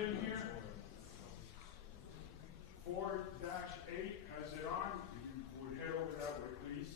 in here? 4-8 has it on. If you would head over that way, please.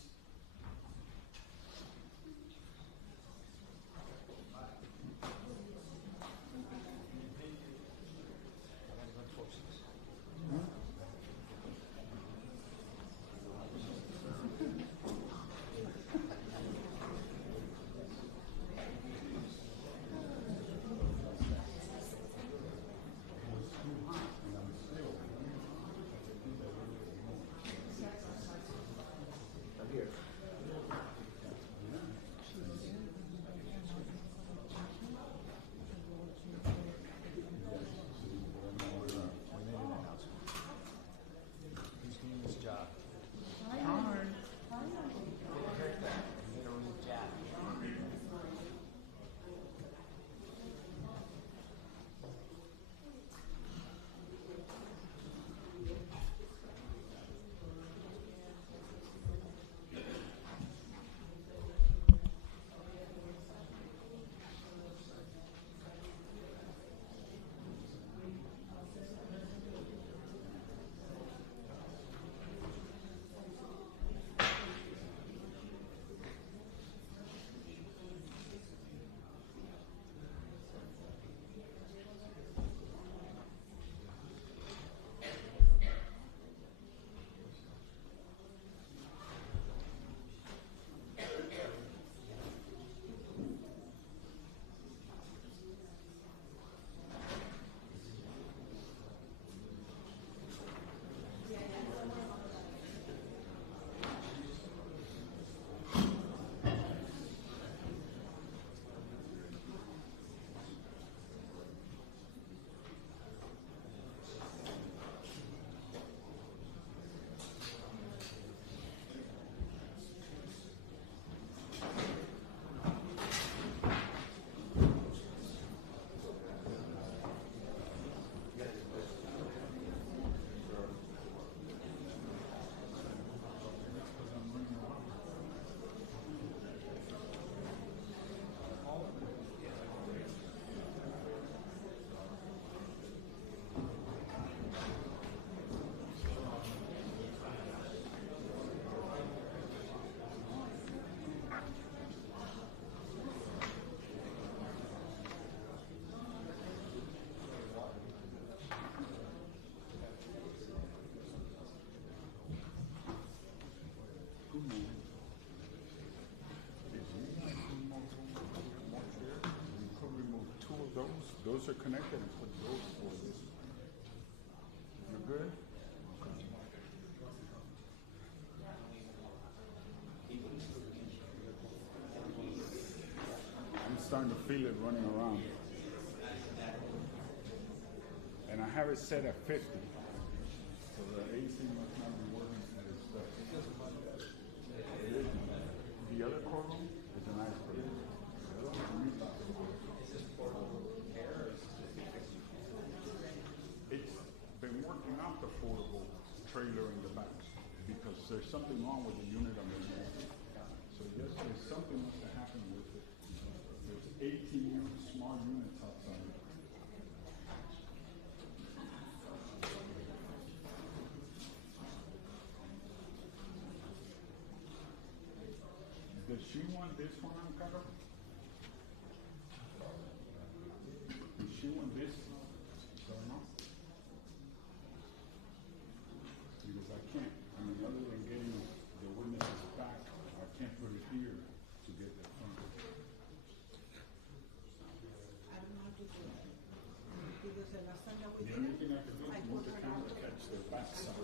Those are connected and put those for this. You're good? I'm starting to feel it running around. And I have it set at 50. So the AC must not be working for this stuff. The other courtroom is a nice place. It's been working out the portable trailer in the back because there's something wrong with the unit underneath. So yes, there's something must have happened with it. There's 18 small units outside. Does she want this one uncovered? Does she want this? No? Because I can't. I mean, other than getting the witnesses back, I can't put it here to get the phone. I don't know how to do it. Because the last time that we The only thing I can do is move the camera to catch the back side.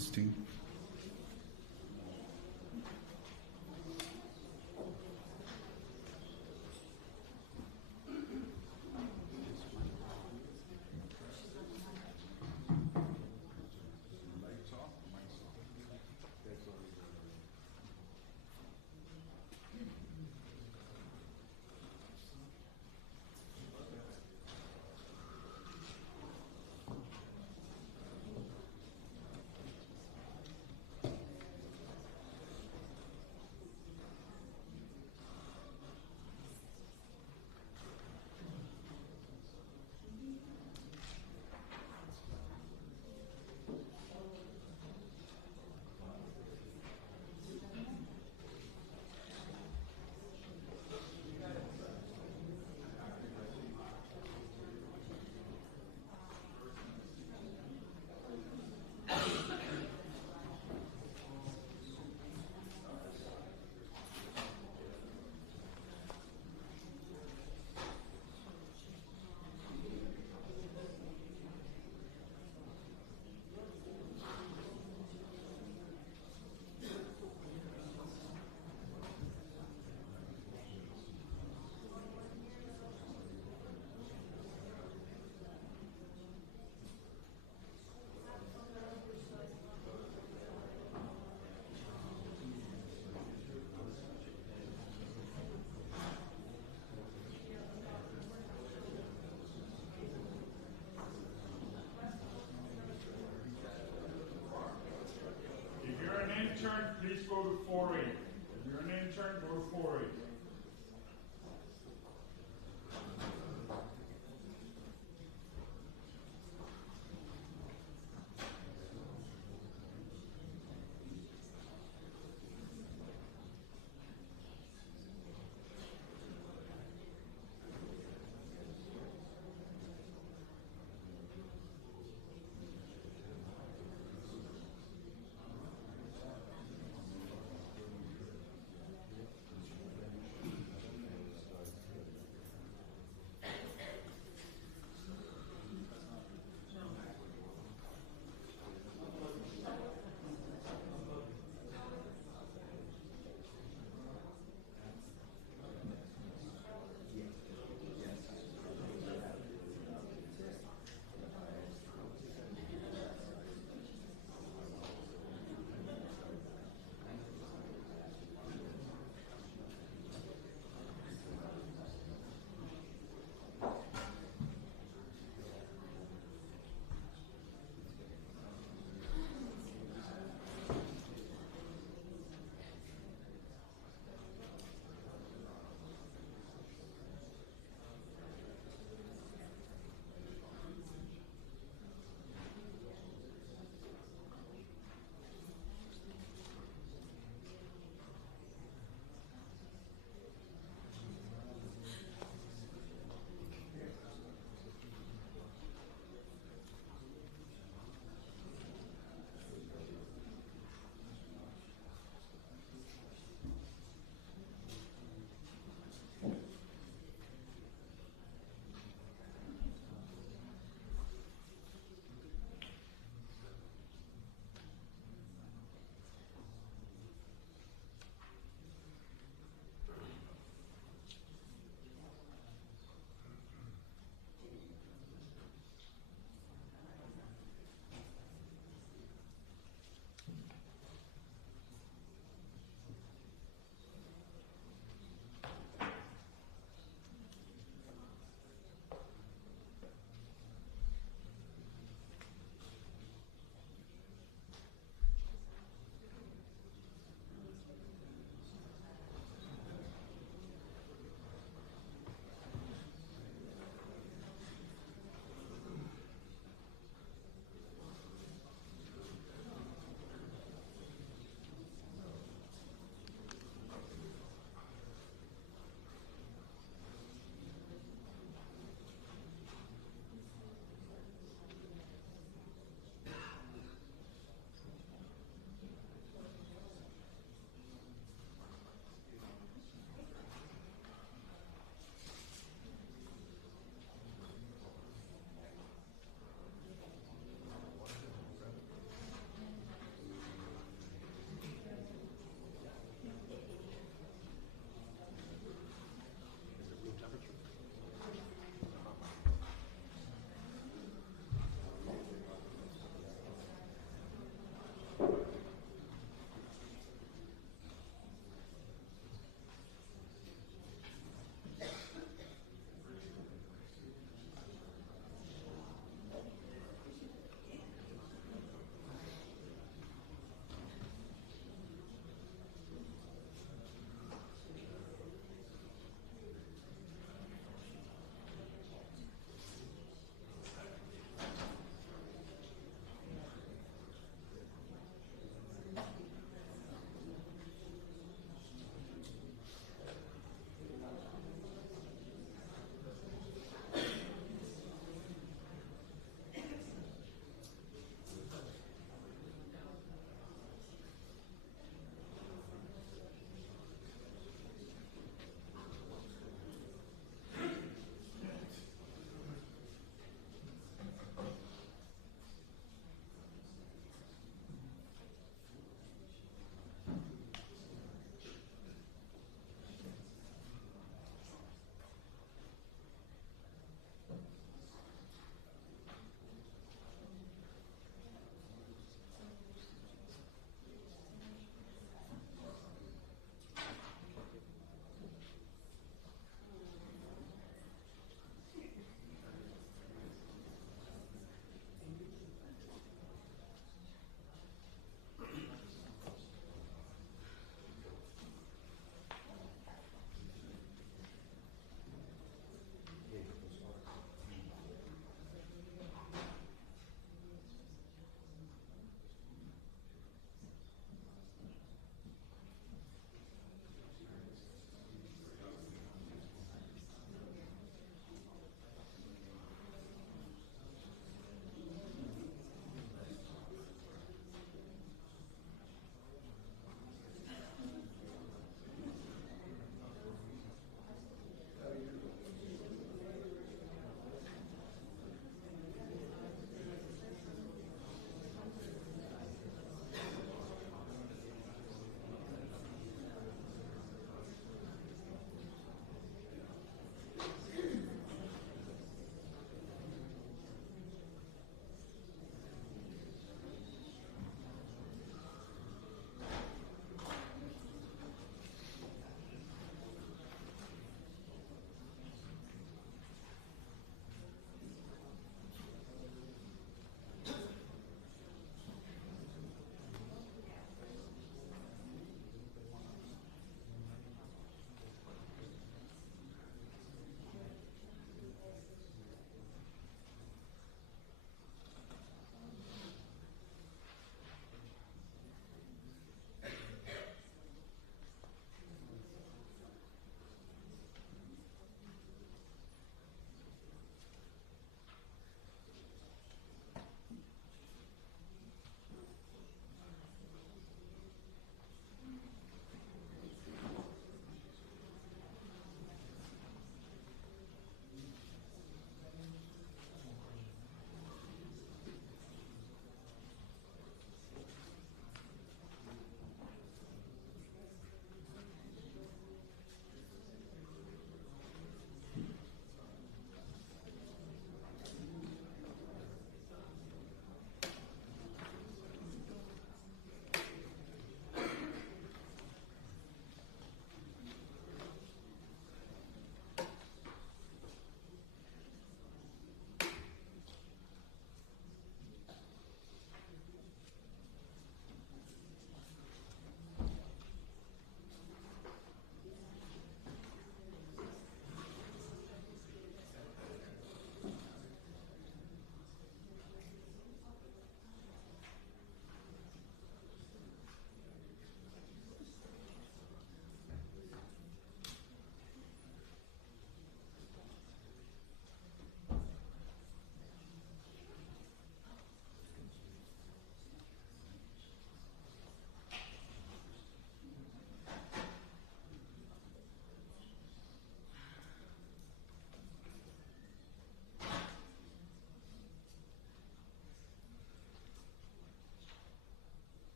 Testing.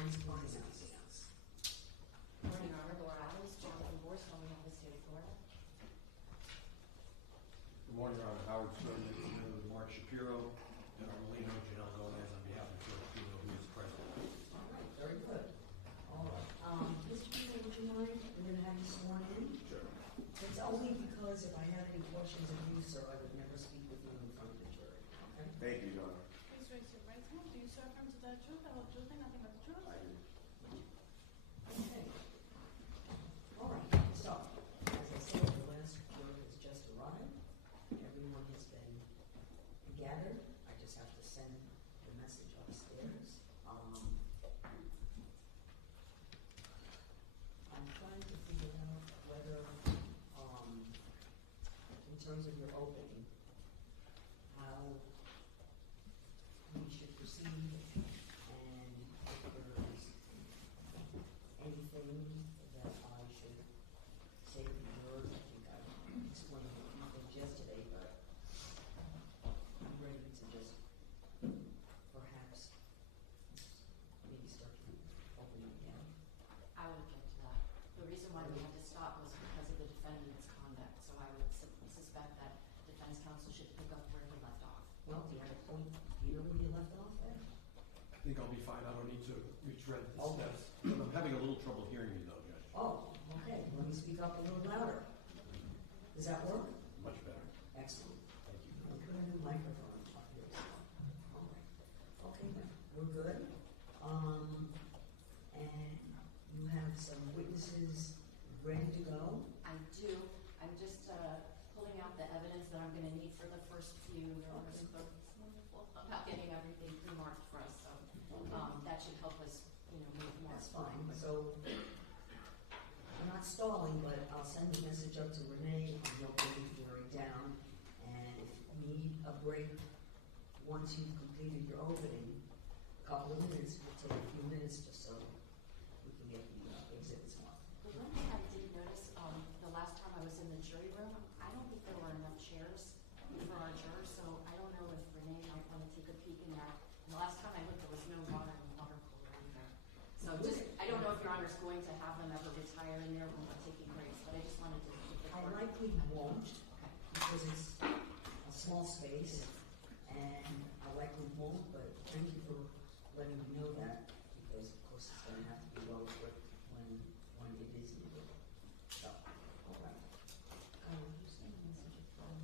Crimes House. Morning, Honor. Laura Adams, Jonathan Borst on behalf of the state of Florida. Good morning, Your Honor. Howard Stern, together with Mark Shapiro and Armelino Janelle Gomez on behalf of George Pino, who is present. All right, very good. All right. Mr. Pino, would you mind? We're going to have you sworn in. Sure. It's only because if I had any questions of you, sir, I would never speak with you in front of the jury. Okay? Thank you, Your Honor. Please raise your right hand. Do you swear affirm to tell the truth, the whole truth, and nothing but the truth? I do. Okay. All right, so, as I said, the last jury has just arrived. Everyone has been gathered. I just have to send the message upstairs. I'm trying to figure out whether, in terms of your opening, how we should proceed, and if there's anything that I should say to the jurors. I think I explained a few things yesterday, but I'm ready to just perhaps maybe start to open it again. I would object to that. The reason why we had to stop was because of the defendant's conduct, so I would suspect that defense counsel should pick up where he left off. Well, do you have a point, do you know where you left off there? I think I'll be fine. I don't need to retread the Okay. steps. But I'm having a little trouble hearing you, though, Judge. Oh, okay, let me speak up a little louder. Does that work? Much better. Excellent. Thank you. I'll put a new microphone up here. All right. Okay, then, we're good. And you have some witnesses ready to go? I do. I'm just pulling out the evidence that I'm going to need for the first few. Your Honor's clerk is wonderful about getting everything pre-marked for us, so that should help us, move more. That's fine. So, I'm not stalling, but I'll send the message up to Renee, and he'll bring the jury down. And if we need a break, once you've completed your opening, a couple of minutes, we'll take a few minutes just so we can get the exhibits marked. The one thing I did notice, the last time I was in the jury room, I don't think there were enough chairs for our jurors, so I don't know if Renee might want to take a peek in that. And the last time I looked, there was no water in the water cooler either. So I don't know if Your Honor's going to have them ever retire in there when we're taking breaks, but I just wanted to keep the I court. likely won't, Okay. because it's a small space, and I likely won't, but thank you for letting me know that, because of course it's gonna have to be well equipped when it is needed. So, all right. Would you send a message from?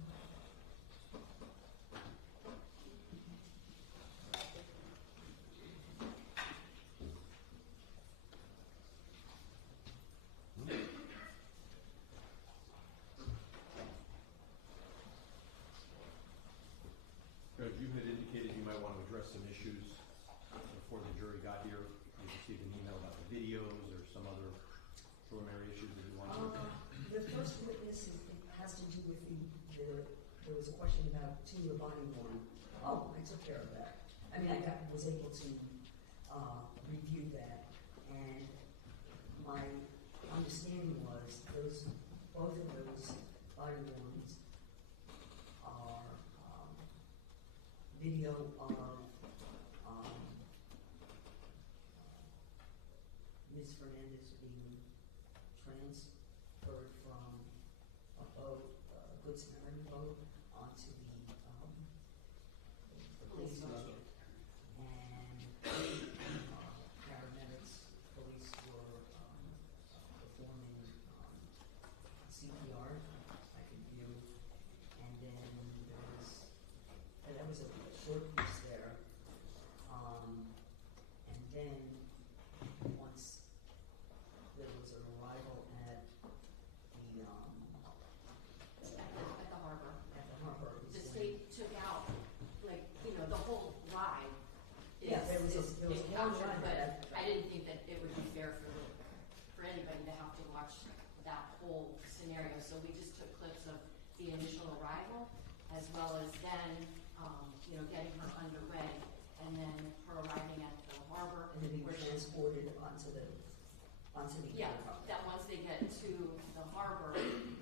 Judge, you had indicated you might want to address some issues before the jury got here. You received an email about the videos or some other preliminary issues that you wanted to address. The first witness has to do with there was a question about two of the body worn. Oh, I took care of that. I mean, was able to review that, and my understanding was both of those body worns are video of Ms. Fernandez being transferred from a boat, a Good Samaritan boat, onto the police boat. And paramedics, police were performing CPR, I could view. And then that was a short piece there. And then once there was an arrival at the harbor. The is when- state took out, the whole ride. Yeah, there was a long captured, ride, but I didn't think that it would be fair for anybody to have to watch that whole scenario. So we just took clips of the initial arrival, as well as then, getting her underway, and then her arriving at the harbor. and then being where she- transported onto the Yeah, helicopter. that once they get to the harbor,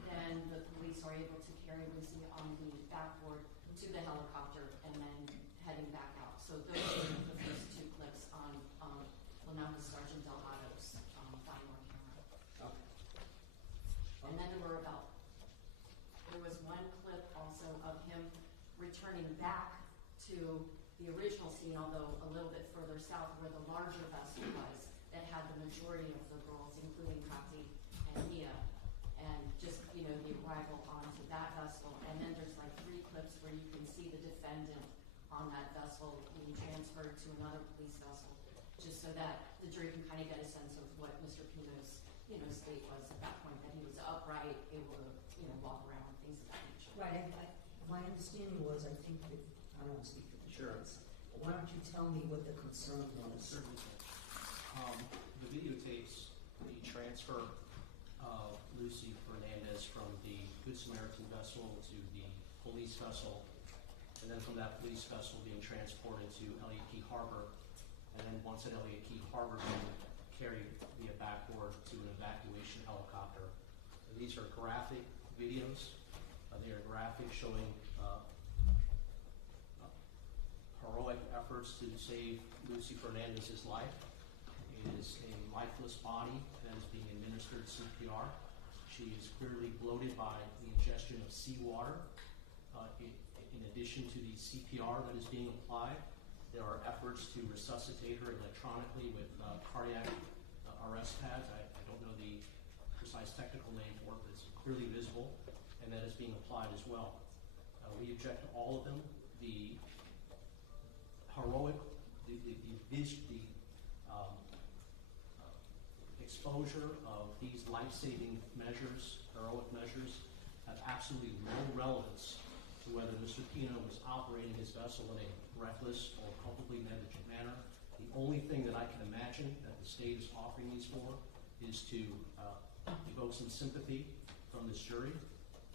then the police are able to carry Lucy on the backboard to the helicopter and then heading back out. So those are the first two clips on now is Sergeant Delgado's, body-worn camera. Okay. And then there was one clip also of him returning back to the original scene, although a little bit further south where the larger vessel was, that had the majority of the girls, including Kati and Mia, and just, the arrival onto that vessel. And then there's like 3 clips where you can see the defendant on that vessel being transferred to another police vessel, just so that the jury can kind of get a sense of what Mr. Pino's, state was at that point, that he was upright, able to, walk around, things of that nature. Right, my understanding was, I think that, I don't want to speak for the Sure. defense, but why don't you tell me what the concern was? Certainly. The videotapes the transfer of Lucy Fernandez from the Good Samaritan vessel to the police vessel, and then from that police vessel being transported to Elliott Key Harbor, and then once at Elliott Key Harbor being carried via backboard to an evacuation helicopter. These are graphic videos. They are graphic showing heroic efforts to save Lucy Fernandez's life. It is a lifeless body that is being administered CPR. She is clearly bloated by the ingestion of seawater. In addition to the CPR that is being applied, there are efforts to resuscitate her electronically with cardiac arrest pads. I don't know the precise technical name for it, but it's clearly visible, and that is being applied as well. We object to all of them. The heroic, exposure of these life-saving measures, heroic measures, have absolutely no relevance to whether Mr. Pino was operating his vessel in a reckless or culpably negligent manner. The only thing that I can imagine that the state is offering these for is to evoke some sympathy from this jury.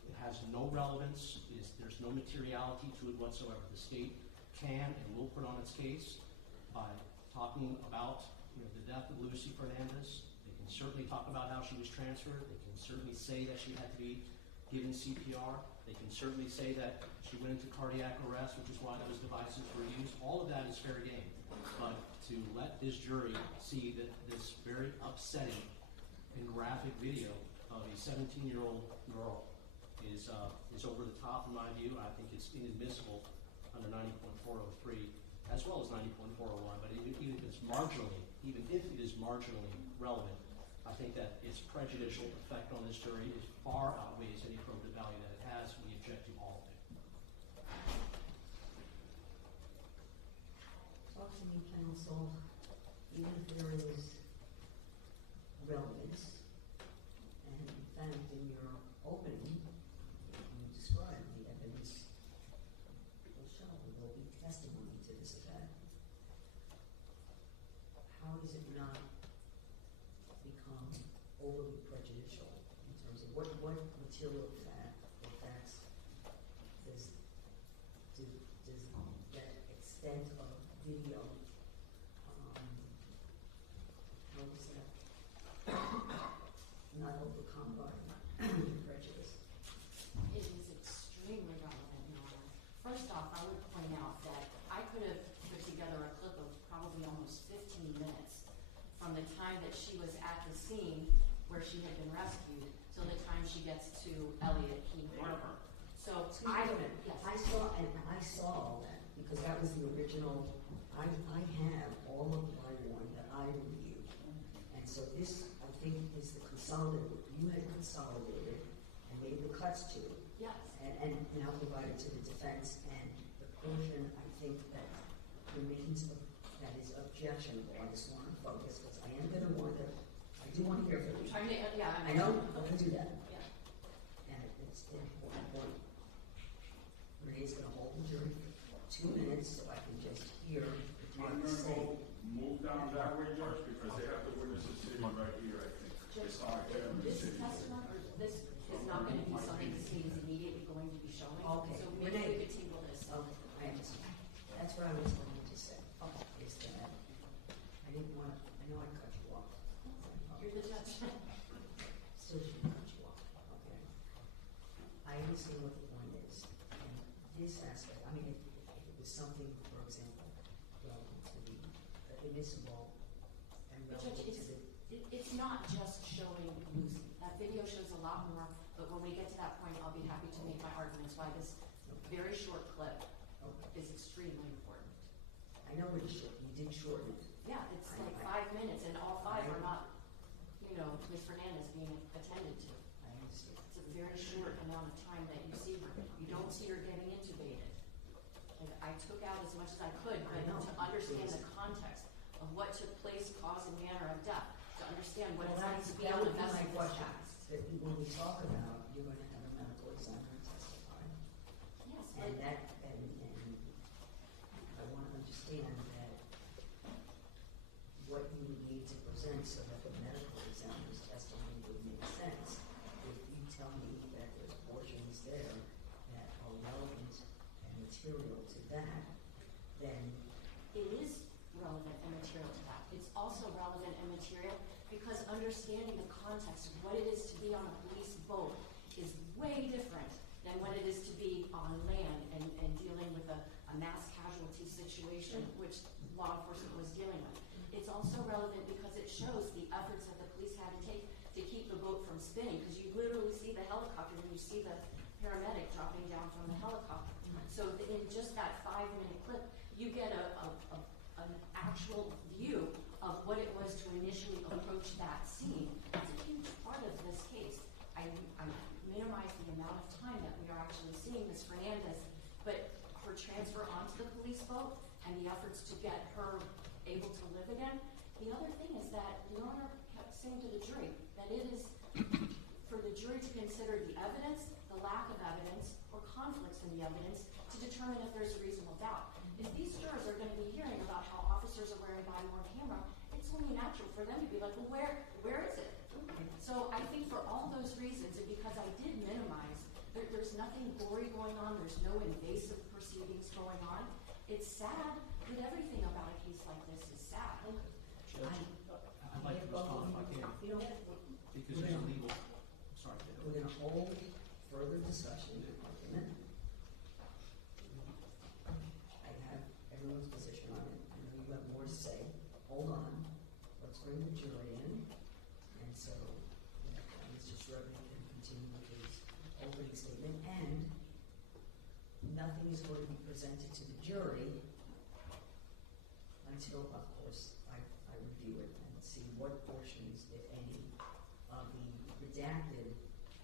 It has no relevance. There's no materiality to it whatsoever. The state can and will put on its case by talking about the death of Lucy Fernandez. They can certainly talk about how she was transferred. They can certainly say that she had to be given CPR. They can certainly say that she went into cardiac arrest, which is why those devices were used. All of that is fair game. But to let this jury see that this very upsetting and graphic video of a 17-year-old girl is over the top in my view. I think it's inadmissible under 90.403 as well as 90.401. But even if it is marginally relevant, I think that its prejudicial effect on this jury is far outweighs any probative value that it has. We object to all of it. Talk to me, counsel, even if there is relevance, and in fact, in your opening, you described the evidence will show there will be testimony to this effect. How does it not become overly prejudicial in terms of what material facts does that extent of video, how is that not overcome by prejudice? It is extremely relevant, Your Honor. First off, I would point out that I could have put together a clip of probably almost 15 minutes from the time that she was at the scene where she had been rescued till the time she gets to Elliott Key Harbor. So I saw all that because that was the original. I have all of my one that I reviewed, and so this I think is the consolidated. You had consolidated and made the cuts to, yes, and now provided to the defense, and the portion I think that remains that is objectionable. I just want to focus because I am going to want to. I do want to hear from you. I know. I'm going to do that. Yeah. And it's an important point. Renee's going to hold the jury for 2 minutes so I can just hear what I'm you going to say. move down that way, Judge, because they have the witnesses sitting right here, I think. It's our camera This sitting. testimony, or this is not going to be something the state is immediately going to be showing. Okay. So maybe we could table this. Okay, I understand. That's what I was going to say. Is that I didn't want to. I know I cut you off. You're the judge. Still shouldn't cut you off. Okay. I understand what the point is. And this aspect, I mean, if it was something, for example, relevant to the admissible not just showing Lucy. That video shows a lot more, but when we get to that point, I'll be happy to make my arguments why this very short clip Okay. is extremely important. I know it's short, you did shorten it. Yeah, it's like 5 minutes, and all 5 are not, Ms. Fernandez being attended to. I understand. It's a very short amount of time that you see her. You don't see her getting intubated. And I took out as much as I could, but to understand the context of what took place, cause, and manner of death, to understand what it's like to be on the vessel my that's question. passed. That when we talk about, you're going to have a medical examiner testify. Yes, And I want to understand that what you would need to present so that the medical examiner's testimony would make sense. If you tell me that there's portions there that are relevant and material to that, then it is relevant and material to that. It's also relevant and material because understanding the context of what it is to be on a police boat is way different than what it is to be on land and dealing with a mass casualty situation, which law enforcement was dealing with. It's also relevant because it shows the efforts that the police had to take to keep the boat from spinning, because you literally see the helicopter and you see the paramedic dropping down from the helicopter. So in just that 5-minute clip, you get an actual view of what it was to initially approach that scene. That's a huge part of this case. I minimize the amount of time that we are actually seeing Ms. Fernandez, but her transfer onto the police boat and the efforts to get her able to live again. The other thing is that the owner kept saying to the jury that it is for the jury to consider the evidence, the lack of evidence, or conflicts in the evidence to determine if there's a reasonable doubt. If these jurors are going to be hearing about how officers are wearing body-worn camera, it's only natural for them to be like, well, where is it? So I think for all those reasons, and because I did minimize, there's nothing gory going on, there's no invasive proceedings going on. It's sad, but everything about a case like this is sad. Judge, I'd like to respond if I can, you know, because there's a legal, sorry, we're going to hold further discussion and argument. I have everyone's position on it. I know you have more to say. Hold on. Let's bring the jury in. And so, Mr. Shrubby can continue with his opening statement. And nothing is going to be presented to the jury until, of course, I review it and see what portions, if any, of the redacted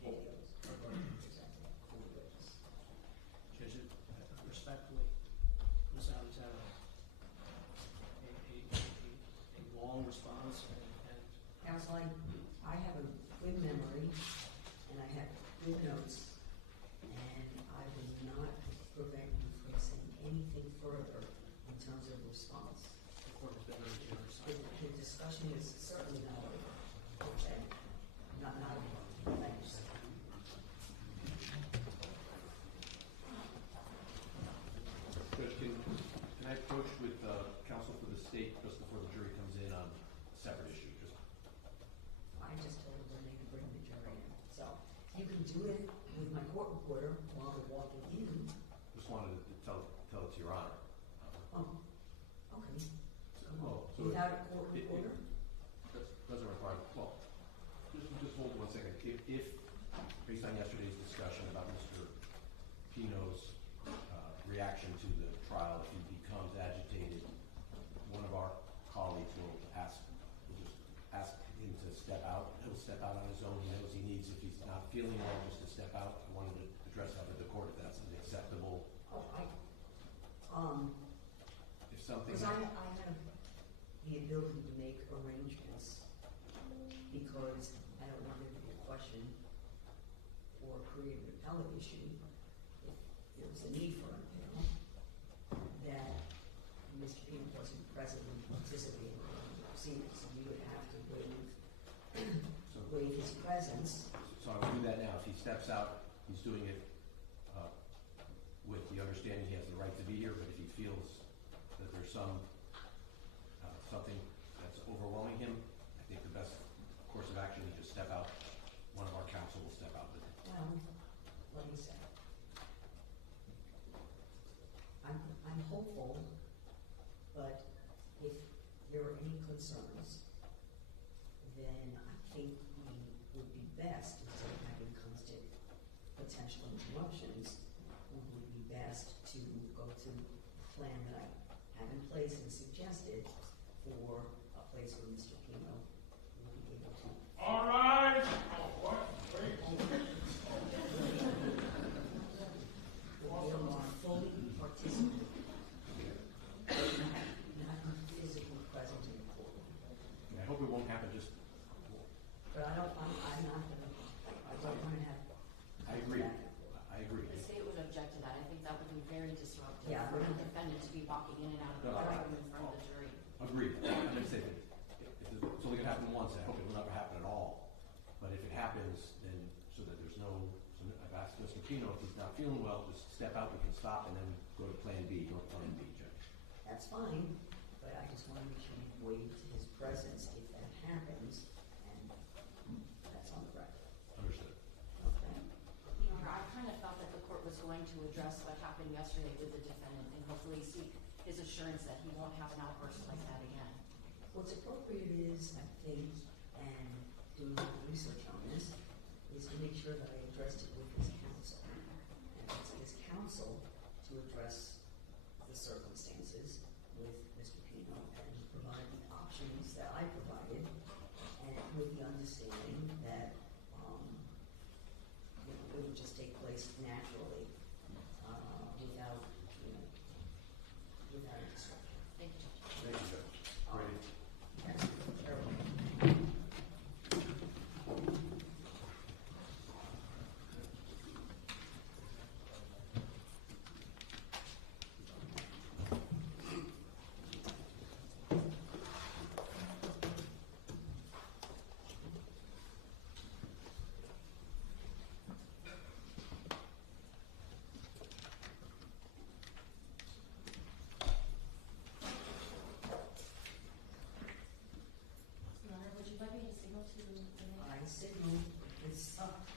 videos are going to be presented to the witness. Judge, respectfully, Ms. Alexander, a long response and Counsel, I have a good memory, and I have good notes, and I will not prevent you from saying anything further in terms of response. the court has been very generous. The discussion is certainly not over. Okay? Not over. Thanks. Judge, can I approach with counsel for the state just before the jury comes in on a separate issue? I just told them they could bring the jury in. So, you can do it with my court reporter while they're walking in. Just wanted to tell it to Your Honor. Oh, okay. Well, so Without a court it reporter? doesn't require, well, just hold 1 second. If based on yesterday's discussion about Mr. Pino's reaction to the trial, if he becomes agitated, one of our colleagues will just ask him to step out. He'll step out on his own. He knows he needs, if he's not feeling well, just to step out. I wanted to address that with the court, if that's acceptable. If something. Because I have the ability to make arrangements because I don't want there to be a question or create an appellate issue if there was a need for an appeal that Mr. Pino wasn't presently participating in the proceedings. So we would have to waive his presence. So I will do that now. If he steps out, he's doing it with the understanding he has the right to be here, but if he feels that there's something that's overwhelming him, I think the best course of action is just step out. One of our counsel will step out with him. Well, let me say, I'm hopeful, but if there are any concerns, then I plan that I have in place and suggested for a place where Mr. Pino will be able to. All right. Oh, what? Wait. Will be able to fully participate, not physically present in court. And I hope it won't happen just, But I'm not gonna, I don't wanna have. I agree. back and forth. I agree. The state would object to that. I think that would be very disruptive Yeah. for the defendant to be walking in and out of the No. courtroom in front of the jury. Agreed. I'm gonna say that if it's only gonna happen once, I hope it will never happen at all. But if it happens, then so that there's no, so I've asked Mr. Pino if he's not feeling well, just step out, we can stop and then go to plan B, or plan B, Judge. That's fine, but I just wanna make sure we waive his presence if that happens, and that's on the record, Understood. okay? Your Honor, I kind of felt that the court was going to address what happened yesterday with the defendant and hopefully seek his assurance that he won't have an outburst like that again. What's appropriate is, I think, and doing a little research on this, is to make sure that I addressed it with his counsel. And it's his counsel to address the circumstances with Mr. Pino and provide the options that I provided, and with the understanding that, it would just take place naturally, without, without a disruption. Thank you, Judge. Thank you, Judge. Great. That's terrible. Your Honor, would you like me to signal to the next? I signal this up.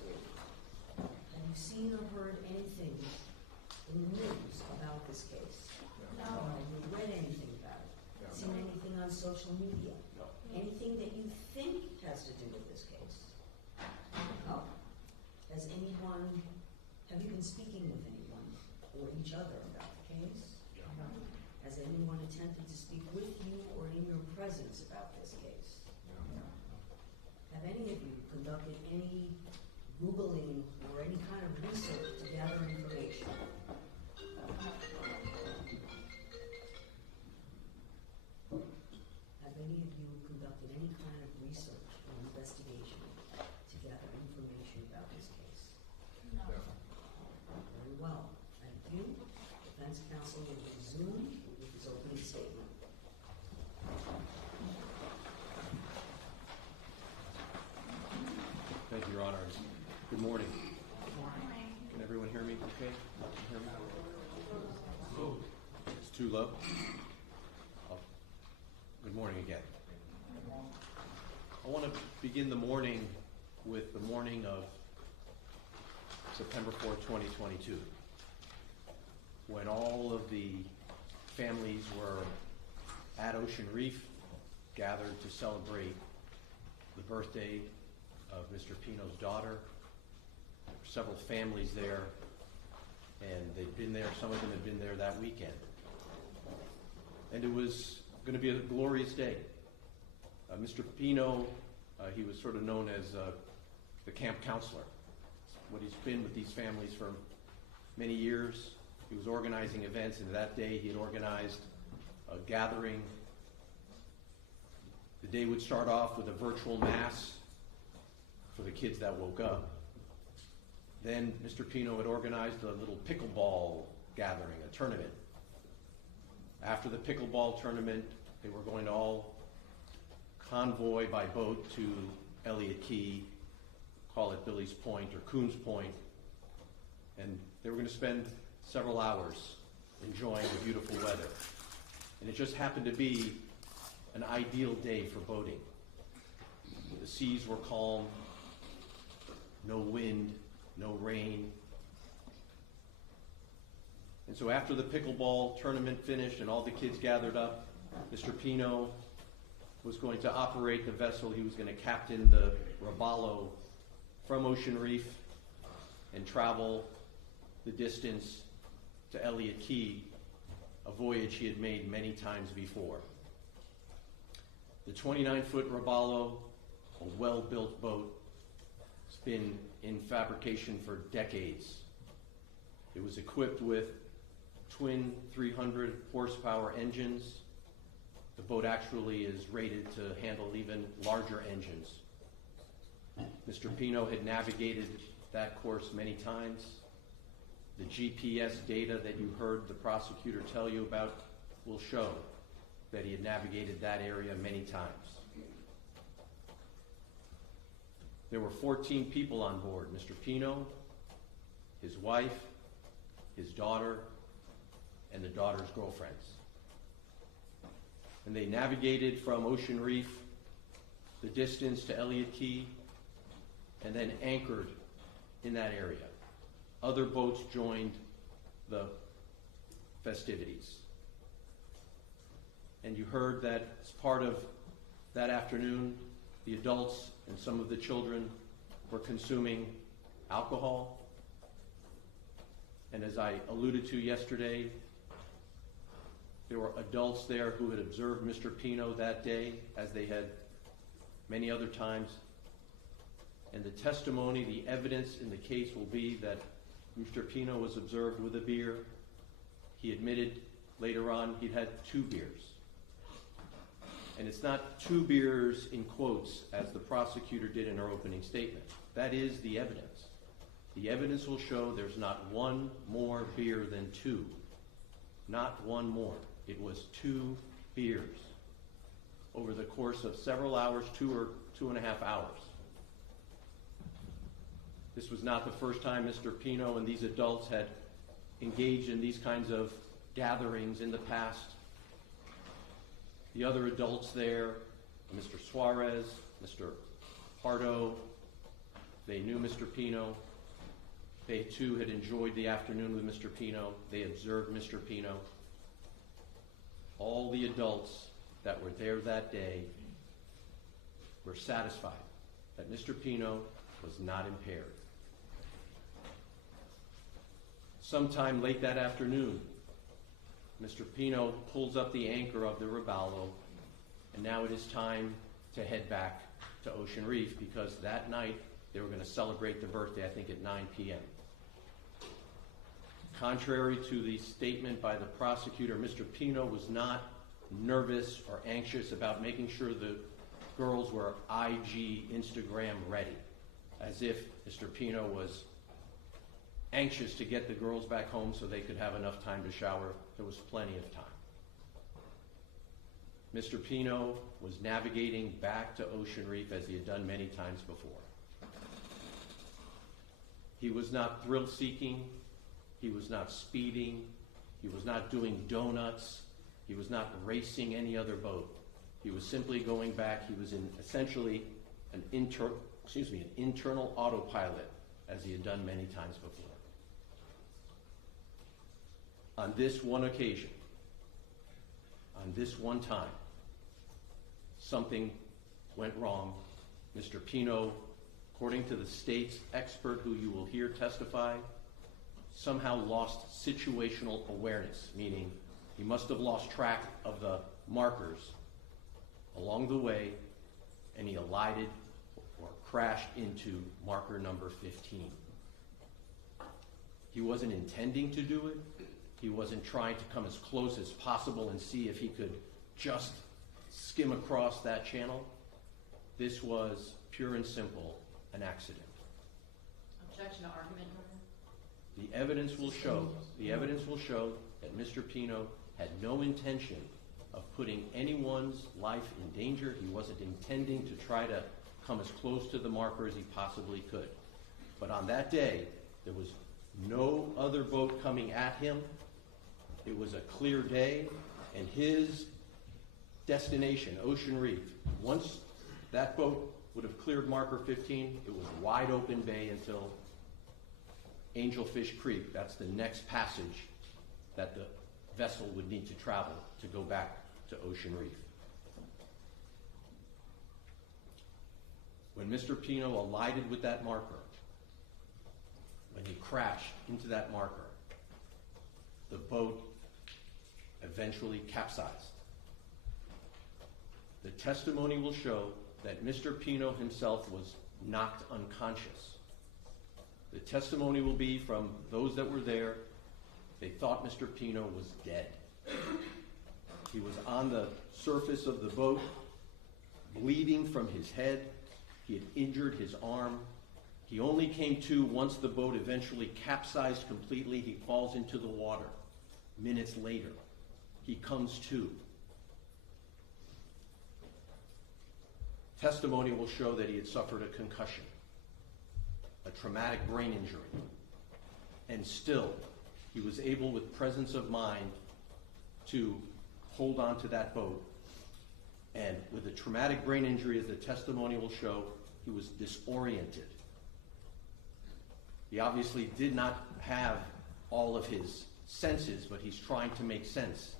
three. Have you seen or heard anything in the news about this case? No. Have you read anything about it? No. Seen anything on social media? No. Anything that you think has to do with this case? No. Have you been speaking with anyone or each other about the case? No. Has anyone attempted to speak with you or in your presence about this case? No. Have any of you conducted any Googling or any kind of research to gather information? Have any of you conducted any kind of research or investigation to gather information about this case? No. Very well. Thank you. Defense counsel will resume with his opening statement. Thank you, Your Honor. Good morning. Can everyone hear me okay? Hear me? It's too low? Oh. Good morning again. I want to begin the morning with the morning of September 4th, 2022, when all of the families were at Ocean Reef, gathered to celebrate the birthday of Mr. Pino's daughter. There were several families there, and they'd been there, some of them had been there that weekend. And it was going to be a glorious day. Mr. Pino, he was sort of known as the camp counselor. What he's been with these families for many years. He was organizing events, and that day he had organized a gathering. The day would start off with a virtual mass for the kids that woke up. Then Mr. Pino had organized a little pickleball gathering, a tournament. After the pickleball tournament, they were going to all convoy by boat to Elliott Key, call it Billy's Point or Coons Point, and they were going to spend several hours enjoying the beautiful weather. And it just happened to be an ideal day for boating. The seas were calm, no wind, no rain. And so after the pickleball tournament finished and all the kids gathered up, Mr. Pino was going to operate the vessel. He was going to captain the Robalo from Ocean Reef and travel the distance to Elliott Key, a voyage he had made many times before. The 29-foot Robalo, a well-built boat, has been in fabrication for decades. It was equipped with twin 300 horsepower engines. The boat actually is rated to handle even larger engines. Mr. Pino had navigated that course many times. The GPS data that you heard the prosecutor tell you about will show that he had navigated that area many times. There were 14 people on board: Mr. Pino, his wife, his daughter, and the daughter's girlfriends. And they navigated from Ocean Reef the distance to Elliott Key and then anchored in that area. Other boats joined the festivities. And you heard that as part of that afternoon, the adults and some of the children were consuming alcohol. And as I alluded to yesterday, there were adults there who had observed Mr. Pino that day, as they had many other times. And the testimony, the evidence in the case will be that Mr. Pino was observed with a beer. He admitted later on he'd had 2 beers. And it's not 2 beers in quotes, as the prosecutor did in her opening statement. That is the evidence. The evidence will show there's not one more beer than 2. Not one more. It was 2 beers over the course of several hours, 2 or 2.5 hours. This was not the first time Mr. Pino and these adults had engaged in these kinds of gatherings in the past. The other adults there, Mr. Suarez, Mr. Pardo, They knew Mr. Pino. They too had enjoyed the afternoon with Mr. Pino. They observed Mr. Pino. All the adults that were there that day were satisfied that Mr. Pino was not impaired. Sometime late that afternoon, Mr. Pino pulls up the anchor of the Ribaldo, and now it is time to head back to Ocean Reef because that night they were going to celebrate the birthday, I think at 9 p.m. Contrary to the statement by the prosecutor, Mr. Pino was not nervous or anxious about making sure the girls were IG Instagram ready, as if Mr. Pino was anxious to get the girls back home so they could have enough time to shower. There was plenty of time. Mr. Pino was navigating back to Ocean Reef as he had done many times before. He was not thrill-seeking. He was not speeding. He was not doing donuts. He was not racing any other boat. He was simply going back. He was in essentially an internal autopilot as he had done many times before. On this one occasion, on this one time, something went wrong. Mr. Pino, according to the state's expert who you will hear testify, somehow lost situational awareness, meaning he must have lost track of the markers along the way, and he alighted or crashed into marker number 15. He wasn't intending to do it. He wasn't trying to come as close as possible and see if he could just skim across that channel. This was pure and simple an accident. Objection to argument, Your Honor. The evidence will show that Mr. Pino had no intention of putting anyone's life in danger. He wasn't intending to try to come as close to the marker as he possibly could. But on that day, there was no other boat coming at him. It was a clear day, and his destination, Ocean Reef, once that boat would have cleared marker 15, it was wide open bay until Angelfish Creek. That's the next passage that the vessel would need to travel to go back to Ocean Reef. When Mr. Pino alighted with that marker, when he crashed into that marker, the boat eventually capsized. The testimony will show that Mr. Pino himself was knocked unconscious. The testimony will be from those that were there. They thought Mr. Pino was dead. He was on the surface of the boat, bleeding from his head. He had injured his arm. He only came to once the boat eventually capsized completely. He falls into the water. Minutes later, he comes to. Testimony will show that he had suffered a concussion, a traumatic brain injury, and still he was able, with presence of mind, to hold on to that boat. And with a traumatic brain injury, as the testimony will show, he was disoriented. He obviously did not have all of his senses, but he's trying to make sense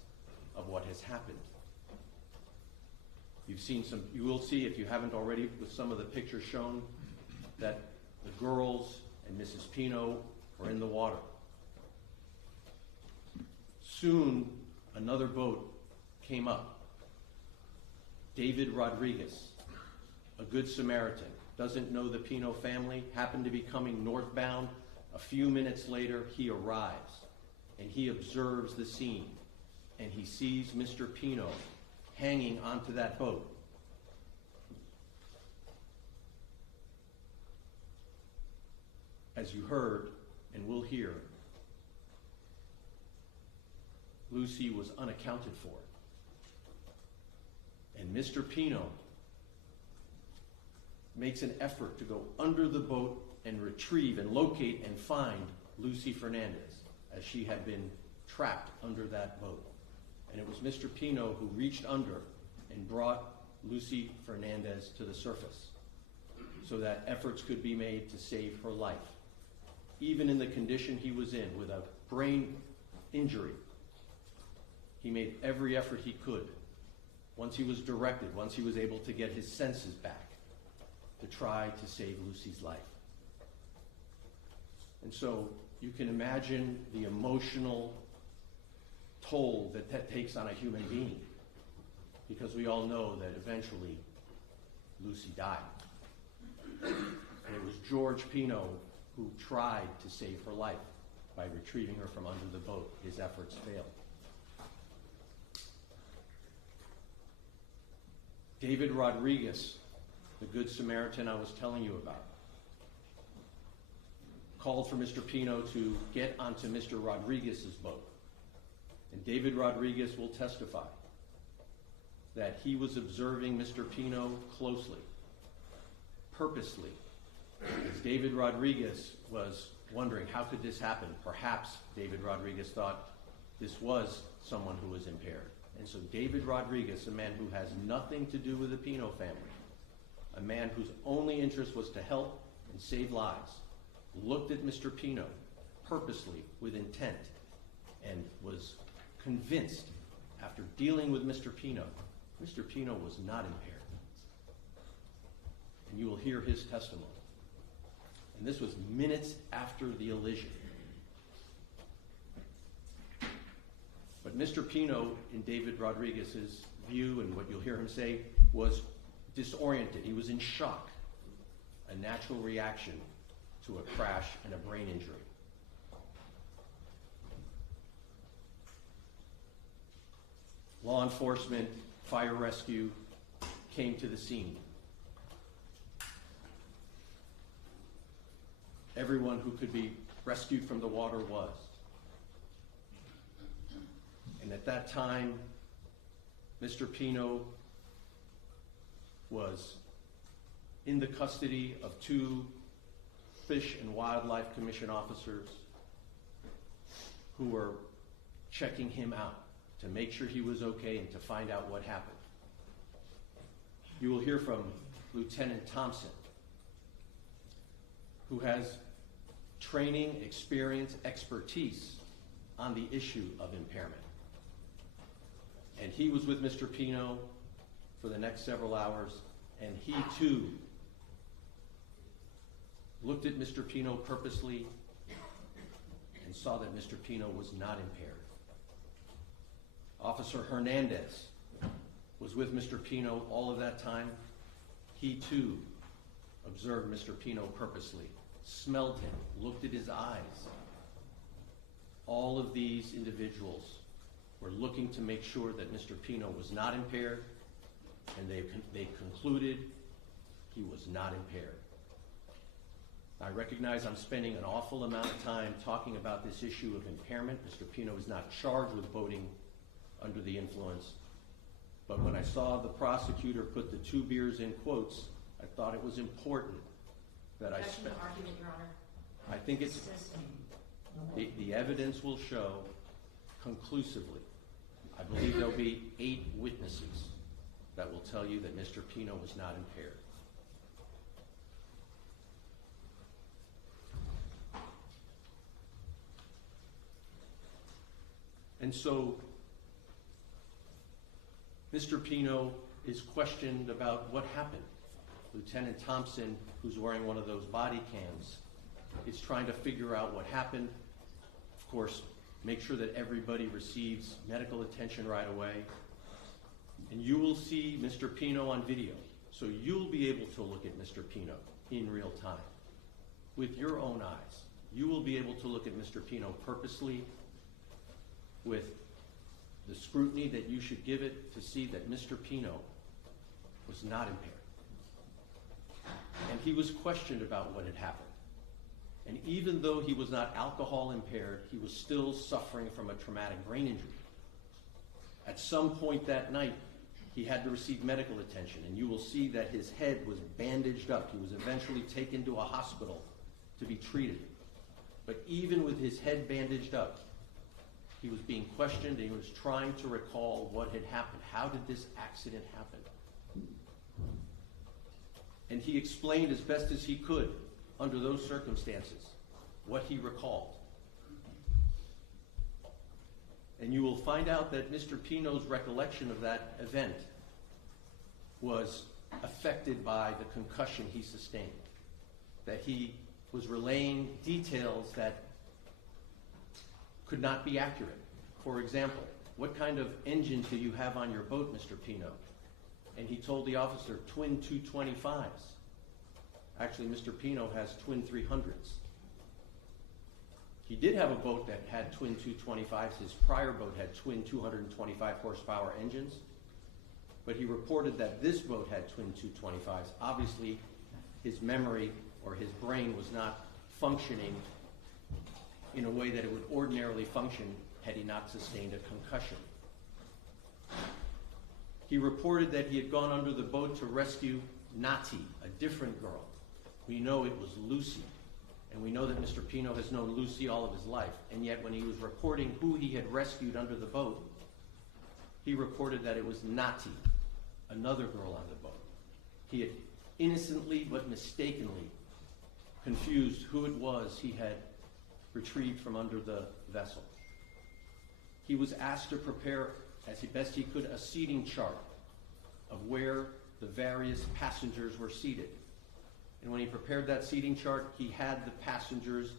of what has happened. You will see, if you haven't already, with some of the pictures shown, that the girls and Mrs. Pino were in the water. Soon, another boat came up. David Rodriguez, a good Samaritan, doesn't know the Pino family, happened to be coming northbound. A few minutes later, he arrives, and he observes the scene, and he sees Mr. Pino hanging onto that boat. As you heard and will hear, Lucy was unaccounted for. And Mr. Pino makes an effort to go under the boat and retrieve and locate and find Lucy Fernandez, as she had been trapped under that boat. And it was Mr. Pino who reached under and brought Lucy Fernandez to the surface. so that efforts could be made to save her life. Even in the condition he was in, with a brain injury, he made every effort he could, once he was directed, once he was able to get his senses back, to try to save Lucy's life. And so you can imagine the emotional toll that that takes on a human being, because we all know that eventually Lucy died. And it was George Pino who tried to save her life by retrieving her from under the boat. His efforts failed. David Rodriguez, the Good Samaritan I was telling you about, called for Mr. Pino to get onto Mr. Rodriguez's boat. And David Rodriguez will testify that he was observing Mr. Pino closely, purposely, as David Rodriguez was wondering, how could this happen? Perhaps David Rodriguez thought this was someone who was impaired. And so David Rodriguez, a man who has nothing to do with the Pino family, a man whose only interest was to help and save lives, looked at Mr. Pino purposely with intent and was convinced, after dealing with Mr. Pino was not impaired. And you will hear his testimony. And this was minutes after the elision. But Mr. Pino, in David Rodriguez's view, and what you'll hear him say, was disoriented. He was in shock, a natural reaction to a crash and a brain injury. Law enforcement, fire rescue came to the scene. Everyone who could be rescued from the water was. And at that time, Mr. Pino was in the custody of 2 Fish and Wildlife Commission officers who were checking him out to make sure he was okay and to find out what happened. You will hear from Lieutenant Thompson, who has training, experience, expertise on the issue of impairment. And he was with Mr. Pino for the next several hours, and he too looked at Mr. Pino purposely and saw that Mr. Pino was not impaired. Officer Hernandez was with Mr. Pino all of that time. He too observed Mr. Pino purposely, smelled him, looked at his eyes. All of these individuals were looking to make sure that Mr. Pino was not impaired, and they concluded he was not impaired. I recognize I'm spending an awful amount of time talking about this issue of impairment. Mr. Pino is not charged with boating under the influence, but when I saw the prosecutor put the 2 beers in quotes, I thought it was important that I spent. Argument, Your Honor. I think it's the evidence will show conclusively. I believe there'll be 8 witnesses that will tell you that Mr. Pino was not impaired. And so Mr. Pino is questioned about what happened. Lieutenant Thompson, who's wearing one of those body cams, is trying to figure out what happened. Of course, make sure that everybody receives medical attention right away. And you will see Mr. Pino on video. So you'll be able to look at Mr. Pino in real time with your own eyes. You will be able to look at Mr. Pino purposely with the scrutiny that you should give it to see that Mr. Pino was not impaired. And he was questioned about what had happened. And even though he was not alcohol impaired, he was still suffering from a traumatic brain injury. At some point that night, he had to receive medical attention, and you will see that his head was bandaged up. He was eventually taken to a hospital to be treated. But even with his head bandaged up, he was being questioned, and he was trying to recall what had happened. How did this accident happen? And he explained as best as he could under those circumstances what he recalled. And you will find out that Mr. Pino's recollection of that event was affected by the concussion he sustained, that he was relaying details that could not be accurate. For example, what kind of engine do you have on your boat, Mr. Pino? And he told the officer, twin 225s. Actually, Mr. Pino has twin 300s. He did have a boat that had twin 225s. His prior boat had twin 225 horsepower engines. But he reported that this boat had twin 225s. Obviously, his memory or his brain was not functioning in a way that it would ordinarily function had he not sustained a concussion. He reported that he had gone under the boat to rescue Nati, a different girl. We know it was Lucy. And we know that Mr. Pino has known Lucy all of his life. And yet when he was reporting who he had rescued under the boat, he reported that it was Nati, another girl on the boat. He had innocently but mistakenly confused who it was he had retrieved from under the vessel. He was asked to prepare, as best he could, a seating chart of where the various passengers were seated. And when he prepared that seating chart, he had the passengers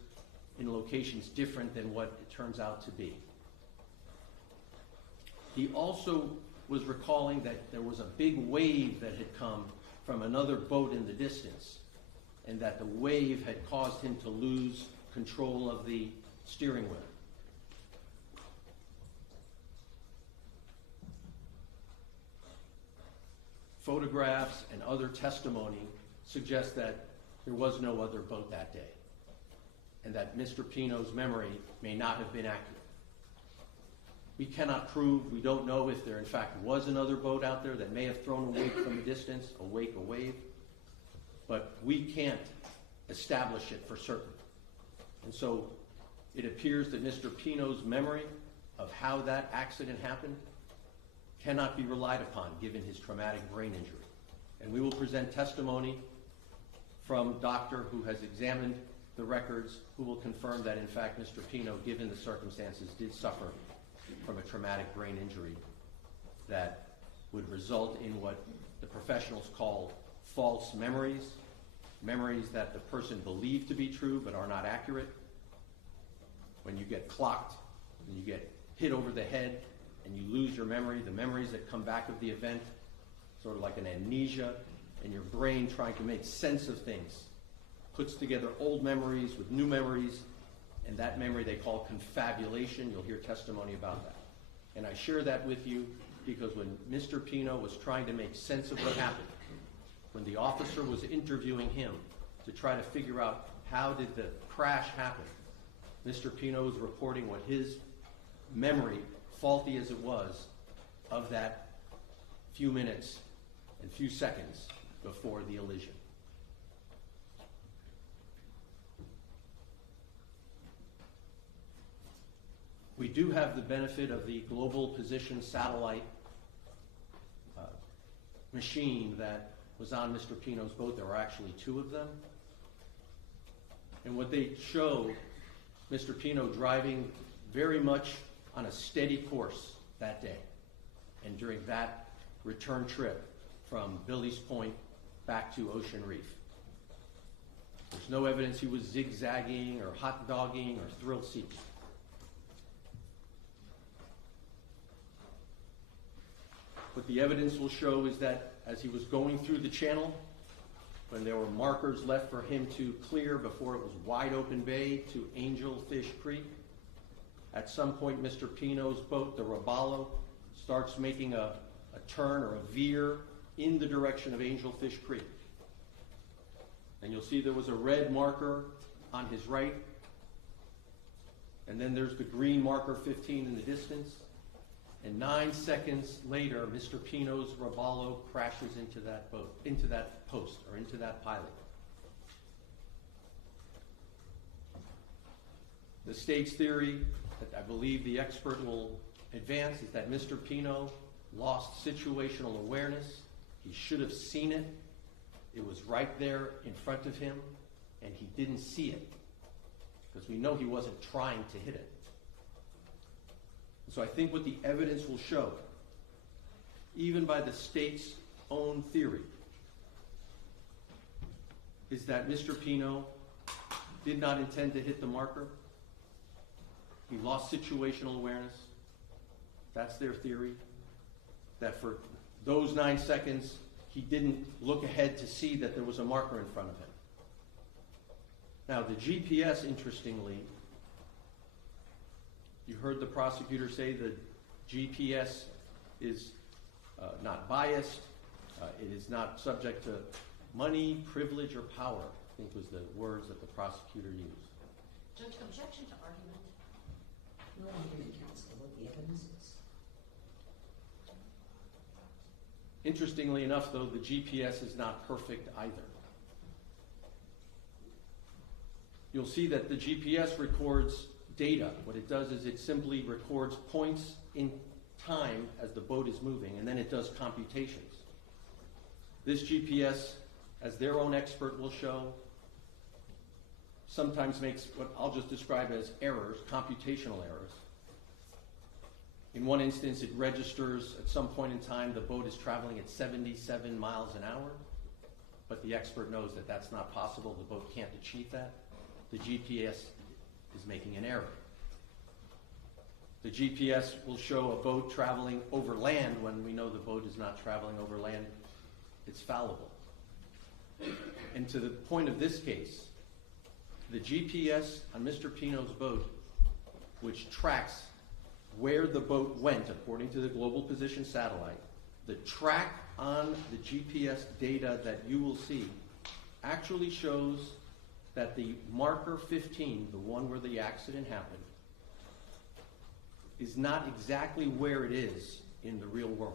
in locations different than what it turns out to be. He also was recalling that there was a big wave that had come from another boat in the distance, and that the wave had caused him to lose control of the steering wheel. Photographs and other testimony suggest that there was no other boat that day, and that Mr. Pino's memory may not have been accurate. We cannot prove, we don't know if there in fact was another boat out there that may have thrown a wake from a distance, a wave, but we can't establish it for certain. And so it appears that Mr. Pino's memory of how that accident happened cannot be relied upon given his traumatic brain injury. And we will present testimony from a doctor who has examined the records, who will confirm that in fact Mr. Pino, given the circumstances, did suffer from a traumatic brain injury that would result in what the professionals call false memories, memories that the person believed to be true but are not accurate. When you get clocked, when you get hit over the head and you lose your memory, the memories that come back of the event, sort of like an amnesia, and your brain trying to make sense of things, puts together old memories with new memories, and that memory they call confabulation. You'll hear testimony about that. And I share that with you because when Mr. Pino was trying to make sense of what happened, when the officer was interviewing him to try to figure out how did the crash happen, Mr. Pino was reporting what his memory, faulty as it was, of that few minutes and few seconds before the elision. We do have the benefit of the global position satellite machine that was on Mr. Pino's boat. There were actually two of them. And what they show Mr. Pino driving very much on a steady course that day and during that return trip from Billy's Point back to Ocean Reef. There's no evidence he was zigzagging or hot dogging or thrill seeking. What the evidence will show is that as he was going through the channel, when there were markers left for him to clear before it was wide open bay to Angelfish Creek, at some point Mr. Pino's boat, the Robalo, starts making a turn or a veer in the direction of Angelfish Creek. And you'll see there was a red marker on his right, and then there's the green marker 15 in the distance. And 9 seconds later, Mr. Pino's Robalo crashes into that boat, into that post, or into that pilot. The state's theory that I believe the expert will advance is that Mr. Pino lost situational awareness. He should have seen it. It was right there in front of him, and he didn't see it, because we know he wasn't trying to hit it. So I think what the evidence will show, even by the state's own theory, is that Mr. Pino did not intend to hit the marker. He lost situational awareness. That's their theory. That for those 9 seconds, he didn't look ahead to see that there was a marker in front of him. Now, the GPS, interestingly, you heard the prosecutor say the GPS is not biased. It is not subject to money, privilege, or power, I think was the words that the prosecutor used. Judge, objection to argument. No argument, counsel, what the evidence is. Interestingly enough, though, the GPS is not perfect either. You'll see that the GPS records data. What it does is it simply records points in time as the boat is moving, and then it does computations. This GPS, as their own expert will show, sometimes makes what I'll just describe as errors, computational errors. In one instance, it registers at some point in time the boat is traveling at 77 miles an hour, but the expert knows that that's not possible. The boat can't achieve that. The GPS is making an error. The GPS will show a boat traveling over land when we know the boat is not traveling over land. It's fallible. And to the point of this case, the GPS on Mr. Pino's boat, which tracks where the boat went according to the global position satellite, the track on the GPS data that you will see actually shows that the marker 15, the one where the accident happened, is not exactly where it is in the real world.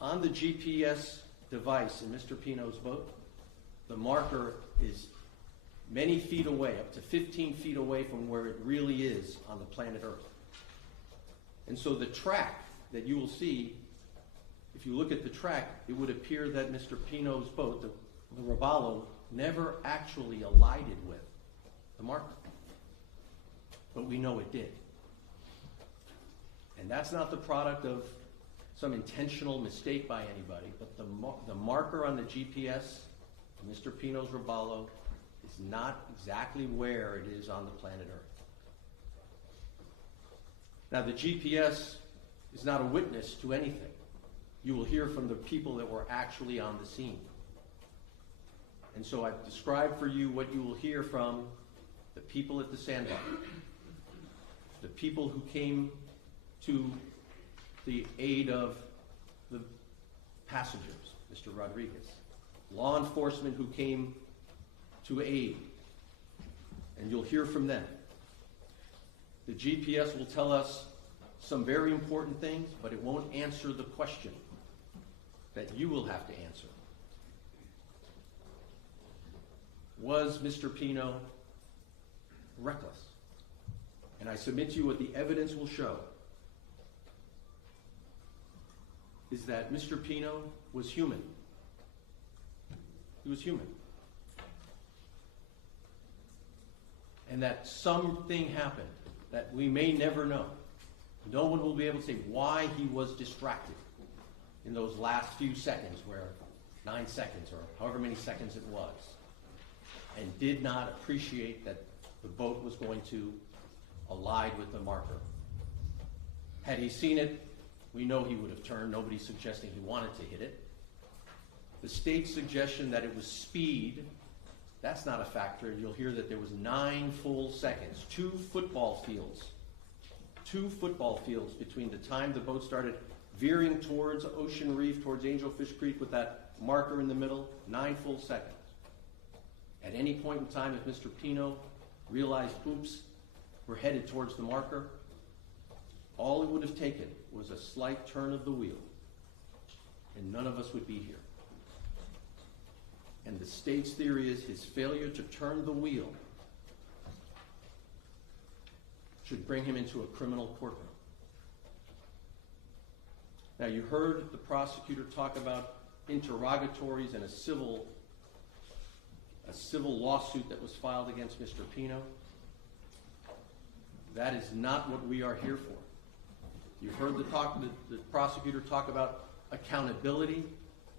On the GPS device in Mr. Pino's boat, the marker is many feet away, up to 15 feet away from where it really is on the planet Earth. And so the track that you will see, if you look at the track, it would appear that Mr. Pino's boat, the Robalo, never actually alighted with the marker. But we know it did. And that's not the product of some intentional mistake by anybody, but the marker on the GPS, Mr. Pino's Robalo, is not exactly where it is on the planet Earth. Now, the GPS is not a witness to anything. You will hear from the people that were actually on the scene. And so I've described for you what you will hear from the people at the sandbar, the people who came to the aid of the passengers, Mr. Rodriguez, law enforcement who came to aid, and you'll hear from them. The GPS will tell us some very important things, but it won't answer the question that you will have to answer. Was Mr. Pino reckless? And I submit to you what the evidence will show is that Mr. Pino was human. He was human. And that something happened that we may never know. No one will be able to say why he was distracted in those last few seconds, where 9 seconds or however many seconds it was, and did not appreciate that the boat was going to collide with the marker. Had he seen it, we know he would have turned. Nobody's suggesting he wanted to hit it. The state's suggestion that it was speed, that's not a factor. You'll hear that there was 9 full seconds, 2 football fields between the time the boat started veering towards Ocean Reef, towards Angelfish Creek with that marker in the middle, 9 full seconds. At any point in time, if Mr. Pino realized, oops, we're headed towards the marker, all it would have taken was a slight turn of the wheel, and none of us would be here. And the state's theory is his failure to turn the wheel should bring him into a criminal courtroom. Now, you heard the prosecutor talk about interrogatories and a civil lawsuit that was filed against Mr. Pino. That is not what we are here for. You've heard the prosecutor talk about accountability.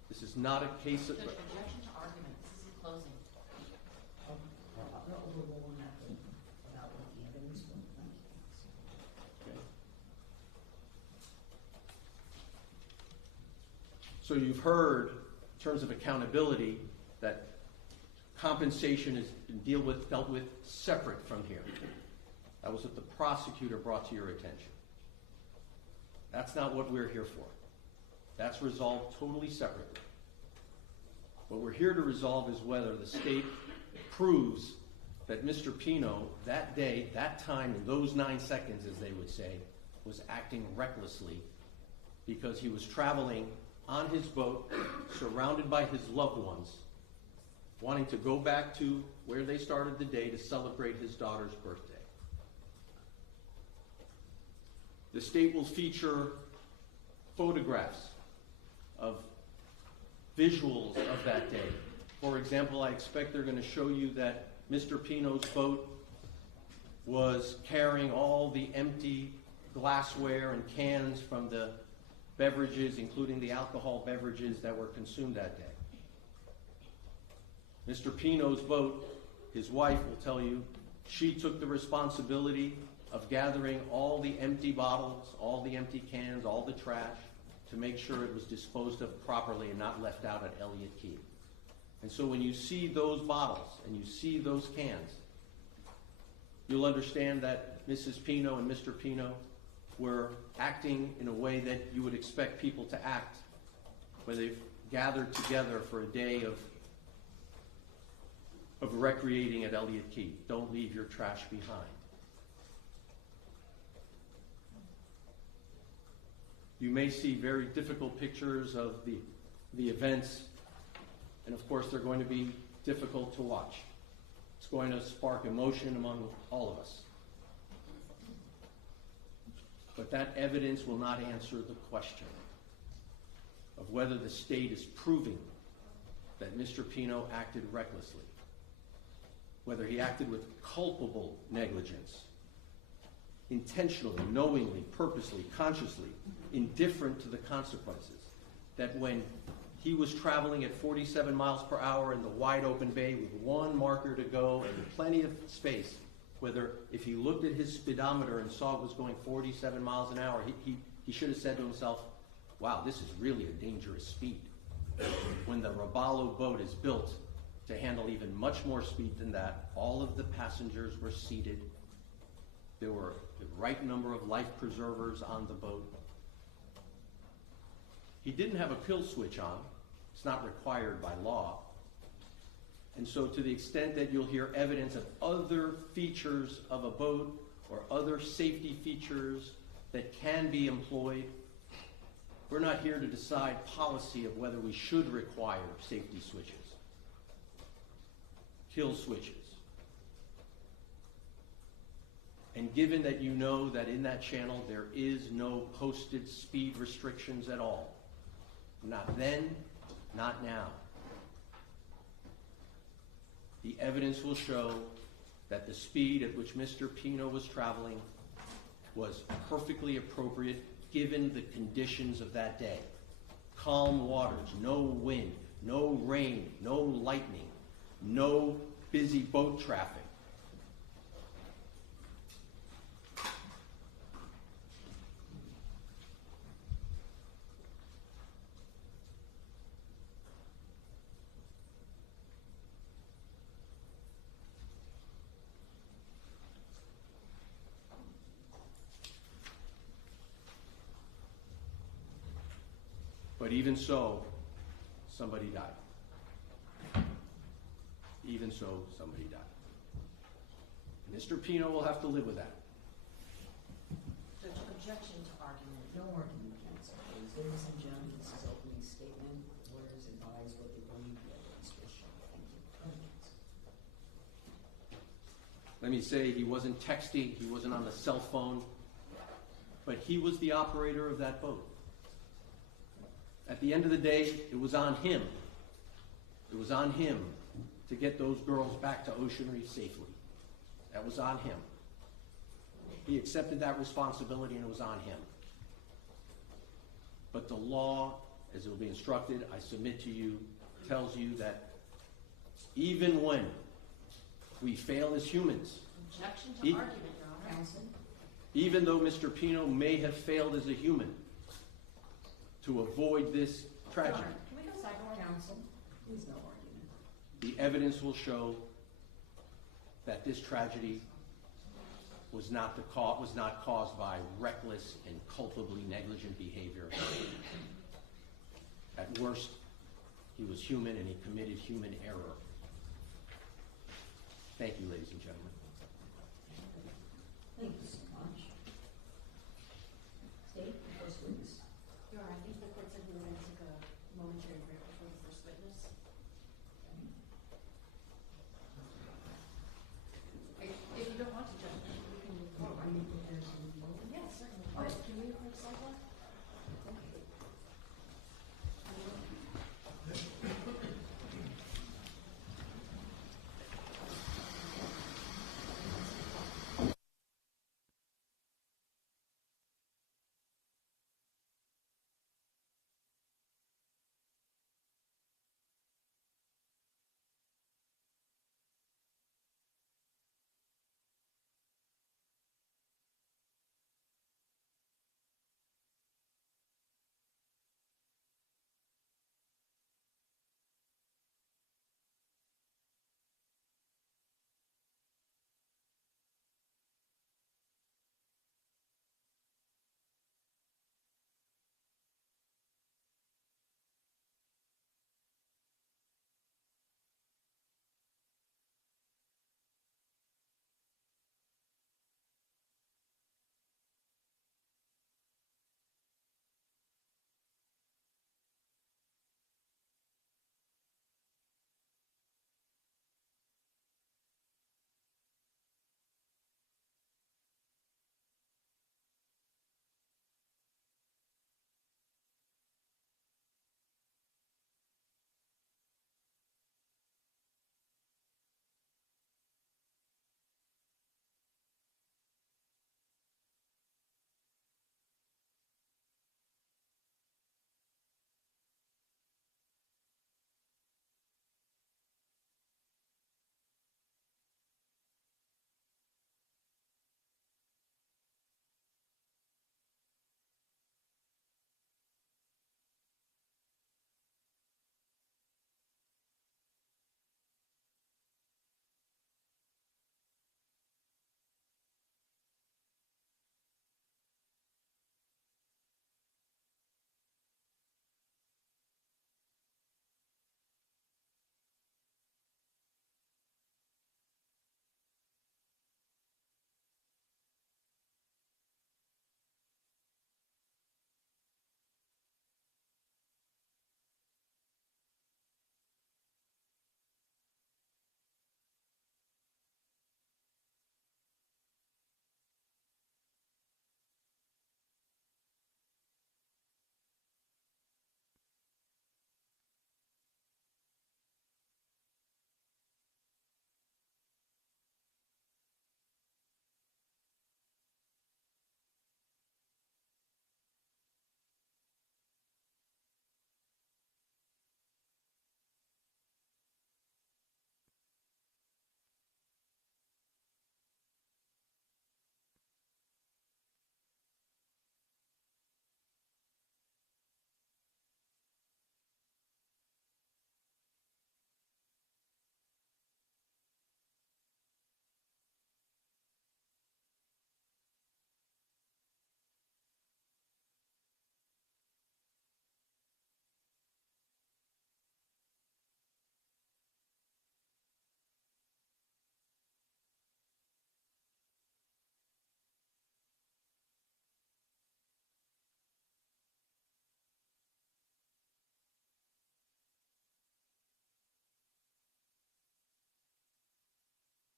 This is not a case of... Judge, objection to argument. This is in closing. No, we're going after about what the evidence was. Okay. So you've heard, in terms of accountability, that compensation is dealt with separate from here. That was what the prosecutor brought to your attention. That's not what we're here for. That's resolved totally separately. What we're here to resolve is whether the state proves that Mr. Pino, that day, that time, in those 9 seconds, as they would say, was acting recklessly because he was traveling on his boat, surrounded by his loved ones, wanting to go back to where they started the day to celebrate his daughter's birthday. The state will feature photographs of visuals of that day. For example, I expect they're going to show you that Mr. Pino's boat was carrying all the empty glassware and cans from the beverages, including the alcohol beverages that were consumed that day. Mr. Pino's boat, his wife will tell you, she took the responsibility of gathering all the empty bottles, all the empty cans, all the trash, to make sure it was disposed of properly and not left out at Elliott Key. And so when you see those bottles and you see those cans, you'll understand that Mrs. Pino and Mr. Pino were acting in a way that you would expect people to act when they've gathered together for a day of recreating at Elliott Key. Don't leave your trash behind. You may see very difficult pictures of the events, and of course they're going to be difficult to watch. It's going to spark emotion among all of us. But that evidence will not answer the question of whether the state is proving that Mr. Pino acted recklessly, whether he acted with culpable negligence, intentionally, knowingly, purposely, consciously, indifferent to the consequences, that when he was traveling at 47 miles per hour in the wide open bay with one marker to go and plenty of space, whether if he looked at his speedometer and saw it was going 47 miles an hour, he should have said to himself, wow, this is really a dangerous speed. When the Robalo boat is built to handle even much more speed than that, all of the passengers were seated. There were the right number of life preservers on the boat. He didn't have a kill switch on. It's not required by law. And so to the extent that you'll hear evidence of other features of a boat or other safety features that can be employed, we're not here to decide policy of whether we should require safety switches, kill switches. And given that you know that in that channel there is no posted speed restrictions at all, not then, not now, the evidence will show that the speed at which Mr. Pino was traveling was perfectly appropriate given the conditions of that day. Calm waters, no wind, no rain, no lightning, no busy boat traffic. But even so, somebody died. Even so, somebody died. Mr. Pino will have to live with that. Judge, objection to argument. No argument, counsel. Ladies and gentlemen, this is opening statement. Lawyers advise what they believe the evidence will show. Thank you. Let me say he wasn't texting, he wasn't on the cell phone, but he was the operator of that boat. At the end of the day, it was on him. It was on him to get those girls back to Ocean Reef safely. That was on him. He accepted that responsibility, and it was on him. But the law, as it will be instructed, I submit to you, tells you that even when we fail as humans, Objection to argument, Your Honor. Counsel, even though Mr. Pino may have failed as a human to avoid this Your tragedy, Honor, can we go sidebar? counsel, there's no argument. the evidence will show that this tragedy was not caused by reckless and culpably negligent behavior. At worst, he was human and he committed human error. Thank you, ladies and gentlemen. Thank you so much. State, first witness. Your Honor, I think the court said we were going to take a momentary break before the first witness. If you don't want to, Judge, we can move Oh, I forward. need to answer the motion. Yes, certainly. But can we approach sidebar? Okay.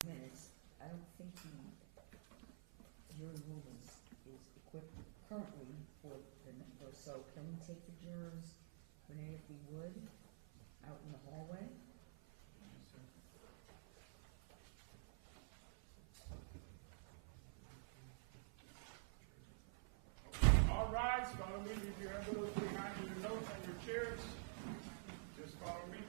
Minutes, I don't think the jury room is equipped currently for so can we take the jurors Renee, if we would, out in the hallway. All rise, follow me. Leave your envelopes behind you, the notes on your chairs. Just follow me.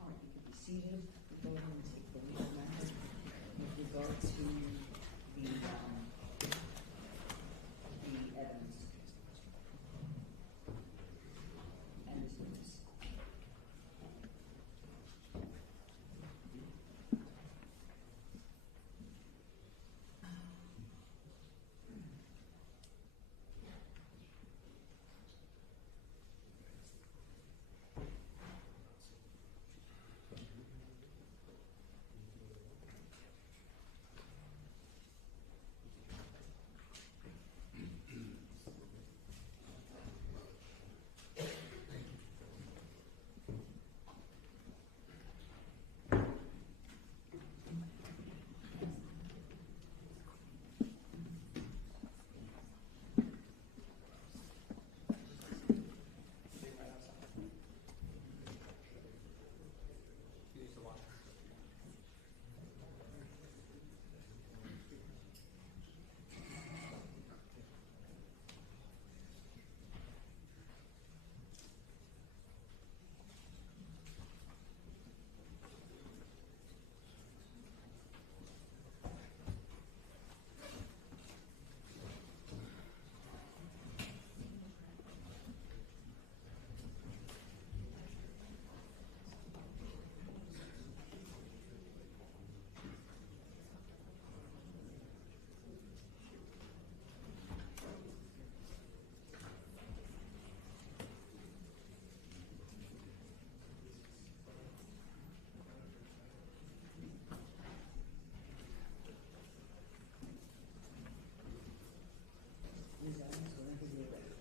All right, you can be seated. We go ahead and take the legal matter with regard to the evidence and this witness.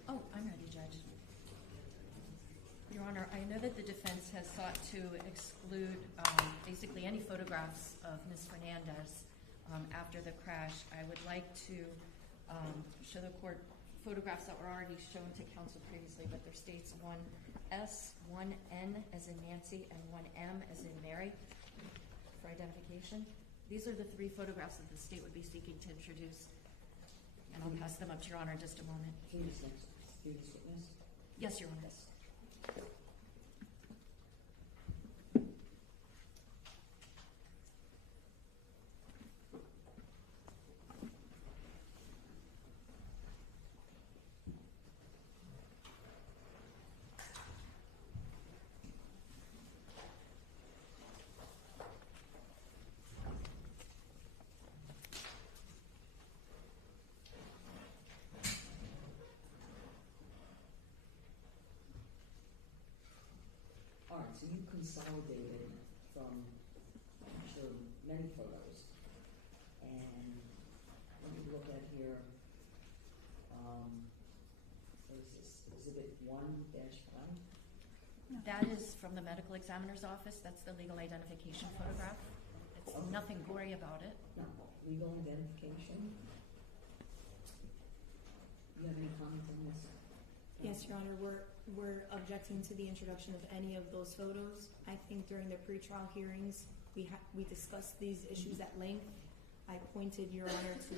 Oh, I'm ready, Judge. Your Honor, I know that the defense has sought to exclude basically any photographs of Ms. Fernandez after the crash. I would like to show the court photographs that were already shown to counsel previously, but there states 1S, 1N as in Nancy, and 1M as in Mary for identification. These are the three photographs that the state would be seeking to introduce, and I'll pass them up to Your Honor in just a moment. Please, excuse witness. Yes, Your Honor. All right, so you consolidated from, I'm sure, many photos. And let me look at here, what is this, exhibit 1-5? That is from the medical examiner's office. That's the legal identification photograph. It's Okay. nothing gory about it. No, legal identification. You have any comments on this? Yes, Your Honor, we're objecting to the introduction of any of those photos. I think during the pretrial hearings, we discussed these issues at length. I pointed, Your Honor, to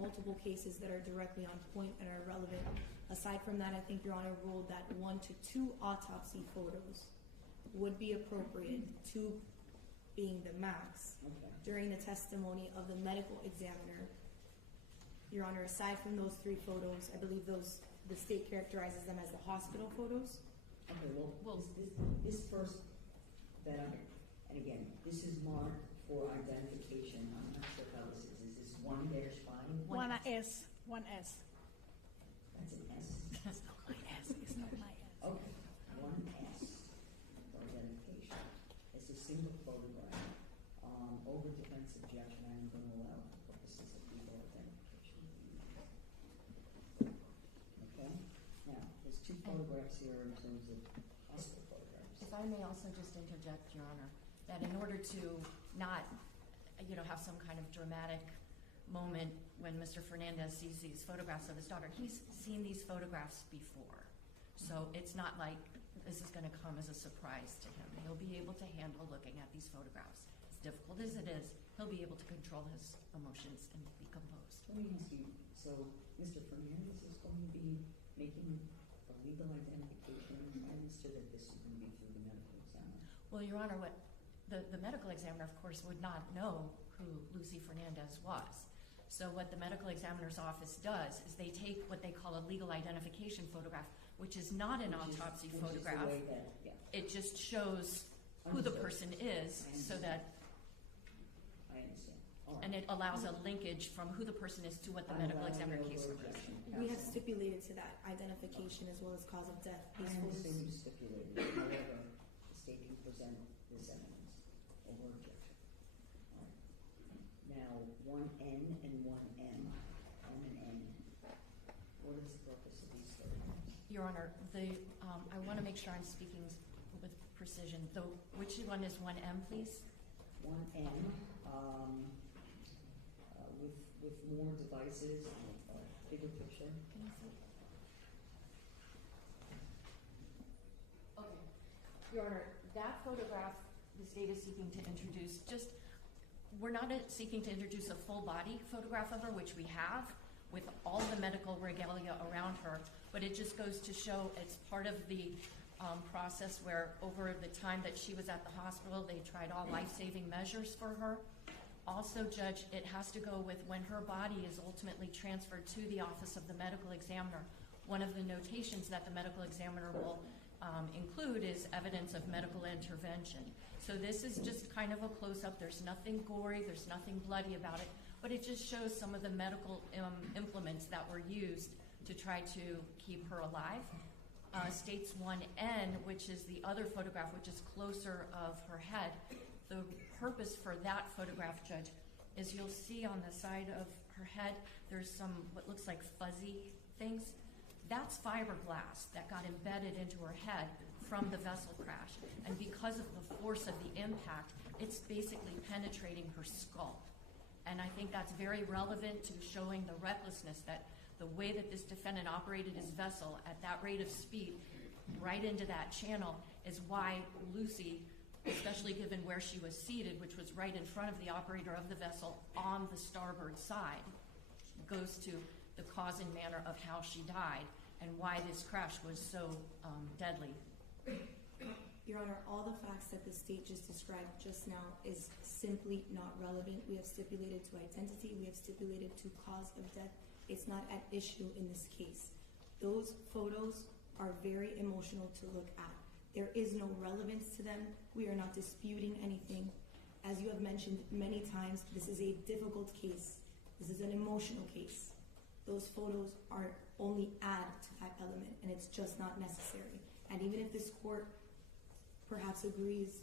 multiple cases that are directly on point and are relevant. Aside from that, I think Your Honor ruled that 1 to 2 autopsy photos would be appropriate, 2 being the max. Okay. During the testimony of the medical examiner, Your Honor, aside from those 3 photos, I believe the state characterizes them as the hospital photos. Okay, well, this first, and again, this is marked for identification. I'm not sure how this is. Is this 1-5? One One S. S, one S. That's an S. That's not my S, it's not my S. Okay, one S for identification. It's a single photograph. Over defense objection, I am going to allow for purposes of legal identification. Okay, now, there's two photographs here in terms of hospital photographs. If I may also just interject, Your Honor, that in order to not, have some kind of dramatic moment when Mr. Fernandez sees these photographs of his daughter, he's seen these photographs before. So it's not like this is going to come as a surprise to him. He'll be able to handle looking at these photographs. As difficult as it is, he'll be able to control his emotions and be composed. Let me ask you, so Mr. Fernandez is going to be making a legal identification? I understood that this is going to be through the medical examiner. Well, Your Honor, what the medical examiner, of course, would not know who Lucy Fernandez was. So what the medical examiner's office does is they take what they call a legal identification photograph, which is not an autopsy photograph. Which is the way that, yeah. It just shows who the person is, so that, I understand. All right. and it allows a linkage from who the person is to what the medical examiner case number is. We have stipulated to that identification as well as cause of death. I These photos. understand you stipulated, however, the state can present this evidence over objection. All right. Now, one N and one M, and an N. What is the purpose of these photographs? Your Honor, I want to make sure I'm speaking with precision. Which one is 1M, please? One N, with more devices, bigger picture. Can I see? Okay. Your Honor, that photograph the state is seeking to introduce, we're not seeking to introduce a full body photograph of her, which we have, with all the medical regalia around her, but it just goes to show it's part of the process where over the time that she was at the hospital, they tried all life-saving measures for her. Also, Judge, it has to go with when her body is ultimately transferred to the office of the medical examiner. One of the notations that the medical examiner will include is evidence of medical intervention. So this is just kind of a close-up. There's nothing gory, there's nothing bloody about it, but it just shows some of the medical implements that were used to try to keep her alive. States 1N, which is the other photograph, which is closer of her head. The purpose for that photograph, Judge, is you'll see on the side of her head, there's some what looks like fuzzy things. That's fiberglass that got embedded into her head from the vessel crash. And because of the force of the impact, it's basically penetrating her skull. And I think that's very relevant to showing the recklessness that the way that this defendant operated his vessel at that rate of speed right into that channel is why Lucy, especially given where she was seated, which was right in front of the operator of the vessel on the starboard side, goes to the cause and manner of how she died and why this crash was so deadly. Your Honor, all the facts that the state just described just now is simply not relevant. We have stipulated to identity. We have stipulated to cause of death. It's not at issue in this case. Those photos are very emotional to look at. There is no relevance to them. We are not disputing anything. As you have mentioned many times, this is a difficult case. This is an emotional case. Those photos are only add to that element, and it's just not necessary. And even if this court perhaps agrees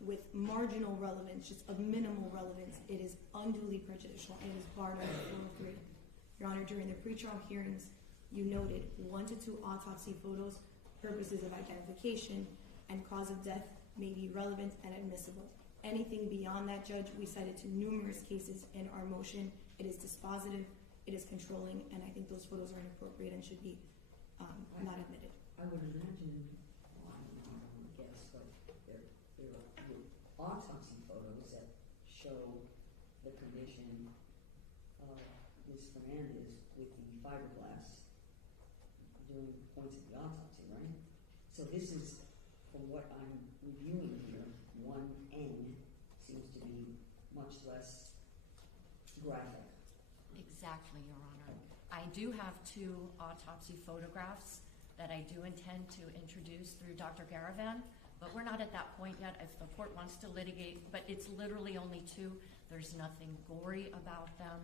with marginal relevance, just of minimal relevance, it is unduly prejudicial and it is barred under 403. Your Honor, during the pretrial hearings, you noted 1 to 2 autopsy photos, purposes of identification, and cause of death may be relevant and admissible. Anything beyond that, Judge, we cited to numerous cases in our motion. It is dispositive, it is controlling, and I think those photos are inappropriate and should be not admitted. I would imagine, well, I don't guess, but there are autopsy photos that show the condition of Ms. Fernandez with the fiberglass during points of the autopsy, right? So this is, from what I'm reviewing here, 1N seems to be much less graphic. Exactly, Your Honor. I do have 2 autopsy photographs that I do intend to introduce through Dr. Garavan, but we're not at that point yet. If the court wants to litigate, but it's literally only 2. There's nothing gory about them.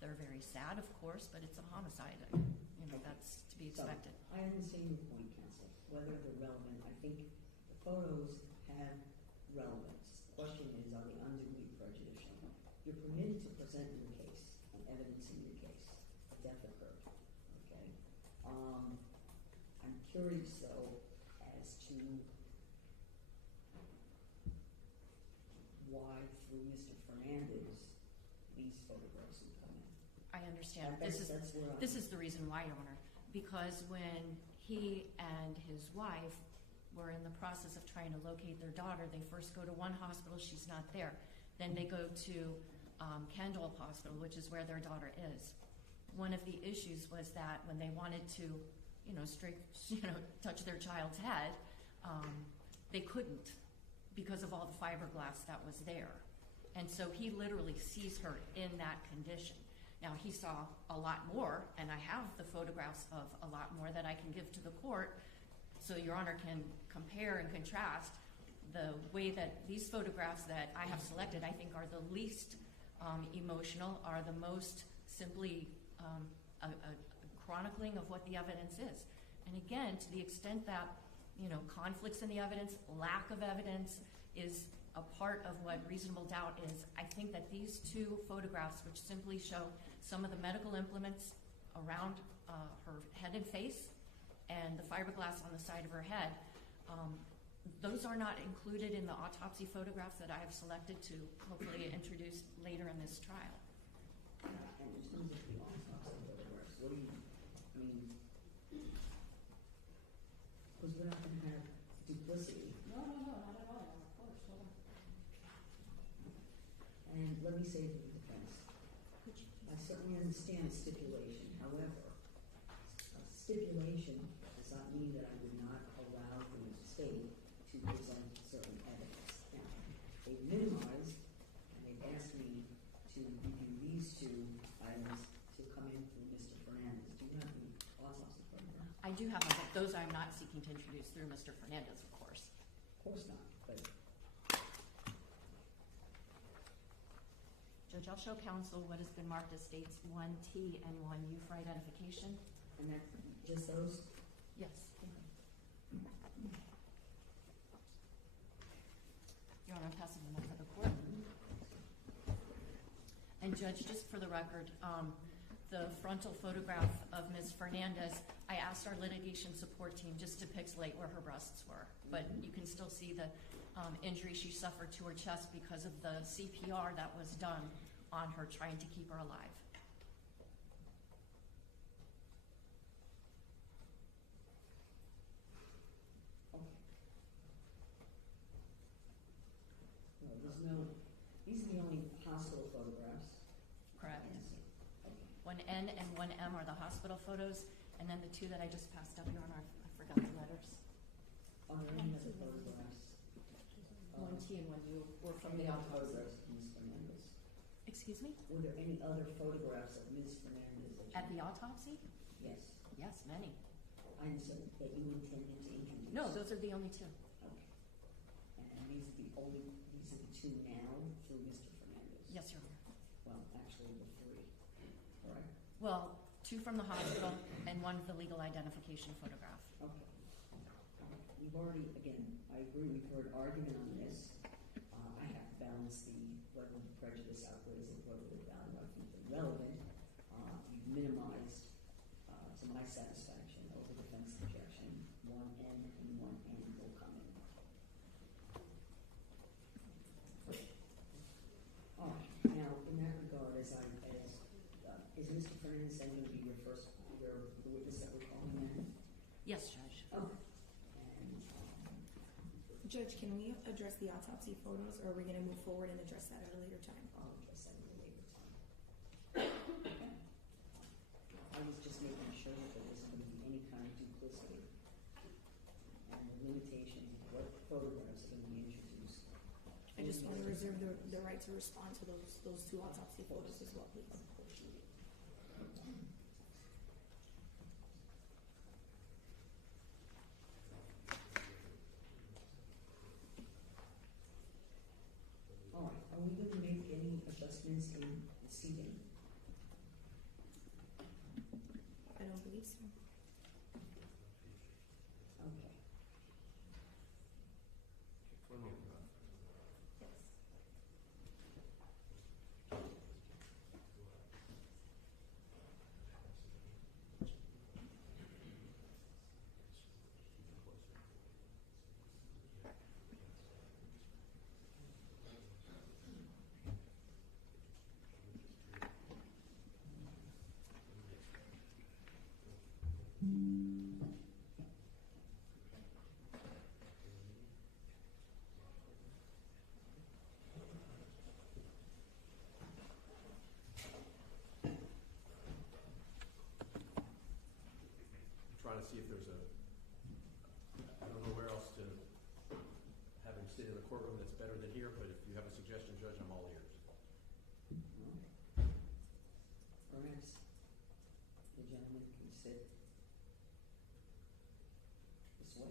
They're very sad, of course, but it's a homicide. You know, that's to be So, expected. I understand your point, counsel. Whether they're relevant, I think the photos have relevance. The question is, are they unduly prejudicial? You're permitted to present your case and evidence in your case. A death occurred. Okay. I'm curious though as to why, through Mr. Fernandez, these photographs would come in. I understand. That's This where is the reason why, Your Honor, because when he and his wife were in the process of trying to locate their daughter, they first go to one hospital, she's not there. Then they go to Kendall Hospital, which is where their daughter is. One of the issues was that when they wanted to, touch their child's head, they couldn't because of all the fiberglass that was there. And so he literally sees her in that condition. Now, he saw a lot more, and I have the photographs of a lot more that I can give to the court, so Your Honor can compare and contrast the way that these photographs that I have selected, I think, are the least emotional, are the most simply a chronicling of what the evidence is. And again, to the extent that, conflicts in the evidence, lack of evidence is a part of what reasonable doubt is, I think that these two photographs, which simply show some of the medical implements around her head and face and the fiberglass on the side of her head, those are not included in the autopsy photographs that I have selected to hopefully introduce later in this trial. And in terms of the autopsy photographs, what do you, because we're not going to have duplicity. No, not at all, of course, hold on. And let me say to the defense, I certainly understand stipulation. However, a stipulation does not mean that I would not allow the state to present certain evidence. Now, they've minimized and they've asked me to review these two items to come in through Mr. Fernandez. Do you have the autopsy photograph? I do have them, but those I'm not seeking to introduce through Mr. Fernandez, of course. Of course not, but Judge, I'll show counsel what has been marked as states 1T and 1U for identification. and that's just those. Yes. Your Honor, I'm passing them up for the court. And Judge, just for the record, the frontal photograph of Ms. Fernandez, I asked our litigation support team just to pixelate where her breasts were, but you can still see the injury she suffered to her chest because of the CPR that was done on her trying to keep her alive. No, there's no, these are the only hospital photographs. Correct. Okay. 1N and 1M are the hospital photos, and then the two that I just passed up, Your Honor, I forgot the letters. Are there any other photographs? 1T and 1U were from Any the other autopsy. photographs of Ms. Fernandez? Excuse me? Were there any other photographs of Ms. Fernandez? At the autopsy? Yes. Yes, many. I understand that you intended to introduce. No, those are the only two. Okay. And these are the two now through Mr. Fernandez? Yes, Your Honor. Well, actually, the three, correct? Well, two from the hospital and one of the legal identification photograph. Okay. We've already, again, I agree, we've heard argument on this. I have to balance whether the prejudice outweighs it, whether the value, I think they're relevant. You've minimized, to my satisfaction, over defense objection. 1N and 1N will come in. All right. Now, in that regard, is Mr. Fernandez then going to be the witness that we're calling in? Yes, Judge. Okay. Judge, can we address the autopsy photos, or are we going to move forward and address that at a later time? I'll address that at a later time. Okay. I was just making sure that there wasn't going to be any kind of duplicity and the limitations of what photographs are going to be introduced. I just want to reserve the right to respond to those two autopsy photos as well, please. All right. Are we going to make any adjustments in the seating? see if there's I don't know where else to have him sit in the courtroom that's better than here, but if you have a suggestion, Judge, I'm all ears. Perhaps the gentleman can sit this way,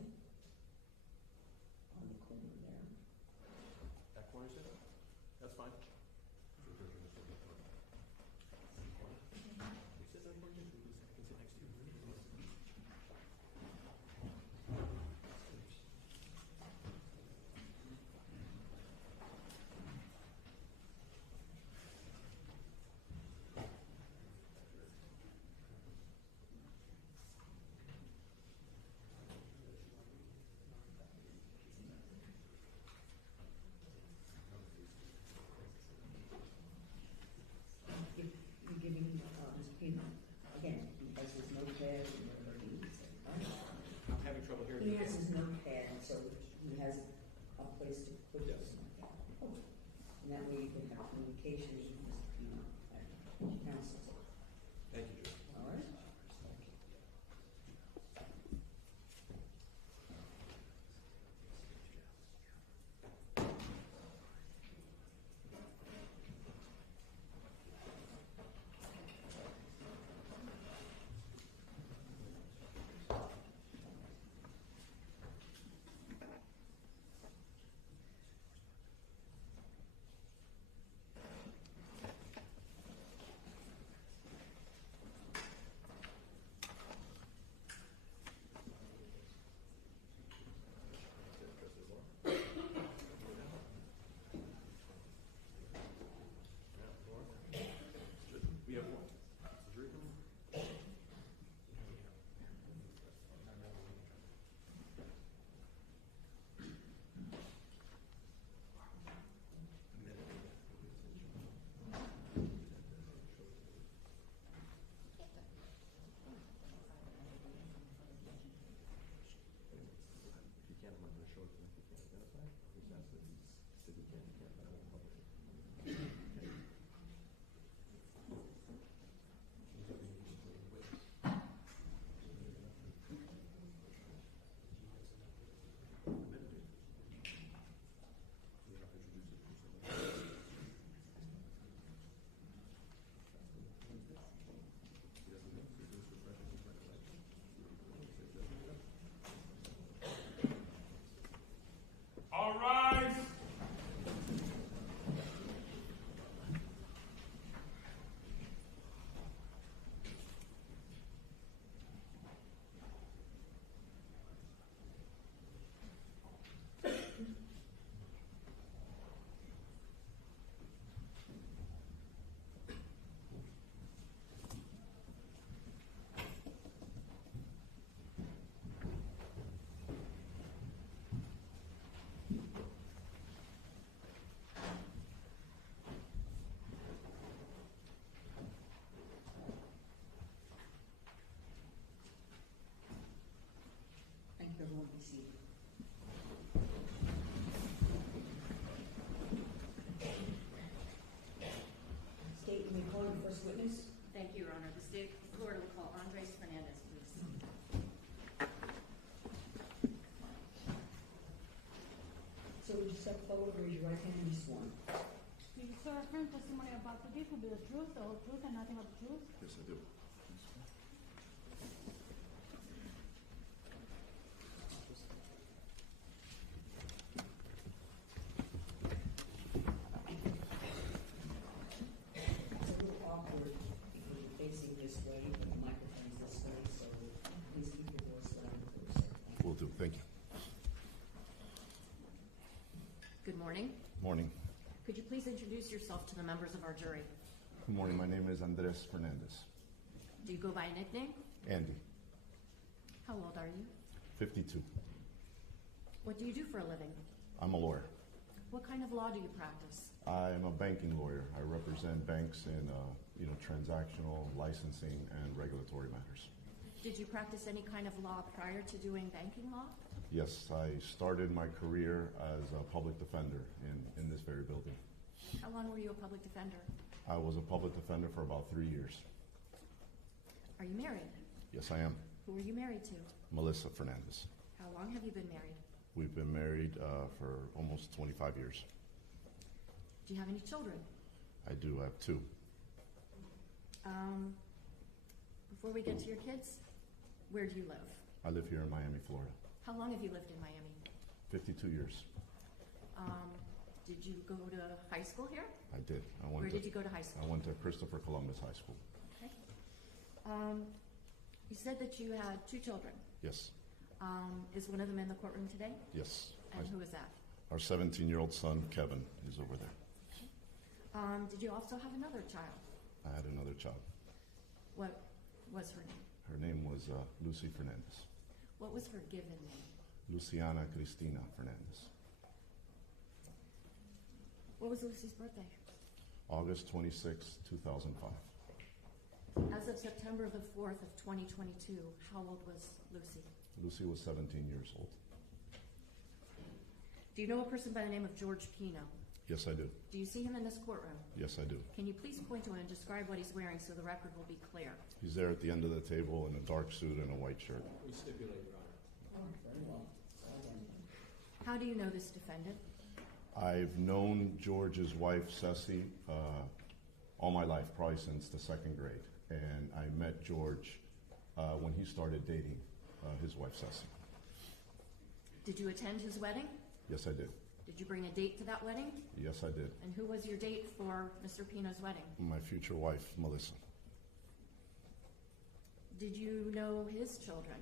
on the corner there. That corner, you said? That's fine. He says that corner, I can sit next to you. You're giving Mr. Pino, again, he has his notepad and whatever he needs. Right? I'm having trouble hearing He you. has his notepad, so he has a place to put Yes. this like that. Oh. And that way you can have communication with Mr. Pino and counsel. Thank you, Judge. All right? We have one. Jury room? If you can't, I'm not going to show it to him if you can't identify. He says that he said he can't, but I won't publish it. All rise. Thank you, everyone, be seated. State, you may call your first witness. Thank you, Your Honor. The state of Florida will call Andres Fernandez, please. So would you step forward, raise your right hand, and be sworn? Do you swear affirm testimony about to give will be the truth, the whole truth, and nothing but the truth? Yes, I do. It's a little awkward because you're facing this way, but the microphone's this way, so please keep your voice loud and clear, sir. Will do, thank you. Good morning. Morning. Could you please introduce yourself to the members of our jury? Good morning, my name is Andres Fernandez. Do you go by a nickname? Andy, How old are you? 52. What do you do for a living? I'm a lawyer. What kind of law do you practice? I am a banking lawyer. I represent banks in transactional, licensing, and regulatory matters. Did you practice any kind of law prior to doing banking law? Yes, I started my career as a public defender in this very building. How long were you a public defender? I was a public defender for about 3 years. Are you married? Yes, I am. Who are you married to? Melissa Fernandez. How long have you been married? We've been married for almost 25 years. Do you have any children? I do have 2. Before we get to your kids, where do you live? I live here in Miami, Florida. How long have you lived in Miami? 52 years. Did you go to high school here? I did. Where did you go to high school? I went to Christopher Columbus High School. Okay. You said that you had 2 children. Yes. Is one of them in the courtroom today? Yes. And who is that? Our 17-year-old son, Kevin, is over there. Did you also have another child? I had another child. What was her name? Her name was Lucy Fernandez. What was her given name? Luciana Cristina Fernandez. What was Lucy's birthday? August 26, 2005. As of September the 4th of 2022, how old was Lucy? Lucy was 17 years old. Do you know a person by the name of George Pino? Yes, I do. Do you see him in this courtroom? Yes, I do. Can you please point to him and describe what he's wearing so the record will be clear? He's there at the end of the table in a dark suit and a white shirt. We stipulate, Your Honor. How do you know this defendant? I've known George's wife, Ceci, all my life, probably since the 2nd grade. And I met George when he started dating his wife, Ceci. Did you attend his wedding? Yes, I did. Did you bring a date to that wedding? Yes, I did. And who was your date for Mr. Pino's wedding? My future wife, Melissa. Did you know his children?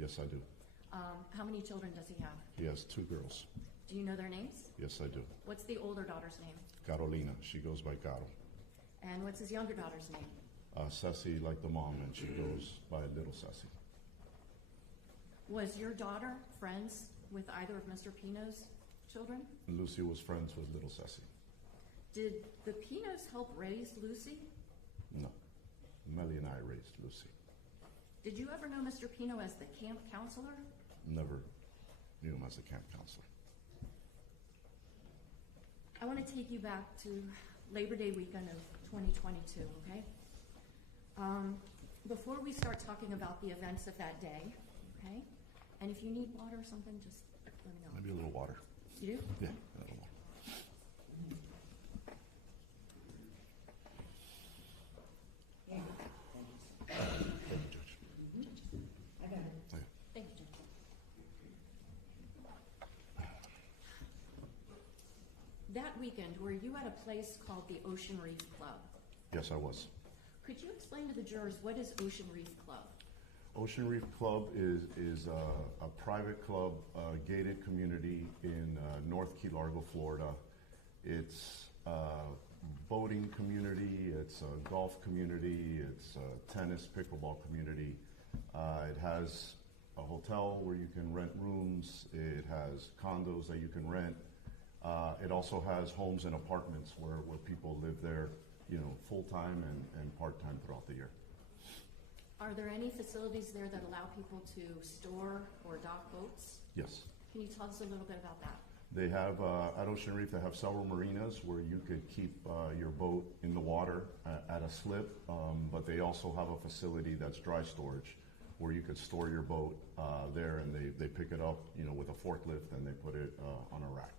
Yes, I do. How many children does he have? He has 2 girls. Do you know their names? Yes, I do. What's the older daughter's name? Carolina, she goes by Caro. And what's his younger daughter's name? Ceci, like the mom, and she goes by Little Ceci. Was your daughter friends with either of Mr. Pino's children? Lucy was friends with Little Ceci. Did the Pinos help raise Lucy? No. Melly and I raised Lucy. Did you ever know Mr. Pino as the camp counselor? Never knew him as a camp counselor. I want to take you back to Labor Day weekend of 2022, okay? Before we start talking about the events of that day, okay? And if you need water or something, just let me know. Maybe a little water. You do? Yeah, a little water. Thank you, Judge. I got it. Okay. Thank you, Jim. That weekend, were you at a place called the Ocean Reef Club? Yes, I was. Could you explain to the jurors what is Ocean Reef Club? Ocean Reef Club is a private club, gated community in North Key Largo, Florida. It's a boating community, it's a golf community, it's a tennis, pickleball community. It has a hotel where you can rent rooms. It has condos that you can rent. It also has homes and apartments where people live there, you know, full-time and part-time throughout the year. Are there any facilities there that allow people to store or dock boats? Yes. Can you tell us a little bit about that? They have, at Ocean Reef, they have several marinas where you could keep your boat in the water at a slip, but they also have a facility that's dry storage where you could store your boat there, and they pick it up, you know, with a forklift, and they put it on a rack.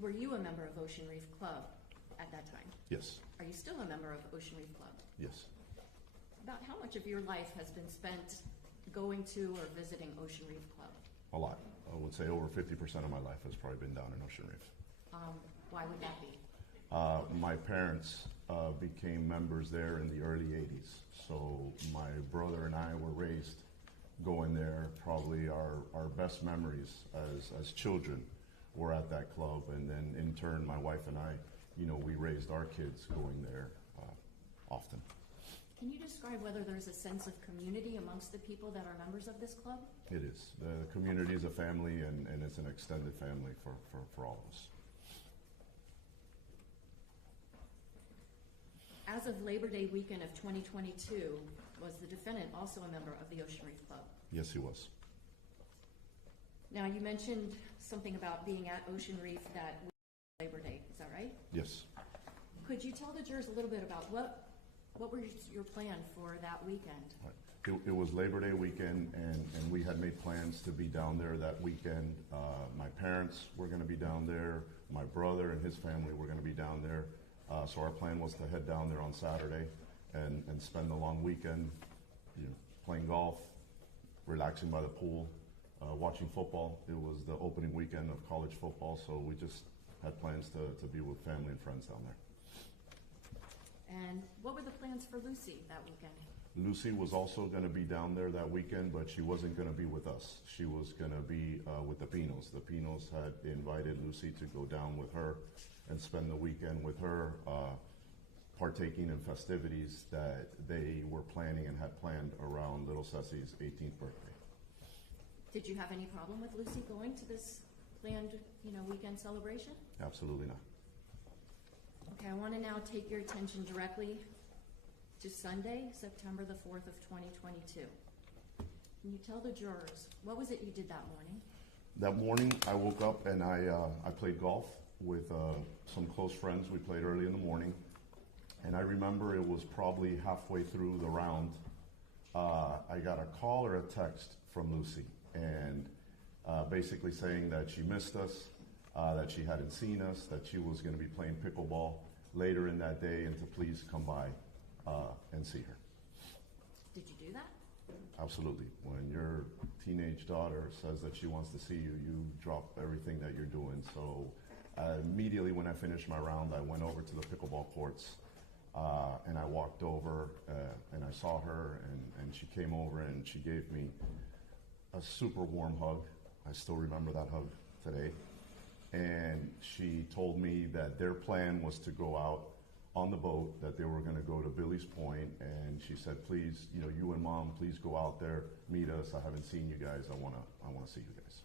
Were you a member of Ocean Reef Club at that time? Yes. Are you still a member of Ocean Reef Club? Yes. About how much of your life has been spent going to or visiting Ocean Reef Club? A lot. I would say over 50% of my life has probably been down in Ocean Reef. Why would that be? My parents became members there in the early 80s. So my brother and I were raised going there. Probably our best memories as children were at that club. And then in turn, my wife and I, you know, we raised our kids going there often. Can you describe whether there's a sense of community amongst the people that are members of this club? It is. The community is a family, and it's an extended family for all of us. As of Labor Day weekend of 2022, was the defendant also a member of the Ocean Reef Club? Yes, he was. Now, you mentioned something about being at Ocean Reef that Labor Day, is that right? Yes. Could you tell the jurors a little bit about what What were your plan for that weekend? It was Labor Day weekend, and we had made plans to be down there that weekend. My parents were going to be down there. My brother and his family were going to be down there. So our plan was to head down there on Saturday and spend the long weekend, playing golf, relaxing by the pool, watching football. It was the opening weekend of college football, so we just had plans to be with family and friends down there. And what were the plans for Lucy that weekend? Lucy was also going to be down there that weekend, but she wasn't going to be with us. She was going to be with the Pinos. The Pinos had invited Lucy to go down with her and spend the weekend with her, partaking in festivities that they were planning and had planned around little Ceci's 18th birthday. Did you have any problem with Lucy going to this planned, weekend celebration? Absolutely not. Okay, I want to now take your attention directly to Sunday, September the 4th of 2022. Can you tell the jurors, what was it you did that morning? That morning, I woke up and I played golf with some close friends. We played early in the morning. And I remember it was probably halfway through the round. I got a call or a text from Lucy, and basically saying that she missed us, that she hadn't seen us, that she was going to be playing pickleball later in that day, and to please come by and see her. Did you do that? Absolutely. When your teenage daughter says that she wants to see you, you drop everything that you're doing. So immediately when I finished my round, I went over to the pickleball courts, and I walked over and I saw her, and she came over and she gave me a super warm hug. I still remember that hug today. And she told me that their plan was to go out on the boat, that they were going to go to Billy's Point, and she said, please, you and Mom, please go out there, meet us. I haven't seen you guys. I want to see you guys.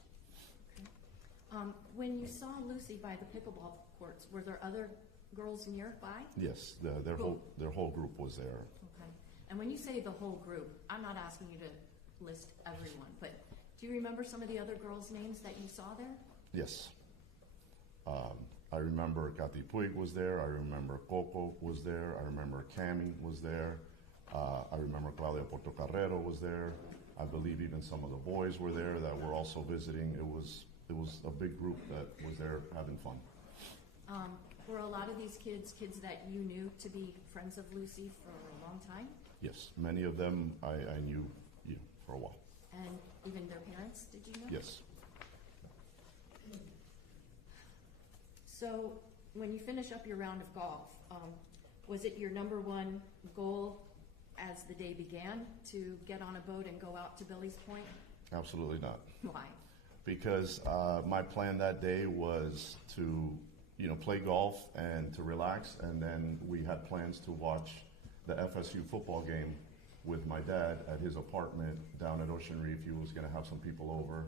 Okay. When you saw Lucy by the pickleball courts, were there other girls nearby? Yes, their whole group was there. Okay. And when you say the whole group, I'm not asking you to list everyone, but do you remember some of the other girls' names that you saw there? Yes. I remember Katy Puig was there. I remember Coco was there. I remember Cami was there. I remember Claudia Portocarrero was there. I believe even some of the boys were there that were also visiting. It was a big group that was there having fun. Were a lot of these kids that you knew to be friends of Lucy for a long time? Yes, many of them I knew for a while. And even their parents, did you know? Yes. So when you finish up your round of golf, was it your number one goal as the day began to get on a boat and go out to Billy's Point? Absolutely not. Why? Because my plan that day was to play golf and to relax, and then we had plans to watch the FSU football game with my dad at his apartment down at Ocean Reef. He was going to have some people over.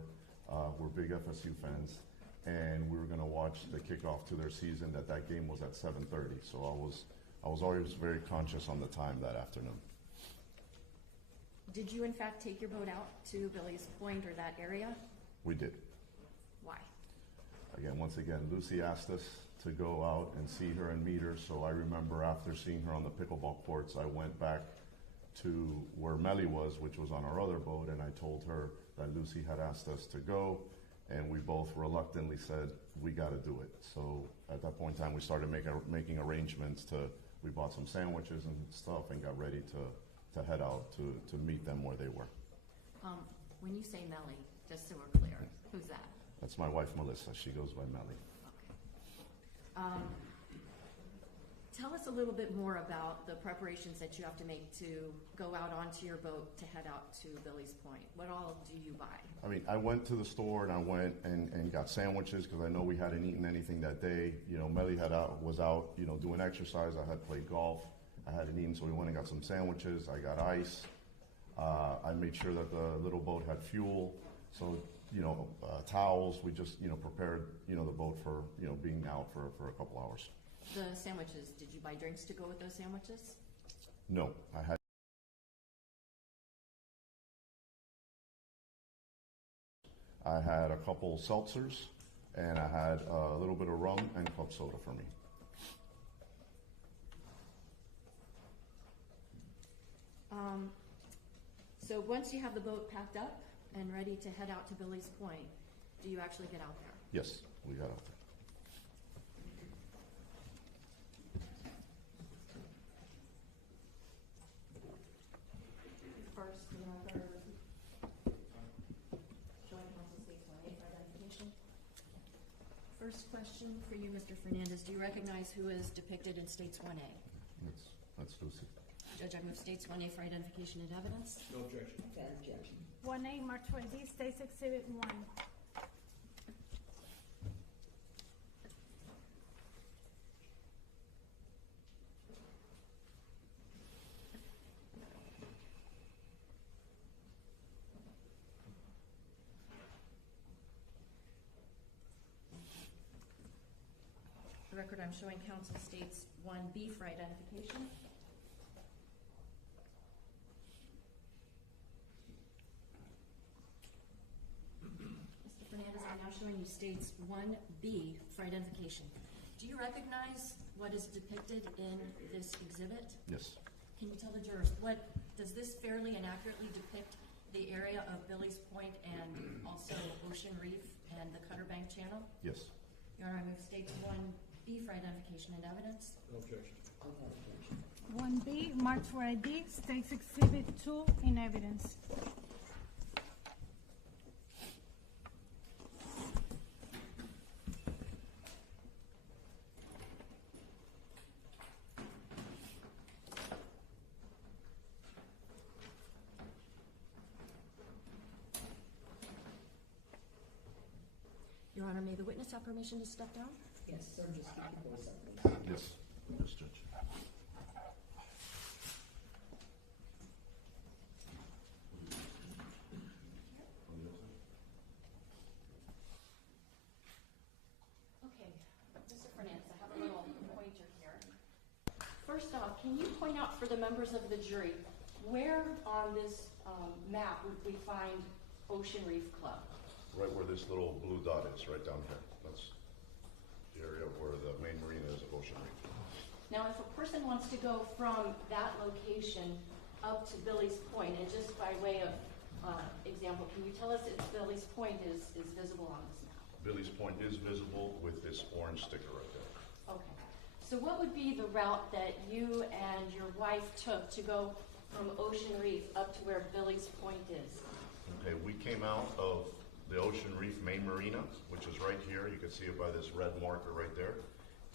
We're big FSU fans, and we were going to watch the kickoff to their season. That game was at 7:30, so I was always very conscious on the time that afternoon. Did you in fact take your boat out to Billy's Point or that area? We did. Why? Once again, Lucy asked us to go out and see her and meet her, so I remember after seeing her on the pickleball courts, I went back to where Melly was, which was on our other boat, and I told her that Lucy had asked us to go, and we both reluctantly said, we got to do it. So at that point in time, we started making arrangements we bought some sandwiches and stuff and got ready to head out to meet them where they were. When you say Melly, just so we're clear, who's that? That's my wife, Melissa. She goes by Melly. Okay. Tell us a little bit more about the preparations that you have to make to go out onto your boat to head out to Billy's Point. What all do you buy? I went to the store and I went and got sandwiches because I know we hadn't eaten anything that day. Melly was out, doing exercise. I had played golf. I hadn't eaten, so we went and got some sandwiches. I got ice. I made sure that the little boat had fuel. So, towels. We just, prepared, the boat for, being out for a couple hours. The sandwiches, did you buy drinks to go with those sandwiches? No, I had a couple seltzers, and I had a little bit of rum and club soda for me. So once you have the boat packed up and ready to head out to Billy's Point, do you actually get out there? Yes, we got out there. First, you want to showing council states 1A for identification. First question for you, Mr. Fernandez. Do you recognize who is depicted in states 1A? That's Lucy. Judge, I move states 1A for identification and evidence. No objection. Without objection. 1A, March 4D, States Exhibit 1. The record I'm showing council states 1B for identification. Mr. Fernandez, I'm now showing you states 1B for identification. Do you recognize what is depicted in this exhibit? Yes. Can you tell the jurors, does this fairly and accurately depict the area of Billy's Point and also Ocean Reef and the Cutter Bank Channel? Yes. Your Honor, I move states 1B for identification and evidence. No objection. Without objection. 1B, March 4D, States Exhibit 2 in evidence. Your Honor, may the witness have permission to step down? Yes, sir, just keep your voice up, please. Yes. Yes, Judge. Okay, Mr. Fernandez, I have a little pointer here. First off, can you point out for the members of the jury, where on this map would we find Ocean Reef Club? Right where this little blue dot is, right down here. That's the area where the main marina is of Ocean Reef. Now, if a person wants to go from that location up to Billy's Point, and just by way of example, can you tell us if Billy's Point is visible on this map? Billy's Point is visible with this orange sticker right there. Okay. So what would be the route that you and your wife took to go from Ocean Reef up to where Billy's Point is? Okay, we came out of the Ocean Reef main marina, which is right here. You can see it by this red marker right there.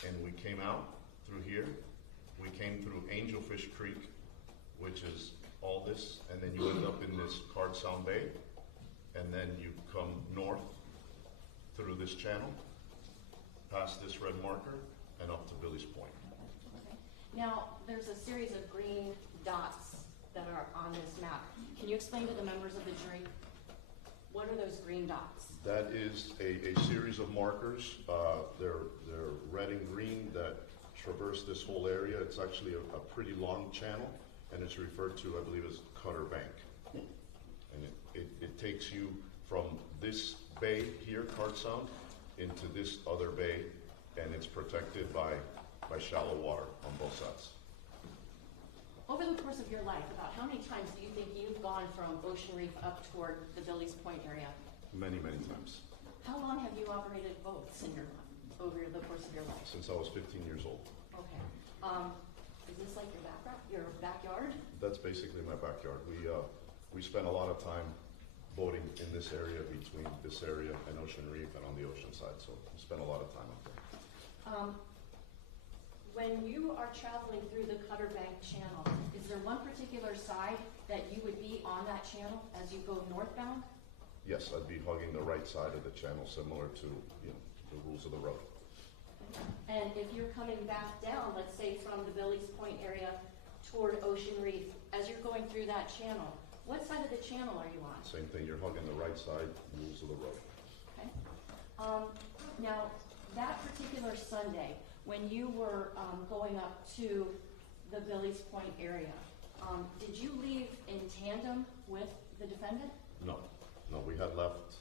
And we came out through here. We came through Angelfish Creek, which is all this, and then you end up in this Card Sound Bay, and then you come north through this channel, past this red marker, and up to Billy's Point. Okay. Now, there's a series of green dots that are on this map. Can you explain to the members of the jury, what are those green dots? That is a series of markers. They're red and green that traverse this whole area. It's actually a pretty long channel, and it's referred to, I believe, as Cutter Bank. And it takes you from this bay here, Card Sound, into this other bay, and it's protected by shallow water on both sides. Over the course of your life, about how many times do you think you've gone from Ocean Reef up toward the Billy's Point area? Many, many times. How long have you operated boats in your over the course of your life? Since I was 15 years old. Okay. Is this like your backyard? That's basically my backyard. We spent a lot of time boating in this area, between this area and Ocean Reef and on the ocean side, so we spent a lot of time up there. When you are traveling through the Cutter Bank Channel, is there one particular side that you would be on that channel as you go northbound? Yes, I'd be hugging the right side of the channel, similar to the rules of the road. And if you're coming back down, let's say from the Billy's Point area toward Ocean Reef, as you're going through that channel, what side of the channel are you on? Same thing, you're hugging the right side, rules of the road. Okay. Now, that particular Sunday, when you were going up to the Billy's Point area, did you leave in tandem with the defendant? No, we had left.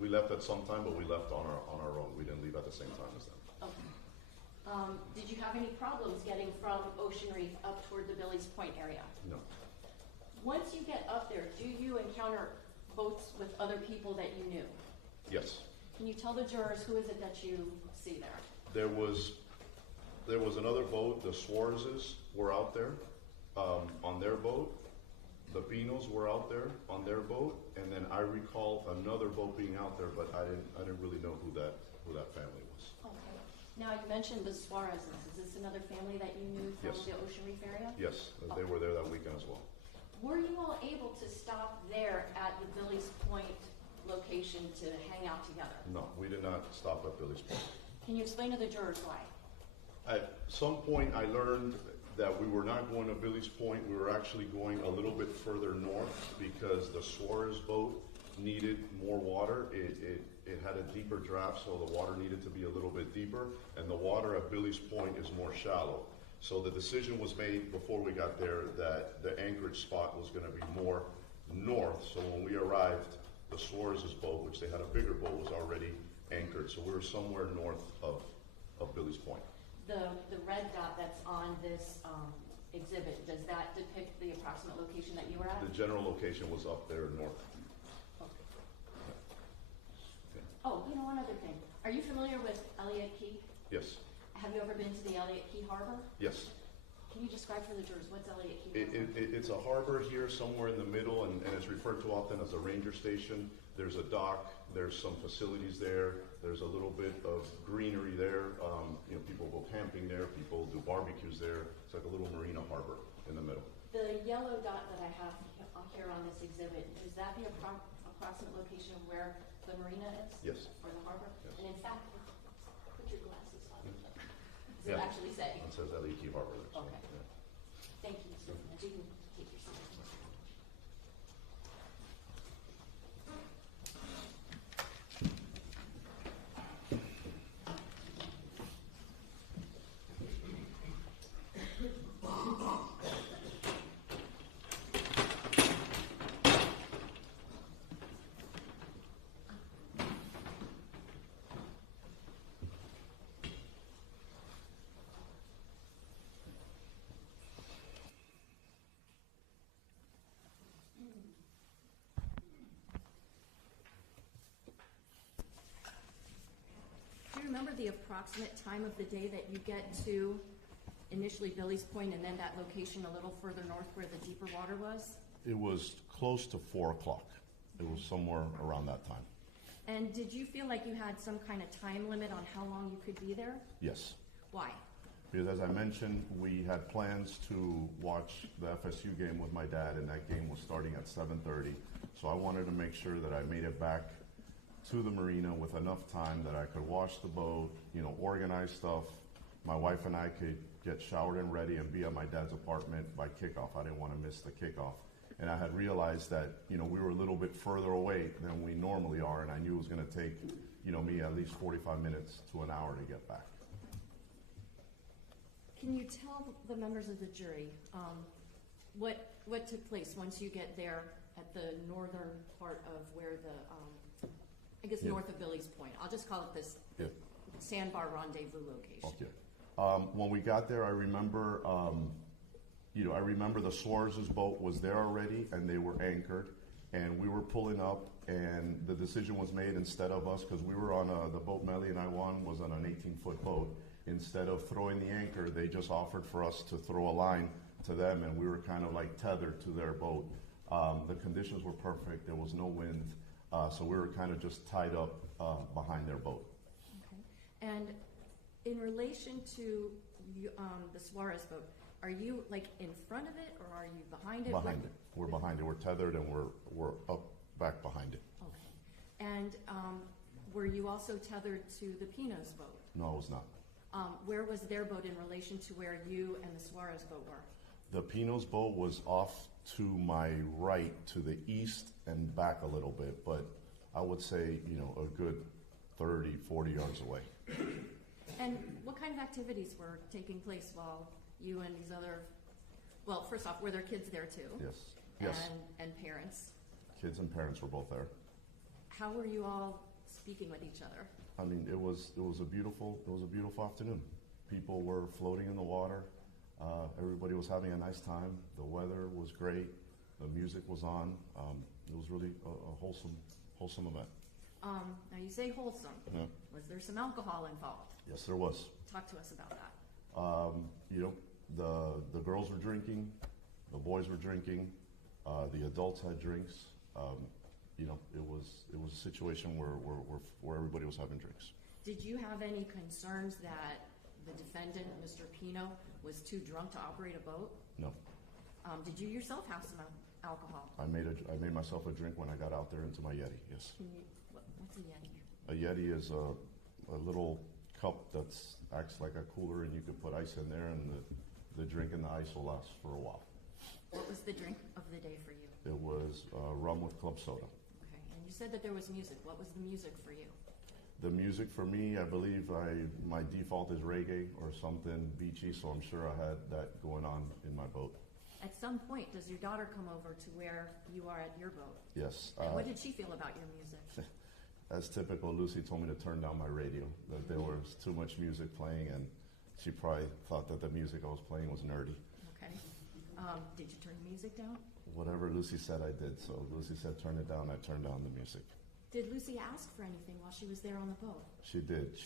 We left at some time, but we left on our own. We didn't leave at the same time as them. Okay. Did you have any problems getting from Ocean Reef up toward the Billy's Point area? No. Once you get up there, do you encounter boats with other people that you knew? Yes. Can you tell the jurors who is it that you see there? There was another boat. The Suarezes were out there on their boat. The Pinos were out there on their boat, and then I recall another boat being out there, but I didn't really know who that family was. Okay. Now, you mentioned the Suarezes. Is this another family that you knew from Yes. the Ocean Reef area? Yes, they were there that weekend as well. Were you all able to stop there at the Billy's Point location to hang out together? No, we did not stop at Billy's Point. Can you explain to the jurors why? At some point, I learned that we were not going to Billy's Point. We were actually going a little bit further north because the Suarez boat needed more water. It had a deeper draft, so the water needed to be a little bit deeper, and the water at Billy's Point is more shallow. So the decision was made before we got there that the anchorage spot was going to be more north. So when we arrived, the Suarez's boat, which they had a bigger boat, was already anchored. So we were somewhere north of Billy's Point. The red dot that's on this exhibit, does that depict the approximate location that you were at? The general location was up there north. Okay. Oh, you know, one other thing. Are you familiar with Elliott Key? Yes. Have you ever been to the Elliott Key Harbor? Yes. Can you describe for the jurors what's Elliott Key Harbor? It's a harbor here somewhere in the middle, and it's referred to often as a ranger station. There's a dock, there's some facilities there, there's a little bit of greenery there. People go camping there, people do barbecues there. It's like a little marina harbor in the middle. The yellow dot that I have here on this exhibit, is that the approximate location where the marina is? Yes. Or the harbor? Yes. And in fact, put your glasses on. Does it Yeah. actually say? It says Elliott Key Harbor there. So, Okay. yeah. Thank you, Mr. Fernandez. You can take your seat. Do you remember the approximate time of the day that you get to initially Billy's Point and then that location a little further north where the deeper water was? It was close to 4 o'clock. It was somewhere around that time. And did you feel like you had some kind of time limit on how long you could be there? Yes. Why? Because as I mentioned, we had plans to watch the FSU game with my dad, and that game was starting at 7:30. So I wanted to make sure that I made it back to the marina with enough time that I could wash the boat, organize stuff. My wife and I could get showered and ready and be at my dad's apartment by kickoff. I didn't want to miss the kickoff. And I had realized that, we were a little bit further away than we normally are, and I knew it was going to take, me at least 45 minutes to an hour to get back. Can you tell the members of the jury what took place once you get there at the northern part of where the, north of Billy's Point? I'll just call it this Sandbar Rendezvous location. Okay. When we got there, I remember, the Suarez's boat was there already, and they were anchored, and we were pulling up, and the decision was made instead of us, because we were on the boat Melly and I was on an 18-foot boat. Instead of throwing the anchor, they just offered for us to throw a line to them, and we were kind of like tethered to their boat. The conditions were perfect. There was no wind, so we were kind of just tied up behind their boat. Okay. And in relation to the Suarez boat, are you like in front of it, or are you behind it? Behind it. We're behind it. We're tethered, and we're up back behind it. Okay. And were you also tethered to the Pino's boat? No, I was not. Where was their boat in relation to where you and the Suarez boat were? The Pino's boat was off to my right, to the east and back a little bit, but I would say, a good 30, 40 yards away. And what kind of activities were taking place while you and these other, well, first off, were there kids there too? Yes. Yes. And parents? Kids and parents were both there. How were you all speaking with each other? I mean, it was a beautiful afternoon. People were floating in the water. Everybody was having a nice time. The weather was great. The music was on. It was really a wholesome event. Now you say wholesome. Yeah. Was there some alcohol involved? Yes, there was. Talk to us about that. You know, the girls were drinking, the boys were drinking, the adults had drinks. You know, it was a situation where everybody was having drinks. Did you have any concerns that the defendant, Mr. Pino, was too drunk to operate a boat? No. Did you yourself have some alcohol? I made myself a drink when I got out there into my Yeti. Yes. What's a Yeti? A Yeti is a little cup that acts like a cooler, and you can put ice in there, and the drink and the ice will last for a while. What was the drink of the day for you? It was rum with club soda. Okay, and you said that there was music. What was the music for you? The music for me, I believe my default is reggae or something beachy, so I'm sure I had that going on in my boat. At some point, does your daughter come over to where you are at your boat? Yes. And what did she feel about your music? As typical, Lucy told me to turn down my radio, that there was too much music playing, and she probably thought that the music I was playing was nerdy. Okay. Did you turn the music down? Whatever Lucy said, I did. So Lucy said turn it down, I turned down the music. Did Lucy ask for anything while she was there on the boat? She did.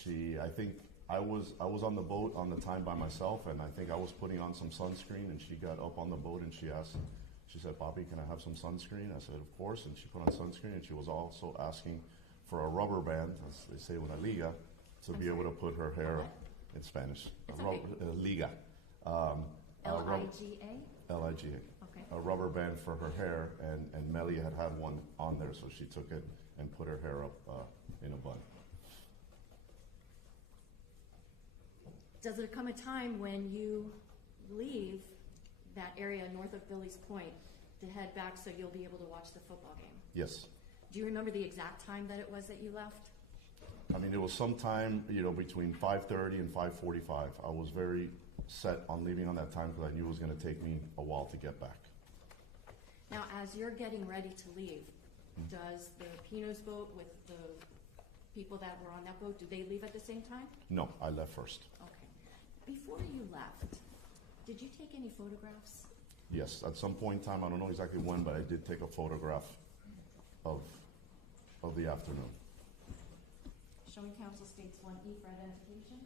I think I was on the boat on the time by myself, and I think I was putting on some sunscreen, and she got up on the boat and she said, Bobby, can I have some sunscreen? I said, of course, and she put on sunscreen, and she was also asking for a rubber band, as they say, una liga, to be able to put her hair in Spanish. It's a okay. Liga. L-I-G-A? L-I-G-A. Okay. A rubber band for her hair, and Melly had one on there, so she took it and put her hair up in a bun. Does there come a time when you leave that area north of Billy's Point to head back so you'll be able to watch the football game? Yes. Do you remember the exact time that it was that you left? I mean, it was sometime, between 5:30 and 5:45. I was very set on leaving on that time because I knew it was going to take me a while to get back. Now, as you're getting ready to leave, does the Pino's boat with the people that were on that boat, do they leave at the same time? No, I left first. Okay. Before you left, did you take any photographs? Yes, at some point in time, I don't know exactly when, but I did take a photograph of the afternoon. Showing counsel states 1E for identification.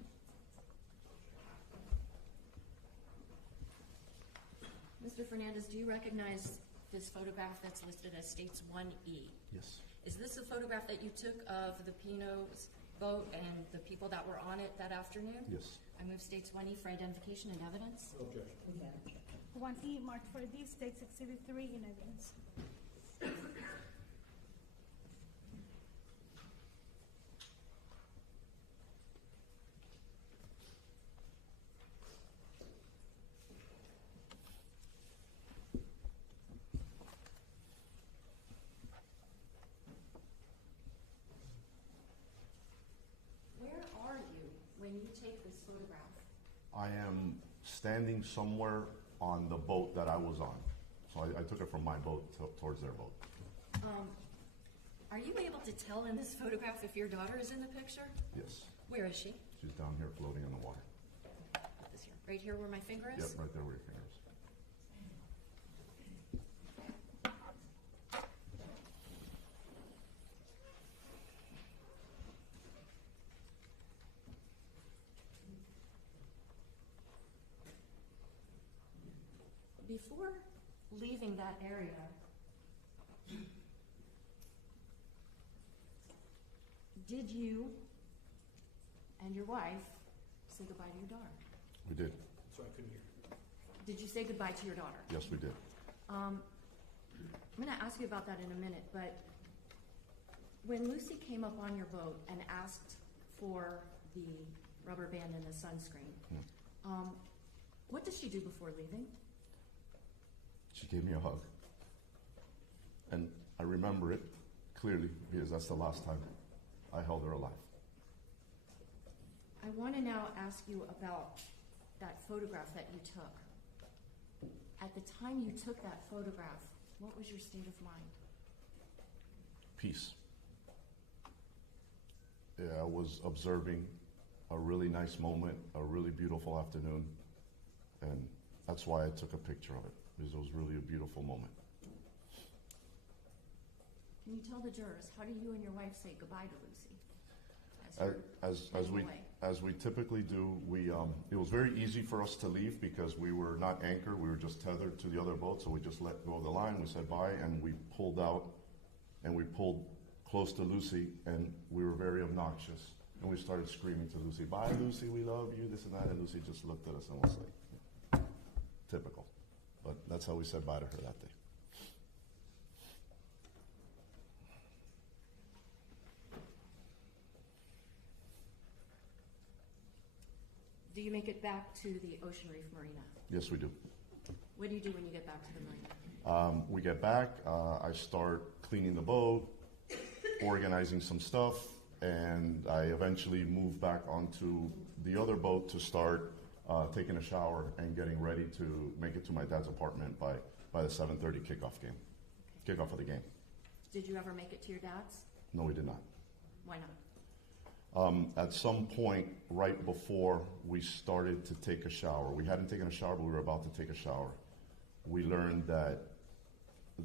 Mr. Fernandez, do you recognize this photograph that's listed as states 1E? Yes. Is this a photograph that you took of the Pino's boat and the people that were on it that afternoon? Yes. I move states 1E for identification and evidence. Okay. 1E marked for these takes Exhibit 3 in evidence. Where are you when you take this photograph? I am standing somewhere on the boat that I was on. So I took it from my boat towards their boat. Are you able to tell in this photograph if your daughter is in the picture? Yes. Where is she? She's down here floating in the water. This here, right here where my finger is? Yep, right there where your finger is. Before leaving that area, did you and your wife say goodbye to your daughter? We did. So I couldn't hear. Did you say goodbye to your daughter? Yes, we did. I'm going to ask you about that in a minute, but when Lucy came up on your boat and asked for the rubber band and the sunscreen, what did she do before leaving? She gave me a hug. And I remember it clearly because that's the last time I held her alive. I want to now ask you about that photograph that you took. At the time you took that photograph, what was your state of mind? Peace. Yeah, I was observing a really nice moment, a really beautiful afternoon, and that's why I took a picture of it, because it was really a beautiful moment. Can you tell the jurors, how do you and your wife say goodbye to Lucy? As you're heading away? As we typically do, it was very easy for us to leave because we were not anchored. We were just tethered to the other boat, so we just let go of the line. We said bye, and we pulled out, and we pulled close to Lucy, and we were very obnoxious. And we started screaming to Lucy, "Bye, Lucy, we love you," this and that. And Lucy just looked at us and was like, typical. But that's how we said bye to her that day. Do you make it back to the Ocean Reef Marina? Yes, we do. What do you do when you get back to the marina? We get back, I start cleaning the boat, organizing some stuff, and I eventually move back onto the other boat to start taking a shower and getting ready to make it to my dad's apartment by the 7:30 kickoff of the game. Did you ever make it to your dad's? No, we did not. Why not? At some point, right before we started to take a shower, we hadn't taken a shower, but we were about to take a shower. We learned that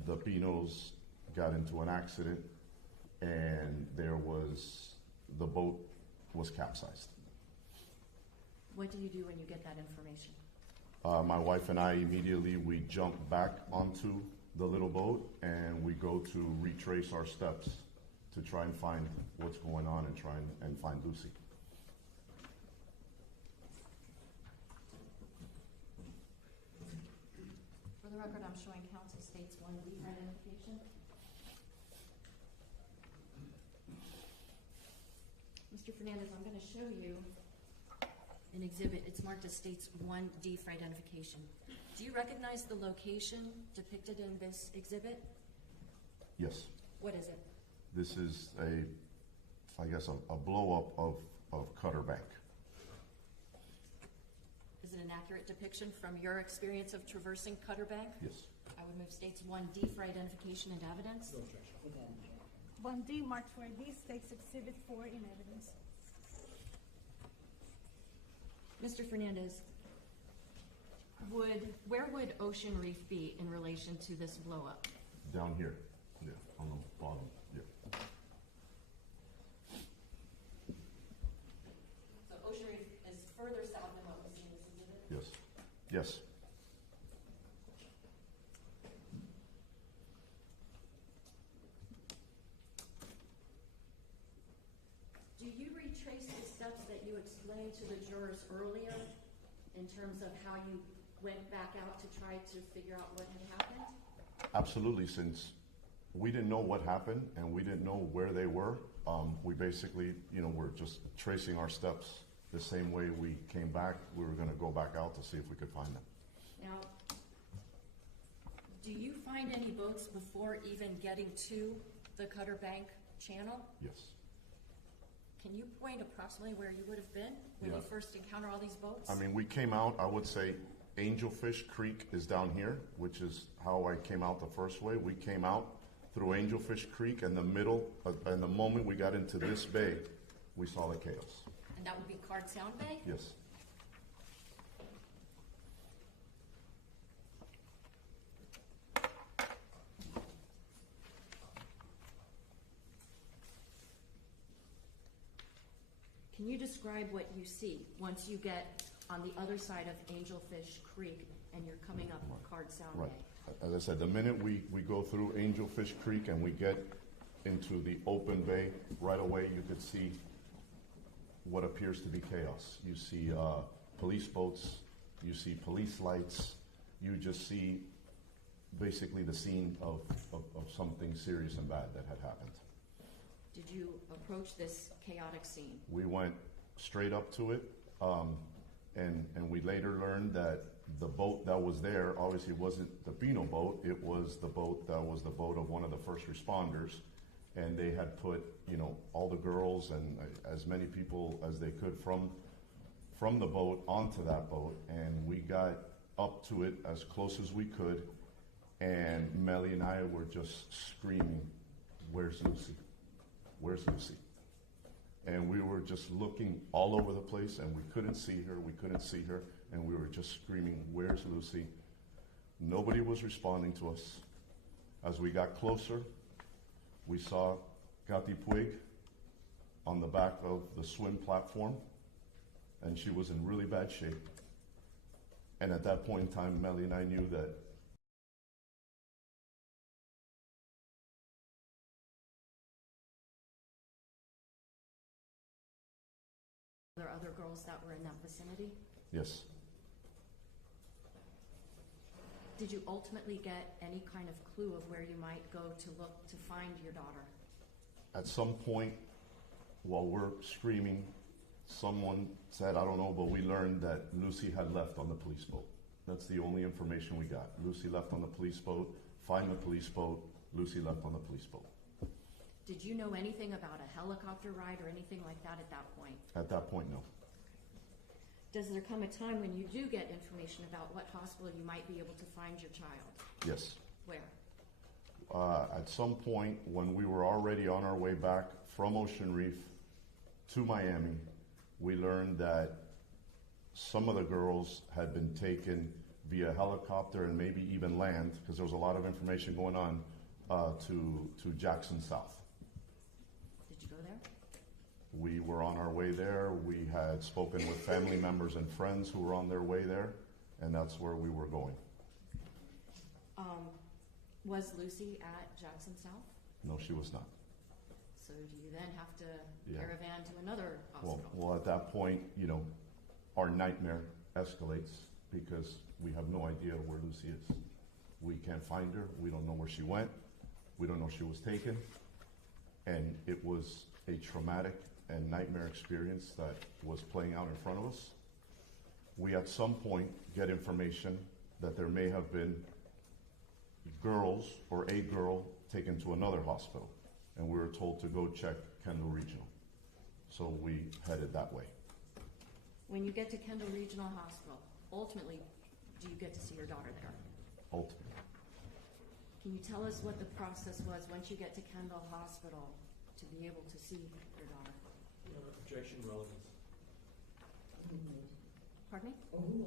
the Pinos got into an accident, and the boat was capsized. What do you do when you get that information? My wife and I immediately, we jump back onto the little boat, and we go to retrace our steps to try and find what's going on and try and find Lucy. For the record, I'm showing counsel states 1D for identification. Mr. Fernandez, I'm going to show you an exhibit. It's marked as states 1D for identification. Do you recognize the location depicted in this exhibit? Yes. What is it? This is I guess a blow up of Cutter Bank. Is it an accurate depiction from your experience of traversing Cutter Bank? Yes. I would move states 1D for identification and evidence. 1D marked for ID, states exhibit 4 in evidence. Mr. Fernandez, where would Ocean Reef be in relation to this blow up? Down here. Yeah, on the bottom. Yeah. So Ocean Reef is further south than what we see in this exhibit? Yes. Yes. Do you retrace the steps that you explained to the jurors earlier in terms of how you went back out to try to figure out what had happened? Absolutely, since we didn't know what happened and we didn't know where they were, we basically, we're just tracing our steps the same way we came back. We were going to go back out to see if we could find them. Now, do you find any boats before even getting to the Cutter Bank channel? Yes. Can you point approximately where you would have been when you first encounter all these boats? I mean, we came out, I would say Angelfish Creek is down here, which is how I came out the first way. We came out through Angelfish Creek, and the moment we got into this bay, we saw the chaos. And that would be Card Sound Bay? Yes. Can you describe what you see once you get on the other side of Angelfish Creek and you're coming up Card Sound Right. Bay? As I said, the minute we go through Angelfish Creek and we get into the open bay, right away you could see what appears to be chaos. You see police boats, you see police lights, you just see basically the scene of something serious and bad that had happened. Did you approach this chaotic scene? We went straight up to it, and we later learned that the boat that was there obviously wasn't the Pino boat. It was the boat that was the boat of one of the first responders, and they had put all the girls and as many people as they could from the boat onto that boat, and we got up to it as close as we could, and Melly and I were just screaming, "Where's Lucy? Where's Lucy?" And we were just looking all over the place, and we couldn't see her, and we were just screaming, "Where's Lucy?" Nobody was responding to us. As we got closer, We saw Gati Puig on the back of the swim platform, and she was in really bad shape. And at that point in time, Melly and I knew that There are other girls that were in that vicinity. yes, Did you ultimately get any kind of clue of where you might go to look to find your daughter? at some point while we're screaming, someone said, I don't know, but we learned that Lucy had left on the police boat. That's the only information we got. Lucy left on the police boat, find the police boat, Lucy left on the police boat. Did you know anything about a helicopter ride or anything like that at that point? At that point, no. Does there come a time when you do get information about what hospital you might be able to find your child? Yes. Where? At some point when we were already on our way back from Ocean Reef to Miami, we learned that some of the girls had been taken via helicopter and maybe even land, because there was a lot of information going on, to Jackson South. Did you go there? We were on our way there. We had spoken with family members and friends who were on their way there, and that's where we were going. Was Lucy at Jackson South? No, she was not. So do you then have to Yeah. caravan to another hospital? Well, at that point, you know, our nightmare escalates because we have no idea where Lucy is. We can't find her. We don't know where she went. We don't know she was taken. And it was a traumatic and nightmare experience that was playing out in front of us. We at some point get information that there may have been girls or a girl taken to another hospital. And we were told to go check Kendall Regional. So we headed that way. When you get to Kendall Regional Hospital, ultimately, do you get to see your daughter there? Ultimately. Can you tell us what the process was once you get to Kendall Hospital to be able to see your daughter? Objection, relevance. Pardon me?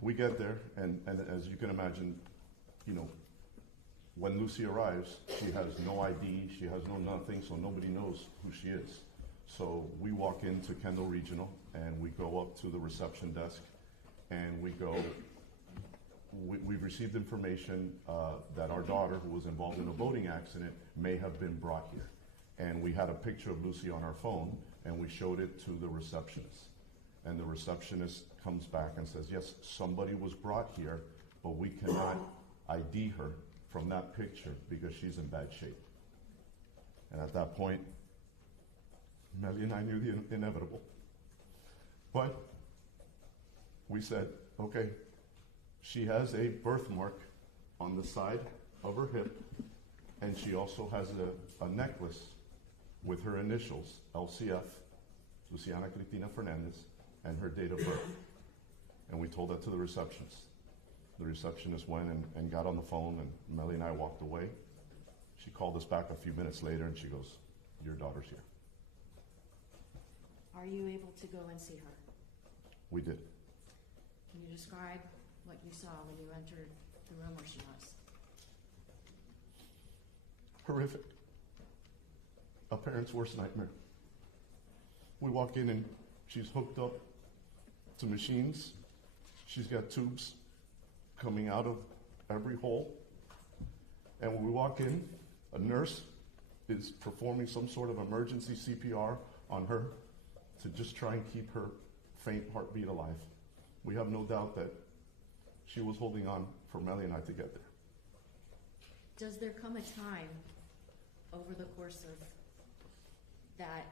We get there, and as you can imagine, you know, when Lucy arrives, she has no ID, she has no nothing, so nobody knows who she is. So we walk into Kendall Regional, and we go up to the reception desk, and we go, we've received information that our daughter, who was involved in a boating accident, may have been brought here. And we had a picture of Lucy on our phone, and we showed it to the receptionist. And the receptionist comes back and says, yes, somebody was brought here, but we cannot ID her from that picture because she's in bad shape. And at that point, Melly and I knew the inevitable. But we said, okay, she has a birthmark on the side of her hip, and she also has a necklace with her initials, LCF, Luciana Cristina Fernandez, and her date of birth. And we told that to the receptionist. The receptionist went and got on the phone, and Melly and I walked away. She called us back a few minutes later, and she goes, your daughter's here. Are you able to go and see her? We did. Can you describe what you saw when you entered the room where she was? Horrific. A parent's worst nightmare. We walk in and she's hooked up to machines. She's got tubes coming out of every hole. And when we walk in, a nurse is performing some sort of emergency CPR on her to just try and keep her faint heartbeat alive. We have no doubt that she was holding on for Melly and I to get there. Does there come a time over the course of that,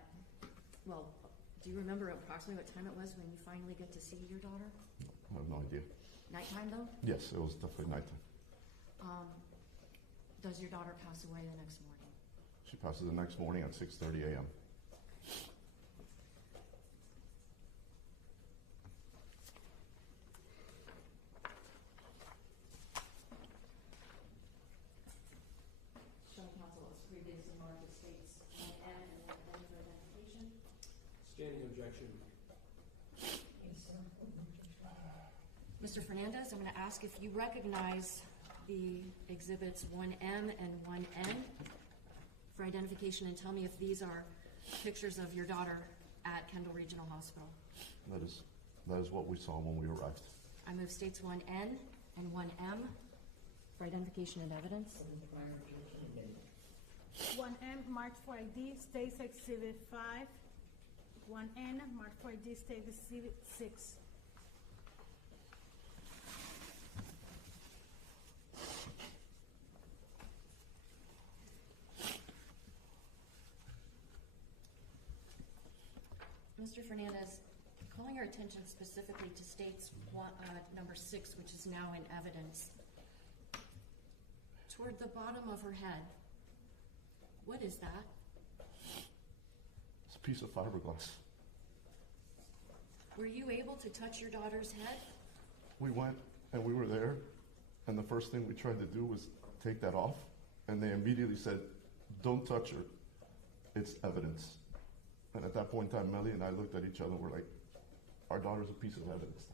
well, do you remember approximately what time it was when you finally get to see your daughter? I have no idea. Nighttime though? Yes, it was definitely nighttime. Does your daughter pass away the next morning? She passes the next morning at 6:30 a.m. Show counsel was previously marked as states and then for identification. Standing objection. Mr. Fernandez, I'm going to ask if you recognize the exhibits 1M and 1N for identification and tell me if these are pictures of your daughter at Kendall Regional Hospital. That is what we saw when we arrived. I move states 1N and 1M for identification and evidence. 1M marked for ID, states exhibit 5. 1N marked for ID, states exhibit 6. Mr. Fernandez, calling your attention specifically to states number 6, which is now in evidence. Toward the bottom of her head, what is that? It's a piece of fiberglass. Were you able to touch your daughter's head? We went and we were there, and the first thing we tried to do was take that off, and they immediately said, "Don't touch her. It's evidence." And at that point in time, Melly and I looked at each other and we're like, our daughter's a piece of evidence.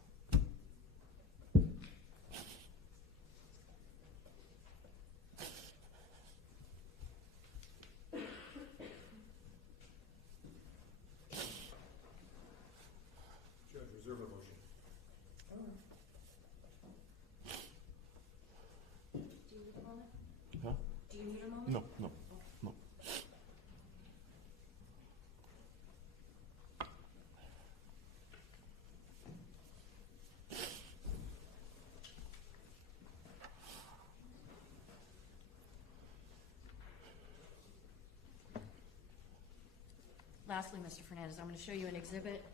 Judge, reserve a motion. Do you need a moment? Huh? Do you need a moment? No, no, no. Lastly, Mr. Fernandez, I'm going to show you an exhibit.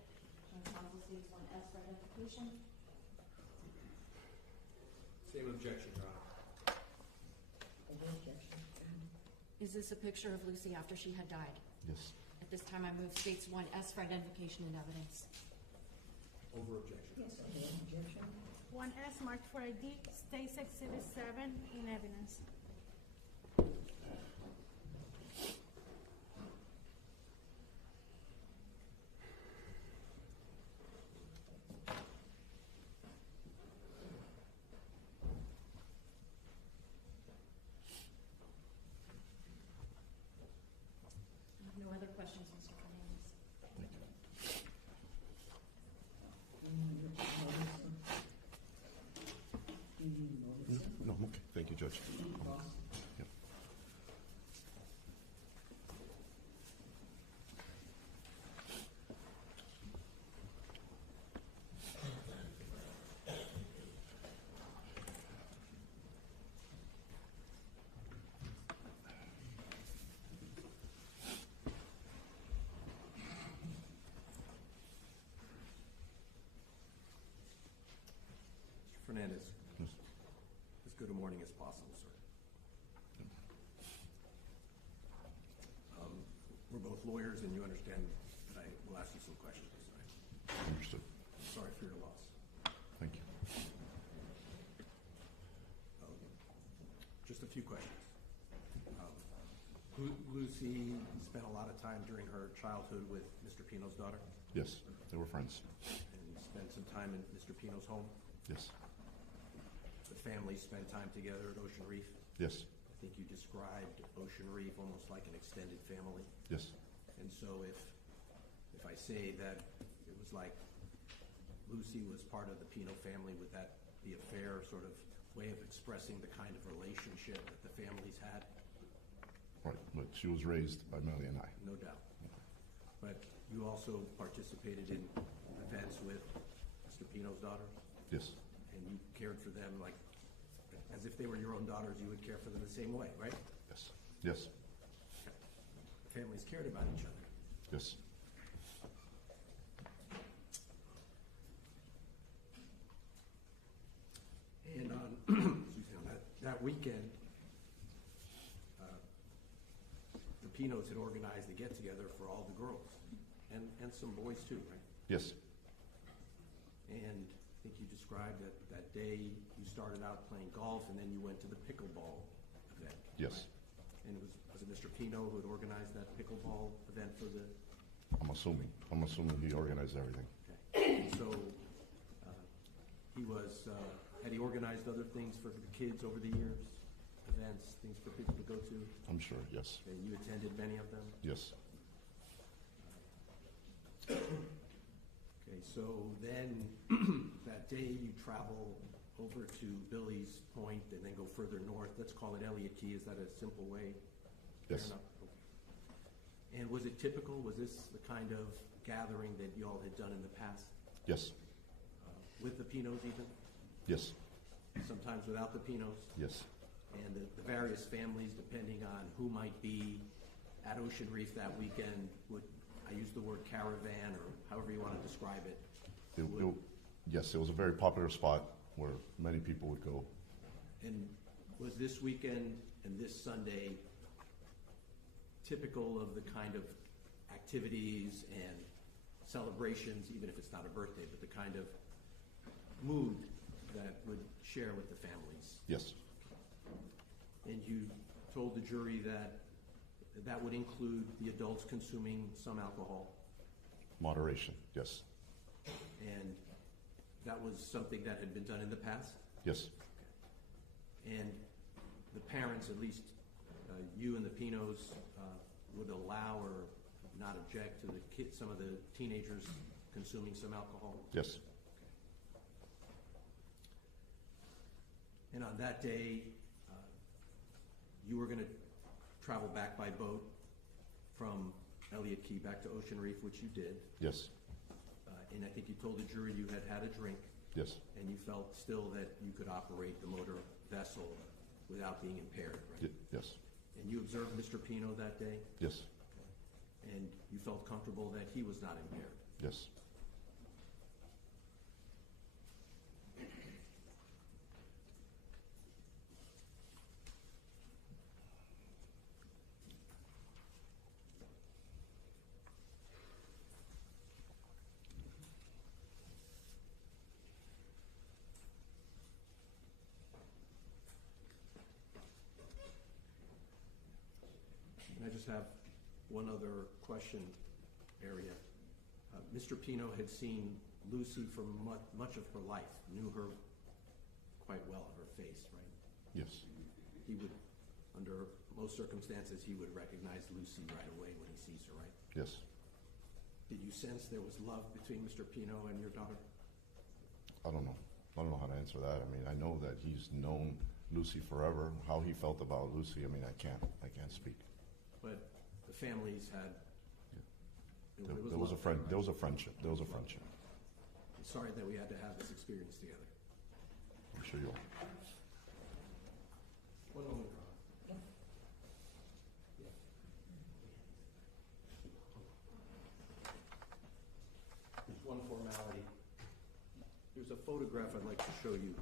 Counsel states 1S for identification. Same objection, Your Honor. Is this a picture of Lucy after she had died? Yes. At this time, I move states 1S for identification and evidence. Over objection. 1S marked for ID, states exhibit 7 in evidence. No other questions, Mr. Fernandez? No, I'm okay. Thank you, Judge. Yep. Mr. Fernandez, Yes. as good a morning as possible, sir. We're both lawyers, and you understand that I will ask you some questions. Understood. Sorry for your loss. Thank you. Just a few questions. Lucy spent a lot of time during her childhood with Mr. Pino's daughter, Yes, they were friends. and spent some time in Mr. Pino's home. Yes. The family spent time together at Ocean Reef. Yes. I think you described Ocean Reef almost like an extended family. Yes. And so if I say that it was like Lucy was part of the Pino family, would that be a fair sort of way of expressing the kind of relationship that the families had? Right. But she was raised by Melly and I. No doubt. But you also participated in events with Mr. Pino's daughters, Yes. and you cared for them like, as if they were your own daughters, you would care for them the same way, right? Yes. Yes. Families cared about each other. Yes. And on, excuse me, on that weekend, the Pinos had organized a get-together for all the girls, and some boys too, right? Yes. And I think you described that day you started out playing golf, and then you went to the pickleball event. Yes. And was it Mr. Pino who had organized that pickleball event for the? I'm assuming he organized everything. Okay. And so he was Had he organized other things for the kids over the years? Events, things for people to go to? I'm sure, yes. And you attended many of them? Yes. Okay, so then that day you travel over to Billy's Point and then go further north. Let's call it Elliott Key. Is that a simple way? Fair Yes. enough? Okay. And was it typical? Was this the kind of gathering that you all had done in the past? Yes. With the Pinos even? Yes. Sometimes without the Pinos? Yes. And the various families, depending on who might be at Ocean Reef that weekend, would, I use the word caravan or however you want to describe it. Yes, it was a very popular spot where many people would go. And was this weekend and this Sunday typical of the kind of activities and celebrations, even if it's not a birthday, but the kind of mood that would share with the families? Yes. And you told the jury that that would include the adults consuming some alcohol? Moderation, yes. And that was something that had been done in the past? Yes. And the parents, at least you and the Pinos, would allow or not object to the kids, some of the teenagers consuming some alcohol? Yes. And on that day, you were going to travel back by boat from Elliott Key back to Ocean Reef, which you did. Yes. And I think you told the jury you had a drink. Yes. And you felt still that you could operate the motor vessel without being impaired, right? Yes. And you observed Mr. Pino that day? Yes. And you felt comfortable that he was not impaired? Yes. And I just have one other question area. Mr. Pino had seen Lucy for much of her life, knew her quite well, her face, right? Yes. He would, under most circumstances, he would recognize Lucy right away when he sees her, right? Yes. Did you sense there was love between Mr. Pino and your daughter? I don't know. I don't know how to answer that. I mean, I know that he's known Lucy forever. How he felt about Lucy, I mean, I can't speak. But the families had. There was a friend. There was a friendship. There was a friendship. I'm sorry that we had to have this experience together. I'm sure you'll. One moment. There's one formality. There's a photograph I'd like to show you.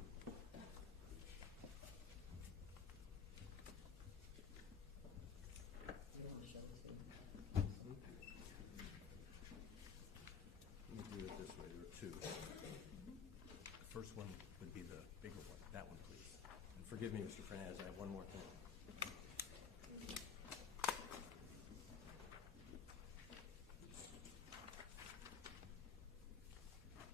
Let me do it this way. There are two. The first one would be the bigger one. That one, please. And forgive me, Mr. Fernandez, I have one more thing.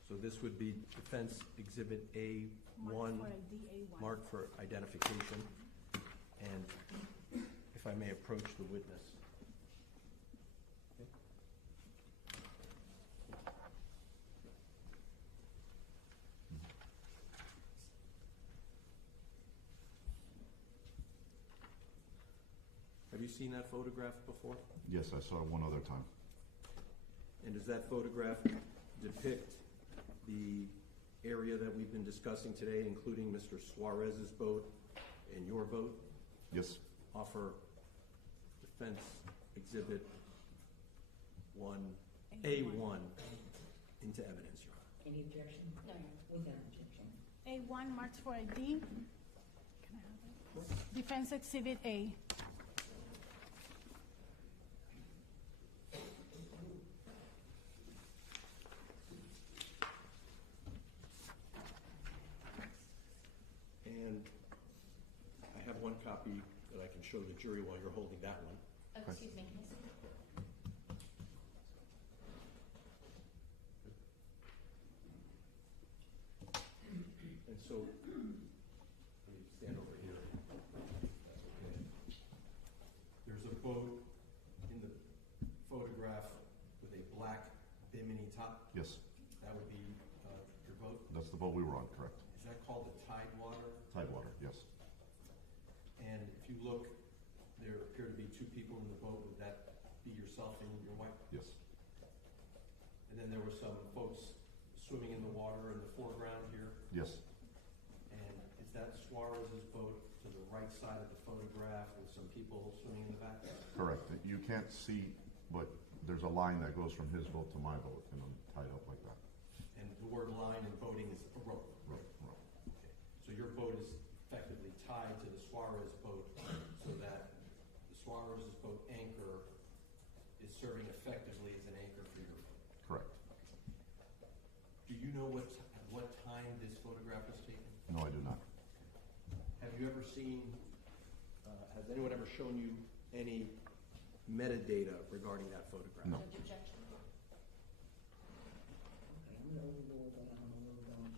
So this would be Defense Exhibit A1, Marked for ID A1. marked for identification. And if I may approach the witness. Okay. Have you seen that photograph before? Yes, I saw it one other time. And does that photograph depict the area that we've been discussing today, including Mr. Suarez's boat and your boat? Yes. Offer Defense Exhibit 1, A1 into evidence, Your Honor. Any objection? No, Without objection. A1 marked for ID. Can I have it? Defense Exhibit A. And I have one copy that I can show the jury while you're holding that one. excuse me, can I see that? And so boat we were on, correct. Is that called the Tidewater? Tidewater, yes. And if you look, there appear to be two people in the boat. Would that be yourself and your wife? Yes. And then there were some folks swimming in the water in the foreground here. Yes. And is that Suarez's boat to the right side of the photograph with some people swimming in the back? Correct. You can't see, but there's a line that goes from his boat to my boat, and I'm tied up like that. And the word line in boating is a rope. Rope. Okay. So your boat is effectively tied to the Suarez boat so that the Suarez's boat anchor is serving effectively as an anchor for your boat. Correct. Do you know what time this photograph was taken? No, I do not. Have you ever seen, has anyone ever shown you any metadata regarding that photograph? No. Okay, I'm gonna overrule that, I'm gonna overrule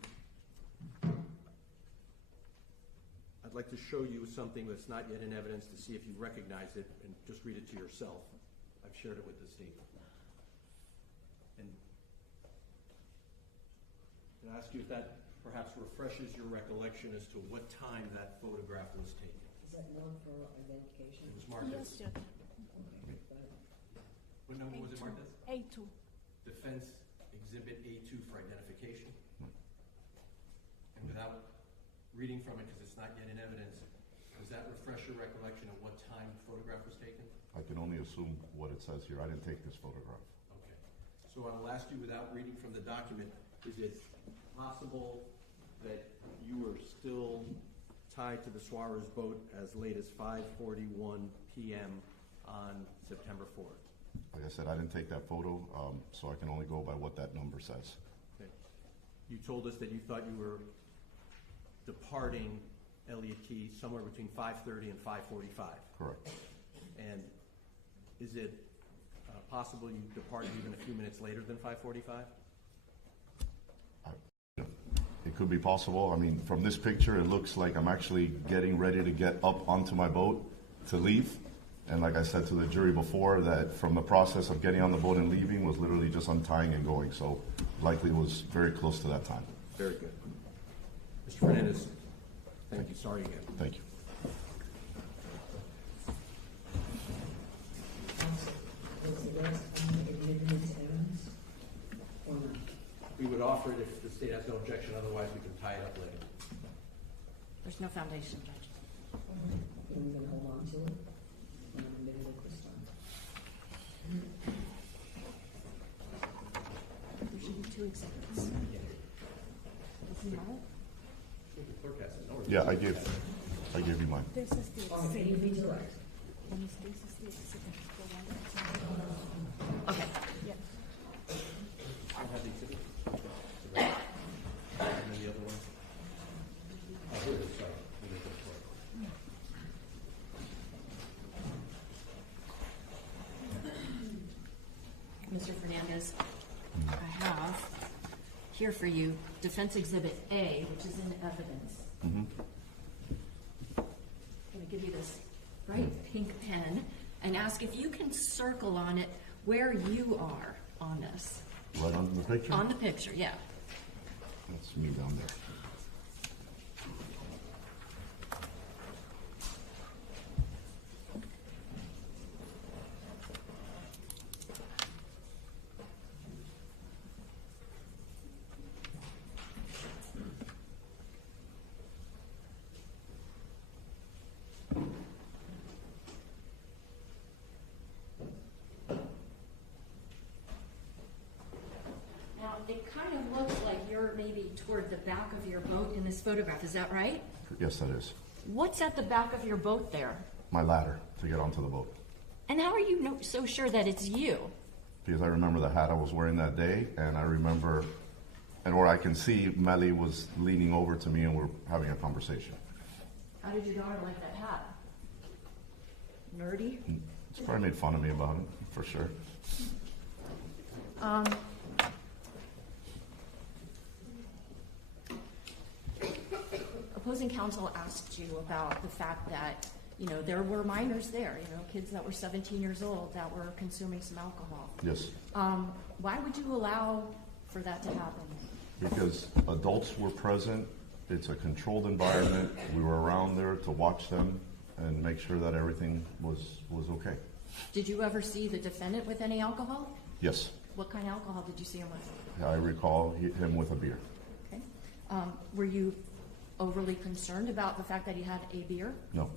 that. I'd like to show you something that's not yet in evidence to see if you recognize it, and just read it to yourself. I've shared it with the state. And I ask you if that perhaps refreshes your recollection as to what time that photograph was taken. Is that marked for identification? It was marked Yes, as, Judge. Okay, got it. what number was it marked as? A2. Defense Exhibit A2 for identification. And without reading from it, because it's not yet in evidence, does that refresh your recollection of what time the photograph was taken? I can only assume what it says here. I didn't take this photograph. Okay. So I'll ask you, without reading from the document, is it possible that you were still tied to the Suarez boat as late as 5:41 p.m. on September 4th? Like I said, I didn't take that photo, so I can only go by what that number says. Okay. You told us that you thought you were departing Elliott Key somewhere between 5:30 and 5:45. Correct. And is it possible you departed even a few minutes later than 5:45? It could be possible. I mean, from this picture, it looks like I'm actually getting ready to get up onto my boat to leave. And like I said to the jury before, that from the process of getting on the boat and leaving was literally just untying and going. So likely it was very close to that time. Very good. Mr. Fernandez, thank you. Sorry again. Thank you. Was the last time admitted into evidence or not? We would offer it if the state has no objection, otherwise we can tie it up later. There's no foundation, Judge. Then we're gonna hold on to it and admit it this time. There should be two exhibits. Does he have it? The clerk has it. No, Yeah, I gave you mine. This is the All right, can you exhibit. be direct? This is the exhibit. The one that's- Okay. Yeah. I'll have the exhibit. And then the other one. Oh, here it is, sorry. Here it is, sorry. Mr. Fernandez, I have here for you Defense Exhibit A, which is in evidence. I'm going to give you this bright pink pen and ask if you can circle on it where you are on this. Right on the picture? On the picture, yeah. That's me down there. Now, it kind of looks like you're maybe toward the back of your boat in this photograph. Is that right? Yes, that is. What's at the back of your boat there? My ladder to get onto the boat. And how are you so sure that it's you? Because I remember the hat I was wearing that day, and I remember, or I can see Melly was leaning over to me and we're having a conversation. How did your daughter like that hat? Nerdy? She probably made fun of me about it, for sure. Opposing counsel asked you about the fact that, there were minors there, kids that were 17 years old that were consuming some alcohol. Yes. Why would you allow for that to happen? Because adults were present, it's a controlled environment, we were around there to watch them and make sure that everything was okay. Did you ever see the defendant with any alcohol? Yes, What kind of alcohol did you see him with? I recall him with a beer. Okay. Were you overly concerned about the fact that he had a beer? No.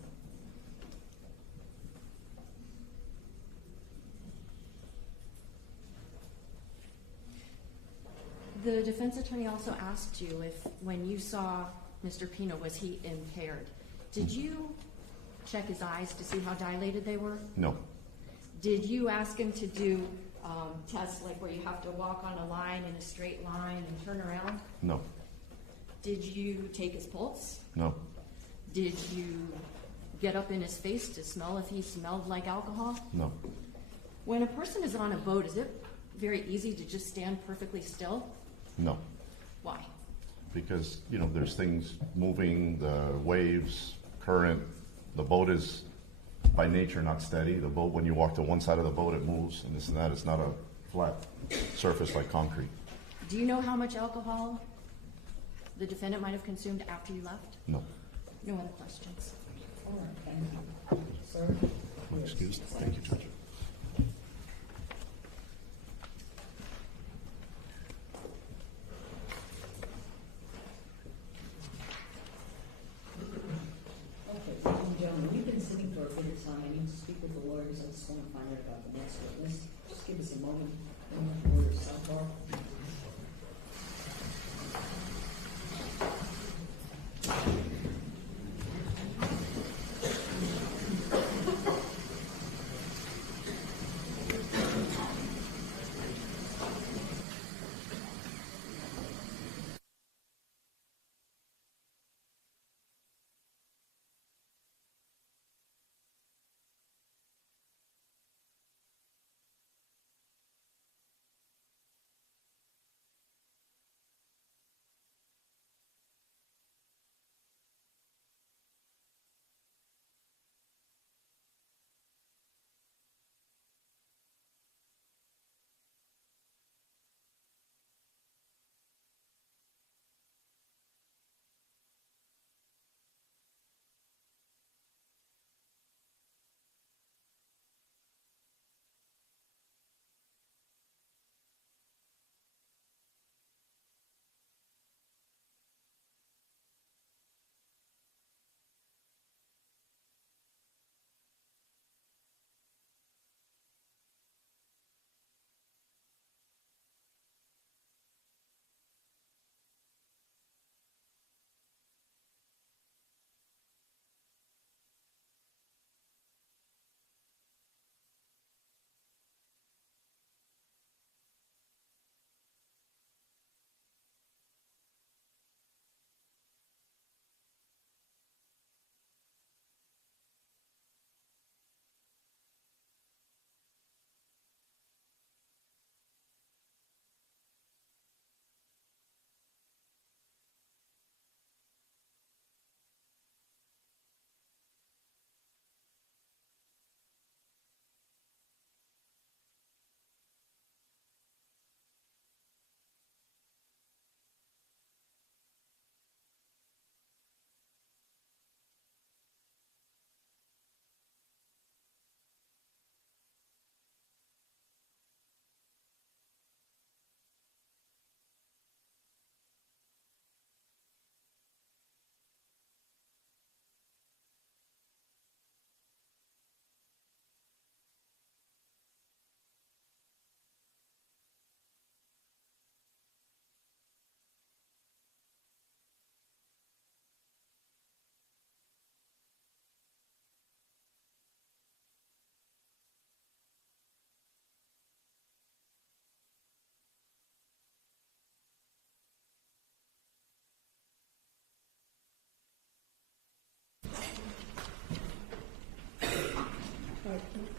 The defense attorney also asked you if, when you saw Mr. Pino, was he impaired? Did you check his eyes to see how dilated they were? No. Did you ask him to do tests like where you have to walk on a line in a straight line and turn around? No. Did you take his pulse? No. Did you get up in his face to smell if he smelled like alcohol? No. When a person is on a boat, is it very easy to just stand perfectly still? No. Why? Because, there's things moving, the waves, current. The boat is by nature not steady. The boat, when you walk to one side of the boat, it moves and this and that. It's not a flat surface like concrete. Do you know how much alcohol the defendant might have consumed after you left? No. No other questions. All right, thank you. Sir? Excuse me. Thank you, Judge. Okay, ladies and gentlemen, we've been sitting for a bit of time. I need to speak with the lawyers. I just want to find out about the next witness. Just give us a moment. Lawyer Southall.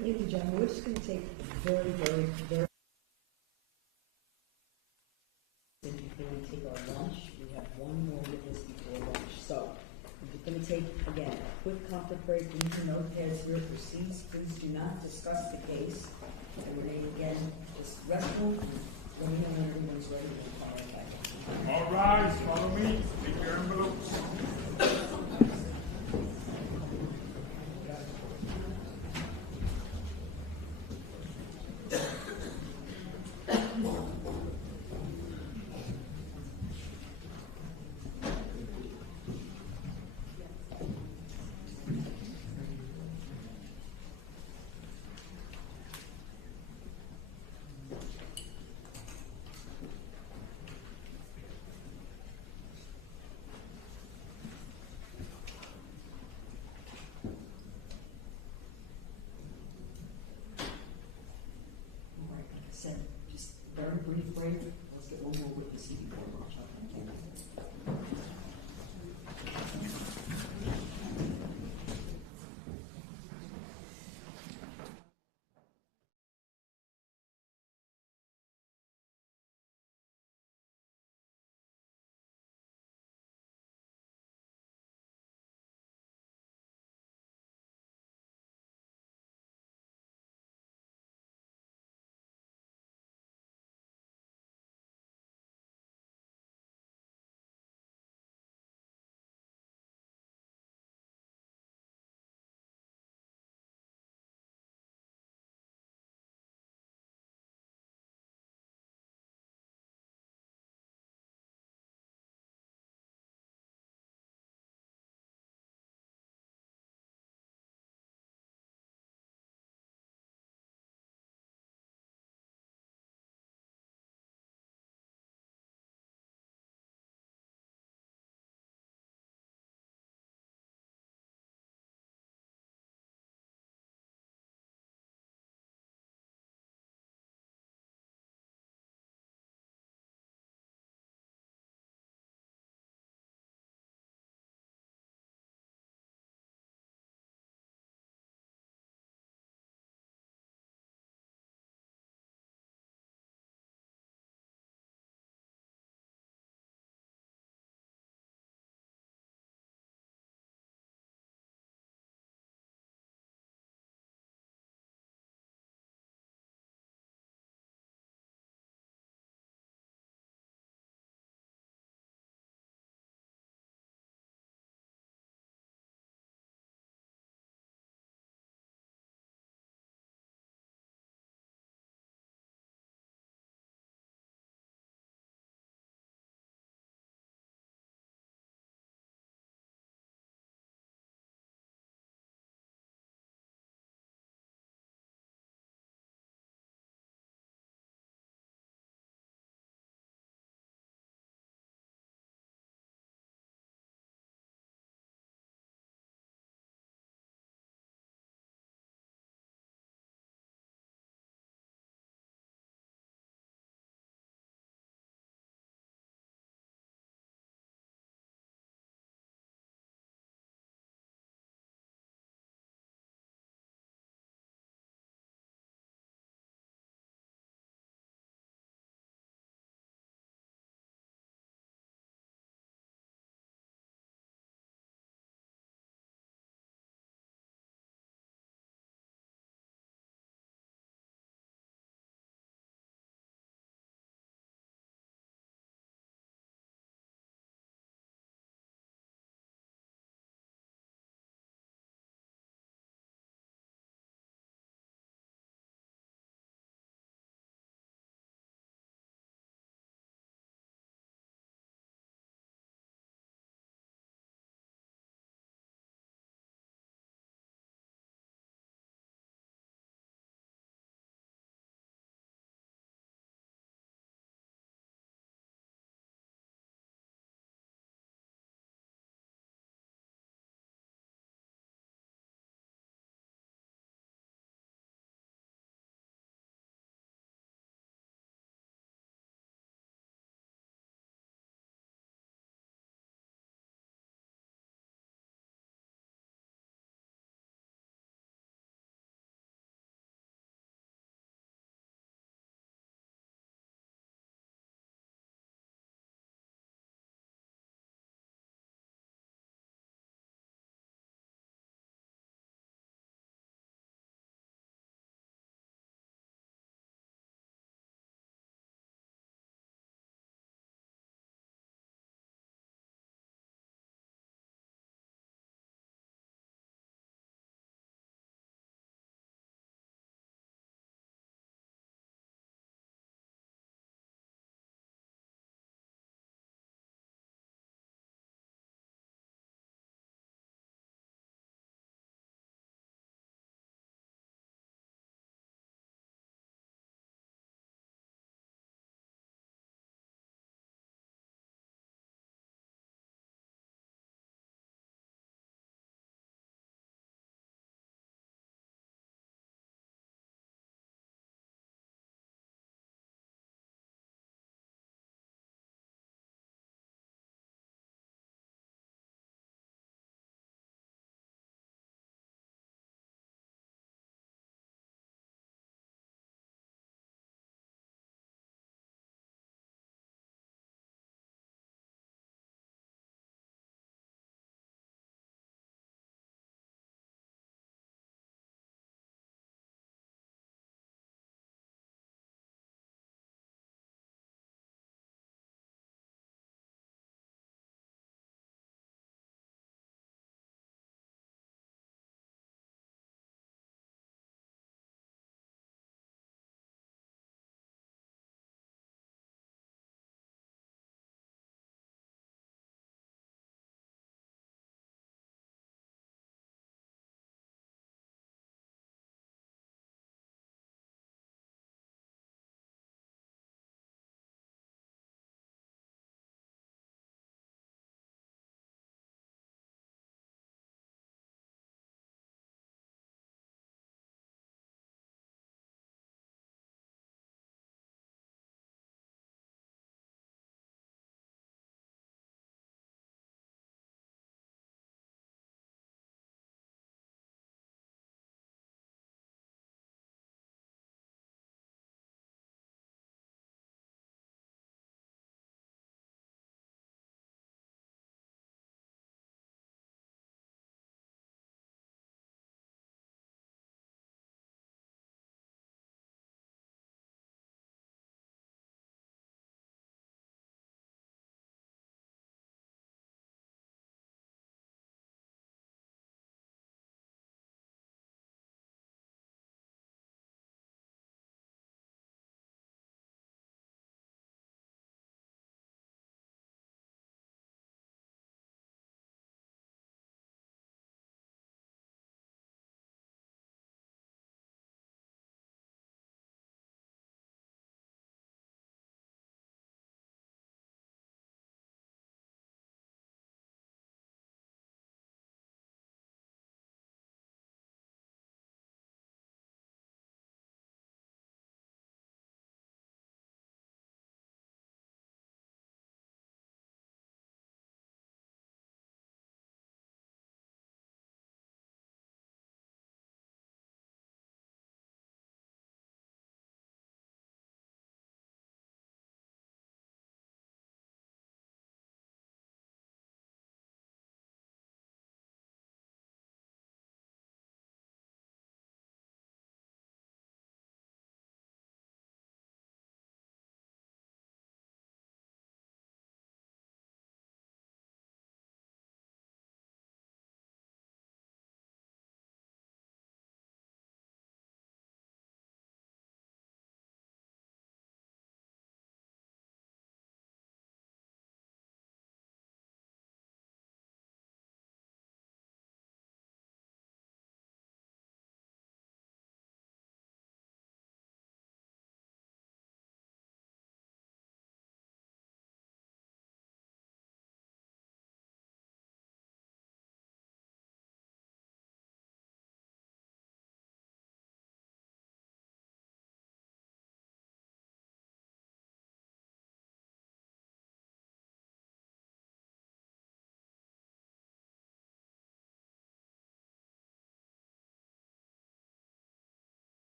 Ladies and gentlemen, we're just going to take very before we take our lunch. We have one more witness before lunch. So, we're just going to take, again, a quick comfort break. Leave your notepads here for seats. Please do not discuss the case. And we're going to, again, just rest and let me know when everyone's ready to call it back. All rise, follow me, take your envelopes. All right, like I said, just very brief break. Let's get one more witness here before lunch. Thank you.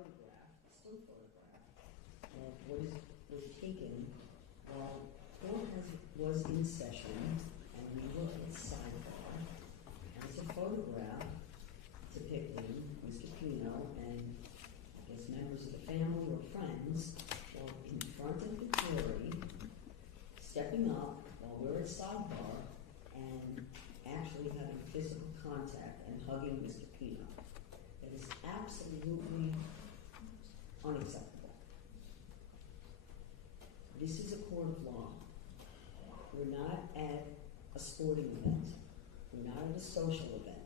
photograph, still photograph, of what was taken while court was in session and we were in sidebar. And it's a photograph depicting Mr. Pino and I guess members of the family or friends were in front of the jury, stepping up while we're at sidebar and actually having physical contact and hugging Mr. Pino. That is absolutely unacceptable. This is a court of law. We're not at a sporting event. We're not at a social event.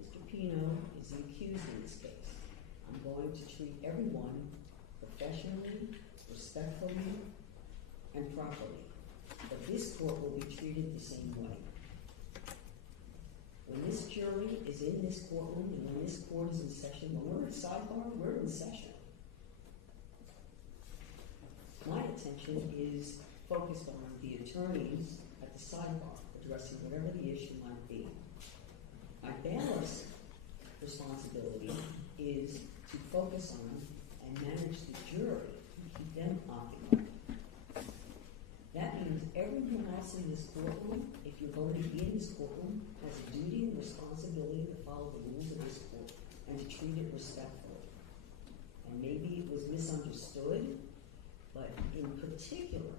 Mr. Pino is the accused in this case. I'm going to treat everyone professionally, respectfully, and properly. But this court will be treated the same way. When this jury is in this courtroom and when this court is in session, when we're at sidebar, we're in session. My attention is focused on the attorneys at the sidebar, addressing whatever the issue might be. My bailiff's responsibility is to focus on and manage the jury and keep them occupied. That means everyone else in this courtroom, if you're going to be in this courtroom, has a duty and responsibility to follow the rules of this court and to treat it respectfully. And maybe it was misunderstood, but in particular,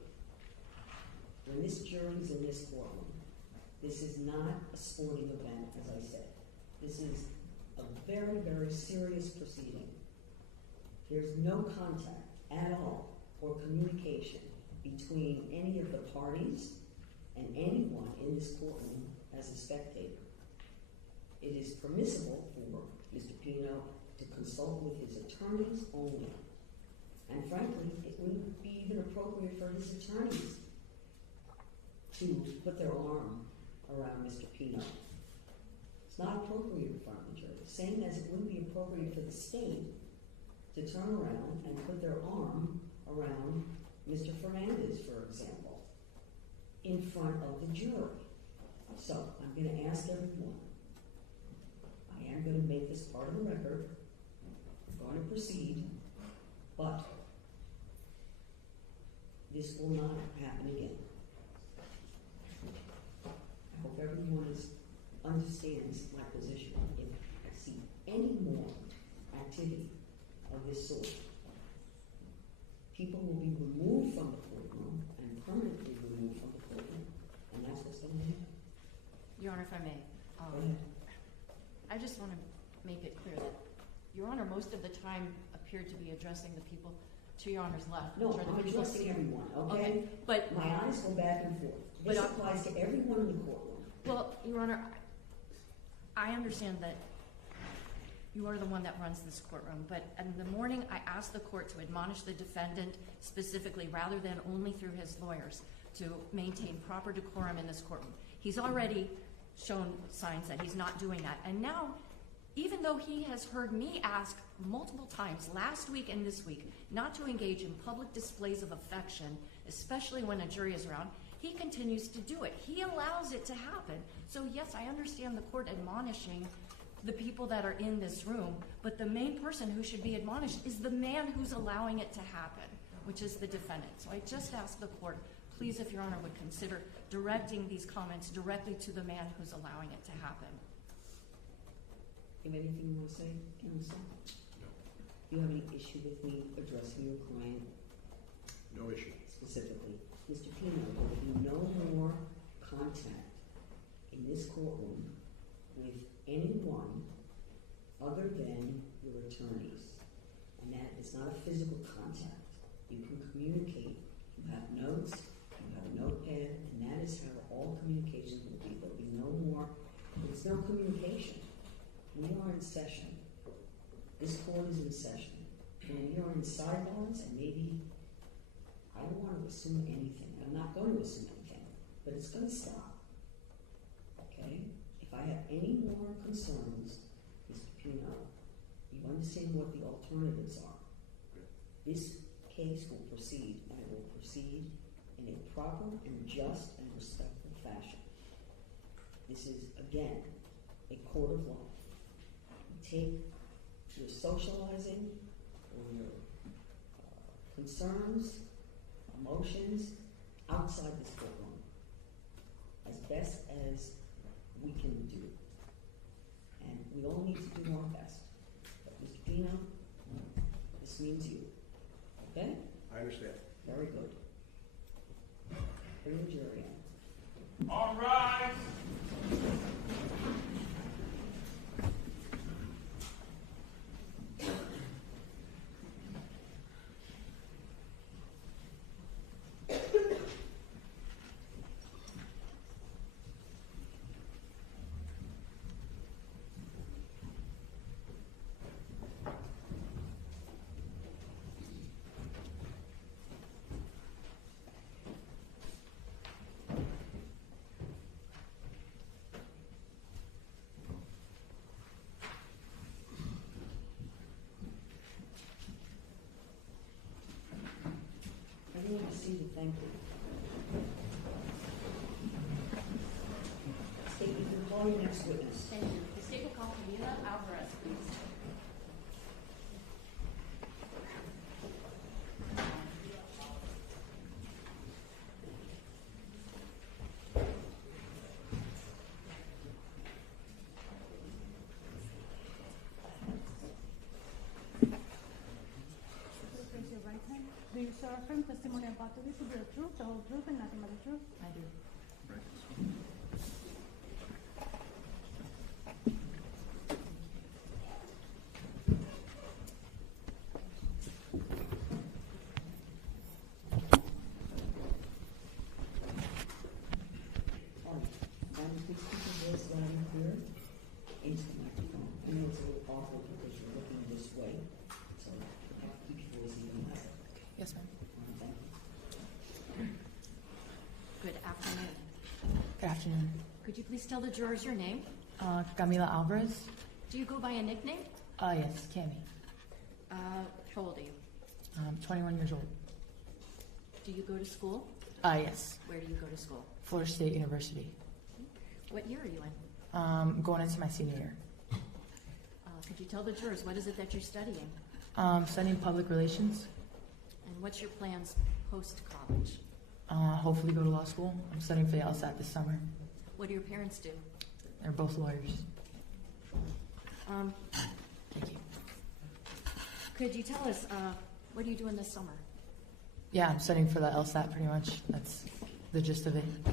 when this jury's in this courtroom, this is not a sporting event, as I said. This is a very, very serious proceeding. There's no contact at all or communication between any of the parties and anyone in this courtroom as a spectator. It is permissible for Mr. Pino to consult with his attorneys only. And frankly, it wouldn't be even appropriate for his attorneys to put their arm around Mr. Pino. It's not appropriate in front of the jury. Same as it wouldn't be appropriate for the state to turn around and put their arm around Mr. Fernandez, for example, in front of the jury. So I'm going to ask everyone, I am going to make this part of the record, I'm going to proceed, but this will not happen again. I hope everyone understands my position. If I see any more activity of this sort, people will be removed from the courtroom and permanently removed from the courtroom, and that's what's going to happen. Your Honor, if I may, Go ahead. I just want to make it clear that Your Honor most of the time appeared to be addressing the people to Your Honor's left. No, which are the I'm people addressing seated- everyone, okay? Okay, but, My eyes go back and forth. This But, applies to everyone in the courtroom. well, Your Honor, I understand that you are the one that runs this courtroom, but in the morning I asked the court to admonish the defendant specifically rather than only through his lawyers to maintain proper decorum in this courtroom. He's already shown signs that he's not doing that. And now, even though he has heard me ask multiple times last week and this week not to engage in public displays of affection, especially when a jury is around, he continues to do it. He allows it to happen. So yes, I understand the court admonishing the people that are in this room, but the main person who should be admonished is the man who's allowing it to happen, which is the defendant. So I just ask the court, please, if Your Honor would consider directing these comments directly to the man who's allowing it to happen. You have anything you want to say, counsel? No. Do you have any issue with me addressing your client No issue. specifically? Mr. Pino, there will be no more contact in this courtroom with anyone other than your attorneys. And that is not a physical contact. You can communicate. You have notes, you have a notepad, and that is how all communication will be. There will be no more, there's no communication. We are in session. This court is in session. When we are in sidebars, and maybe, I don't want to assume anything. I'm not going to assume anything, but it's going to stop. Okay? If I have any more concerns, Mr. Pino, you understand what the alternatives are. This case will proceed, and it will proceed in a proper and just and respectful fashion. This is, again, a court of law. We take your socializing or your concerns, emotions outside this courtroom as best as we can do. And we all need to do our best. But Mr. Pino, this means you. Okay? I understand. Very good. Bring the jury in. All right. Everyone will see you. Thank you. State, you can call your next witness. Thank you. The state will call Camila Alvarez, please. Raise your right hand. Do you swear affirm testimony about to give to be the truth, the whole truth, and nothing but the truth? I do. All right. Now, please keep your voice loud and clear into the microphone. I know it's a little awkward because you're looking this way, so you have to keep your voice even louder. Yes, ma'am. Thank you. Good afternoon. Good afternoon. Could you please tell the jurors your name? Camila Alvarez. Do you go by a nickname? Yes, Cammy. How old are you? 21 years old. Do you go to school? Yes. Where do you go to school? Florida State University. What year are you in? Going into my senior year. Could you tell the jurors what is it that you're studying? Studying public relations. And what's your plans post-college? Hopefully go to law school. I'm studying for the LSAT this summer. What do your parents do? They're both lawyers. Um, Thank you. could you tell us, what are you doing this summer? Yeah, I'm studying for the LSAT pretty much. That's the gist of it. I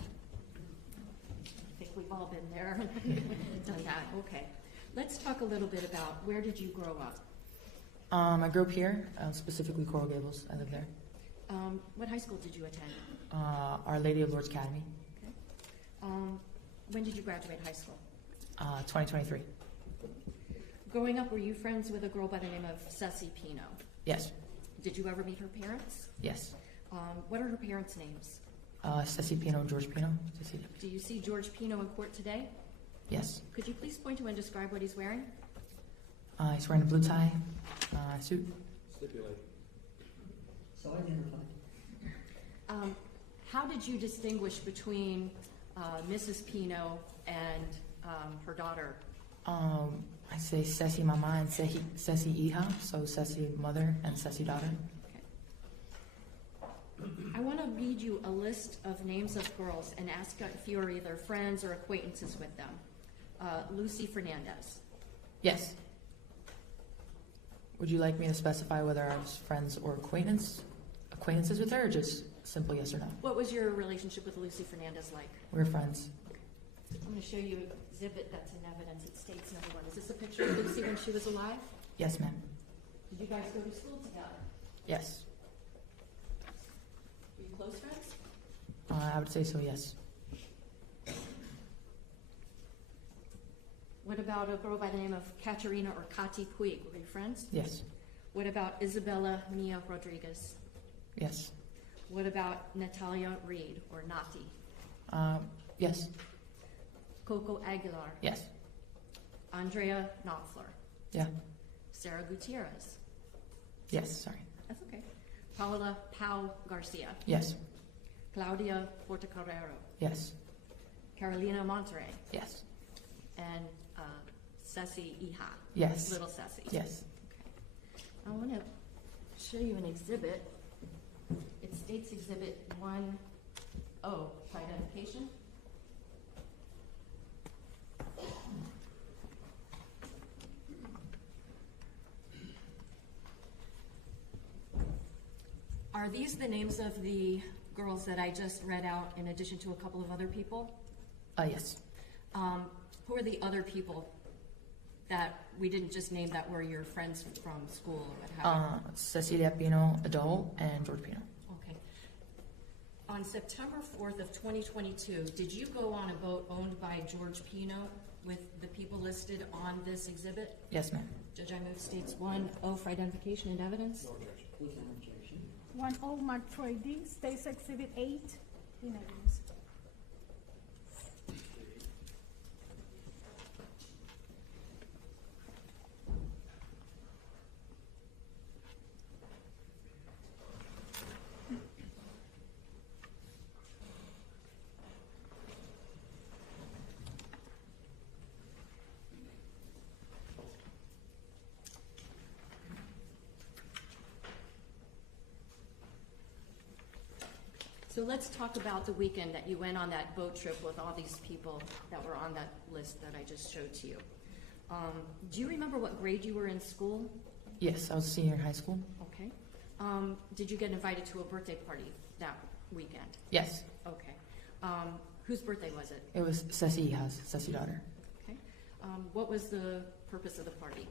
think we've all been there, done that. Okay. Let's talk a little bit about where did you grow up? I grew up here, specifically Coral Gables. I live there. What high school did you attend? Our Lady of Lourdes Academy, Okay. When did you graduate high school? 2023. Growing up, were you friends with a girl by the name of Lucy Pino? Yes. Did you ever meet her parents? Yes. What are her parents' names? Ceci Pino and George Pino. Ceci. Do you see George Pino in court today? Yes. Could you please point to and describe what he's wearing? He's wearing a blue tie, suit. Stipulate. So identified. How did you distinguish between Mrs. Pino and her daughter? I say Ceci mama and Ceci hija, so Ceci mother and Ceci daughter. I want to read you a list of names of girls and ask if you are either friends or acquaintances with them. Lucy Fernandez. Yes. Would you like me to specify whether I was friends or acquaintances with her, or just simple yes or no? What was your relationship with Lucy Fernandez like? We were friends. I'm going to show you an exhibit that's in evidence. It states number one. Is this a picture of Lucy when she was alive? Yes, ma'am. Did you guys go to school together? Yes. Were you close friends? I would say so, yes. What about a girl by the name of Katerina or Kati Puig? Were you friends? Yes. What about Isabella Mia Rodriguez? Yes. What about Natalia Reed or Nati? Yes. Coco Aguilar? Yes. Andrea Knopfler? Yeah. Sarah Gutierrez? Yes, sorry. That's okay. Paula Pau Garcia? Yes. Claudia Portocarrero? Yes. Carolina Monterrey? Yes. And Ceci Iha? Yes. Little Ceci? Yes. I want to show you an exhibit. It states Exhibit 1O for identification. Are these the names of the girls that I just read out in addition to a couple of other people? Yes. Who are the other people that we didn't just name that were your friends from school or what have you? Cecilia Pino, adult, and George Pino. Okay. On September 4th of 2022, did you go on a boat owned by George Pino with the people listed on this exhibit? Yes, ma'am. Judge, I move states 1O for identification and evidence. Without objection. 1O marked for ID, State's Exhibit 8 in evidence. So let's talk about the weekend that you went on that boat trip with all these people that were on that list that I just showed to you. Do you remember what grade you were in school? Yes, I was a senior in high school. Okay. Did you get invited to a birthday party that weekend? Yes. Okay. Whose birthday was it? It was Ceci Iha's, Ceci daughter. Okay. What was the purpose of the party?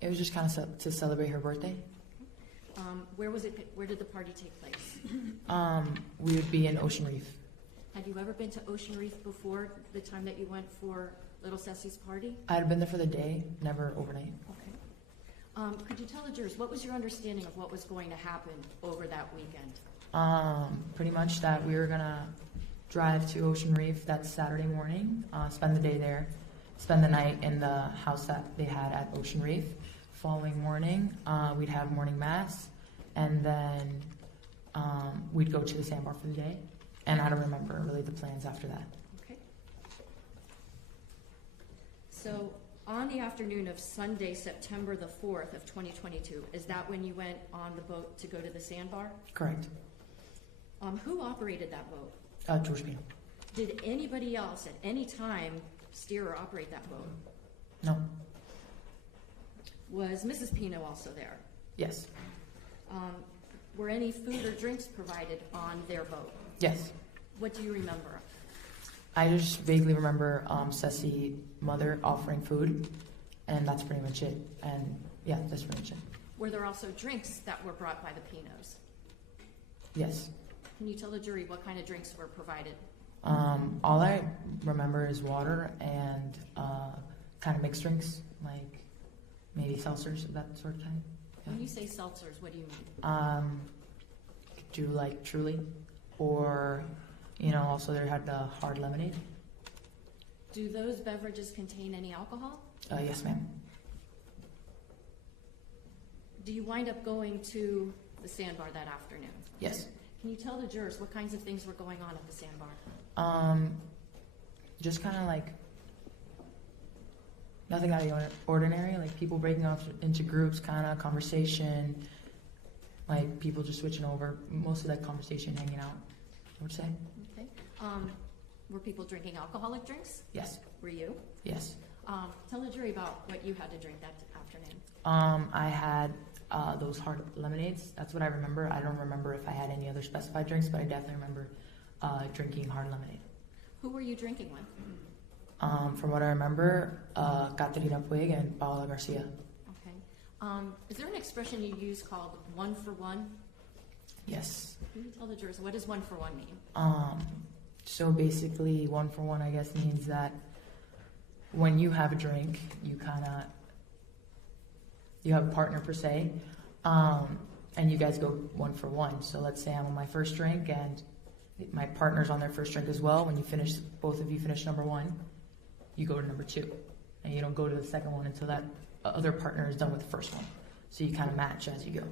It was just kind of to celebrate her birthday. Where was it? Where did the party take place? We would be in Ocean Reef. Had you ever been to Ocean Reef before the time that you went for little Ceci's party? I had been there for the day, never overnight. Okay. Could you tell the jurors, what was your understanding of what was going to happen over that weekend? Pretty much that we were gonna drive to Ocean Reef that Saturday morning, spend the day there, spend the night in the house that they had at Ocean Reef. Following morning, we'd have morning mass, and then we'd go to the sandbar for the day. And I don't remember really the plans after that. Okay. So on the afternoon of Sunday, September the 4th of 2022, is that when you went on the boat to go to the sandbar? Correct. Who operated that boat? George Pino. Did anybody else at any time steer or operate that boat? No. Was Mrs. Pino also there? Yes. Were any food or drinks provided on their boat? Yes. What do you remember? I just vaguely remember Ceci mother offering food, and that's pretty much it. And yeah, that's pretty much it. Were there also drinks that were brought by the Pinos? Yes. Can you tell the jury what kind of drinks were provided? All I remember is water and kind of mixed drinks, like maybe seltzers, that sort of thing. When you say seltzers, what do you mean? Do like Truly, or also they had the hard lemonade. Do those beverages contain any alcohol? Yes, ma'am. Do you wind up going to the sandbar that afternoon? Yes. Can you tell the jurors what kinds of things were going on at the sandbar? Just kind of like nothing out of the ordinary, like people breaking off into groups, kind of conversation, like people just switching over, mostly like conversation, hanging out, I would say. Okay. Were people drinking alcoholic drinks? Yes. Were you? Yes. Tell the jury about what you had to drink that afternoon. I had those hard lemonades. That's what I remember. I don't remember if I had any other specified drinks, but I definitely remember drinking hard lemonade. Who were you drinking with? From what I remember, Caterina Puig and Paola Garcia. Okay. Is there an expression you use called one for one? Yes. Can you tell the jurors, what does one for one mean? So basically, one for one, I guess, means that when you have a drink, you have a partner per se, and you guys go one for one. So let's say I'm on my first drink and my partner's on their first drink as well. When you finish, both of you finish number one, you go to number two, and you don't go to the second one until that other partner is done with the first one. So you kind of match as you go.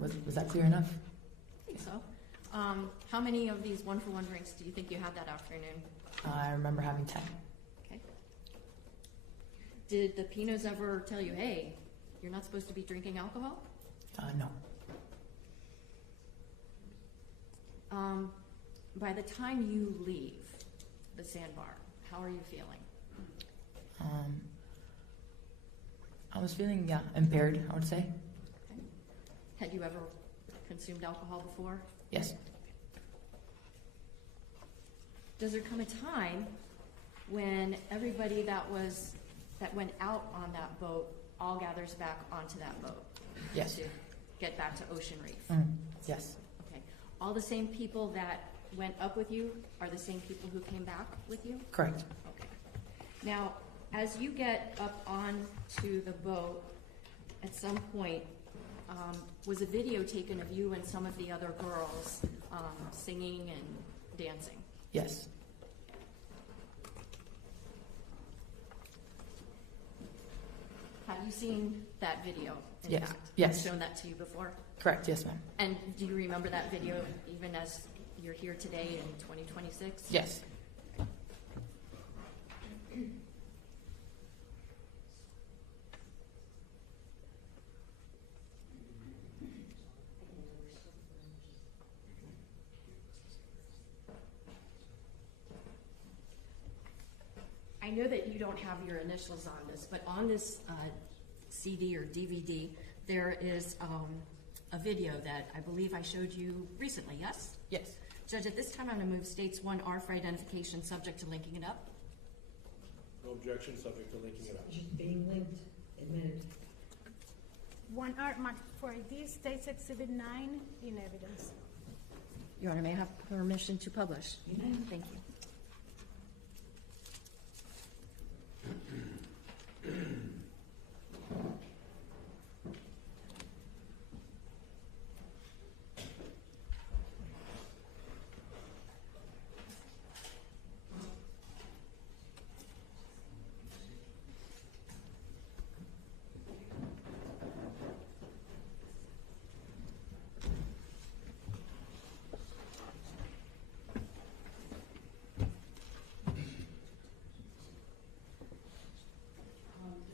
Was that clear enough? I think so. How many of these one for one drinks do you think you had that afternoon? I remember having 10. Okay. Did the Pinos ever tell you, hey, You're not supposed to be drinking alcohol? No. By the time you leave the sandbar, how are you feeling? I was feeling, impaired, I would say. Okay. Had you ever consumed alcohol before? Yes. Does there come a time when everybody that went out on that boat all gathers back onto that boat? Yes. To get back to Ocean Reef? Yes. Okay. All the same people that went up with you are the same people who came back with you? Correct. Okay. Now, as you get up onto the boat, at some point, was a video taken of you and some of the other girls singing and dancing? Yes. Have you seen that video? In Yes. fact? Yes. Shown that to you before? Correct. Yes, ma'am. And do you remember that video even as you're here today in 2026? Yes. I know that you don't have your initials on this, but on this CD or DVD, there is a video that I believe I showed you recently, yes? Yes. Judge, at this time, I'm going to move States 1R for identification subject to linking it up. No objection, subject to linking it up. Just being linked, admitted. 1R marked for ID, States Exhibit 9 in evidence. Your Honor, may I have permission to publish? You may. Thank you.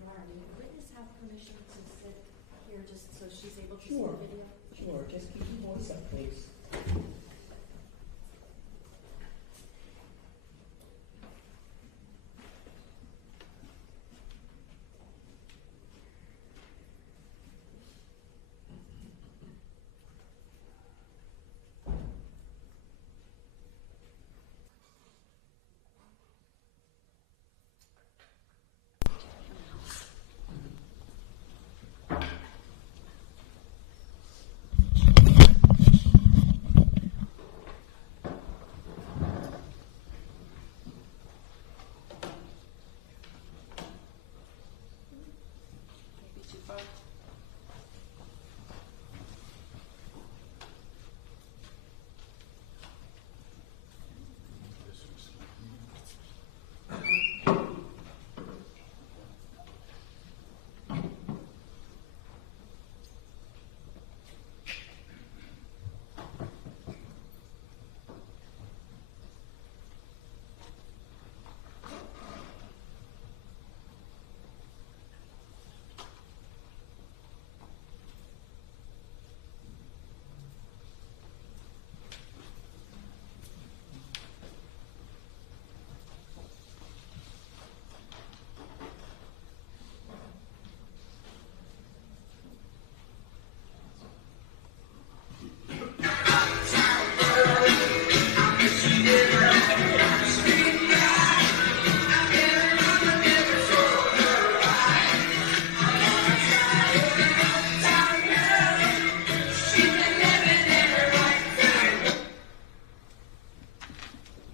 Your Honor, may the witness have permission to sit here just so she's able to see Sure. the video? Sure, just keep your voice up, please. Maybe too far.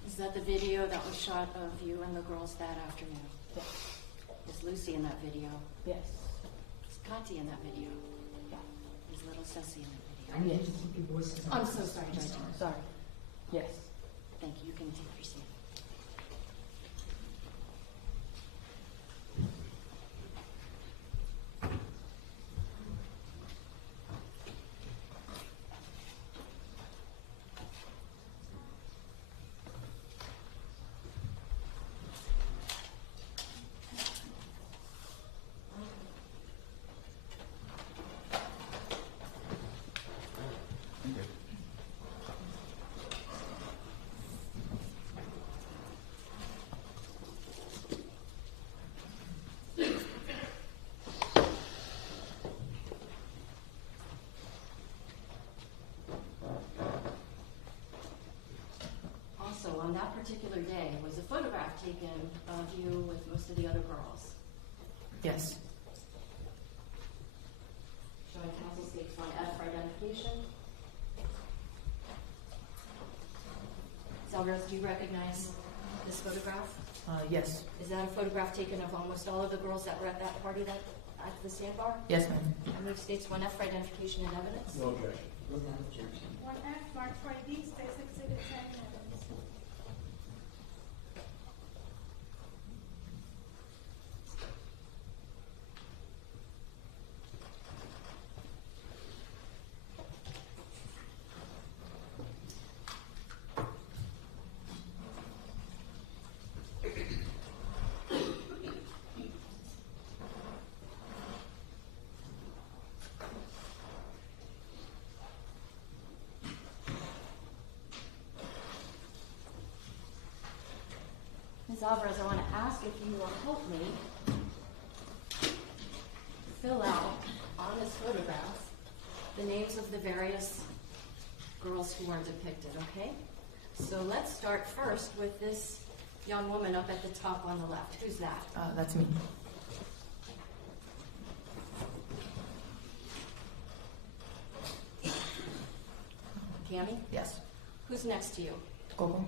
Is that the video that was shot of you and the girls that afternoon? Yes. Is Lucy in that video? Yes. Is Kati in that video? Is little Ceci in that video? I need you to keep your voices up. I'm so sorry, Judge. Sorry. Yes. Thank you. You can take your seat. particular day, was a photograph taken of you with most of the other girls? Yes. Showing council states 1F for identification. Ms. Alvarez, do you recognize this photograph? Yes. Is that a photograph taken of almost all of the girls that were at that party at the sandbar? Yes, ma'am. I move states 1F for identification and evidence. No objection. Without objection. 1F, marked for ID, State's Exhibit 10 and evidence. Ms. Alvarez, I want to ask if you will help me fill out on this photograph the names of the various girls who are depicted, okay? So let's start first with this young woman up at the top on the left. Who's that? That's me. Cammie? Yes. Who's next to you? Coco.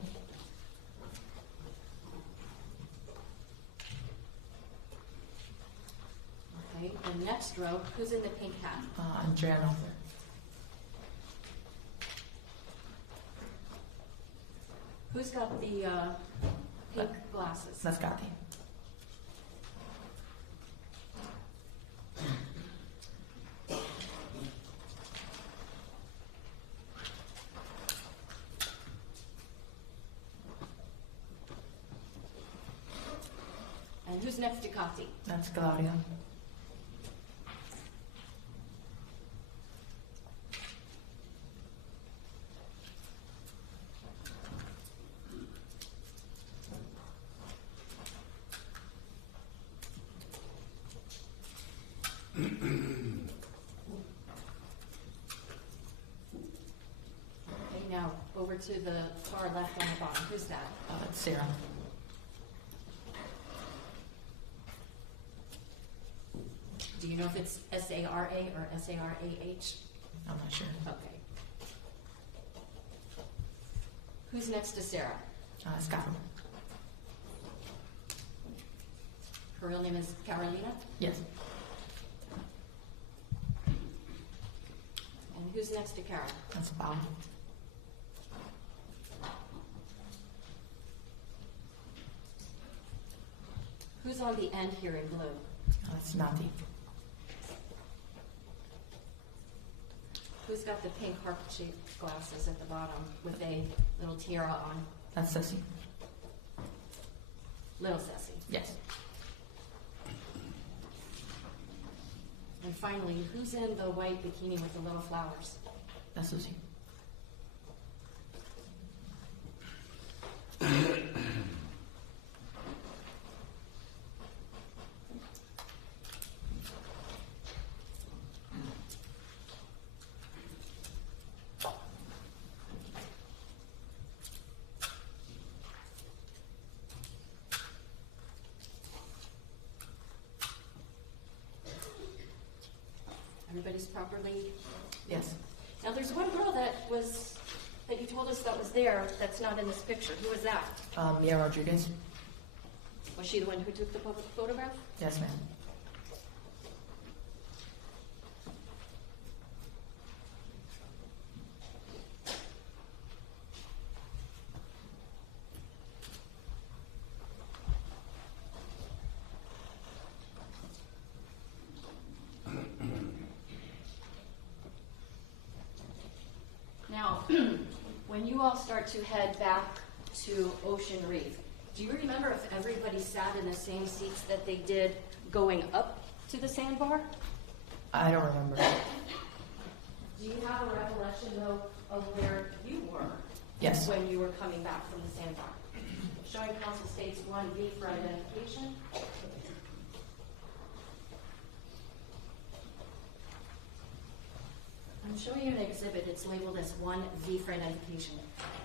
Okay, the next row, who's in the pink hat? Andrea Melther. Who's got the pink glasses? That's Kathy. And who's next to Kati? That's Claudia. Okay, now over to the far left on the bottom. Who's that? That's Sarah. Do you know if it's S-A-R-A or S-A-R-A-H? I'm not sure. Okay. Who's next to Sarah? Scott. Her real name is Carolina? Yes. And who's next to Carol? That's Bob. Who's on the end here in blue? That's Nati. Who's got the pink heart-shaped glasses at the bottom with a little tiara on? That's Ceci. Little Ceci. Yes. And finally, who's in the white bikini with the little flowers? That's Lucy. Everybody's properly. Yes. Now, there's one girl that you told us that was there that's not in this picture. Who was that? Mia Rodriguez. Was she the one who took the photograph? Yes, ma'am. Now, when you all start to head back to Ocean Reef, do you remember if everybody sat in the same seats that they did going up to the sandbar? I don't remember. Do you have a recollection, though, of where you were Yes. when you were coming back from the sandbar? Showing council states 1B for identification. showing you an exhibit, it's labeled as 1V for identification.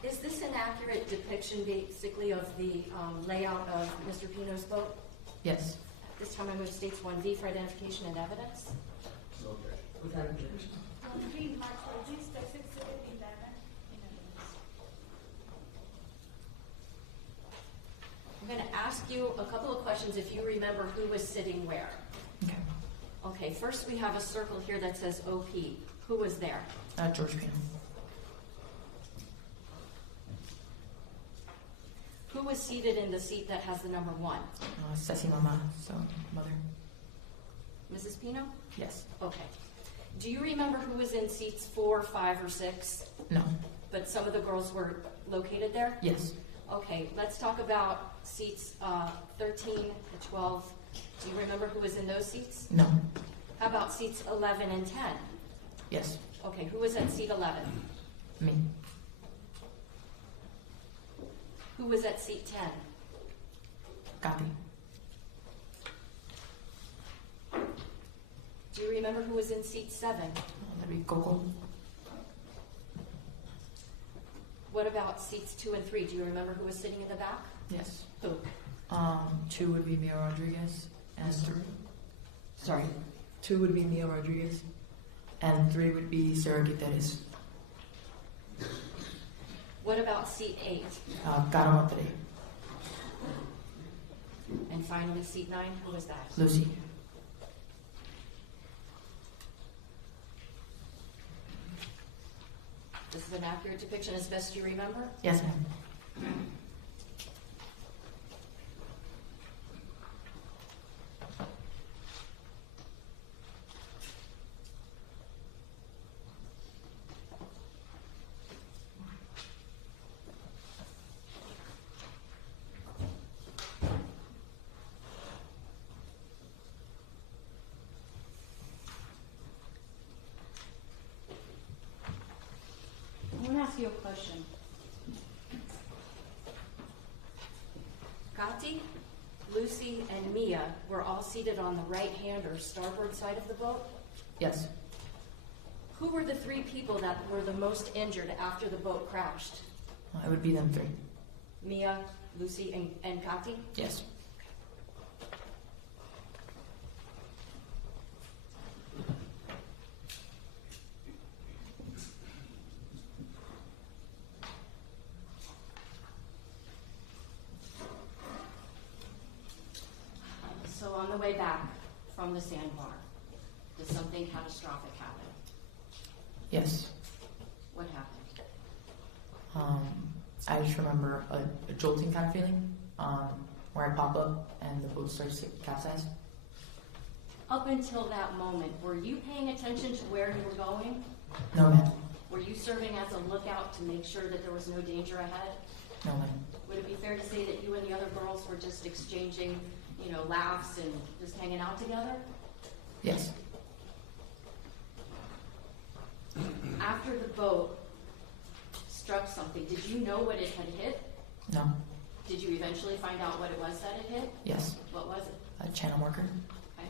Is this an accurate depiction basically of the layout of Mr. Pino's boat? Yes. This time I move states 1V for identification and evidence. Okay. Without objection. 1B, March 4D, State's Exhibit 11 in evidence. I'm gonna ask you a couple of questions if you remember who was sitting where. Okay. Okay, first we have a circle here that says OP. Who was there? George Pino. Who was seated in the seat that has the number 1? Ceci Mama, so mother. Mrs. Pino? Yes. Okay. Do you remember who was in seats 4, 5, or 6? No. But some of the girls were located there? Yes. Okay, let's talk about seats 13 to 12. Do you remember who was in those seats? No. How about seats 11 and 10? Yes. Okay, who was at seat 11? Me. Who was at seat 10? Kathy. Do you remember who was in seat 7? That'd be Coco. What about seats 2 and 3? Do you remember who was sitting in the back? Yes. Who? 2 would be Mia Rodriguez, and 2 would be Mia Rodriguez, and 3 would be Sarah Guterres. What about seat 8? Caro Monterrey. And finally, seat 9, who was that? Lucy. This is an accurate depiction as best you remember? Yes, ma'am. I want to ask you a question. Kati, Lucy, and Mia were all seated on the right hand or starboard side of the boat. Yes. Who were the 3 people that were the most injured after the boat crashed? It would be them 3. Mia, Lucy, and Kati? Yes. So on the way back from the sandbar, did something catastrophic happen? Yes. What happened? I just remember a jolting kind of feeling, where I pop up and the boat starts to capsize. Up until that moment, were you paying attention to where you were going? No, ma'am. Were you serving as a lookout to make sure that there was no danger ahead? No, ma'am. Would it be fair to say that you and the other girls were just exchanging, laughs and just hanging out together? Yes. After the boat struck something, did you know what it had hit? No. Did you eventually find out what it was that it hit? Yes. What was it? A channel marker. Okay.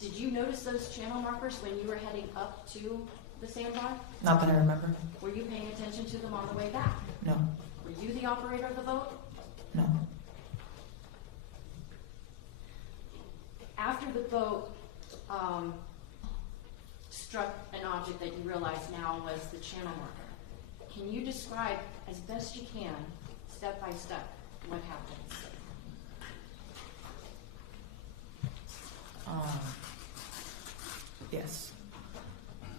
Did you notice those channel markers when you were heading up to the sandbar? Not that I remember. Were you paying attention to them on the way back? No. Were you the operator of the boat? No. After the boat struck an object that you realize now was the channel marker, can you describe as best you can, step by step, what happened? Yes.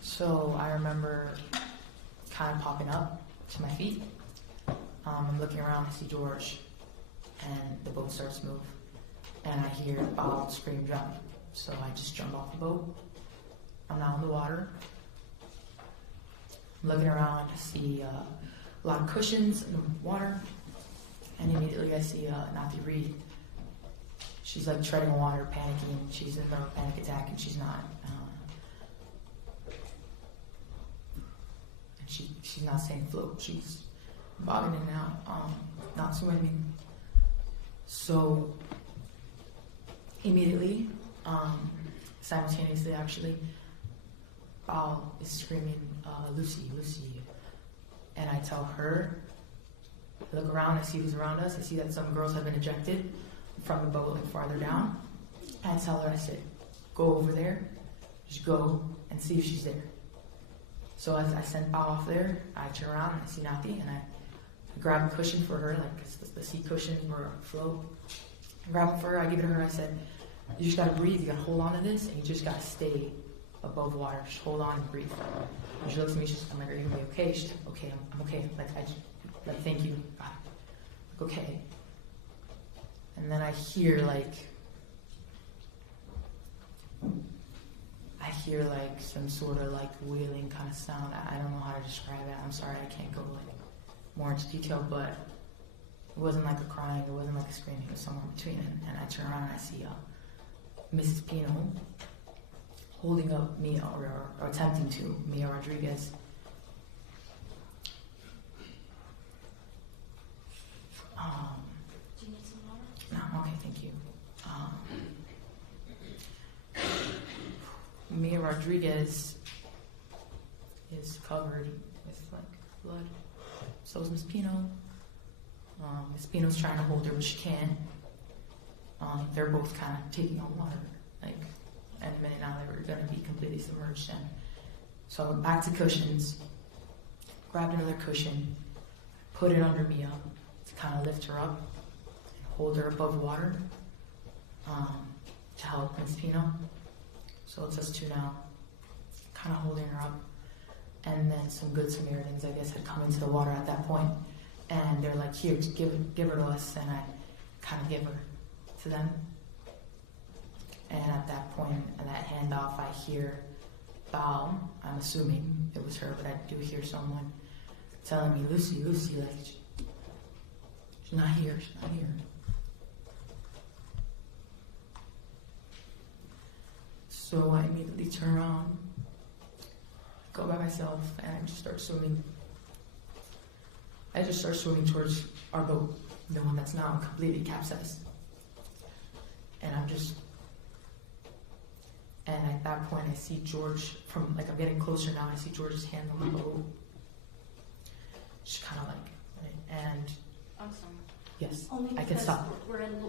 So I remember kind of popping up to my feet. I'm looking around, I see George, and the boat starts to move. And I hear Bob scream, jump. So I just jump off the boat. I'm now in the water. I'm looking around, I see a lot of cushions in the water. And immediately I see Nathi Reed. She's like treading water, panicking. She's in a panic attack, and she's not. And she's not staying afloat. She's bobbing in and out, not swimming. So immediately, simultaneously actually, Val is screaming, Lucy, Lucy. And I tell her, I look around, I see who's around us, I see that some girls have been ejected from the boat like farther down. I tell her, I said, go over there, just go and see if she's there. So as I send Val off there, I turn around and I see nothing, and I grab a cushion for her, like the seat cushion or float. I grab it for her, I give it to her, I said, you just gotta breathe, you gotta hold on to this, and you just gotta stay above water, just hold on and breathe. And she looks at me, I'm like, are you gonna be okay? She's like, okay, I'm okay, thank you, God. Like, okay. And then I hear some sort of like wailing kind of sound. I don't know how to describe it. I'm sorry, I can't go like more into detail, but it wasn't like a crying, it wasn't like a screaming, it was somewhere in between. And I turn around and I see Mrs. Pino holding up Mia, or attempting to, Mia Rodriguez. Do you need some water? No, okay, thank you. Mia Rodriguez is covered with like blood. So is Miss Pino. Miss Pino's trying to hold her, but she can't. They're both kind of taking on water. Like any minute now, they were going to be completely submerged. And so back to cushions. Grabbed another cushion, put it under Mia to kind of lift her up, hold her above water to help Miss Pino. So it's us two now, kind of holding her up. And then some good Samaritans, I guess, had come into the water at that point. And they're like, here, just give her to us. And I kind of give her to them. And at that point, in that handoff, I hear Val, I'm assuming it was her, but I do hear someone telling me, Lucy, Lucy, like, she's not here, she's not here. So I immediately turn around, go by myself, and I just start swimming. I just start swimming towards our boat, the one that's now completely capsized. And and at that point I see George, I'm getting closer now, I see George's hand on the boat. Just kind of like, and I'm sorry. yes, Only I can because stop. we're in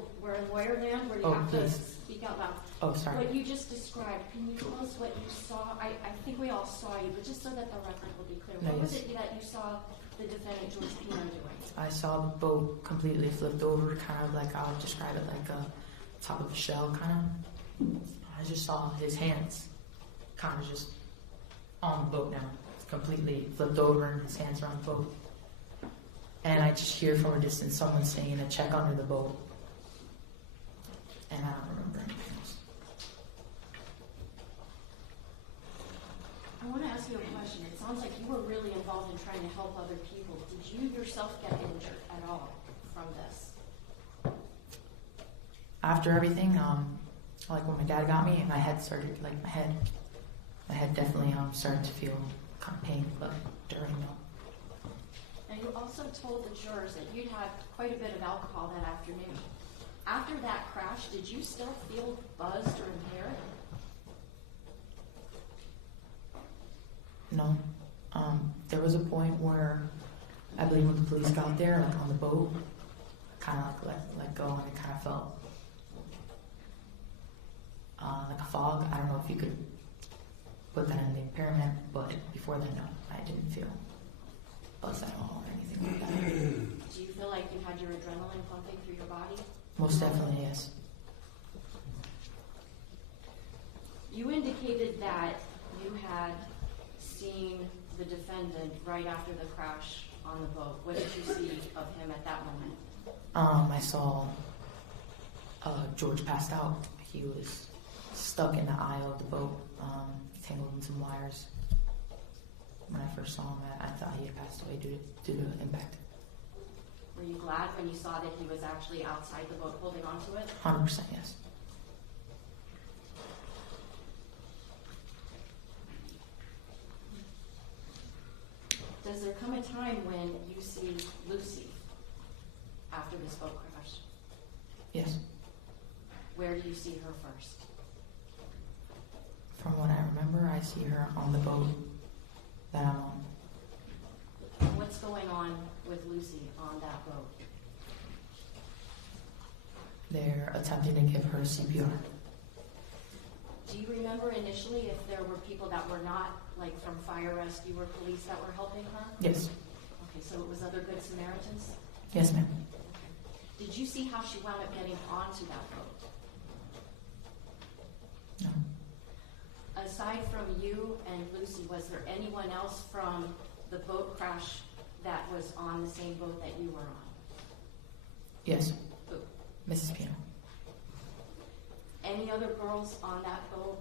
lawyer land where you Oh, have please. to speak out loud. Oh, sorry. What you just described, can you tell us what you saw? I think we all saw you, but just so that the record will be clear. No, What was yes. it that you saw the defendant George Pino doing? I saw the boat completely flipped over, kind of like, I'll describe it like a top of a shell, kind of. I just saw his hands kind of just on the boat now. It's completely flipped over and his hands are on the boat. And I just hear from a distance someone saying a check under the boat. And I don't remember anything else. I want to ask you a question. It sounds like you were really involved in trying to help other people. Did you yourself get injured at all from this? After everything, like when my dad got me, my head started, like my head definitely started to feel kind of pain, but during though. And you also told the jurors that you'd had quite a bit of alcohol that afternoon. After that crash, did you still feel buzzed or impaired? No. There was a point where I believe when the police got there, like on the boat, kind of like let go, and it kind of felt like a fog. I don't know if you could put that in the impairment, but before then, no, I didn't feel buzzed at all or anything like that. Do you feel like you had your adrenaline pumping through your body? Most definitely, yes. You indicated that you had seen the defendant right after the crash on the boat. What did you see of him at that moment? I saw George passed out. He was stuck in the aisle of the boat, tangled in some wires. When I first saw him, I thought he had passed away due to impact. Were you glad when you saw that he was actually outside the boat holding onto it? 100% yes. Does there come a time when you see Lucy after this boat crash? Yes. Where do you see her first? From what I remember, I I see her on the boat that I'm on. What's going on with Lucy on that boat? They're attempting to give her CPR. Do you remember initially if there were people that were not, like from fire rescue or police that were helping her? Yes. Okay, so it was other Good Samaritans? Yes, ma'am. Did you see how she wound up getting onto that boat? No. Aside from you and Lucy, was there anyone else from the boat crash that was on the same boat that you were on? Yes. Who? Mrs. Pino. Any other girls on that boat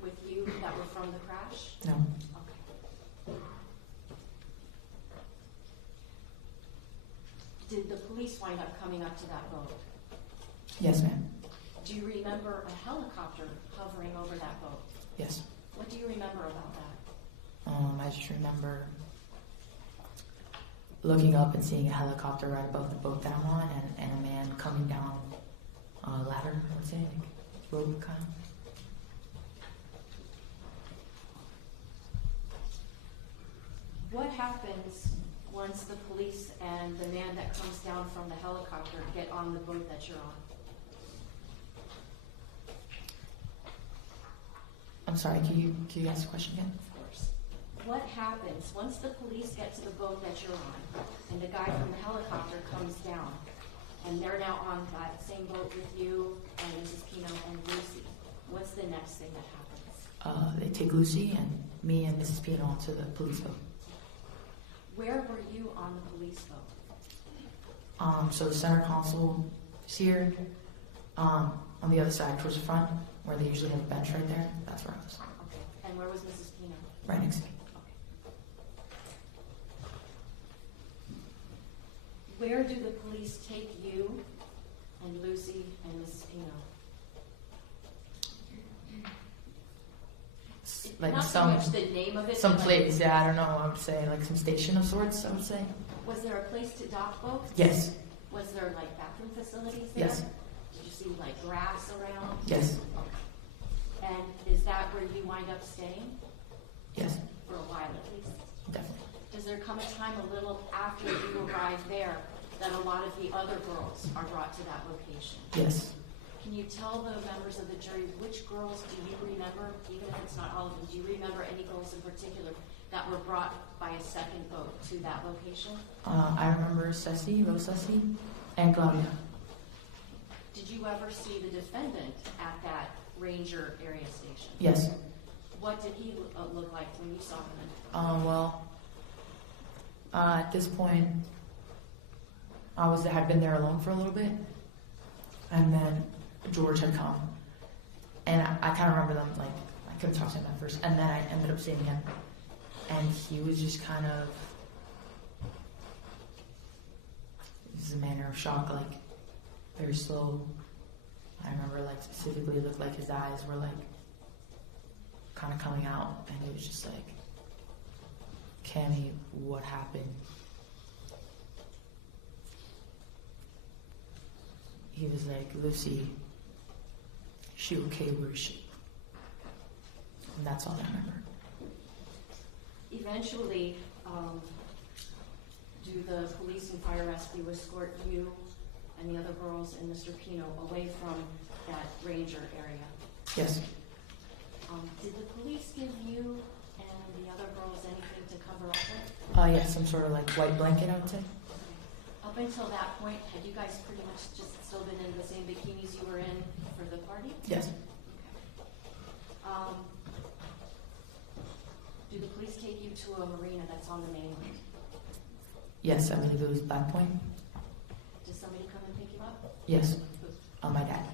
with you that were from the crash? No. Okay. Did the police wind up coming up to that boat? Yes, ma'am. Do you remember a helicopter hovering over that boat? Yes. What do you remember about that? I just remember looking up and seeing a helicopter right above the boat that I'm on, and a man coming down a ladder, I would say, like rope kind of. What happens once the police and the man that comes down from the helicopter get on the boat that you're on? I'm sorry, can you ask the question again? Of course. What happens once the police get to the boat that you're on and the guy from the helicopter comes down and they're now on that same boat with you and Mrs. Pino and Lucy? What's the next thing that happens? They take Lucy and me and Mrs. Pino onto the police boat. Where were you on the police boat? So the center console is here. On the other side, towards the front, where they usually have a bench right there, that's where I was. Okay. And where was Mrs. Pino? Right next to me. Where do the police take you and Lucy and Mrs. Pino? Like Not so some much the name of it. some but like, place, yeah, I don't know, I would say like some station of sorts, I would say. was there a place to dock boats? Yes, Was there like bathroom facilities there? yes, Did you see like grass around? yes, And is that where you wind up staying yes, for a while at least? definitely. Does there come a time a little after you arrive there that a lot of the other girls are brought to that location? Yes. Can you tell the members of the jury which girls do you remember, even if it's not all of them, do you remember any girls in particular that were brought by a second boat to that location? I remember Ceci, Rose Ceci, and Claudia. Did you ever see the defendant at that ranger area station? Yes. What did he look like when you saw him? At this point, had been there alone for a little bit, and then George had come, and I kind of remember them, like, I couldn't talk to him at first, and then I ended up seeing him, and he was just kind of, this is a manner of shock, like, very slow. I remember, like, specifically, it looked like his eyes were, like, kind of coming out, and he was just like, Cammy, what happened? He was like, Lucy, she okay, where is she? And that's all I remember. Eventually, do the police and fire rescue escort you and the other girls and Mr. Pino away from that ranger area? Yes. Did the police give you and the other girls anything to cover up with? Yeah, some sort of like white blanket, I would say. Up until that point, had you guys pretty much just still been in the same bikinis you were in for the party? Yes. Do the police take you to a marina that's on the mainland? Yes, I believe it was Black Point. Does somebody come and pick you up? Yes. My dad.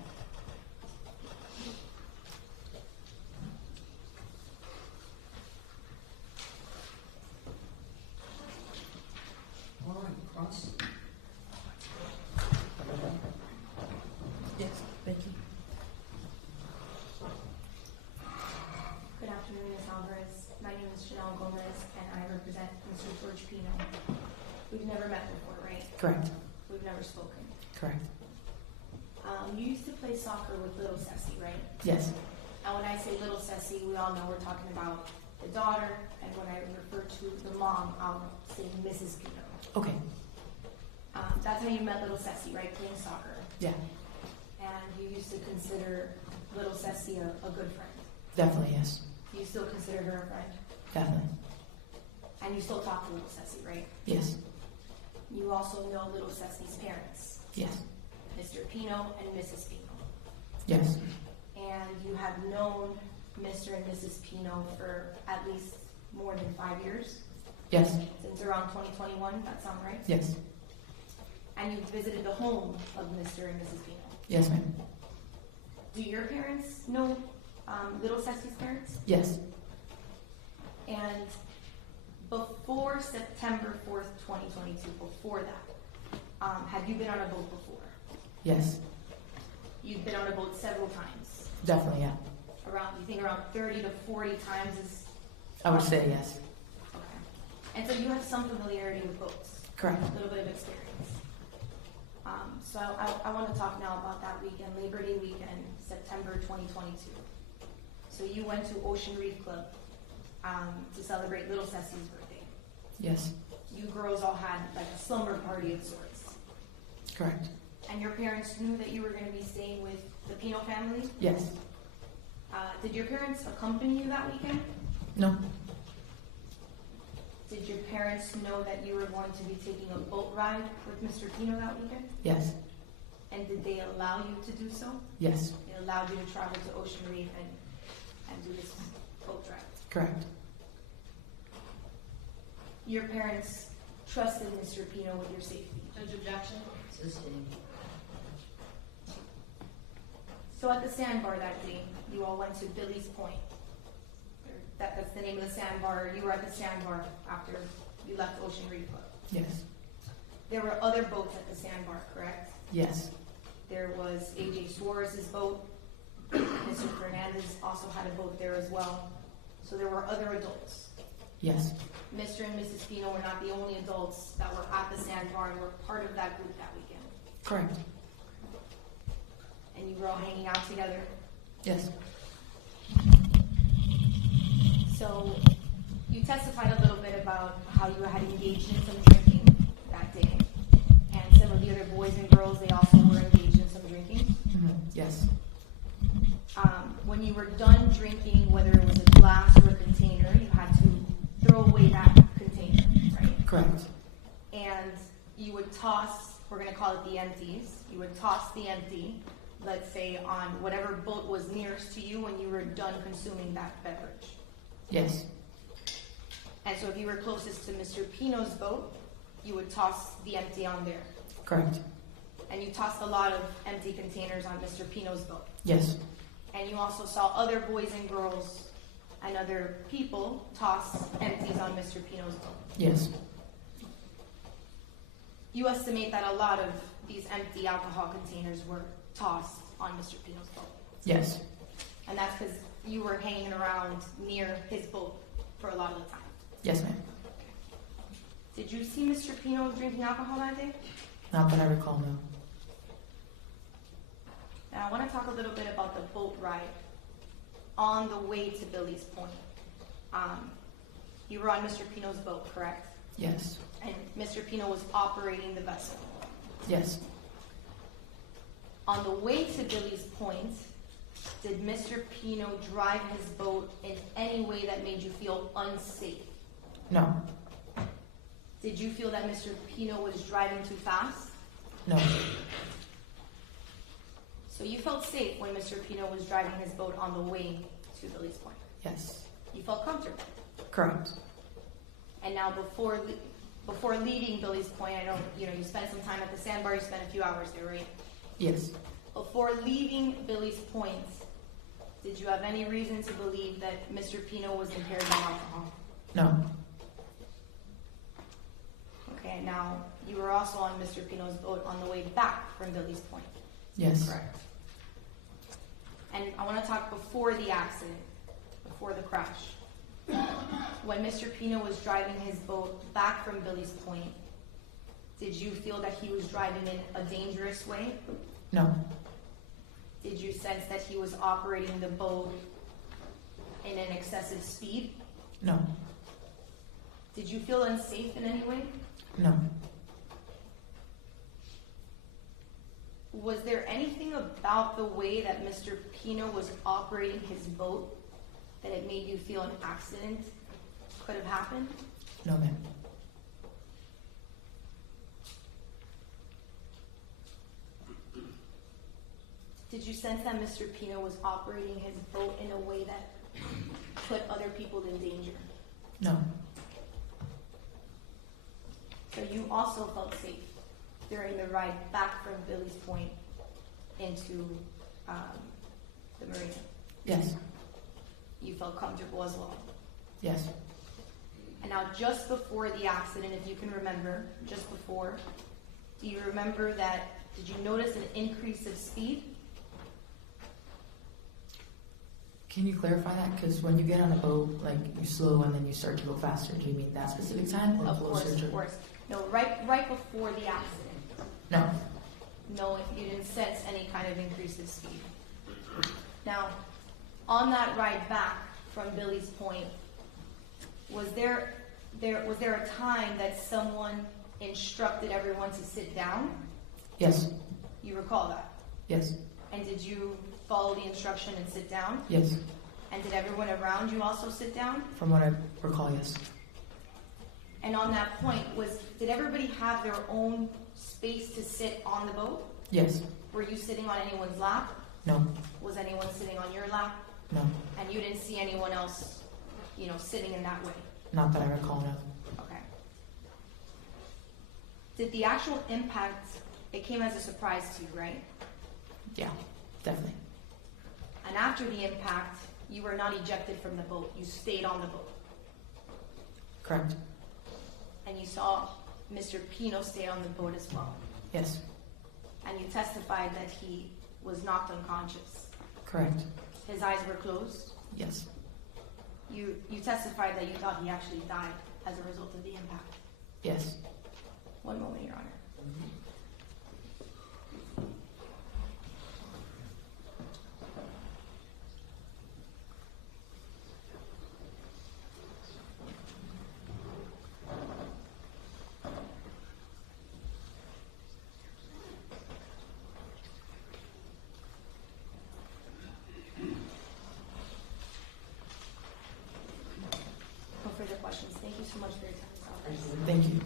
All right, Cross. Yes, thank you. Good afternoon, Ms. Alvarez. My name is Chanel Gomez, and I represent Mr. George Pino. We've never met before, right? Correct. We've never spoken. Correct. You used to play soccer with little Ceci, right? Yes. And when I say little Ceci, we all know we're talking about the daughter, and when I refer to the mom, I'll say Mrs. Pino. Okay. That's how you met little Ceci, right? Playing soccer. Yeah. And you used to consider little Ceci a good friend. Definitely, yes. You still consider her a friend? Definitely. And you still talk to little Ceci, right? Yes. You also know little Ceci's parents, Yes. Mr. Pino and Mrs. Pino. Yes. And you have known Mr. and Mrs. Pino for at least more than 5 years? Yes. Since around 2021, that sound right? Yes. And you visited the home of Mr. and Mrs. Pino. Yes, ma'am. Do your parents know little Ceci's parents? Yes. And before September 4th, 2022, before that, had you been on a boat before? Yes. You've been on a boat several times. Definitely, yeah. You think around 30 to 40 times is... I would say yes. Okay. And so you have some familiarity with boats. Correct. A little bit of experience. So I want to talk now about that weekend, Labor Day weekend, September 2022. So you went to Ocean Reef Club to celebrate little Ceci's birthday. Yes. You girls all had like a slumber party of sorts. Correct. And your parents knew that you were going to be staying with the Pino family? Yes. Did your parents accompany you that weekend? No. Did your parents know that you were going to be taking a boat ride with Mr. Pino that weekend? Yes. And did they allow you to do so? Yes. They allowed you to travel to Ocean Reef and do this boat ride? Correct. Your parents trusted Mr. Pino with your safety. Judge, objection? Sustained. So at the sandbar that day, you all went to Billy's Point. That's the name of the sandbar. You were at the sandbar after you left Ocean Reef Club. Yes. There were other boats at the sandbar, correct? Yes. There was AJ Suarez's boat. Mr. Fernandez also had a boat there as well. So there were other adults. Yes. Mr. and Mrs. Pino were not the only adults that were at the sandbar and were part of that group that weekend. Correct. And you were all hanging out together. Yes. So you testified a little bit about how you had engaged in some drinking that day. And some of the other boys and girls, they also were engaged in some drinking. Mm-hmm. Yes. When you were done drinking, whether it was a glass or a container, you had to throw away that container, right? Correct. And you would toss, we're going to call it the empties, you would toss the empty, let's say on whatever boat was nearest to you when you were done consuming that beverage. Yes. And so if you were closest to Mr. Pino's boat, you would toss the empty on there. Correct. And you tossed a lot of empty containers on Mr. Pino's boat. Yes. And you also saw other boys and girls and other people toss empties on Mr. Pino's boat. Yes. You estimate that a lot of these empty alcohol containers were tossed on Mr. Pino's boat. Yes. And that's because you were hanging around near his boat for a lot of the time. Yes, ma'am. Did you see Mr. Pino drinking alcohol that day? Not that I recall, no. Now I want to talk a little bit about the boat ride on the way to Billy's Point. You were on Mr. Pino's boat, correct? Yes. And Mr. Pino was operating the vessel. Yes. On the way to Billy's Point, did Mr. Pino drive his boat in any way that made you feel unsafe? No. Did you feel that Mr. Pino was driving too fast? No. So you felt safe when Mr. Pino was driving his boat on the way to Billy's Point? Yes. You felt comfortable? Correct. And now before leaving Billy's Point, I know, you spent some time at the sandbar, you spent a few hours there, right? Yes. Before leaving Billy's Point, did you have any reason to believe that Mr. Pino was impaired by alcohol? No. Okay, now you were also on Mr. Pino's boat on the way back from Billy's Point. Yes. Correct. And I want to talk before the accident, before the crash. When Mr. Pino was driving his boat back from Billy's Point, did you feel that he was driving in a dangerous way? No. Did you sense that he was operating the boat in an excessive speed? No. Did you feel unsafe in any way? No. Was there anything about the way that Mr. Pino was operating his boat that it made you feel an accident could have happened? No, ma'am. Did you sense that Mr. Pino was operating his boat in a way that put other people in danger? No. So you also felt safe during the ride back from Billy's Point into the marina? Yes. You felt comfortable as well? Yes. And now just before the accident, if you can remember, just before, do you remember that, did you notice an increase of speed? Can you clarify that? Because when you get on a boat, like you slow and then you start to go faster. Do you mean that specific time or Of closer course, to? of course. No, right before the accident. No. No, you didn't sense any kind of increase of speed. Now, on that ride back from Billy's Point, was there a time that someone instructed everyone to sit down? Yes. You recall that? Yes. And did you follow the instruction and sit down? Yes. And did everyone around you also sit down? From what I recall, yes. And on that point, did everybody have their own space to sit on the boat? Yes. Were you sitting on anyone's lap? No. Was anyone sitting on your lap? No. And you didn't see anyone else, sitting in that way? Not that I recall, no. Okay. Did the actual impact, it came as a surprise to you, right? Yeah, definitely. And after the impact, you were not ejected from the boat. You stayed on the boat. Correct. And you saw Mr. Pino stay on the boat as well. Yes. And you testified that he was knocked unconscious. Correct. His eyes were closed. Yes. You testified that you thought he actually died as a result of the impact. Yes. One moment, Your Honor. No further questions. Thank you so much for your time. Thank you.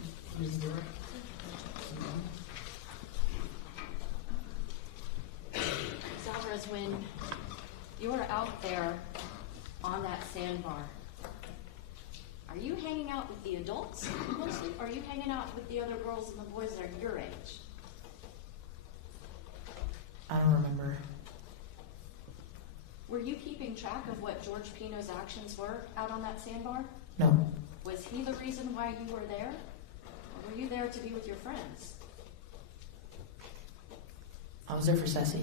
Alvarez, when you were out there on that sandbar, are you hanging out with the adults mostly, or are you hanging out with the other girls and the boys that are your age? I don't remember. Were you keeping track of what George Pino's actions were out on that sandbar? No. Was he the reason why you were there? Or were you there to be with your friends? I was there for Ceci.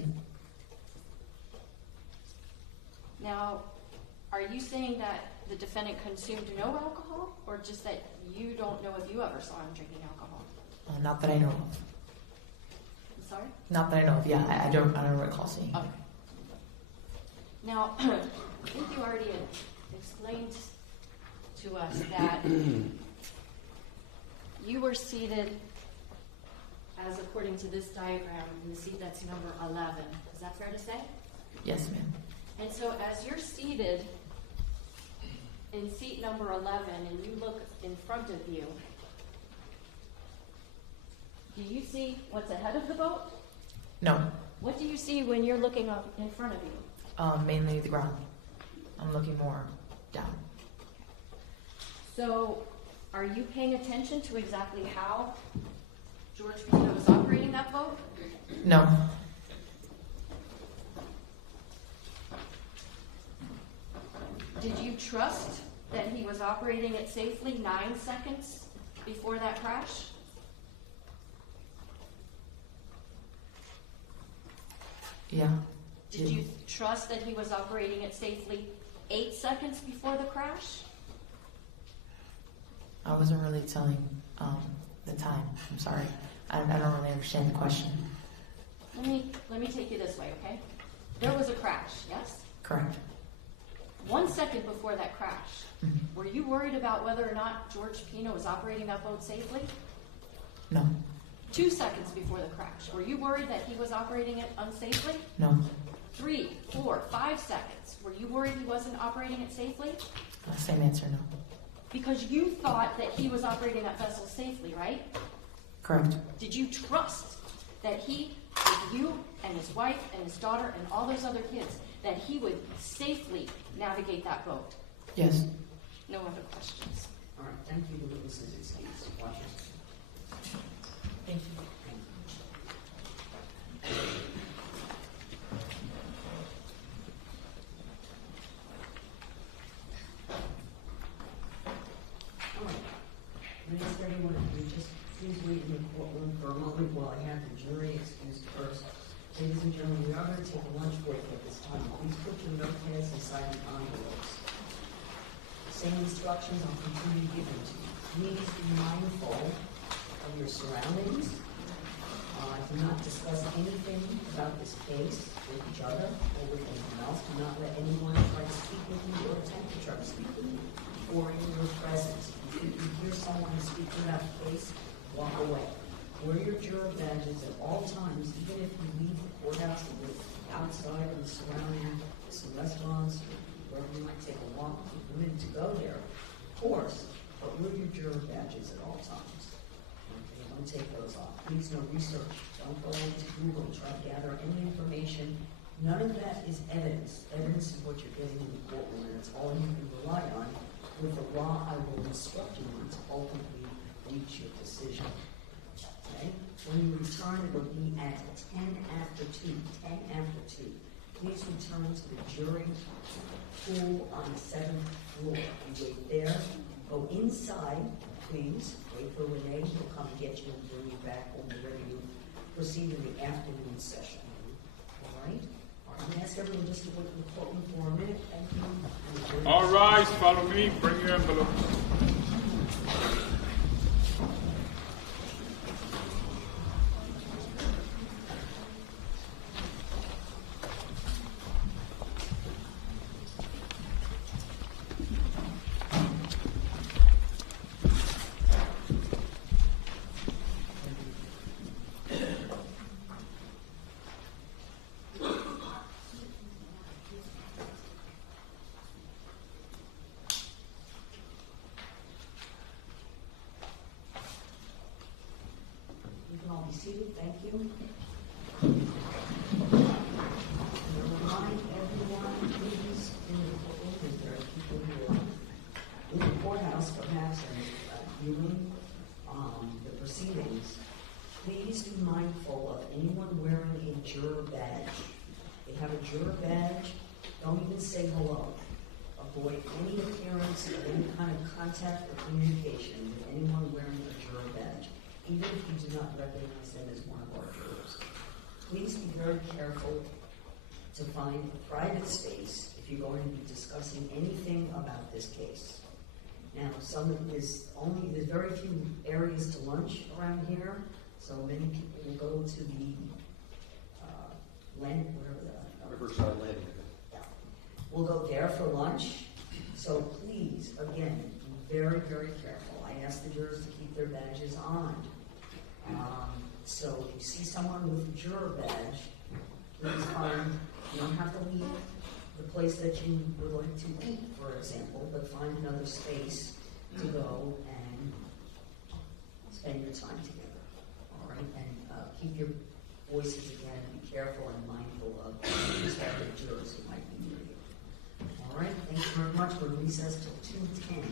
Now, are you saying that the defendant consumed no alcohol, or just that you don't know if you ever saw him drinking alcohol? Not that I know of. I'm sorry? Not that I know of. Yeah, I don't recall seeing. Okay. Now, I think you already had explained to us that you were seated, as according to this diagram, in the seat that's number 11. Is that fair to say? Yes, ma'am. And so as you're seated in seat number 11 and you look in front of you, do you see what's ahead of the boat? No. What do you see when you're looking up in front of you? Mainly the ground. I'm looking more down. So are you paying attention to exactly how George Pino was operating that boat? No. Did you trust that he was operating it safely 9 seconds before that crash? Yeah. Did you trust that he was operating it safely 8 seconds before the crash? I wasn't really telling the time. I'm sorry. I don't really understand the question. Let me take you this way, okay? There was a crash, yes? Correct. 1 second before that crash, were you worried about whether or not George Pino was operating that boat safely? No. 2 seconds before the crash, were you worried that he was operating it unsafely? No. 3, 4, 5 seconds, were you worried he wasn't operating it safely? Same answer, no. Because you thought that he was operating that vessel safely, right? Correct. Did you trust that he, with you and his wife and his daughter and all those other kids, that he would safely navigate that boat? Yes. No other questions. All right, thank you, the witnesses, excused. Watch this. Thank you. All right. I'm gonna ask everyone, if you just please wait in the courtroom for a moment while I have the jury excused first. Ladies and gentlemen, we are going to take a lunch break at this time. Please put your notepads in silent envelopes. Same instructions will continue given to you. Please be mindful of your surroundings. Do not discuss anything about this case with each other or with anyone else. Do not let anyone try to speak with you or attempt to try to speak with you or in your presence. If you hear someone speaking about the case, walk away. Wear your juror badges at all times, even if you leave the courthouse and go outside of the surrounding some restaurants or wherever you might take a walk. You're permitted to go there, of course, but wear your juror badges at all times. Okay, don't take those off. Please no research. Don't go into Google and try to gather any information. None of that is evidence. Evidence is what you're getting in the courtroom, and it's all you can rely on. With the law, I will instruct you on to ultimately reach your decision. Okay? When you return, it will be at 10 after 2. 10 after 2. Please return to the jury pool on the 7th floor. You wait there. Go inside, please. Wait for Renee. He'll come and get you and bring you back when we're ready to proceed in the afternoon session. All right? I'm going to ask everyone just to wait in the courtroom for a minute. Thank you. All rise, follow me, bring your envelopes. Seated, thank you. And remind everyone, please, in the courtroom, if there are people who are in the courthouse, perhaps, and viewing the proceedings, please be mindful of anyone wearing a juror badge. They have a juror badge, don't even say hello. Avoid any appearance of any kind of contact or communication with anyone wearing a juror badge, even if you do not recognize them as one of our jurors. Please be very careful to find a private space if you're going to be discussing anything about this case. Now, there's very few areas to lunch around here, so many people will go to the Riverside Landing. Yeah. We'll go there for lunch. So please, again, be very, very careful. I ask the jurors to keep their badges on. So if you see someone with a juror badge, please you don't have to leave the place that you would like to eat, for example, but find another space to go and spend your time together. All right? And keep your voices again, be careful and mindful of prospective jurors who might be near you. All right? Thank you very much. We're recessed till 2:10.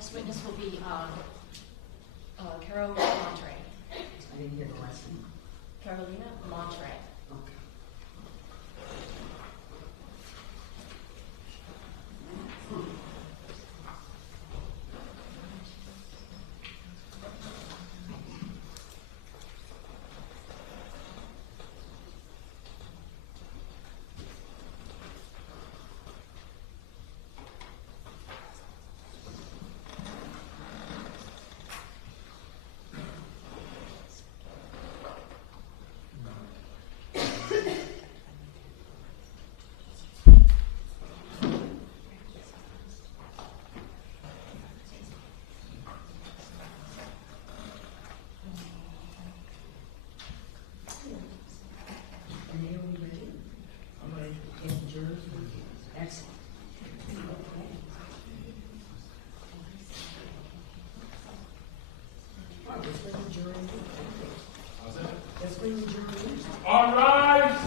next witness will be Carol Monterey. I didn't hear the last name. Carolina Monterey. Okay. Renee, are we ready? All right, get the jurors with you. Excellent. Okay. All right, let's bring the jury in. How's that? Let's bring the jury in. All rise!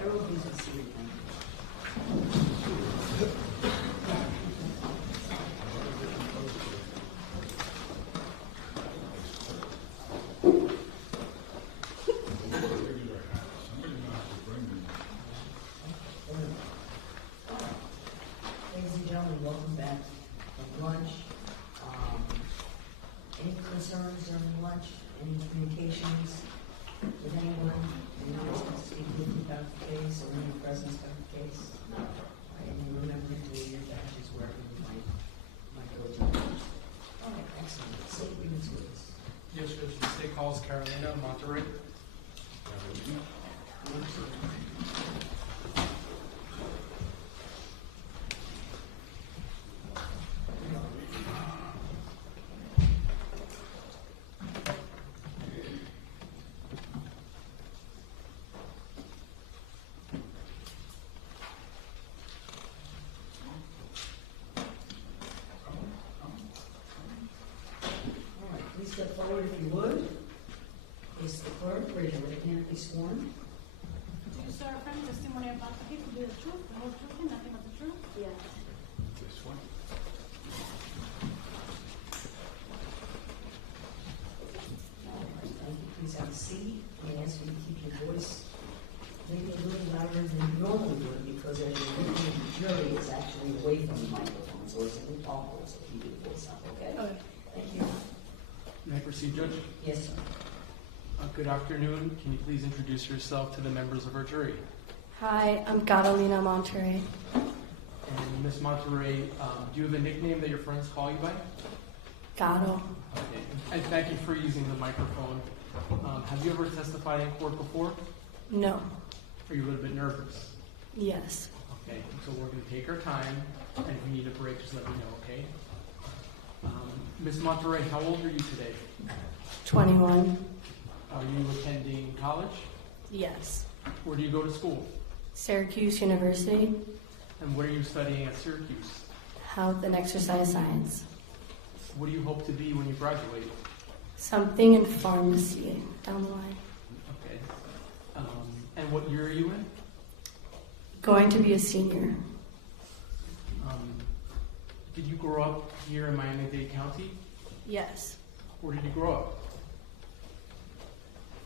Everyone needs to see it. Ladies and gentlemen, welcome back from lunch. Any concerns during lunch? Any communications with anyone? Anyone else wants to speak with you about the case or any presence about the case? And then remember to wear your badges wherever you might go to. All right, excellent. State your names, please. Yes, Judge. The state calls Carolina Monterey. All right, please step forward if you would. Face the clerk, raise your right hand, be sworn. Do you swear affirm testimony about to give to be the truth, the whole truth, and nothing but the truth? Yes. This one. All right, thank you. Please have a seat. I ask you to keep your voice maybe a little louder than you normally would because as you're looking at the jury, it's actually away from the microphone, so it's a little awkward, so keep your voice up, okay? Okay. Thank you. May I proceed, Judge? Yes, sir. Good afternoon. Can you please introduce yourself to the members of our jury? Hi, I'm Catalina Monterey. And Ms. Monterey, do you have a nickname that your friends call you by? Gato. Okay. And thank you for using the microphone. Have you ever testified in court before? No. Are you a little bit nervous? Yes. Okay, so we're going to take our time, and if you need a break, just let me know, okay? Ms. Monterey, how old are you today? 21. Are you attending college? Yes. Where do you go to school? Syracuse University, And what are you studying at Syracuse? Health and Exercise Science. What do you hope to be when you graduate? Something in pharmacy down the line. Okay. And what year are you in? Going to be a senior. Did you grow up here in Miami-Dade County? Yes. Where did you grow up?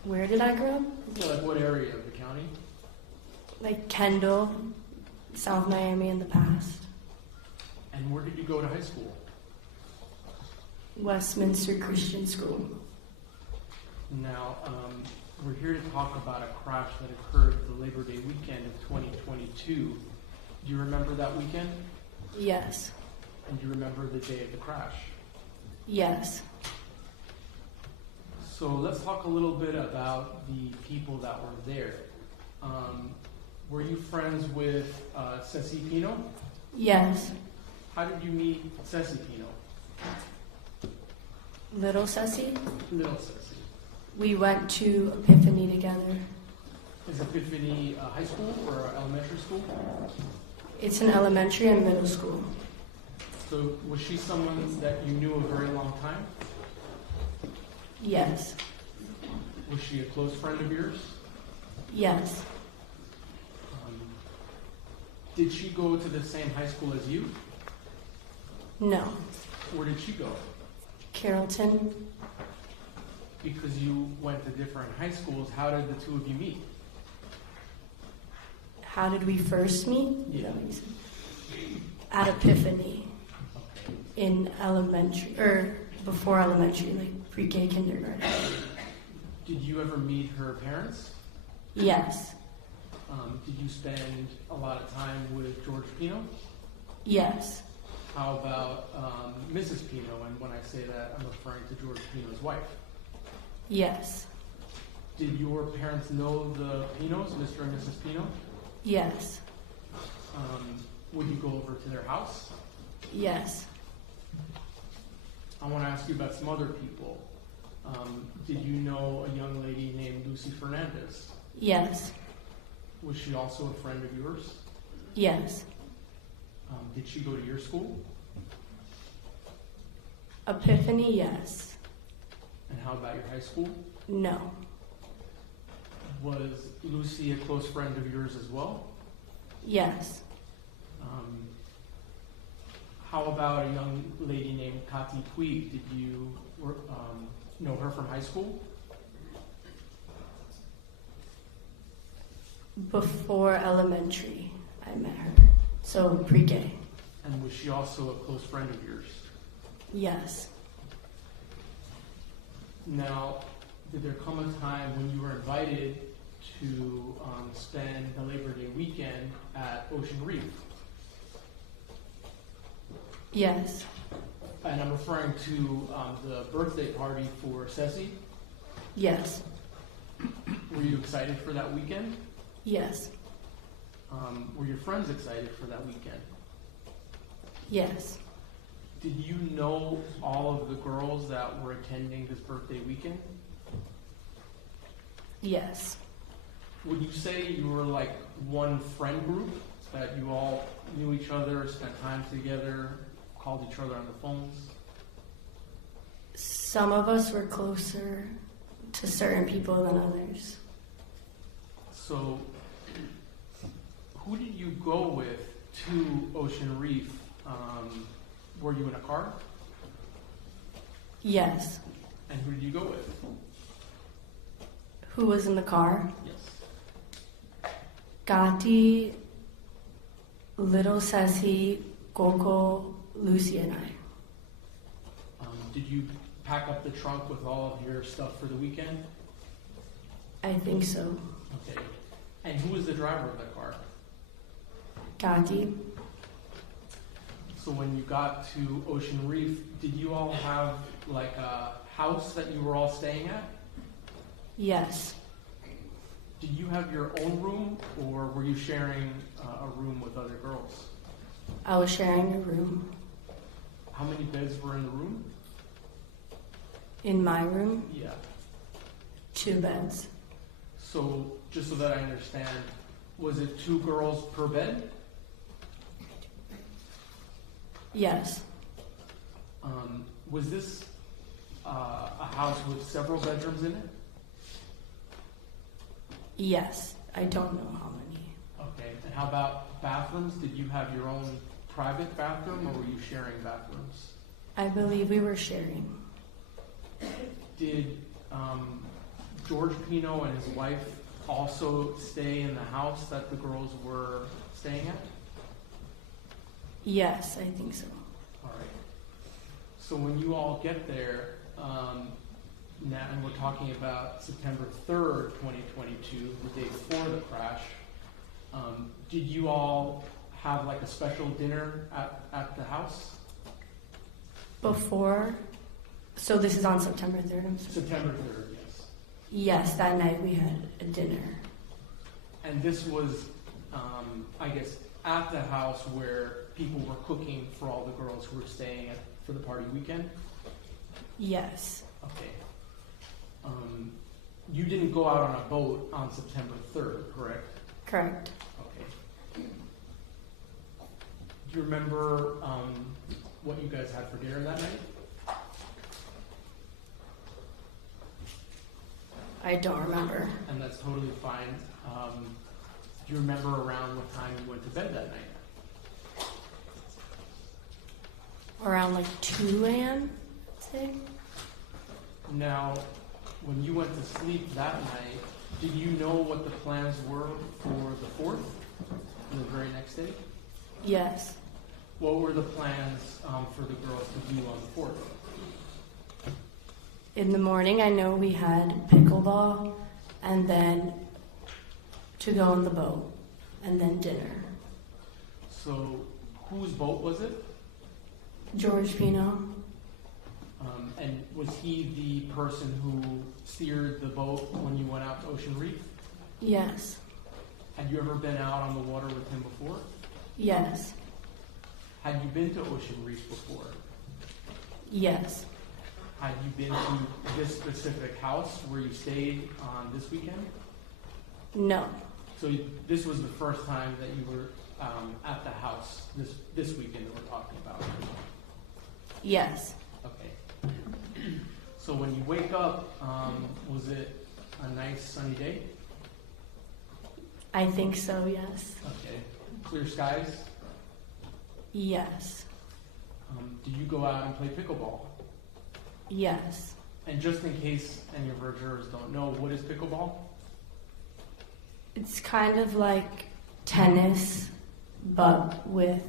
Where did I grow up? Like what area of the county? Like Kendall, South Miami in the past. And where did you go to high school? Westminster Christian School. Now, we're here to talk about a crash that occurred the Labor Day weekend of 2022. Do you remember that weekend? Yes. And do you remember the day of the crash? Yes. So let's talk a little bit about the people that were there. Were you friends with Ceci Pino? Yes. How did you meet Ceci Pino? Little Ceci. Little Ceci. We went to Epiphany together. Is Epiphany high school or elementary school? It's an elementary and middle school. So was she someone that you knew a very long time? Yes. Was she a close friend of yours? Yes. Did she go to the same high school as you? No. Where did she go? Carrollton. Because you went to different high schools, how did the two of you meet? How did we first meet? Yeah. At Epiphany Okay. in elementary, or before elementary, like pre-K kindergarten. Did you ever meet her parents? Yes. Did you spend a lot of time with George Pino? Yes. How about Mrs. Pino? And when I say that, I'm referring to George Pino's wife. Yes. Did your parents know the Pinos, Mr. and Mrs. Pino? Yes. Would you go over to their house? Yes. I want to ask you about some other people. Did you know a young lady named Lucy Fernandez? Yes. Was she also a friend of yours? Yes. Did she go to your school? Epiphany, yes. And how about your high school? No. Was Lucy a close friend of yours as well? Yes. How about a young lady named Kati Puig? Did you know her from high school? Before elementary, I met her. So pre-K. And was she also a close friend of yours? Yes. Now, did there come a time when you were invited to spend the Labor Day weekend at Ocean Reef? Yes. And I'm referring to the birthday party for Ceci. Yes. Were you excited for that weekend? Yes. Were your friends excited for that weekend? Yes. Did you know all of the girls that were attending this birthday weekend? Yes. Would you say you were like one friend group, that you all knew each other, spent time together, called each other on the phones? Some of us were closer to certain people than others. So, who did you go with to Ocean Reef? Were you in a car? Yes. And who did you go with? Who was in the car? Yes. Gati, Little Ceci, Coco, Lucy, and I. Did you pack up the trunk with all of your stuff for the weekend? I think so. Okay. And who was the driver of the car? Gati. So when you got to Ocean Reef, did you all have like a house that you were all staying at? Yes. Did you have your own room, or were you sharing a room with other girls? I was sharing a room. How many beds were in the room? In my room, Yeah. 2 beds. So just so that I understand, was it 2 girls per bed? Yes. Was this a house with several bedrooms in it? Yes. I don't know how many. Okay. And how about bathrooms? Did you have your own private bathroom, or were you sharing bathrooms? I believe we were sharing. Did George Pino and his wife also stay in the house that the girls were staying at? Yes, I think so. All right. So when you all get there, now, and we're talking about September 3rd, 2022, the day before the crash, did you all have like a special dinner at the house? Before, So this is on September 3rd. I'm sorry. September 3rd, yes. Yes, that night we had a dinner. And this was, I guess, at the house where people were cooking for all the girls who were staying for the party weekend? Yes. Okay. You didn't go out on a boat on September 3rd, correct? Correct. Okay. Do you remember what you guys had for dinner that night? I don't remember. And that's totally fine. Do you remember around what time you went to bed that night? Around like 2 a.m., say? Now, when you went to sleep that night, did you know what the plans were for the 4th, the very next day? Yes. What were the plans for the girls to do on the 4th? In the morning, I know we had pickleball, and then to go on the boat, and then dinner. So, whose boat was it? George Pino. And was he the person who steered the boat when you went out to Ocean Reef? Yes. Had you ever been out on the water with him before? Yes. Had you been to Ocean Reef before? Yes. Had you been to this specific house where you stayed on this weekend? No. So this was the first time that you were at the house this weekend that we're talking about? Yes. Okay. So when you wake up, was it a nice sunny day? I think so, yes. Okay. Clear skies? Yes. Did you go out and play pickleball? Yes. And just in case any of our jurors don't know, what is pickleball? It's kind of like tennis, but with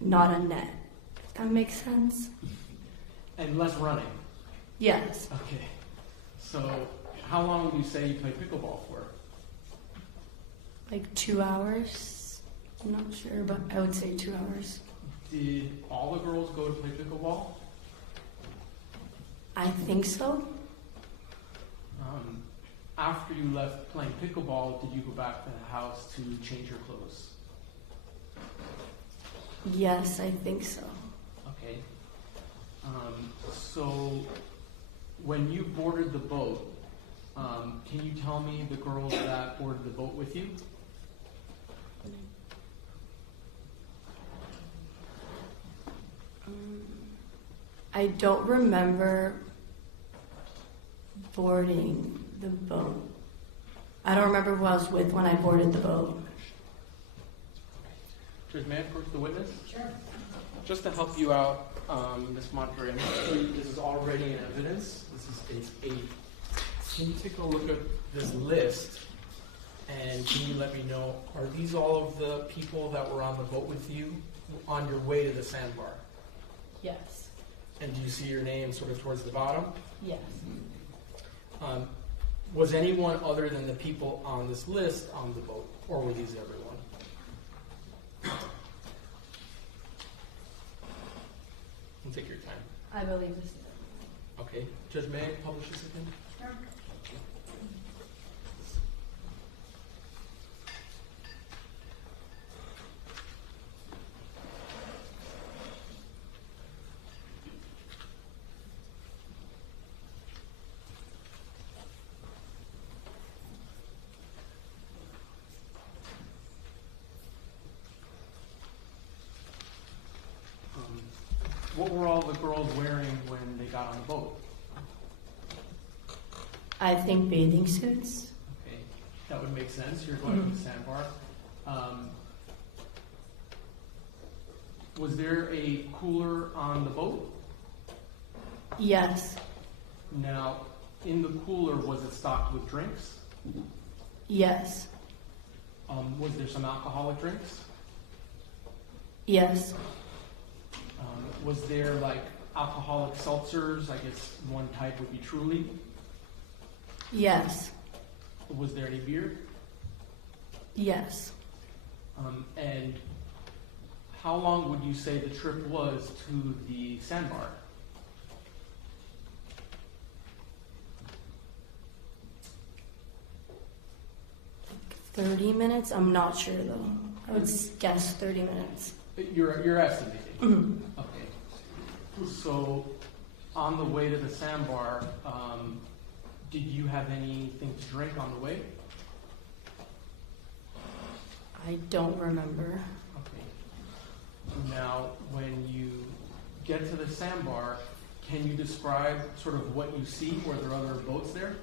not a net. Does that make sense? And less running? Yes. Okay. So how long would you say you played pickleball for? Like 2 hours? I'm not sure, but I would say 2 hours. Did all the girls go to play pickleball? I think so. After you left playing pickleball, did you go back to the house to change your clothes? Yes, I think so. Okay. So when you boarded the boat, can you tell me the girls that boarded the boat with you? I don't remember boarding the boat. I don't remember who I was with when I boarded the boat. Judge, may I approach the witness? Sure. Just to help you out, Ms. Monterey, I'm going to show you this is already in evidence. This is page 8. Can you take a look at this list and can you let me know, are these all of the people that were on the boat with you on your way to the sandbar? Yes. And do you see your name sort of towards the bottom? Yes. Was anyone other than the people on this list on the boat, or were these everyone? And take your time. I believe this. Okay. Judge, may I publish this again? Sure. What were all the girls wearing when they got on the boat? I think bathing suits. Okay, that would make sense. You're going to the sandbar. Was there a cooler on the boat? Yes. Now, in the cooler, was it stocked with drinks? Yes. Was there some alcoholic drinks? Yes. Was there like alcoholic seltzers? I guess one type would be Truly. Yes. Was there any beer? Yes. And how long would you say the trip was to the sandbar? 30 minutes? I'm not sure though. I would guess 30 minutes. You're estimating. Mhm. Okay. So, on the way to the sandbar, did you have anything to drink on the way? I don't remember. Okay. Now, when you get to the sandbar, can you describe sort of what you see? Were there other boats there?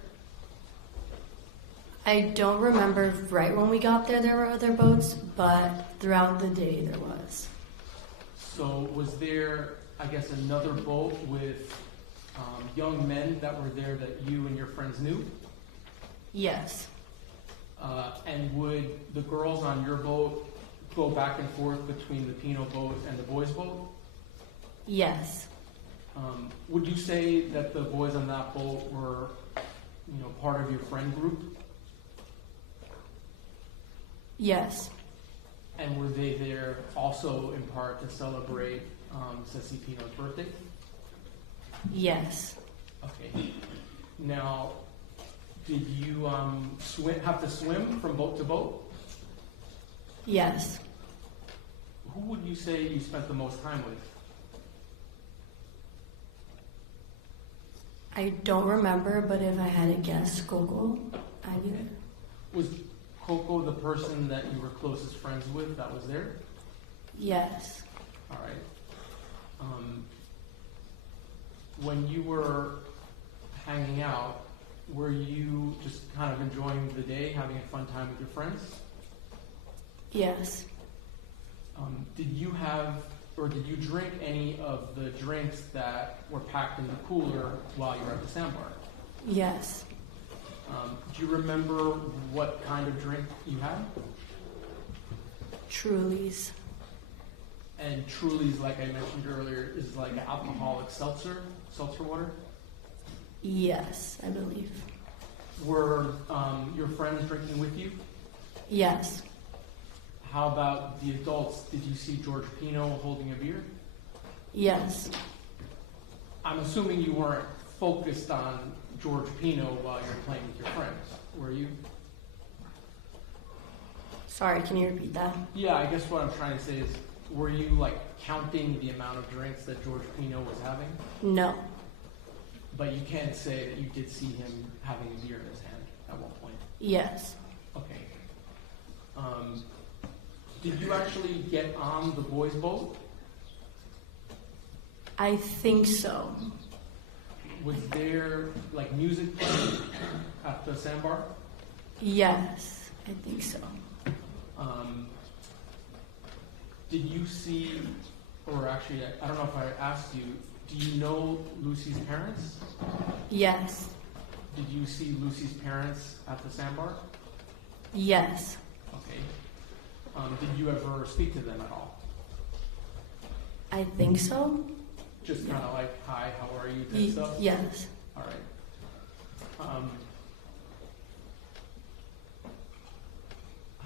I don't remember if right when we got there were other boats, but throughout the day there was. So was there, I guess, another boat with young men that were there that you and your friends knew? Yes. And would the girls on your boat go back and forth between the Pino boat and the boys' boat? Yes. Would you say that the boys on that boat were, part of your friend group? Yes. And were they there also in part to celebrate Ceci Pino's birthday? Yes. Okay. Now, did you have to swim from boat to boat? Yes. Who would you say you spent the most time with? I don't remember, but if I had to guess, Coco, I do. Was Coco the person that you were closest friends with that was there? Yes. All right. When you were hanging out, were you just kind of enjoying the day, having a fun time with your friends? Yes. Did you have, or did you drink any of the drinks that were packed in the cooler while you were at the sandbar? Yes. Do you remember what kind of drink you had? Truly's. And Truly's, like I mentioned earlier, is like an alcoholic seltzer water? Yes, I believe. Were your friends drinking with you? Yes. How about the adults? Did you see George Pino holding a beer? Yes. I'm assuming you weren't focused on George Pino while you're playing with your friends, were you? Sorry, can you repeat that? Yeah, I guess what I'm trying to say is, were you like counting the amount of drinks that George Pino was having? No. But you can't say that you did see him having a beer in his hand at one point? Yes. Okay. Did you actually get on the boys' boat? I think so. Was there like music playing at the sandbar? Yes, I think so. Did you see, or actually, I don't know if I asked you, do you know Lucy's parents? Yes. Did you see Lucy's parents at the sandbar? Yes. Okay. Did you ever speak to them at all? I think so. Just kind of like, hi, how are you, type stuff? Yes. All right.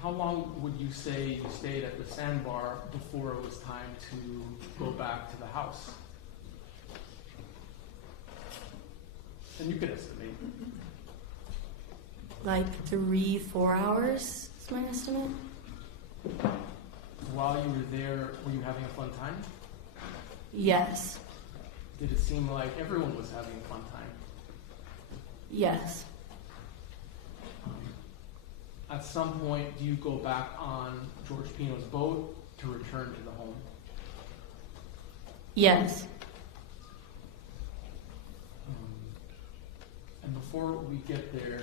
How long would you say you stayed at the sandbar before it was time to go back to the house? And you could estimate. Like 3-4 hours is my estimate. While you were there, were you having a fun time? Yes. Did it seem like everyone was having a fun time? Yes. At some point, do you go back on George Pino's boat to return to the home? Yes. And before we get there,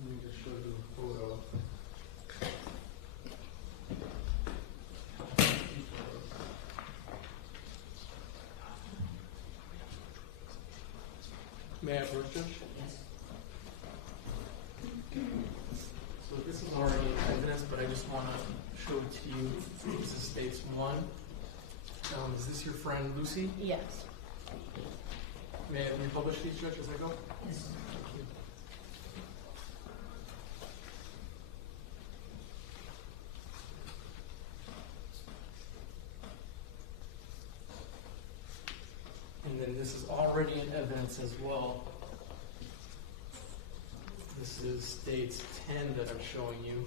let me just show you a photo. May I first, Judge? Yes. So this is already evidence, but I just want to show it to you. This is States 1. Is this your friend Lucy? Yes. May I republish these, Judge, as I go? Yes. Thank you. And then this is already in evidence as well. This is States 10 that I'm showing you.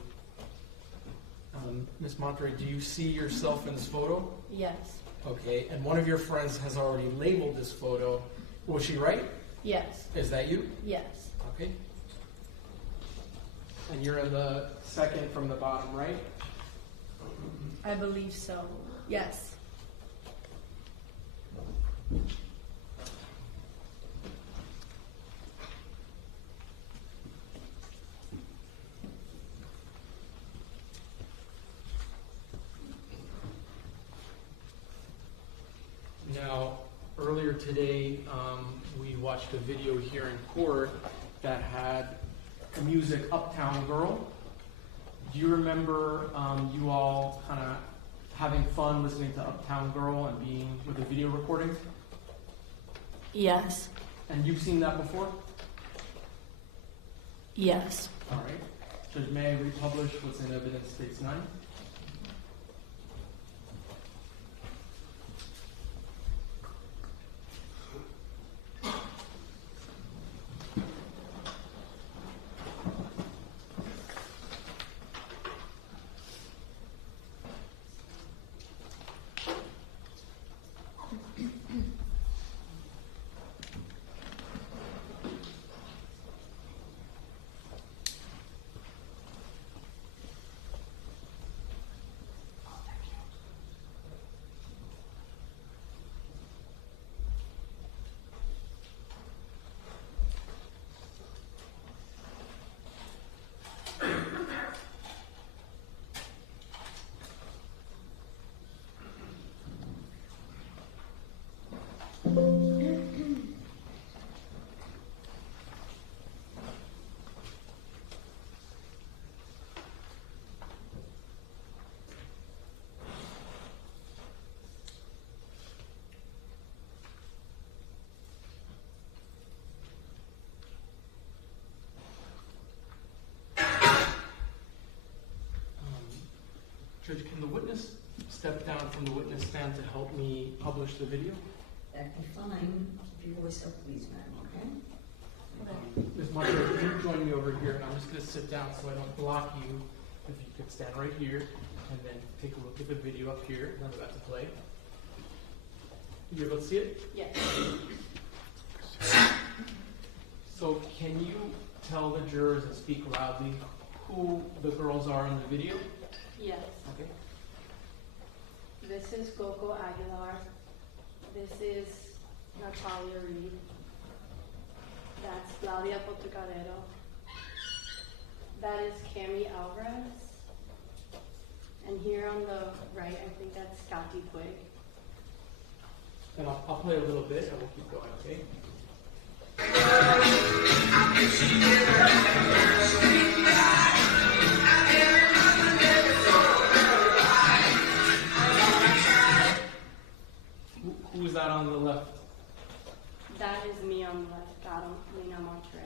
Ms. Monterey, do you see yourself in this photo? Yes. Okay, and one of your friends has already labeled this photo. Was she right? Yes. Is that you? Yes. Okay. And you're in the second from the bottom, right? I believe so. Yes. Now, earlier today, we watched a video here in court that had music Uptown Girl. Do you remember you all kind of having fun listening to Uptown Girl and being with a video recording? Yes. And you've seen that before? Yes. All right. Judge, may I republish what's in evidence states 9? Judge, can the witness step down from the witness stand to help me publish the video? That'd be fine. Keep your voice up, please, ma'am, okay? Ms. Monterey, can you join me over here? And I'm just going to sit down so I don't block you. If you could stand right here and then take a look at the video up here. I'm about to play. You able to see it? Yes. So can you tell the jurors and speak loudly who the girls are in the video? Yes. Okay. This is Coco Aguilar. This is Natalia Reed. That's Claudia Portocarrero. That is Cami Alvarez. And here on the right, I think that's Kathy Puig. And I'll play a little bit and we'll keep going, okay? Who is that on the left? That is me on the left, Catalina Monterey.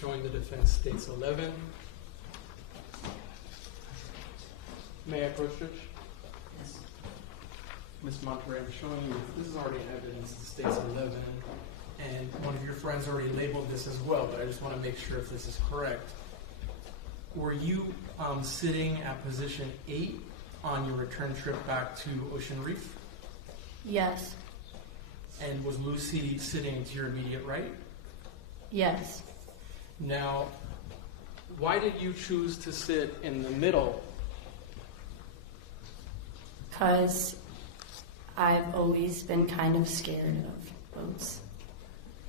Showing the defense states 11. May I approach, Judge? Yes. Ms. Monterey, I'm showing you, this is already in evidence, it states 11, and one of your friends already labeled this as well, but I just want to make sure if this is correct. Were you sitting at position 8 on your return trip back to Ocean Reef? Yes. And was Lucy sitting to your immediate right? Yes. Now, why did you choose to sit in the middle? Because I've always been kind of scared of boats.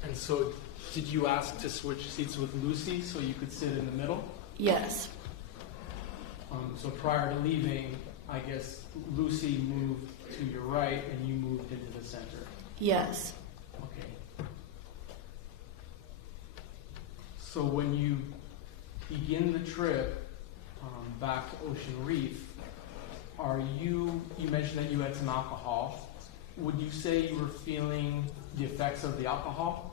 And so, Did you ask to switch seats with Lucy so you could sit in the middle? Yes. So prior to leaving, I guess Lucy moved to your right and you moved into the center. Yes. Okay. So when you begin the trip back to Ocean Reef, you mentioned that you had some alcohol. Would you say you were feeling the effects of the alcohol?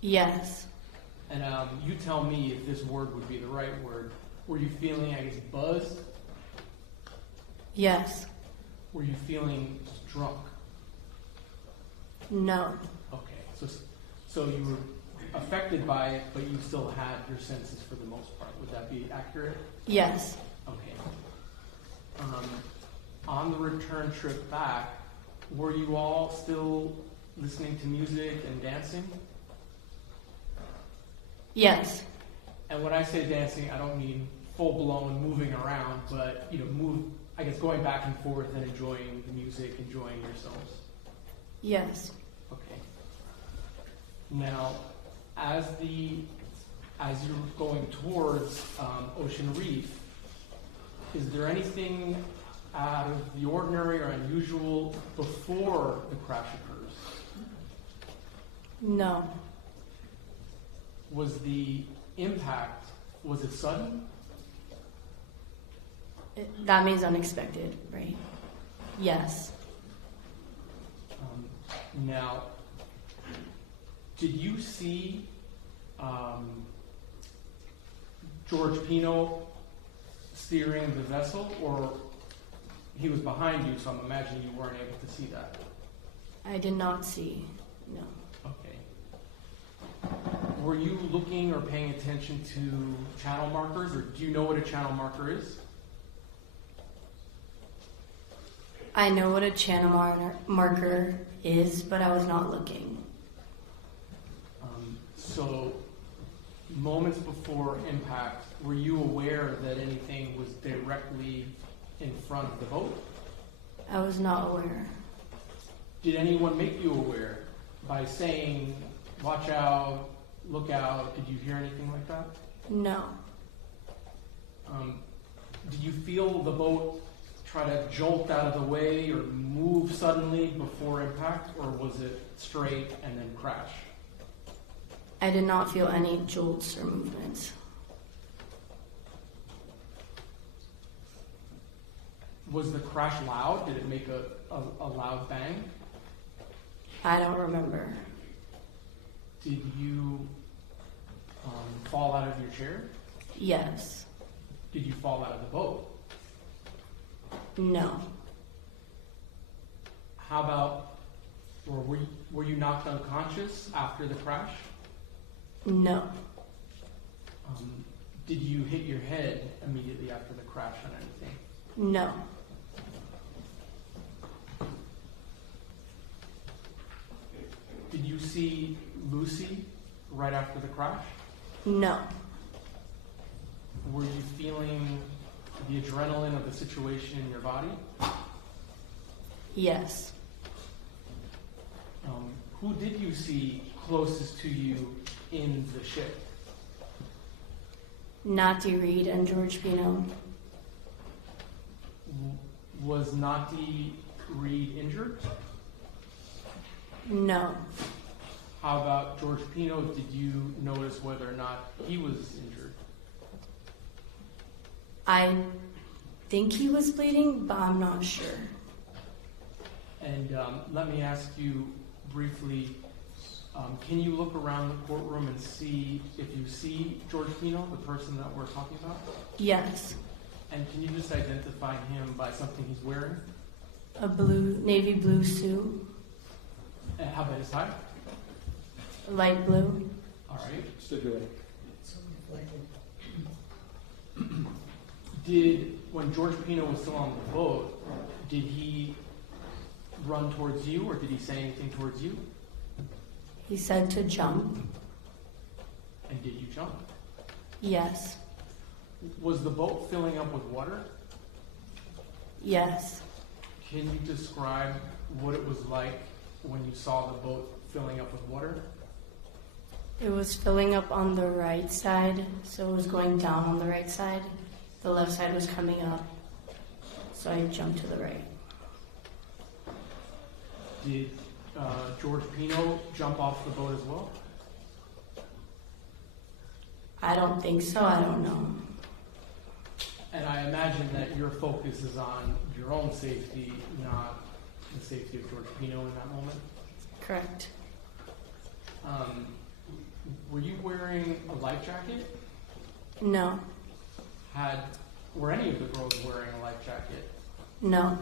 Yes. And you tell me if this word would be the right word. Were you feeling, I guess, buzzed? Yes. Were you feeling drunk? No. Okay. So you were affected by it, but you still had your senses for the most part. Would that be accurate? Yes. Okay. On the return trip back, were you all still listening to music and dancing? Yes. And when I say dancing, I don't mean full-blown moving around, but, I guess going back and forth and enjoying the music, enjoying yourselves. Yes. Okay. Now, as you're going towards Ocean Reef, is there anything out of the ordinary or unusual before the crash occurs? No. Was the impact, was it sudden? That means unexpected, right? Yes. Now, did you see George Pino steering the vessel, or he was behind you, so I'm imagining you weren't able to see that? I did not see. No. Okay. Were you looking or paying attention to channel markers, or do you know what a channel marker is? I know what a channel marker is, but I was not looking. So, moments before impact, were you aware that anything was directly in front of the boat? I was not aware. Did anyone make you aware by saying, watch out, look out? Did you hear anything like that? No. Did you feel the boat try to jolt out of the way or move suddenly before impact, or was it straight and then crash? I did not feel any jolts or movements. Was the crash loud? Did it make a loud bang? I don't remember. Did you fall out of your chair? Yes. Did you fall out of the boat? No. How about, or were you knocked unconscious after the crash? No. Did you hit your head immediately after the crash on anything? No. Did you see Lucy right after the crash? No. Were you feeling the adrenaline of the situation in your body? Yes. Who did you see closest to you in the ship? Nati Reed and George Pino. Was Nati Reed injured? No. How about George Pino? Did you notice whether or not he was injured? I think he was bleeding, but I'm not sure. And let me ask you briefly, can you look around the courtroom and see if you see George Pino, the person that we're talking about? Yes. And can you just identify him by something he's wearing? A navy blue suit. And how about his tie? Light blue. All right. Stipulate. So reflective. When George Pino was still on the boat, did he run towards you, or did he say anything towards you? He said to jump. And did you jump? Yes. Was the boat filling up with water? Yes. Can you describe what it was like when you saw the boat filling up with water? It was filling up on the right side, so it was going down on the right side. The left side was coming up, so I jumped to the right. Did George Pino jump off the boat as well? I don't think so, I don't know. And I imagine that your focus is on your own safety, not the safety of George Pino in that moment. Correct. Were you wearing a life jacket? No, Were any of the girls wearing a life jacket? no,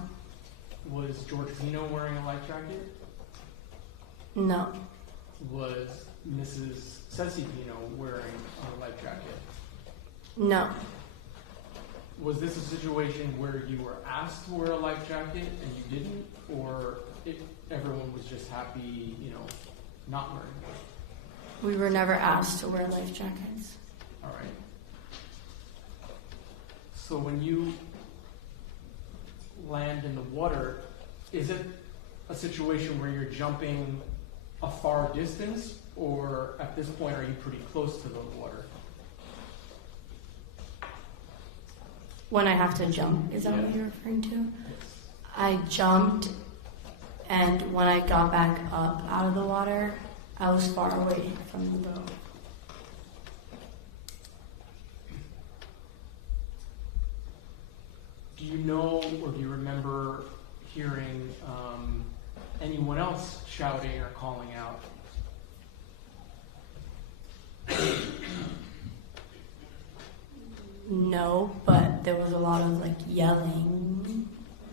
Was George Pino wearing a life jacket? no, Was Mrs. Ceci Pino wearing a life jacket? no. Was this a situation where you were asked to wear a life jacket and you didn't, or everyone was just happy, not wearing it? We were never asked to wear life jackets. All right. So when you land in the water, is it a situation where you're jumping a far distance, or at this point are you pretty close to the water? When I have to jump, is that what Yeah. you're referring to? Yes. I jumped, and when I got back up out of the water, I was far away from the boat. Do you know, or do you remember hearing anyone else shouting or calling out? No, but there was a lot of yelling,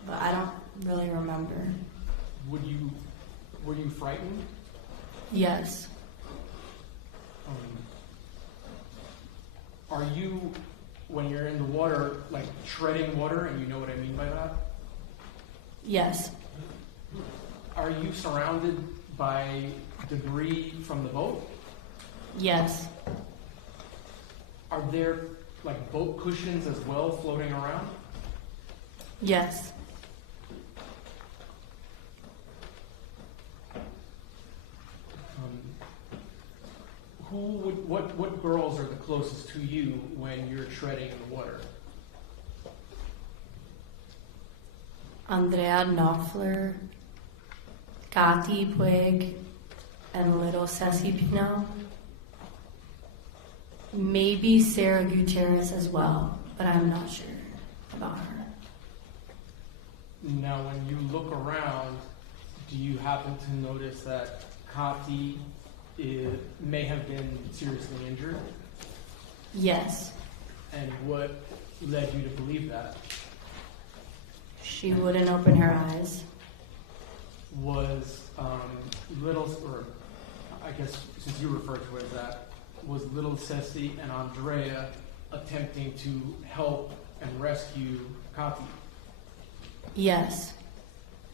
but I don't really remember. Were you frightened? Yes, Are you, when you're in the water, treading water, and you know what I mean by that? yes, Are you surrounded by debris from the boat? yes, Are there boat cushions as well floating around? yes. What girls are the closest to you when you're treading in the water? Andrea Knopfler, Kati Puig, and little Ceci Pino. Maybe Sarah Gutierrez as well, but I'm not sure about her. Now, when you look around, do you happen to notice that Kati may have been seriously injured? Yes, And what led you to believe that? she wouldn't open her eyes. Was or I guess since you referred to it as that, was little Ceci and Andrea attempting to help and rescue Kati? Yes,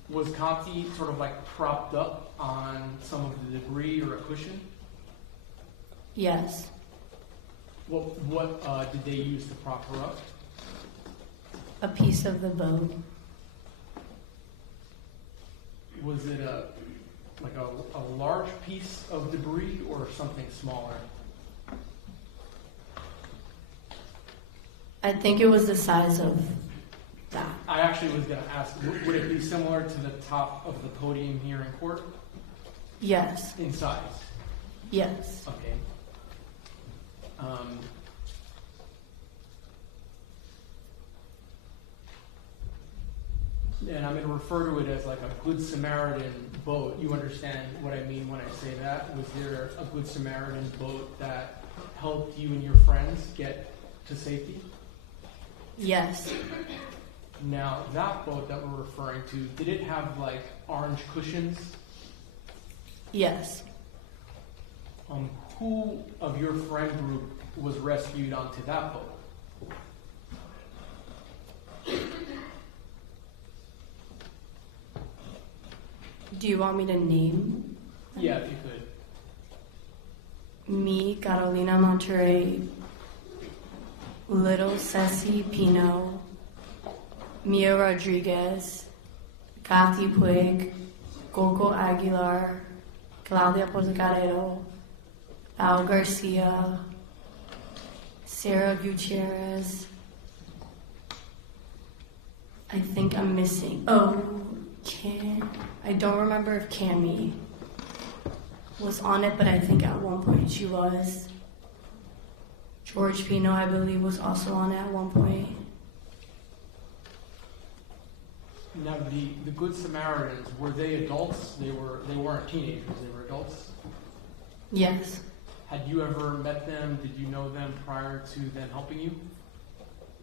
Was Kati sort of propped up on some of the debris or a cushion? yes, What did they use to prop her up? a piece of the boat. Was it a large piece of debris or something smaller? I think it was the size of that. I actually was going to ask, would it be similar to the top of the podium here in court Yes, in size? yes, Okay. And I'm going to refer to it as a Good Samaritan boat. You understand what I mean when I say that? Was there a Good Samaritan boat that helped you and your friends get to safety? yes, Now, that boat that we're referring to, did it have orange cushions? yes. Who of your friend group was rescued onto that boat? Do you want me to name? Yeah, if you could. Me, Carolina Monterrey, little Ceci Pino, Mia Rodriguez, Kathy Puig, Coco Aguilar, Claudia Portocarrero, Al Garcia, Sarah Gutierrez. I think I'm missing. Oh, I don't remember if Cammy was on it, but I think at one point she was. George Pino, I believe, was also on it at one point. Now, the Good Samaritans, were they adults? They weren't teenagers, they were adults? Yes. Had you ever met them? Did you know them prior to them helping you?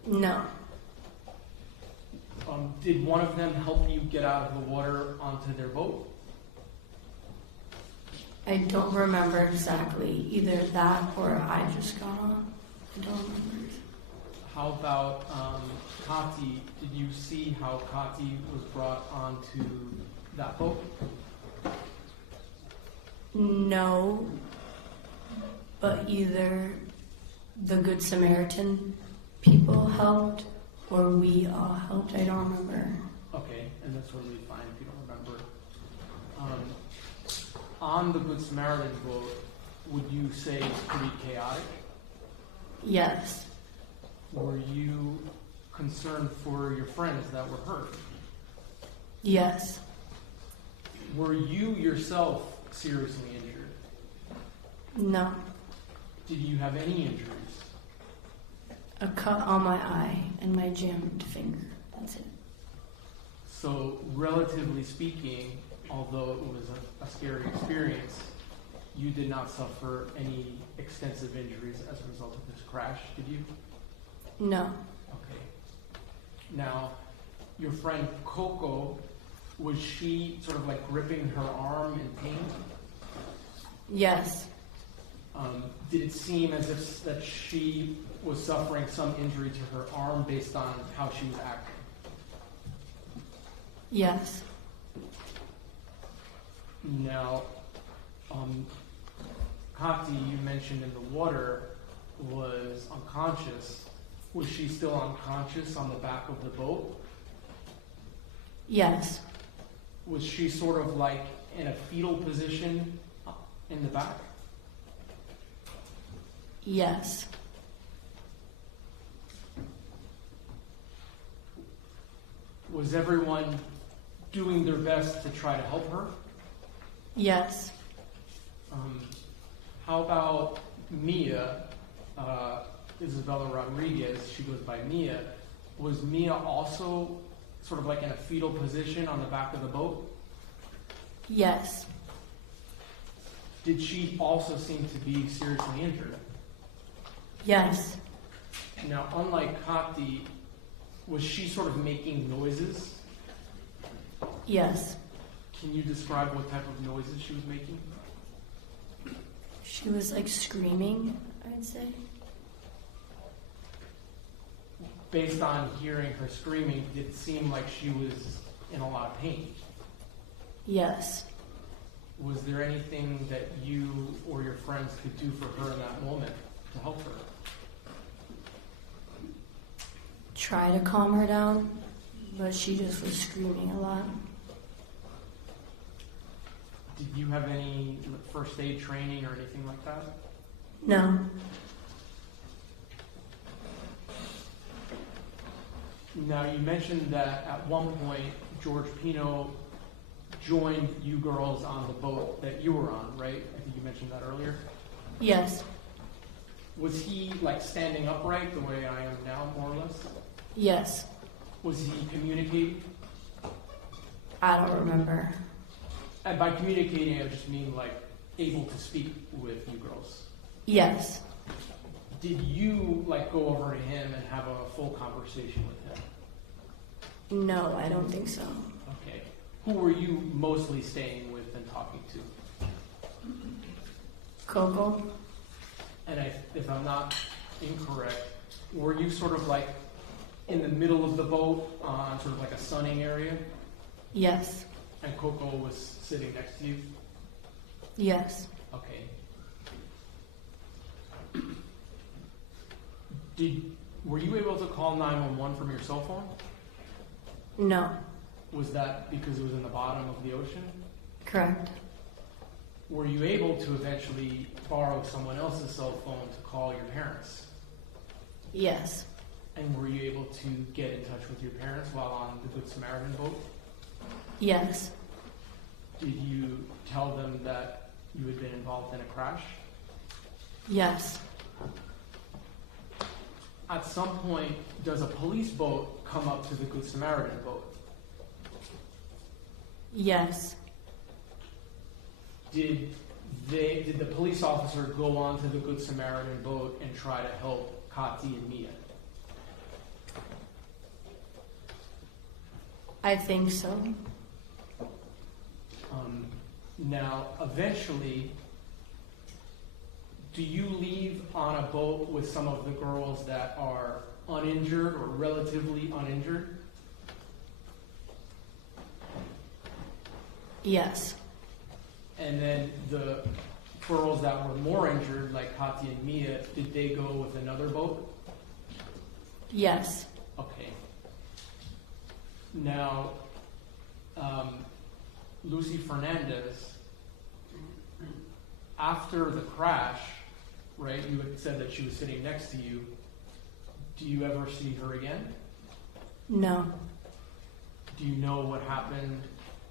No. Did one of them help you get out of the water onto their boat? I don't remember exactly. Either that or I just got on. I don't remember. How about Kati? Did you see how Kati was brought onto that boat? No. But either the Good Samaritan people helped or we all helped. I don't remember. Okay, and that's totally fine if you don't remember. On the Good Samaritan boat, would you say it's pretty chaotic? Yes. Were you concerned for your friends that were hurt? Yes. Were you yourself seriously injured? No. Did you have any injuries? A cut on my eye and my jammed finger. That's it. So, relatively speaking, although it was a scary experience, you did not suffer any extensive injuries as a result of this crash, did you? No. Okay. Now, your friend Coco, was she sort of like gripping her arm in pain? Yes. Did it seem as if that she was suffering some injury to her arm based on how she was acting? Yes. Now, Kati, you mentioned in the water, was unconscious. Was she still unconscious on the back of the boat? Yes. Was she sort of like in a fetal position in the back? Yes. Was everyone doing their best to try to help her? Yes. How about Mia, Isabella Rodriguez, she goes by Mia. Was Mia also sort of like in a fetal position on the back of the boat? Yes. Did she also seem to be seriously injured? Yes. Now, unlike Kati, was she sort of making noises? Yes. Can you describe what type of noises she was making? She was like screaming, I'd say. Based on hearing her screaming, did it seem like she was in a lot of pain? Yes. Was there anything that you or your friends could do for her in that moment to help her? Try to calm her down, but she just was screaming a lot. Did you have any first aid training or anything like that? No. Now, you mentioned that at one point, George Pino joined you girls on the boat that you were on, right? I think you mentioned that earlier. Yes. Was he like standing upright the way I am now, more or less? Yes. Was he communicating? I don't remember. And by communicating, I just mean like able to speak with you girls. Yes. Did you like go over to him and have a full conversation with him? No, I don't think so. Okay. Who were you mostly staying with and talking to? Coco? And if I'm not incorrect, were you sort of like in the middle of the boat on sort of like a sunning area? Yes. And Coco was sitting next to you? Yes. Okay. Were you able to call 911 from your cell phone? No. Was that because it was in the bottom of the ocean? Correct. were you able to eventually borrow someone else's cell phone to call your parents? Yes. And were you able to get in touch with your parents while on the Good Samaritan boat? Yes. Did you tell them that you had been involved in a crash? Yes. At some point, does a police boat come up to the Good Samaritan boat? Yes. Did the police officer go onto the Good Samaritan boat and try to help Kati and Mia? I think so. Now, eventually, do you leave on a boat with some of the girls that are uninjured or relatively uninjured? Yes. And then the girls that were more injured, like Kati and Mia, did they go with another boat? Yes. Okay. Now, Lucy Fernandez, after the crash, right, you had said that she was sitting next to you. Do you ever see her again? No. Do you know what happened,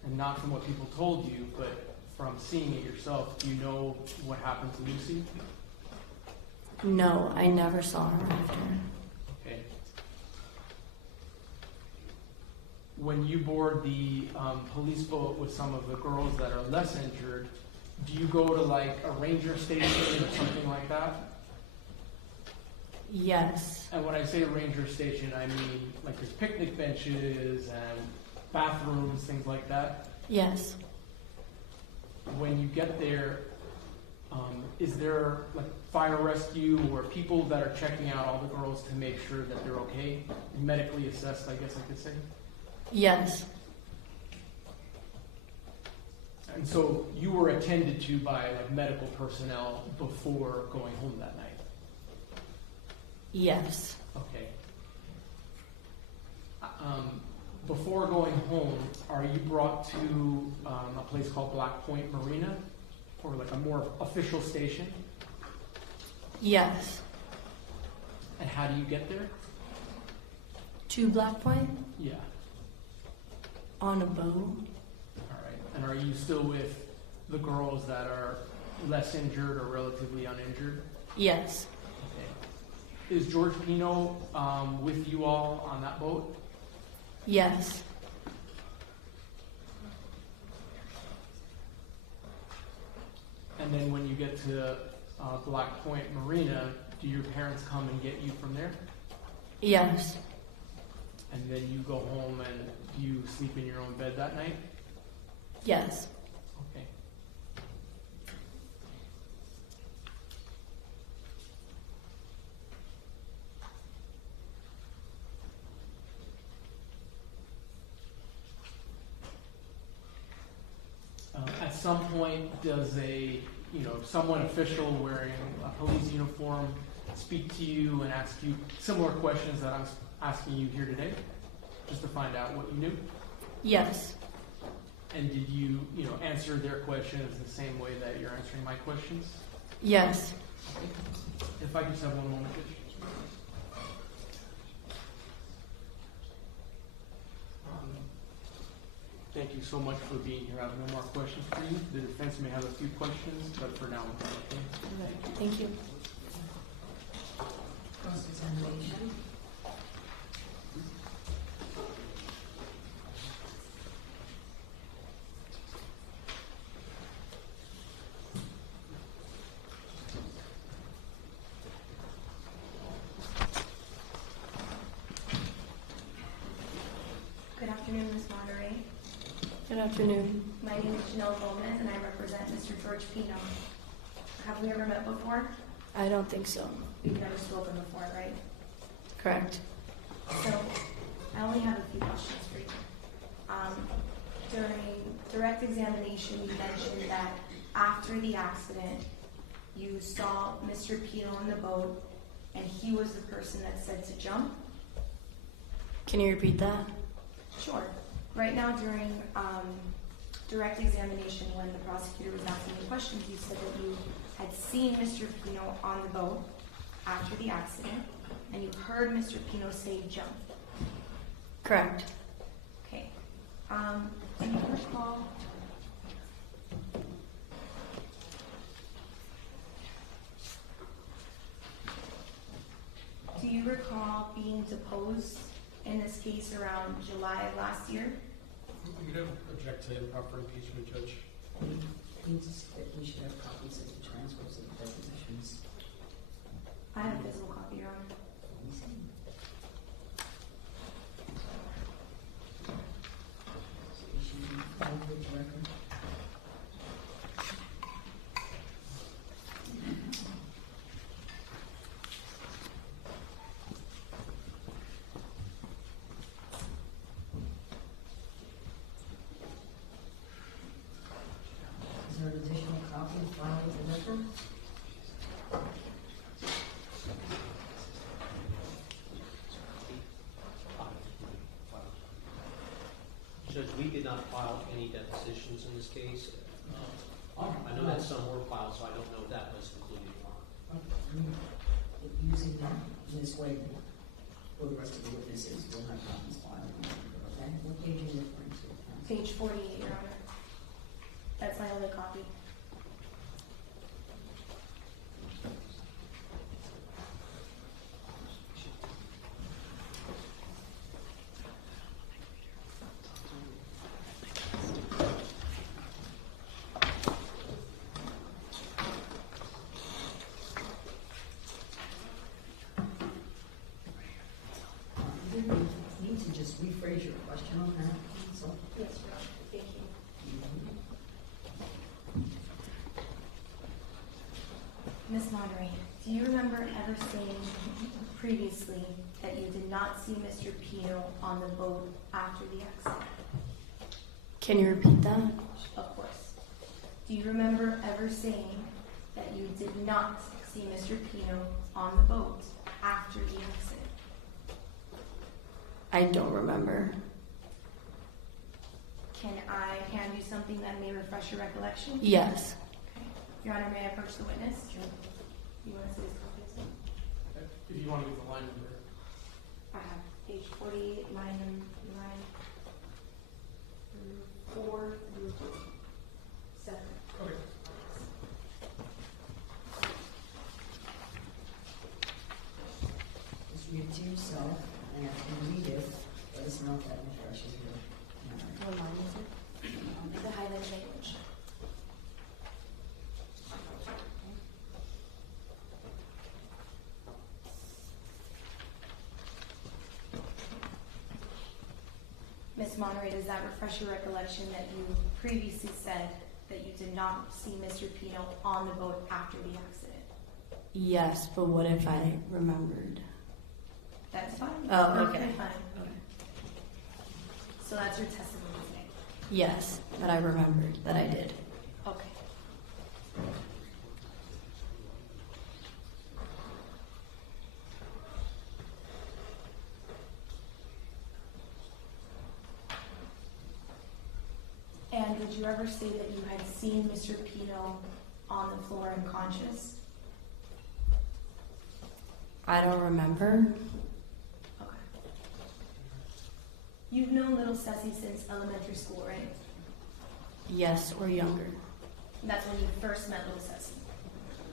and not from what people told you, but from seeing it yourself, do you know what happened to Lucy? No, I never saw her after. Okay. When you board the police boat with some of the girls that are less injured, do you go to like a ranger station or something like that? Yes. And when I say ranger station, I mean like there's picnic benches and bathrooms, things like that. Yes. When you get there, is there like fire rescue or people that are checking out all the girls to make sure that they're okay? Medically assessed, I guess I could say. Yes. And so you were attended to by like medical personnel before going home that night? Yes. Okay. Before going home, are you brought to a place called Black Point Marina, or like a more official station? Yes. And how do you get there? To Black Point? Yeah. On a boat? All right. And are you still with the girls that are less injured or relatively uninjured? Yes. Okay. Is George Pino with you all on that boat? Yes. And then when you get to Black Point Marina, do your parents come and get you from there? Yes. And then you go home and do you sleep in your own bed that night? Yes. Okay. At some point, does someone official wearing a police uniform speak to you and ask you similar questions that I'm asking you here today, just to find out what you knew? Yes. And did you, answer their questions the same way that you're answering my questions? Yes. If I could just have one moment, please. Thank you so much for being here. I have no more questions for you. The defense may have a few questions, but for now, we're okay. All right. Thank you. Cross-examination. Good afternoon, Ms. Monterey. Good afternoon. My name is Janelle Gomez, and I represent Mr. George Pino. Have we ever met before? I don't think so. We've never spoken before, right? Correct. So, I only have a few questions for you. During direct examination, you mentioned that after the accident, you saw Mr. Pino in the boat, and he was the person that said to jump? Can you repeat that? Sure. Right now, during direct examination, when the prosecutor was asking you questions, you said that you had seen Mr. Pino on the boat after the accident, and you heard Mr. Pino say jump. Correct. Okay. Do you recall? Do you recall being deposed in this case around July of last year? We don't object to improper impeachment, Judge. We should have copies of the transcripts of the depositions. I have a physical copy, Your Honor. Is there an additional copy filed with the record? Judge, we did not file any depositions in this case. I know that some were filed, so I don't know if that was included or not. Using that in this way, for the rest of the witnesses, we'll have copies filed. Okay, what page are you referring to? Page 48, Your Honor. That's my only copy. You need to just rephrase your question on that. So, Yes, Your Honor. Thank you. Ms. Monterey, do you remember ever saying previously that you did not see Mr. Pino on the boat after the accident? Can you repeat that? Of course. Do you remember ever saying that you did not see Mr. Pino on the boat after the accident? I don't remember. Can I hand you something that may refresh your recollection? Yes. Okay. Your Honor, may I approach the witness? Sure. You want to see this copy? If you want to give the line number. I have page 48, line 4 through 7. Okay. just read it to yourself, and after you read it, let us know if that refreshes your memory. What line is it? The highlighted language. Ms. Monterey, does that refresh your recollection that you previously said that you did not see Mr. Pino on the boat after the accident? Yes, but what if I remembered? That's fine. Oh, Perfectly okay. fine. So that's your testimony today? Yes, that I remembered that I did. Okay. And did you ever say that you had seen Mr. Pino on the floor unconscious? I don't remember. Okay. You've known little Ceci since elementary school, right? Yes, or younger. That's when you first met little Ceci.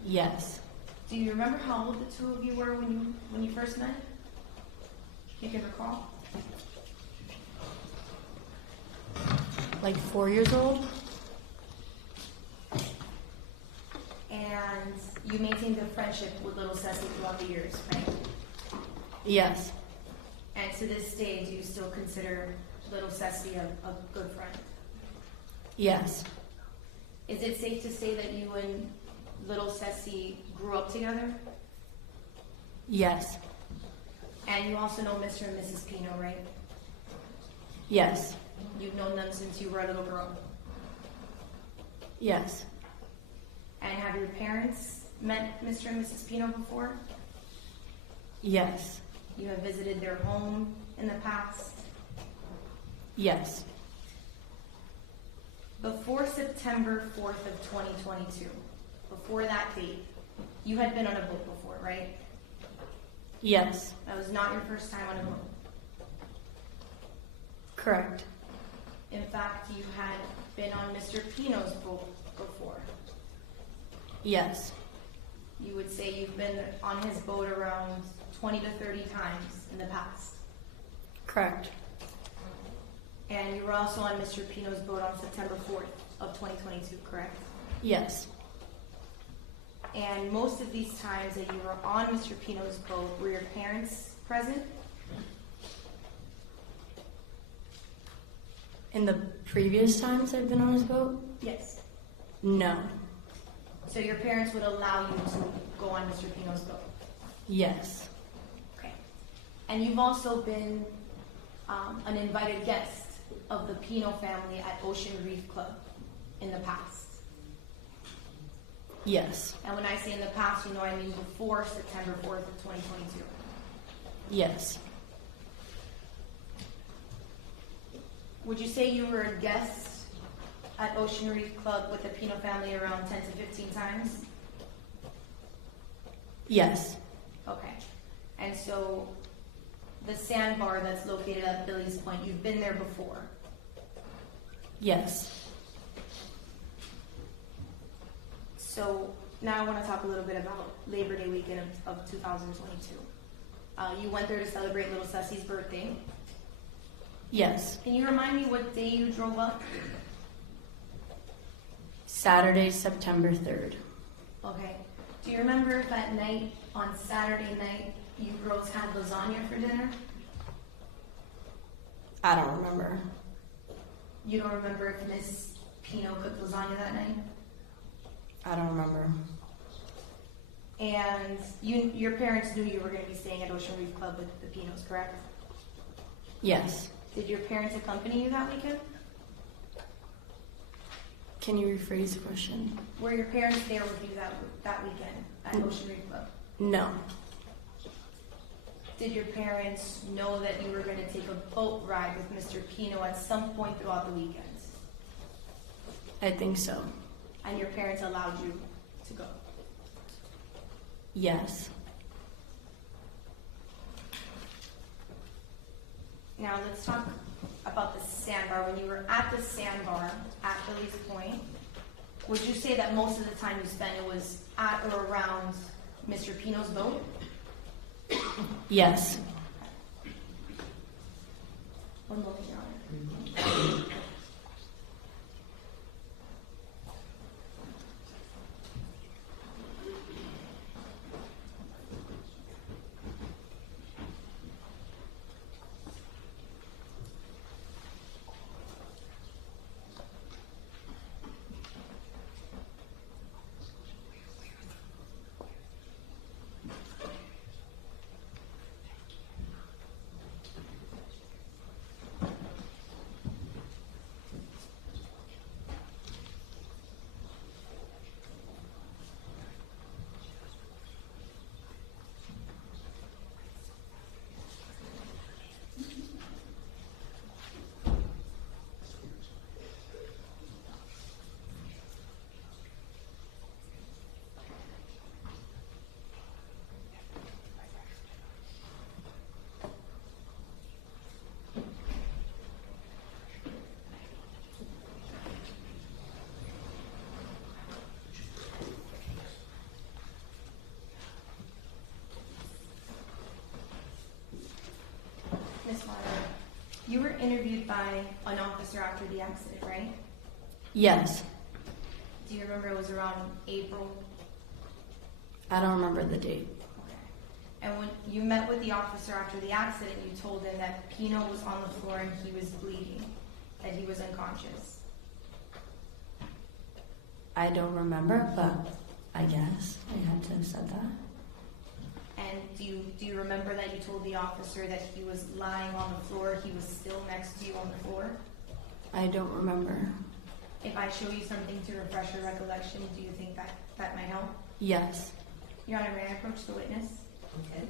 Yes. Do you remember how old the two of you were when you first met? You can recall? Like 4 years old? And you maintained a friendship with little Ceci throughout the years, right? Yes. And to this day, do you still consider little Ceci a good friend? Yes. Is it safe to say that you and little Ceci grew up together? Yes. And you also know Mr. and Mrs. Pino, right? Yes. You've known them since you were a little girl. Yes. And have your parents met Mr. and Mrs. Pino before? Yes. You have visited their home in the past? Yes. Before September 4th of 2022, before that date, you had been on a boat before, right? Yes. That was not your first time on a boat. Correct. In fact, you had been on Mr. Pino's boat before. Yes. You would say you've been on his boat around 20 to 30 times in the past. Correct. And you were also on Mr. Pino's boat on September 4th of 2022, correct? Yes. And most of these times that you were on Mr. Pino's boat, were your parents present? In the previous times I've been on his boat? Yes. No. So your parents would allow you to go on Mr. Pino's boat? Yes. Okay. And you've also been an invited guest of the Pino family at Ocean Reef Club in the past? Yes. And when I say in the past, you know I mean before September 4th of 2022? Yes. Would you say you were a guest at Ocean Reef Club with the Pino family around 10 to 15 times? Yes. Okay. And so the sandbar that's located at Billy's Point, you've been there before? Yes. So now I want to talk a little bit about Labor Day weekend of 2022. You went there to celebrate little Ceci's birthday. Yes. Can you remind me what day you drove up? Saturday, September 3rd. Okay. Do you remember if at night, on Saturday night, you girls had lasagna for dinner? I don't remember. You don't remember if Miss Pino cooked lasagna that night? I don't remember. And your parents knew you were going to be staying at Ocean Reef Club with the Pinos, correct? Yes. Did your parents accompany you that weekend? Can you rephrase the question? Were your parents there with you that weekend at Ocean Reef Club? No. Did your parents know that you were going to take a boat ride with Mr. Pino at some point throughout the weekend? I think so. And your parents allowed you to go? Yes. Now let's talk about the sandbar. When you were at the sandbar at Billy's Point, would you say that most of the time you spent it was at or around Mr. Pino's boat? Yes. One moment, Your Honor. Ms. Lauder, you were interviewed by an officer after the accident, right? Yes. Do you remember it was around April? I don't remember the date. Okay. And when you met with the officer after the accident, you told him that Pino was on the floor and he was bleeding, that he was unconscious. I don't remember, but I guess I had to have said that. And do you remember that you told the officer that he was lying on the floor, he was still next to you on the floor? I don't remember. If I show you something to refresh your recollection, do you think that might help? Yes. Your Honor, may I approach the witness? Okay.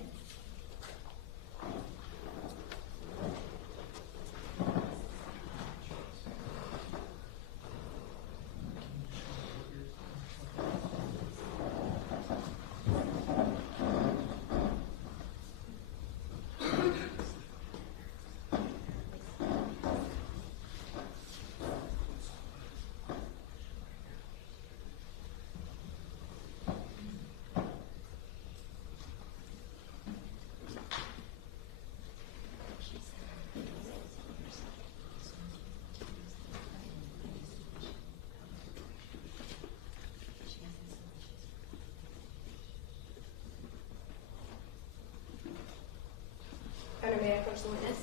this witness.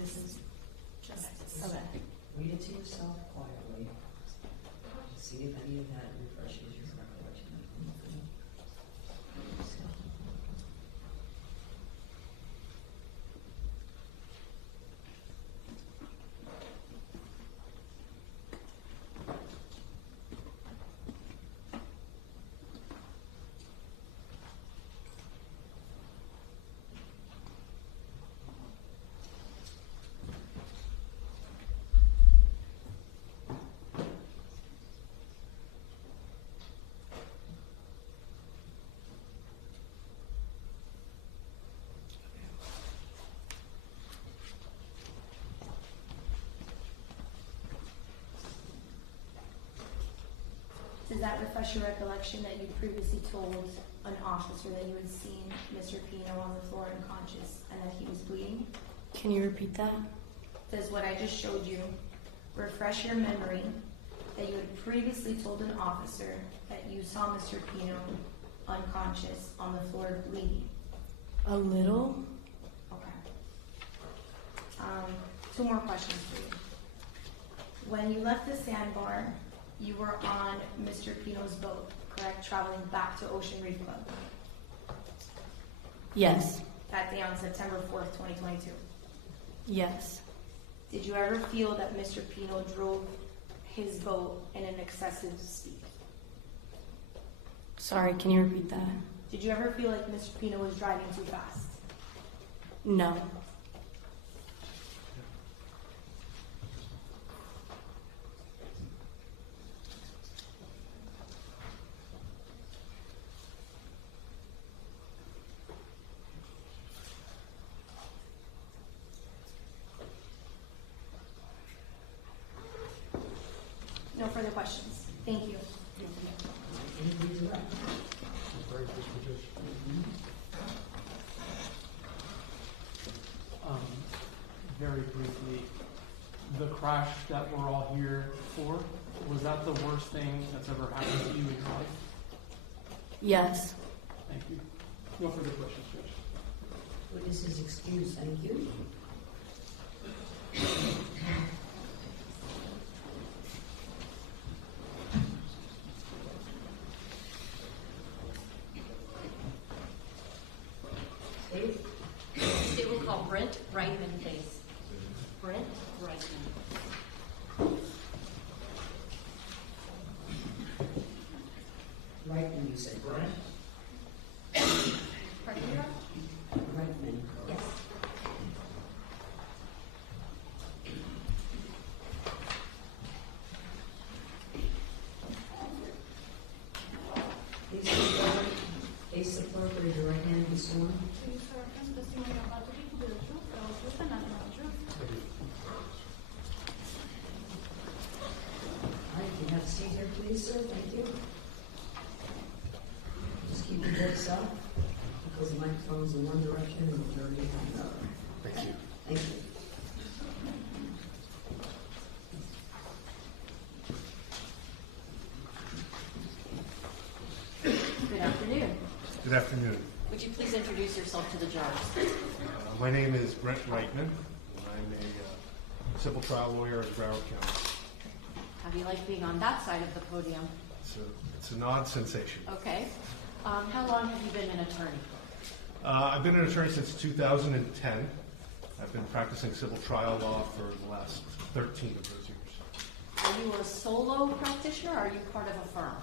This is just, okay. Read it to yourself quietly. See if any of that refreshes your recollection. Does that refresh your recollection that you previously told an officer that you had seen Mr. Pino on the floor unconscious and that he was bleeding? Can you repeat that? Does what I just showed you refresh your memory that you had previously told an officer that you saw Mr. Pino unconscious on the floor bleeding? A little? Okay. Two more questions for you. When you left the sandbar, you were on Mr. Pino's boat, correct? Traveling back to Ocean Reef Club Yes. that day on September 4th, 2022. Yes. Did you ever feel that Mr. Pino drove his boat in an excessive speed? Sorry, can you repeat that? Did you ever feel like Mr. Pino was driving too fast? No. No further questions. Thank you. Very briefly, the crash that we're all here for, was that the worst thing that's ever happened to you in your life? Yes. Thank you. No further questions, Judge. Witness is excused, thank you. Dave? State will call Brent Reitman, please. Brent Reitman. Reitman, you said, Brent? Reitman, yes. Please support, raise your right hand and be sworn. All right, you have a seat here, please, sir. Thank you. Just keep your voice up because the microphone's in one direction and the majority in another. Thank you. Thank you. Good afternoon. Good afternoon. Would you please introduce yourself to the judge? My name is Brent Reitman. I'm a civil trial lawyer in Broward County. How do you like being on that side of the podium? It's an odd sensation. Okay. How long have you been an attorney? I've been an attorney since 2010. I've been practicing civil trial law for the last 13 of those years. Are you a solo practitioner or are you part of a firm?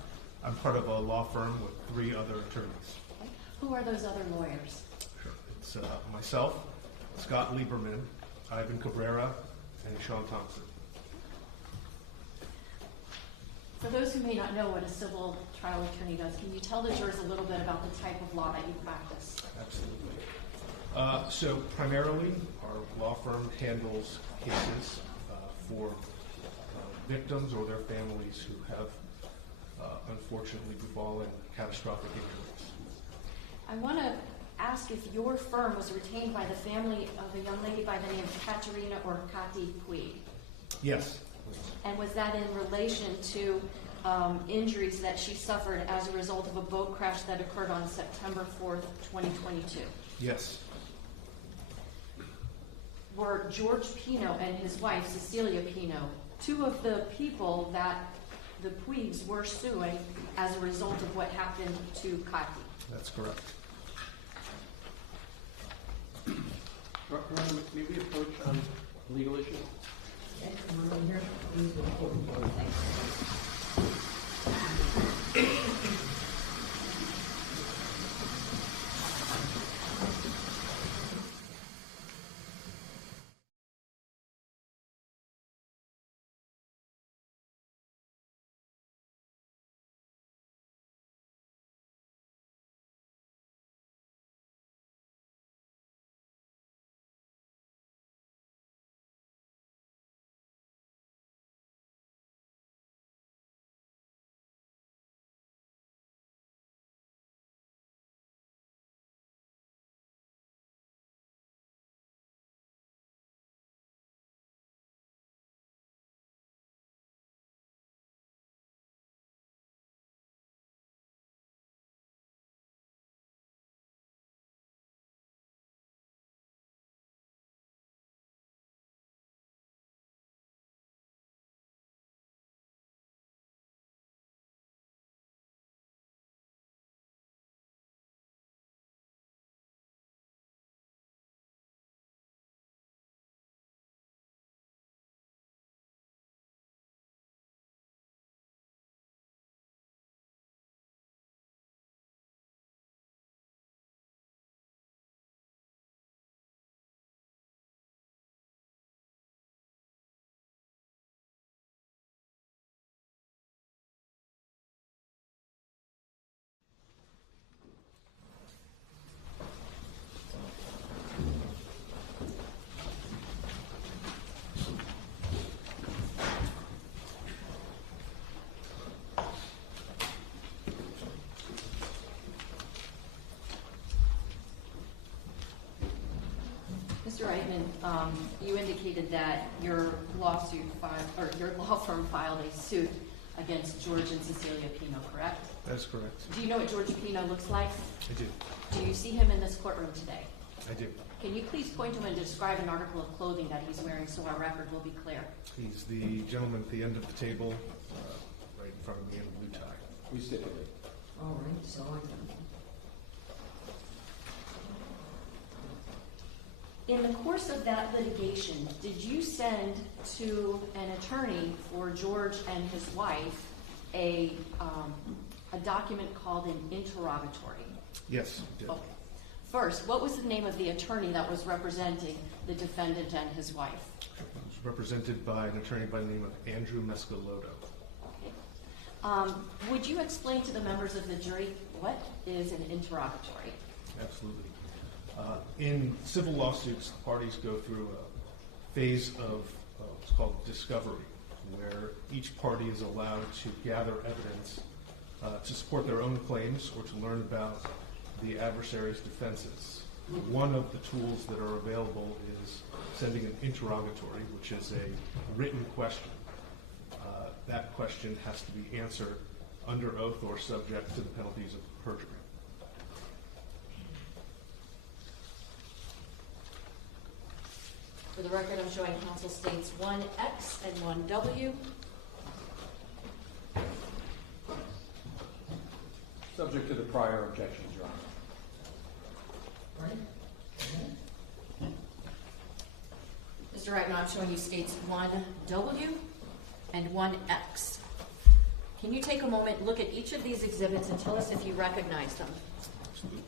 I'm part of a law firm with 3 other attorneys. Okay. Who are those other lawyers? Sure. It's myself, Scott Lieberman, Ivan Cabrera, and Sean Thompson. For those who may not know what a civil trial attorney does, can you tell the jurors a little bit about the type of law that you practice? Absolutely. So primarily, our law firm handles cases for victims or their families who have unfortunately befallen catastrophic injuries. I want to ask if your firm was retained by the family of a young lady by the name of Katerina or Kati Puig. Yes. And was that in relation to injuries that she suffered as a result of a boat crash that occurred on September 4th, 2022. Yes. Were George Pino and his wife, Cecilia Pino, two of the people that the Puigs were suing as a result of what happened to Kati? That's correct. Ron, may we approach legal issue? Okay, come on over here. Please report. Thanks. Mr. Reitman, you indicated that your lawsuit or your law firm filed a suit against George and Cecilia Pino, correct? That's correct. Do you know what George Pino looks like? I do. Do you see him in this courtroom today? I do. Can you please point to him and describe an article of clothing that he's wearing so our record will be clear? He's the gentleman at the end of the table, right in front of me in a blue tie. We stipulate. All right, so I know. In the course of that litigation, did you send to an attorney for George and his wife a document called an interrogatory? Yes, I did. Okay. First, what was the name of the attorney that was representing the defendant and his wife? It was represented by an attorney by the name of Andrew Mescaloto. Okay. Would you explain to the members of the jury what is an interrogatory? Absolutely. In civil lawsuits, parties go through a phase of what's called discovery, where each party is allowed to gather evidence to support their own claims or to learn about the adversary's defenses. One of the tools that are available is sending an interrogatory, which is a written question. That question has to be answered under oath or subject to the penalties of perjury. For the record, I'm showing counsel states 1X and 1W. Subject to the prior objections, Your Honor. Right? Mr. Reitman, I'm showing you states 1W and 1X. Can you take a moment, look at each of these exhibits, and tell us if you recognize them? Absolutely.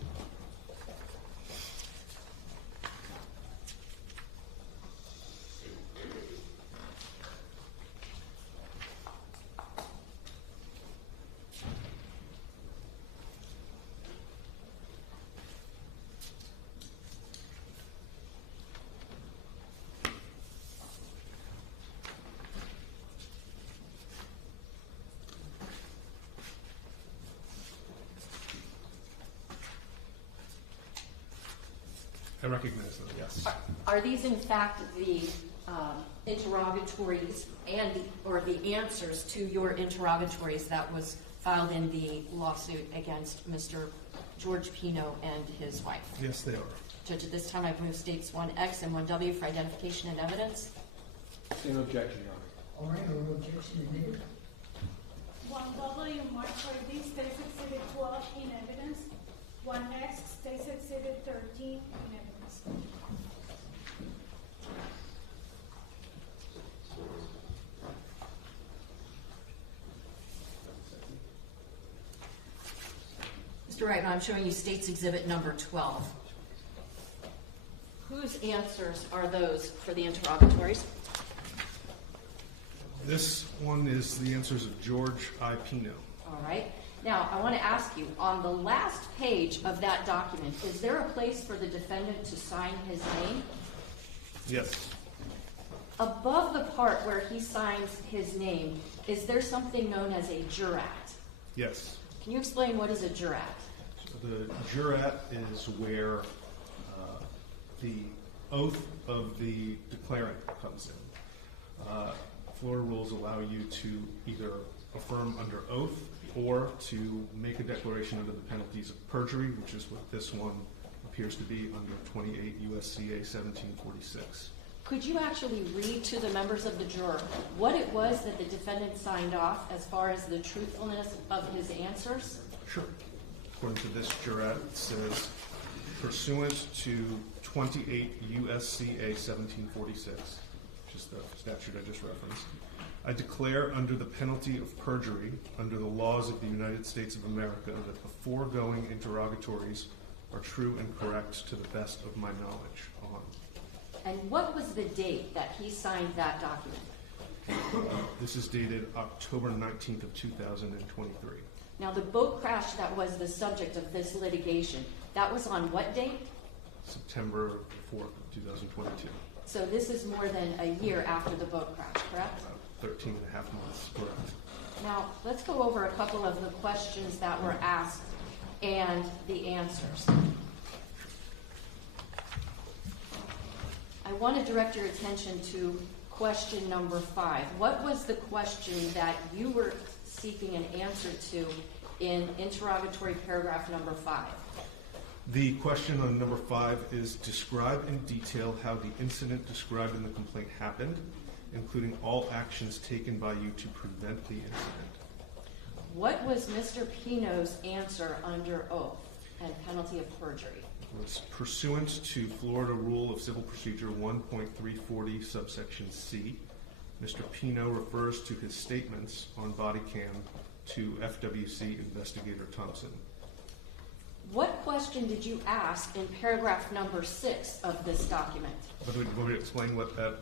I recognize them, yes. Are these in fact the interrogatories or the answers to your interrogatories that was filed in the lawsuit against Mr. George Pino and his wife? Yes, they are. Judge, at this time, I've moved states 1X and 1W for identification and evidence. Same objection, Your Honor. All right, no objection admitted. 1W, March for ID, State's Exhibit 12 in evidence. 1X, State's Exhibit 13 in evidence. Mr. Wright, I'm showing you State's Exhibit number 12. Whose answers are those for the interrogatories? This one is the answers of George I. Pino. All right. Now, I want to ask you, on the last page of that document, is there a place for the defendant to sign his name? Yes. Above the part where he signs his name, is there something known as a jurat? Yes. Can you explain what is a jurat? The jurat is where the oath of the declarant comes in. Florida rules allow you to either affirm under oath or to make a declaration under the penalties of perjury, which is what this one appears to be under 28 U.S.C.A. 1746. Could you actually read to the members of the juror what it was that the defendant signed off as far as the truthfulness of his answers? Sure. According to this jurat, it says, pursuant to 28 U.S.C.A. 1746, which is the statute I just referenced, I declare under the penalty of perjury, under the laws of the United States of America, that the foregoing interrogatories are true and correct to the best of my knowledge. On. And what was the date that he signed that document? This is dated October 19th of 2023. Now, the boat crash that was the subject of this litigation, that was on what date? September 4th, 2022. So this is more than a year after the boat crash, correct? 13 and a half months, correct. Now, let's go over a couple of the questions that were asked and the answers. I want to direct your attention to question number 5. What was the question that you were seeking an answer to in interrogatory paragraph number 5? The question on number 5 is describe in detail how the incident described in the complaint happened, including all actions taken by you to prevent the incident. What was Mr. Pino's answer under oath and penalty of perjury? It was pursuant to Florida Rule of Civil Procedure 1.340 subsection C. Mr. Pino refers to his statements on body cam to FWC Investigator Thompson. What question did you ask in paragraph number 6 of this document? Want me to explain what that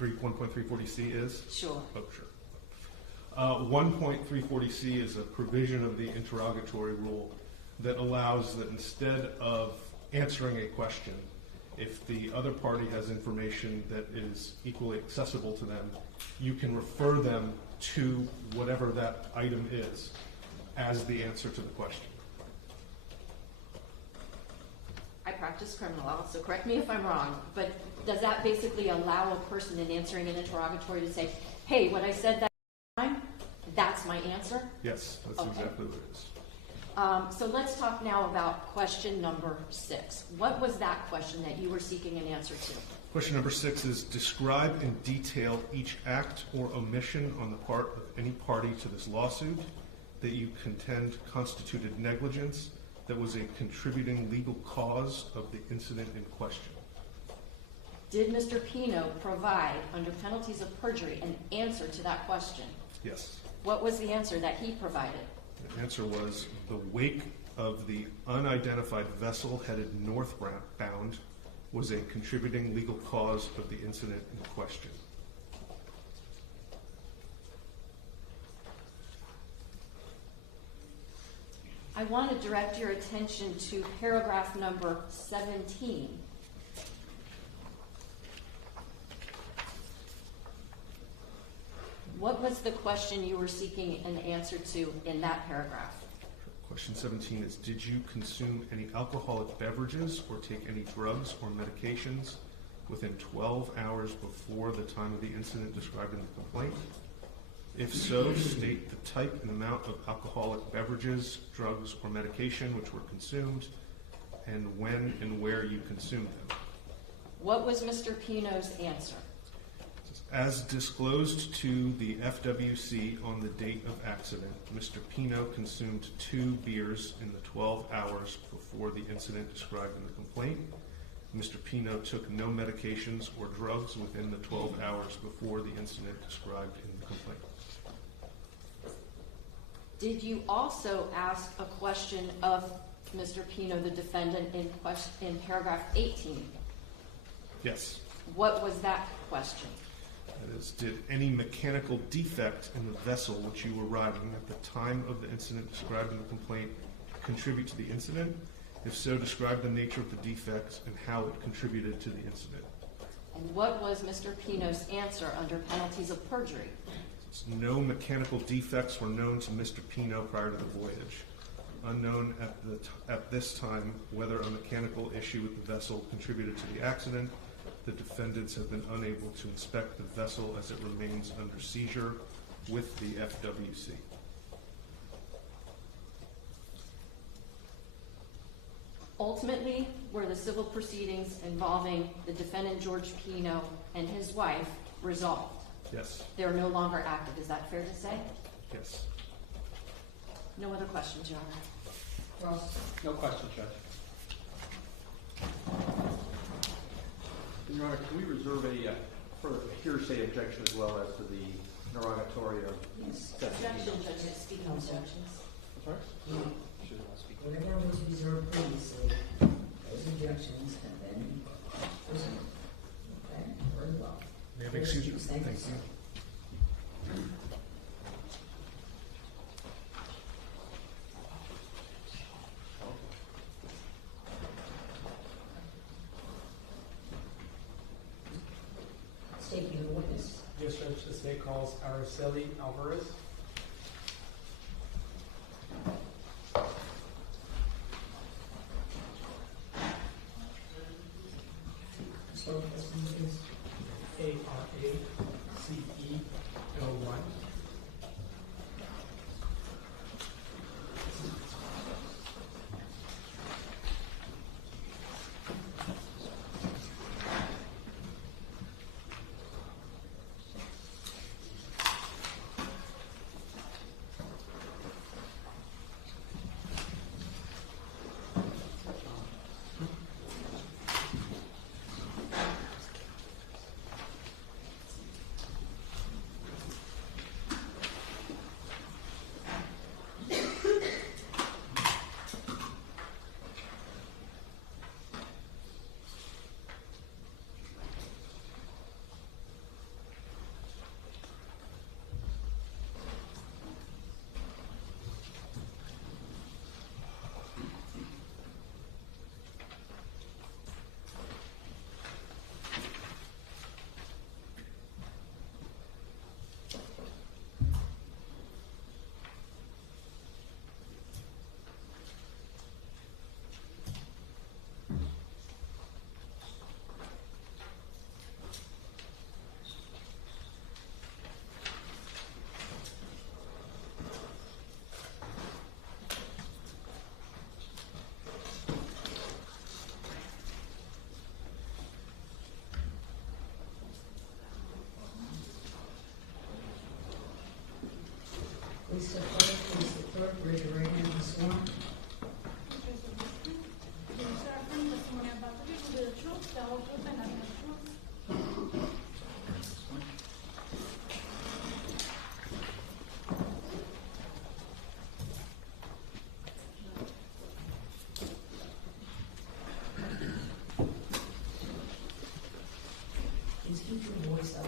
1.340C is? Sure. Oh, sure. 1.340C is a provision of the interrogatory rule that allows that instead of answering a question, if the other party has information that is equally accessible to them, you can refer them to whatever that item is as the answer to the question. I practice criminal law, so correct me if I'm wrong, but does that basically allow a person in answering an interrogatory to say, hey, what I said that time, that's my answer? Yes, that's Okay. exactly what it is. So let's talk now about question number 6. What was that question that you were seeking an answer to? Question number 6 is describe in detail each act or omission on the part of any party to this lawsuit that you contend constituted negligence that was a contributing legal cause of the incident in question. Did Mr. Pino provide, under penalties of perjury, an answer to that question? Yes. What was the answer that he provided? The answer was the wake of the unidentified vessel headed northbound was a contributing legal cause of the incident in question. I want to direct your attention to paragraph number 17. What was the question you were seeking an answer to in that paragraph? Question 17 is, did you consume any alcoholic beverages or take any drugs or medications within 12 hours before the time of the incident described in the complaint? If so, state the type and amount of alcoholic beverages, drugs, or medication which were consumed, and when and where you consumed them. What was Mr. Pino's answer? As disclosed to the FWC on the date of accident, Mr. Pino consumed 2 beers in the 12 hours before the incident described in the complaint. Mr. Pino took no medications or drugs within the 12 hours before the incident described in the complaint. Did you also ask a question of Mr. Pino, the defendant, in paragraph 18? Yes. What was that question? That is, did any mechanical defect in the vessel which you were riding at the time of the incident described in the complaint contribute to the incident? If so, describe the nature of the defects and how it contributed to the incident. And what was Mr. Pino's answer under penalties of perjury? No mechanical defects were known to Mr. Pino prior to the voyage. Unknown at this time whether a mechanical issue with the vessel contributed to the accident, the defendants have been unable to inspect the vessel as it remains under seizure with the FWC. Ultimately, were the civil proceedings involving the defendant George Pino and his wife resolved? Yes. They're no longer active. Is that fair to say? Yes. No other questions, Your Honor. Ross? No questions, Judge. Your Honor, can we reserve a further hearsay objection as well as to the interrogatory of Yes. Objection, Judge. Speaking of objections. I'm sorry? Should I speak? Whatever was reserved previously, those objections have been preserved. Okay, very well. May I excuse you? Thank you, sir. State you the witness. Yes, Judge, the state calls Araceli Alvarez. Spell the first name, please. Aracel1. Please step forward, please the clerk, raise your right hand and sworn. Please keep your voice up.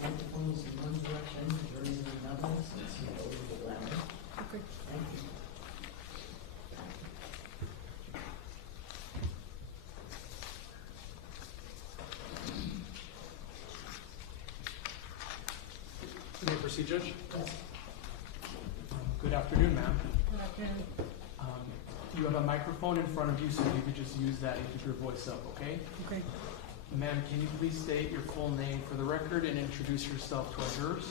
Microphone is in one direction, yours is in another, so it's a little bit louder. Okay. Thank you. May I proceed, Judge? Yes. Good afternoon, ma'am. Good afternoon. You have a microphone in front of you, so you could just use that and keep your voice up, okay? Okay. Ma'am, can you please state your full name for the record and introduce yourself to our jurors?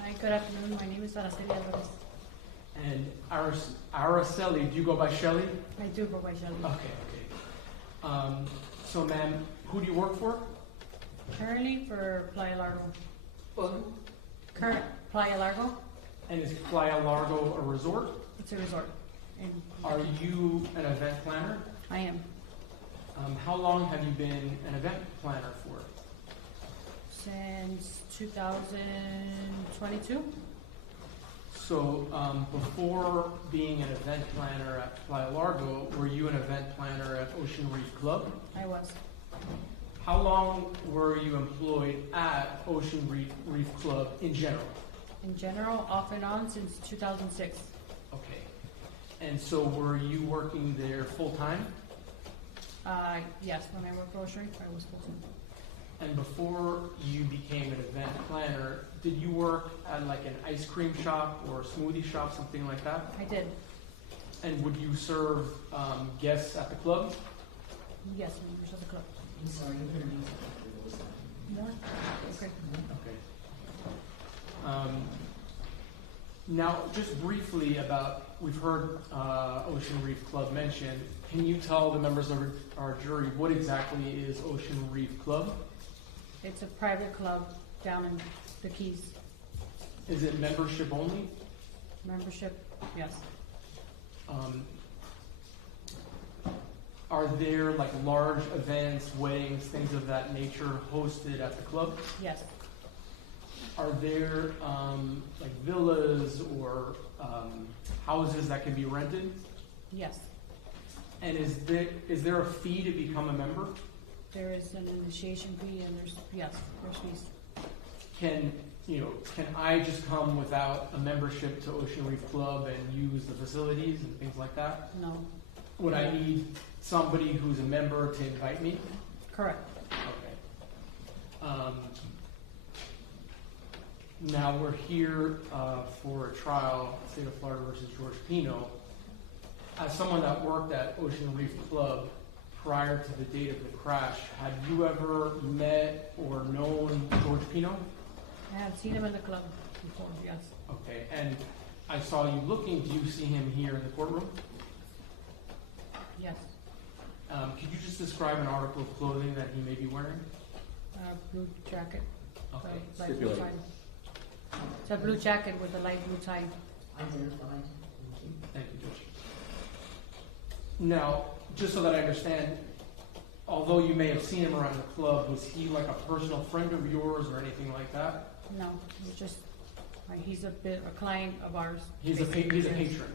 Hi, good afternoon. My name is Araceli Alvarez. And Araceli, do you go by Shelley? I do go by Shelly. Okay. So, ma'am, who do you work for? Currently for Playa Largo. Well, Current Playa Largo. And is Playa Largo a resort? It's a resort. And Are you an event planner? I am. How long have you been an event planner for? Since 2022. So, before being an event planner at Playa Largo, were you an event planner at Ocean Reef Club? I was. How long were you employed at Ocean Reef Club in general? In general, off and on since 2006. Okay. And so were you working there full-time? Yes, when I worked for Ocean Reef, I was full-time. And before you became an event planner, did you work at like an ice cream shop or a smoothie shop, something like that? I did. And would you serve guests at the club? Yes, members of the club. I'm sorry, you're gonna need to. More? Okay. Okay. Now, just briefly about, we've heard Ocean Reef Club mentioned. Can you tell the members of our jury what exactly is Ocean Reef Club? It's a private club down in the Keys. Is it membership only? Membership, yes. Are there like large events, weddings, things of that nature hosted at the club? Yes. Are there like villas or houses that can be rented? Yes. And is there a fee to become a member? There is an initiation fee and there's fees. Can I just come without a membership to Ocean Reef Club and use the facilities and things like that? No. Would I need somebody who's a member to invite me? Correct. Okay. Now we're here for a trial, State of Florida versus George Pino. As someone that worked at Ocean Reef Club prior to the date of the crash, had you ever met or known George Pino? I have seen him in the club before, yes. Okay, and I saw you looking. Do you see him here in the courtroom? Yes. Could you just describe an article of clothing that he may be wearing? Blue jacket. Okay. Light blue tie. It's a blue jacket with a light blue tie. Identified. Thank you. Thank you, Judge. Now, just so that I understand, although you may have seen him around the club, was he like a personal friend of yours or anything like that? No, he's just, he's a client of ours. He's a patron,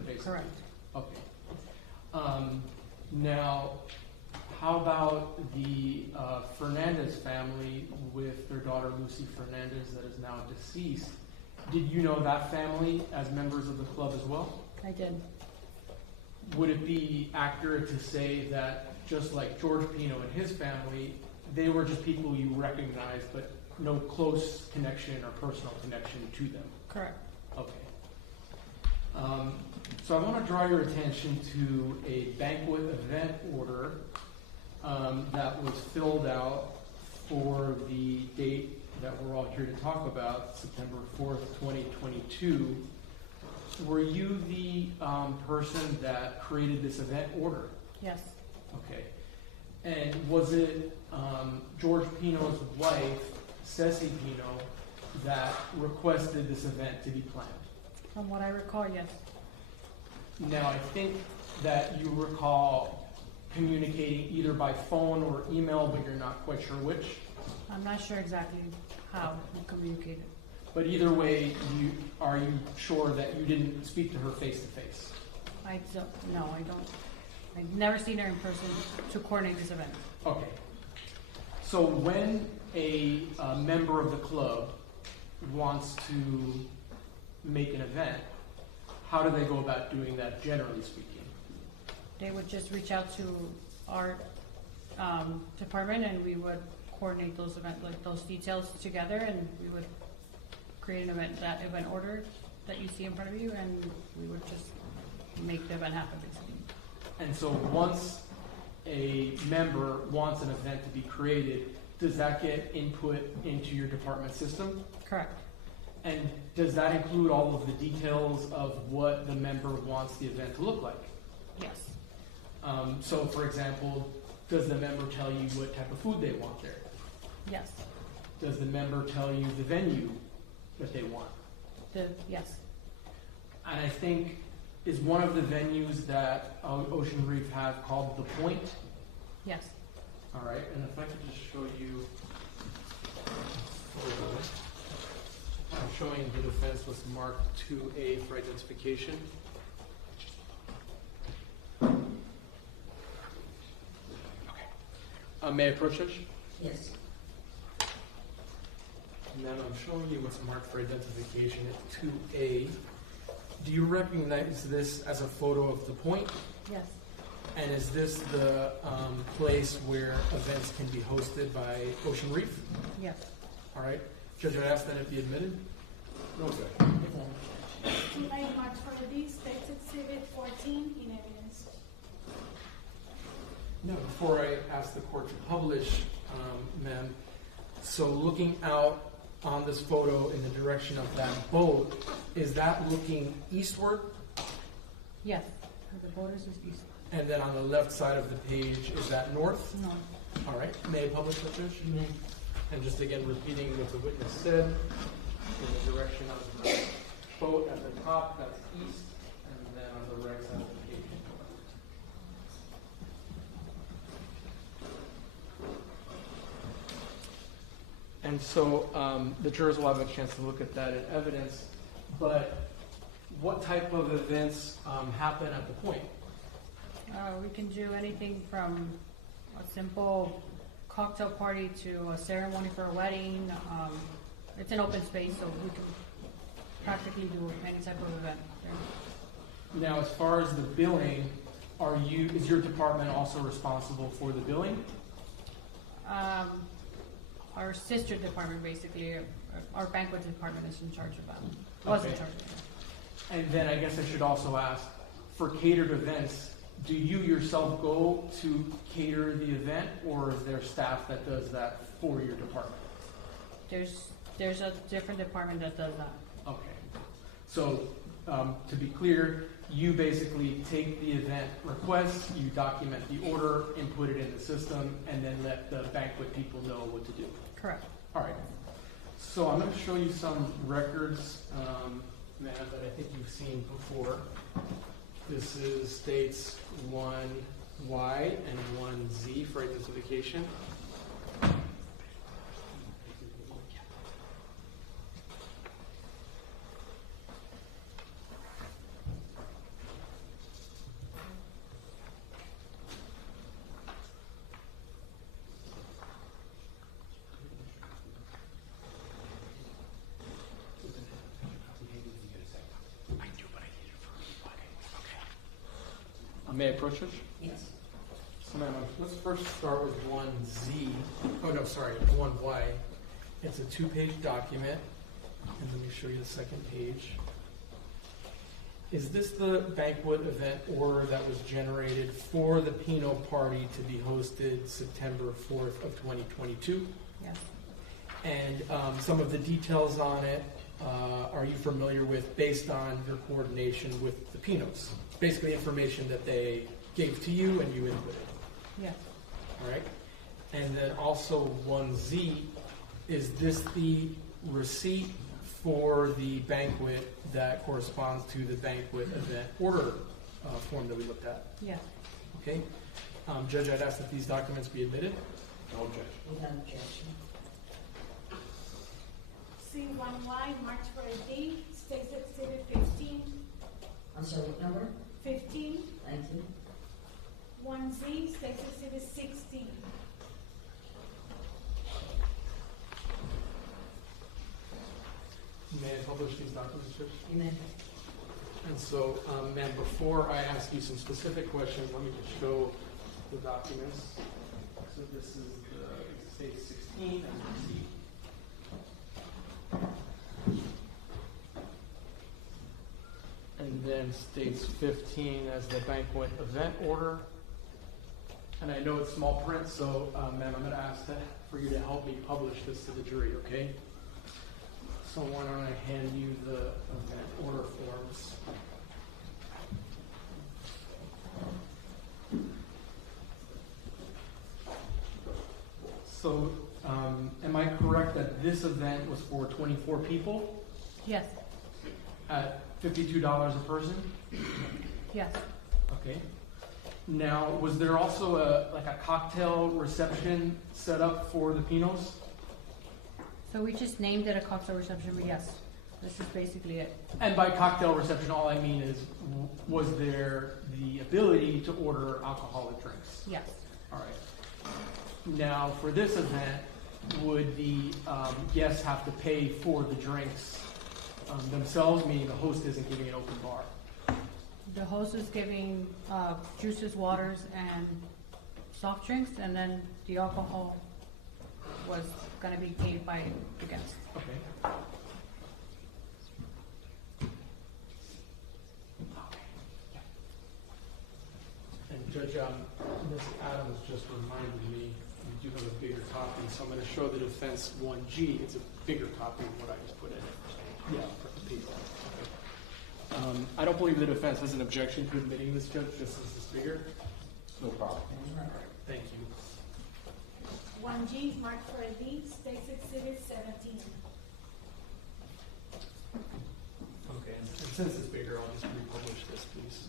basically. Correct. Okay. Now, how about the Fernandez family with their daughter Lucy Fernandez that is now deceased? Did you know that family as members of the club as well? I did. Would it be accurate to say that just like George Pino and his family, they were just people you recognized, but no close connection or personal connection to them? Correct. Okay. So I want to draw your attention to a banquet event order that was filled out for the date that we're all here to talk about, September 4th, 2022. Were you the person that created this event order? Yes. Okay. And was it George Pino's wife, Ceci Pino, that requested this event to be planned? From what I recall, yes. Now, I think that you recall communicating either by phone or email, but you're not quite sure which. I'm not sure exactly how we communicated. But either way, are you sure that you didn't speak to her face to face? I don't. No, I don't. I've never seen her in person to coordinate this event. Okay. So when a member of the club wants to make an event, how do they go about doing that, generally speaking? They would just reach out to our department, and we would coordinate those those details together, and we would create that event order that you see in front of you, and we would just make the event happen, basically. And so once a member wants an event to be created, does that get input into your department system? Correct. And does that include all of the details of what the member wants the event to look like? Yes. So for example, does the member tell you what type of food they want there? Yes. Does the member tell you the venue that they want? Yes. And I think, is one of the venues that Ocean Reef have called The Point? Yes. All right, and if I could just show you, I'm showing the offense was marked 2A for identification. Okay. May I approach, Judge? Yes. Ma'am, I'm showing you what's marked for identification at 2A. Do you recognize this as a photo of The Point? Yes. And is this the place where events can be hosted by Ocean Reef? Yes. All right. Judge, I ask that it be admitted. No, sir. 2A March 4D, State's Exhibit 14 in evidence. No, before I ask the court to publish, ma'am, so looking out on this photo in the direction of that boat, is that looking eastward? Yes. The borders is east. And then on the left side of the page, is that north? No. All right. May I publish that, Judge? May. And just again repeating what the witness said, in the direction of the boat at the top, that's east, and then on the right side of the page. And so the jurors will have a chance to look at that in evidence, but what type of events happen at the Point? We can do anything from a simple cocktail party to a ceremony for a wedding. It's an open space, so we can practically do any type of event there. Now, as far as the billing, is your department also responsible for the billing? Our sister department, basically, our banquet department is in charge of that. Was in charge of that. And then I guess I should also ask, for catered events, do you yourself go to cater the event, or is there staff that does that for your department? There's a different department that does that. Okay. So, to be clear, you basically take the event requests, you document the order, input it in the system, and then let the banquet people know what to do. Correct. All right. So I'm going to show you some records, ma'am, that I think you've seen before. This is states 1Y and 1Z for identification. May I approach it? Yes. So, ma'am, let's first start with 1Z. Oh, no, sorry, 1Y. It's a 2-page document. And let me show you the second page. Is this the banquet event order that was generated for the Pino party to be hosted September 4th of 2022? Yes. And some of the details on it, are you familiar with based on your coordination with the Pinos? Basically information that they gave to you and you inputted. Yes. All right. And then also 1Z, is this the receipt for the banquet that corresponds to the banquet event order form that we looked at? Yes. Okay. Judge, I'd ask that these documents be admitted. No objection. Without objection. C1Y March 4D, State's Exhibit 15. I'm sorry, what number? 15. Thank you. 1Z, State's Exhibit 16. May I publish these documents, Judge? Amen. And so, ma'am, before I ask you some specific questions, let me just show the documents. So this is the state 16, as you see. And then states 15 as the banquet event order. And I know it's small print, so ma'am, I'm going to ask that for you to help me publish this to the jury, okay? So why don't I hand you the event order forms? So, am I correct that this event was for 24 people Yes, at $52 a person? yes. Okay. Now, was there also a cocktail reception set up for the Pinos? So we just named it a cocktail reception, but yes, this is basically it. And by cocktail reception, all I mean is, was there the ability to order alcoholic drinks? Yes. All right. Now, for this event, would the guests have to pay for the drinks themselves, meaning the host isn't giving an open bar? The host is giving juices, waters, and soft drinks, and then the alcohol was going to be paid by the guests. Okay. And Judge, Ms. Adams just reminded me, we do have a bigger copy, so I'm going to show the defense 1G. It's a bigger copy than what I just put in. Yeah, for the people. Okay. I don't believe the defense has an objection to admitting this, Judge, just as it's bigger. No problem. Thank you. 1G, marked for ID, State's Exhibit 17. Okay, and since it's bigger, I'll just republish this, please.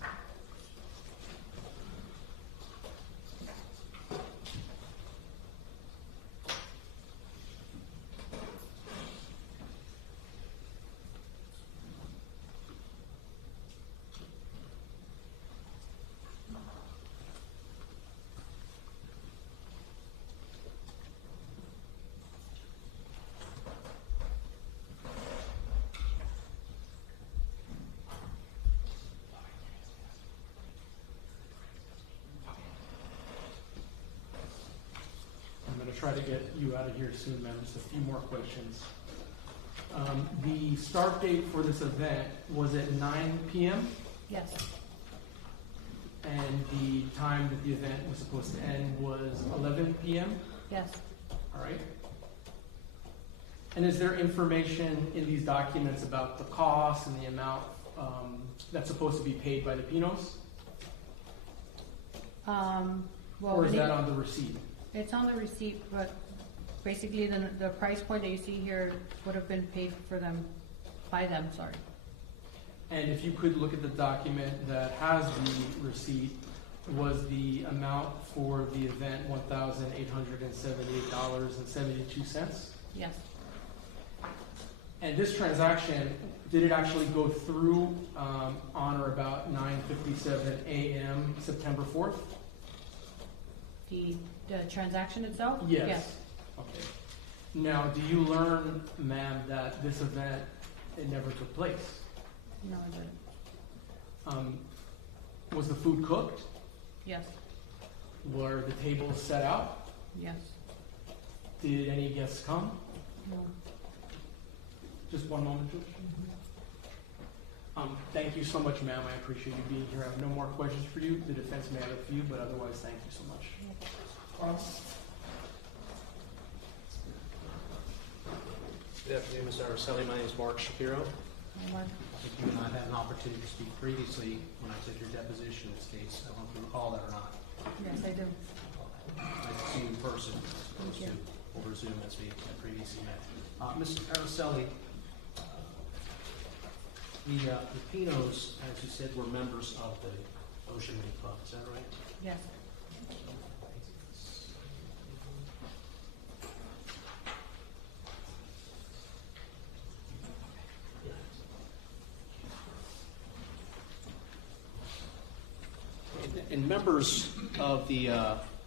Try to get you out of here soon, ma'am. Just a few more questions. The start date for this event was at 9 p.m. Yes. And the time that the event was supposed to end was 11 p.m. Yes. All right. And is there information in these documents about the cost and the amount that's supposed to be paid by the Pinos? Well, or is that on the receipt? It's on the receipt, but basically the price point that you see here would have been paid for them, by them, sorry. And if you could look at the document that has the receipt, was the amount for the event $1,878.72? Yes. And this transaction, did it actually go through on or about 9:57 a.m. September 4th? The transaction itself? Yes. Okay. Now, do you learn, ma'am, that this event, it never took place? No, I didn't. Was the food cooked? Yes. Were the tables set out? Yes. Did any guests come? No. Just one moment, George. Thank you so much, ma'am. I appreciate you being here. I have no more questions for you. The defense may have a few, but otherwise, thank you so much. Good afternoon, Mr. Araceli. My name is Mark Shapiro. Hi, Mark. I think you and I had an opportunity to speak previously when I took your deposition in this case. I don't know if you recall that or not. Yes, I do. Nice to see you in person as opposed to over Zoom as we had previously met. Mr. Araceli, the Pinos, as you said, were members of the Ocean Reef Club. Is that right? Yes. And members of the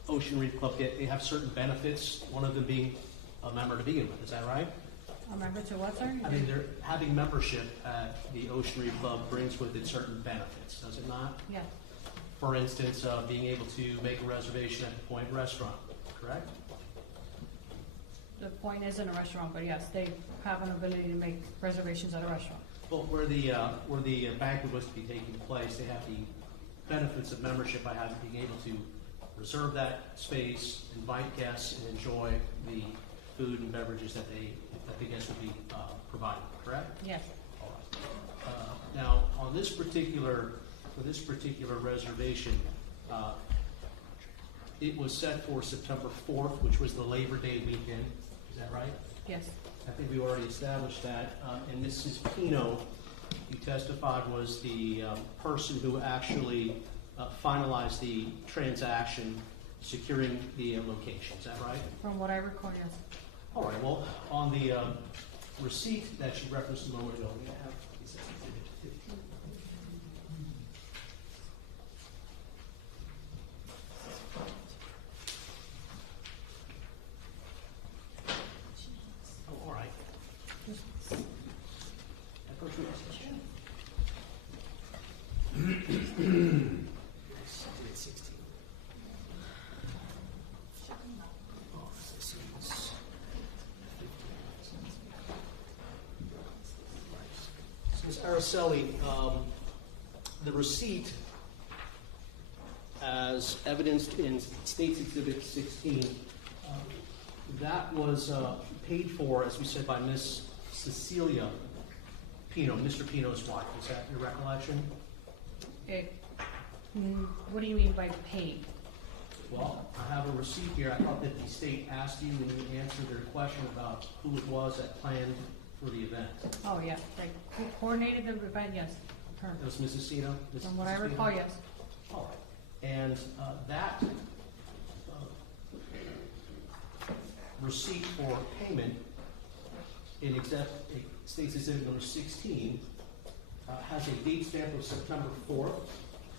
Ocean Reef Club, they have certain benefits, one of them being a member to begin with. Is that right? A member to what, sir? I mean, they're having membership at the Ocean Reef Club brings with it certain benefits, does it not? Yeah. For instance, being able to make a reservation at the Point Restaurant, correct? The Point isn't a restaurant, but yes, they have an ability to make reservations at a restaurant. Well, where the banquet was to be taking place, they have the benefits of membership by being able to reserve that space, invite guests, and enjoy the food and beverages that the guests will be provided, correct? Yes. All right. Now, on this particular reservation, it was set for September 4th, which was the Labor Day weekend. Is that right? Yes. I think we already established that. And Mrs. Pino, you testified, was the person who actually finalized the transaction, securing the location. Is that right? From what I recall, yes. All right. Well, on the receipt that you referenced a moment ago, we have. Ms. Araceli, the receipt, as evidenced in State's Exhibit 16, that was paid for, as we said, by Ms. Cecilia Pino, Mr. Pino's wife. Is that your recollection? What do you mean by paid? Well, I have a receipt here. I thought that the state asked you when you answered their question about who it was that planned for the event. Oh, yeah, like, who coordinated the event, yes. Her. It was Mrs. Cino? From what I recall, yes. All right. And that receipt for payment in State's Exhibit number 16 has a date stamp of September 4th,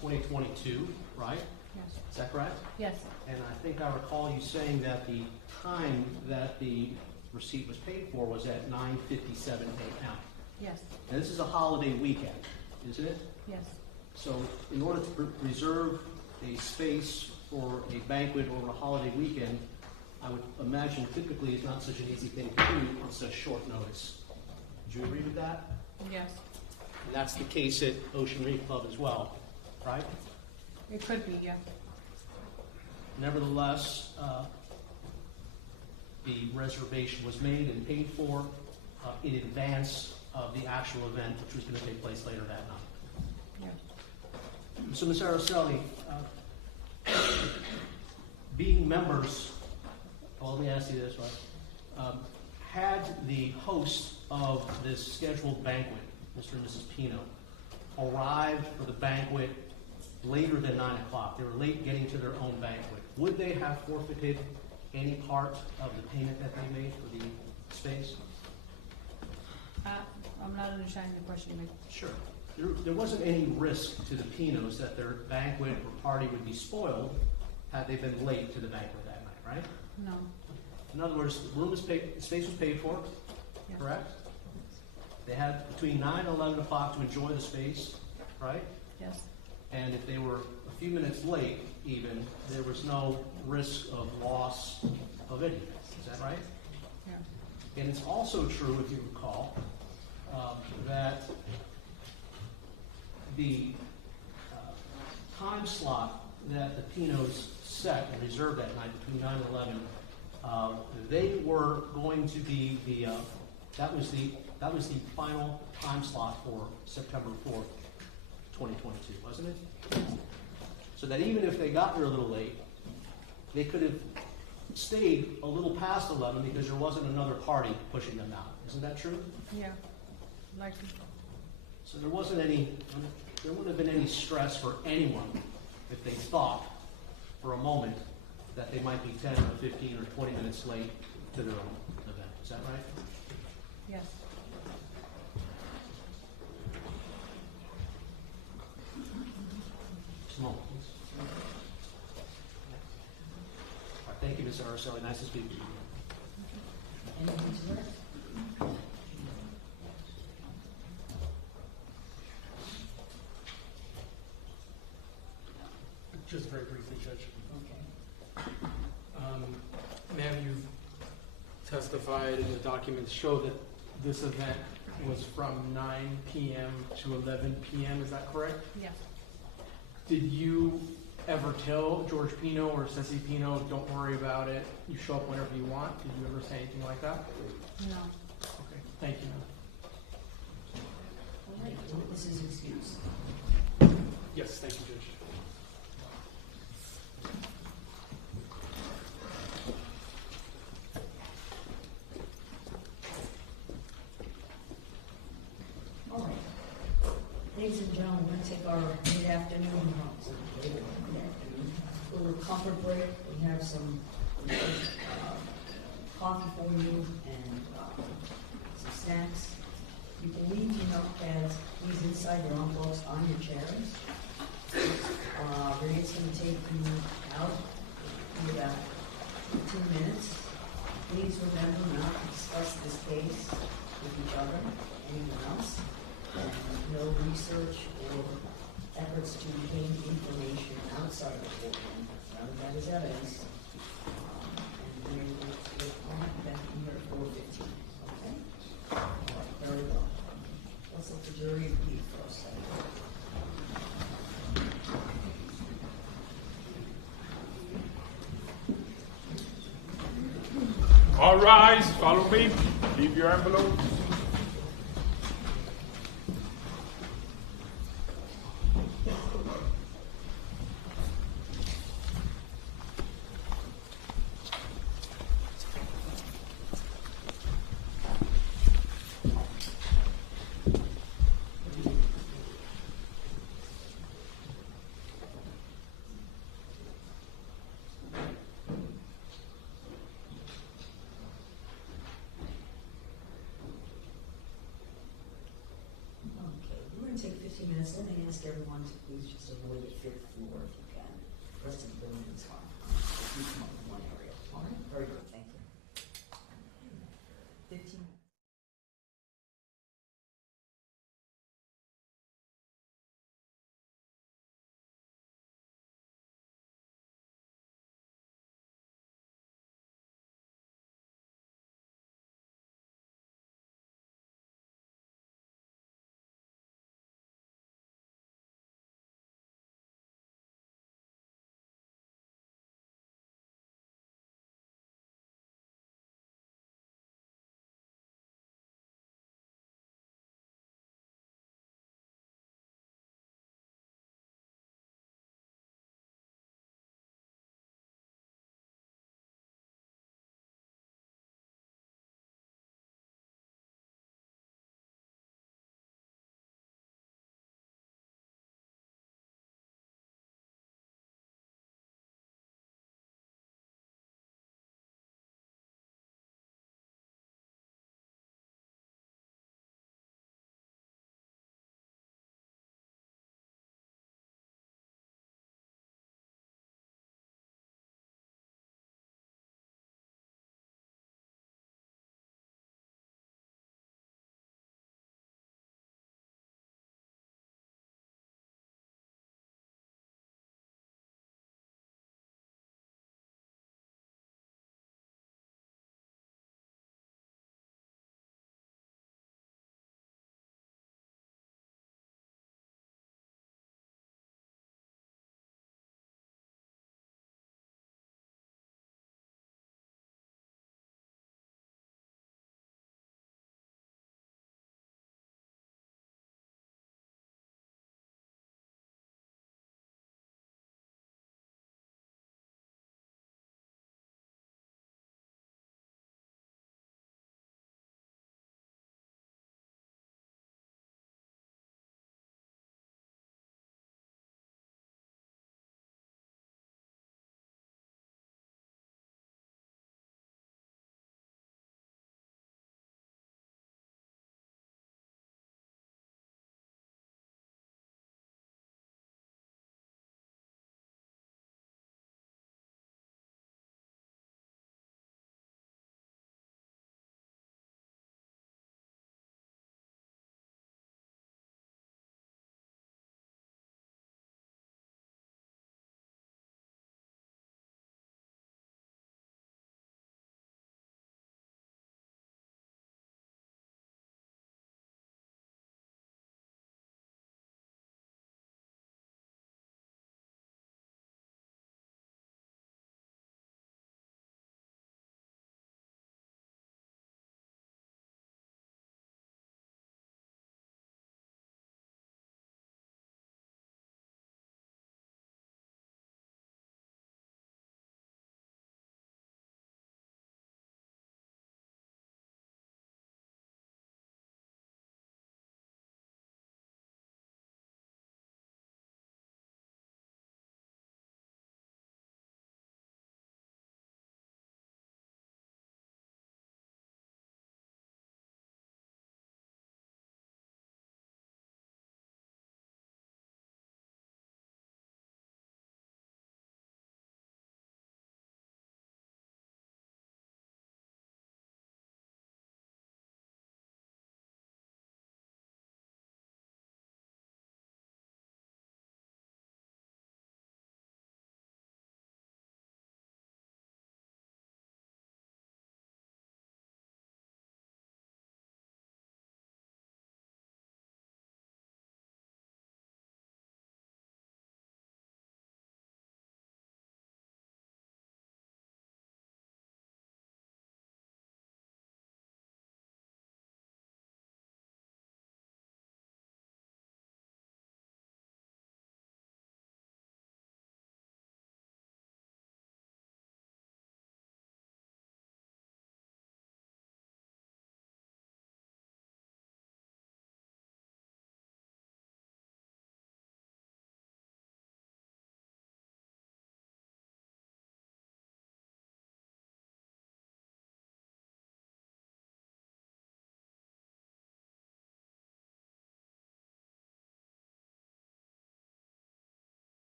2022, right? Yes. Is that correct? Yes. And I think I recall you saying that the time that the receipt was paid for was at 9:57 a.m. Yes. And this is a holiday weekend, isn't it? Yes. So in order to reserve a space for a banquet or a holiday weekend, I would imagine typically it's not such an easy thing to do on such short notice. Do you agree with that? Yes. And that's the case at Ocean Reef Club as well, right? It could be, yeah. Nevertheless, the reservation was made and paid for in advance of the actual event, which was going to take place later that night. Yeah. So, Ms. Araceli, being members, well, let me ask you this, right? Had the host of this scheduled banquet, Mr. and Mrs. Pino, arrived for the banquet later than 9 o'clock, they were late getting to their own banquet, would they have forfeited any part of the payment that they made for the space? I'm not understanding the question. Sure. There wasn't any risk to the Pinos that their banquet or party would be spoiled had they been late to the banquet that night, right? No. In other words, the space was paid for, Yes. correct? They had between 9 and 11 o'clock to enjoy the space, right? Yes. And if they were a few minutes late, even, there was no risk of loss of anything. Is that right? Yeah. And it's also true, if you recall, that the time slot that the Pinos set and reserved that night between 9 and 11, they were going to be that was the final time slot for September 4th, 2022, wasn't it? So that even if they got there a little late, they could have stayed a little past 11 because there wasn't another party pushing them out. Isn't that true? Yeah. Likely. So there wouldn't have been any stress for anyone if they thought for a moment that they might be 10 or 15 or 20 minutes late to their own event. Is that right? Yes. Just a moment, please. All right, thank you, Ms. Araceli. Nice to speak to you. Anything to add? Just very briefly, Judge. Okay. Ma'am, you've testified and the documents show that this event was from 9 p.m. to 11 p.m. Is that correct? Yes. Did you ever tell George Pino or Ceci Pino, don't worry about it, you show up whenever you want? Did you ever say anything like that? No. Okay, thank you. All right, the witness is excused. Yes, thank you, Judge. All right. Ladies and gentlemen, we're going to take our mid-afternoon, little comfort break. We have some coffee for you and some snacks. You can leave your notepads, please, inside your envelopes on your chairs. Renee's going to take you out in about 15 minutes. Please remember not to discuss this case with each other, anyone else, and no research or efforts to gain information outside the courtroom. None of that is evidence. And we'll be back in here at 4:15. Okay? All right, very well. Let's let the jury read for a second. All rise, follow me. Leave your envelopes.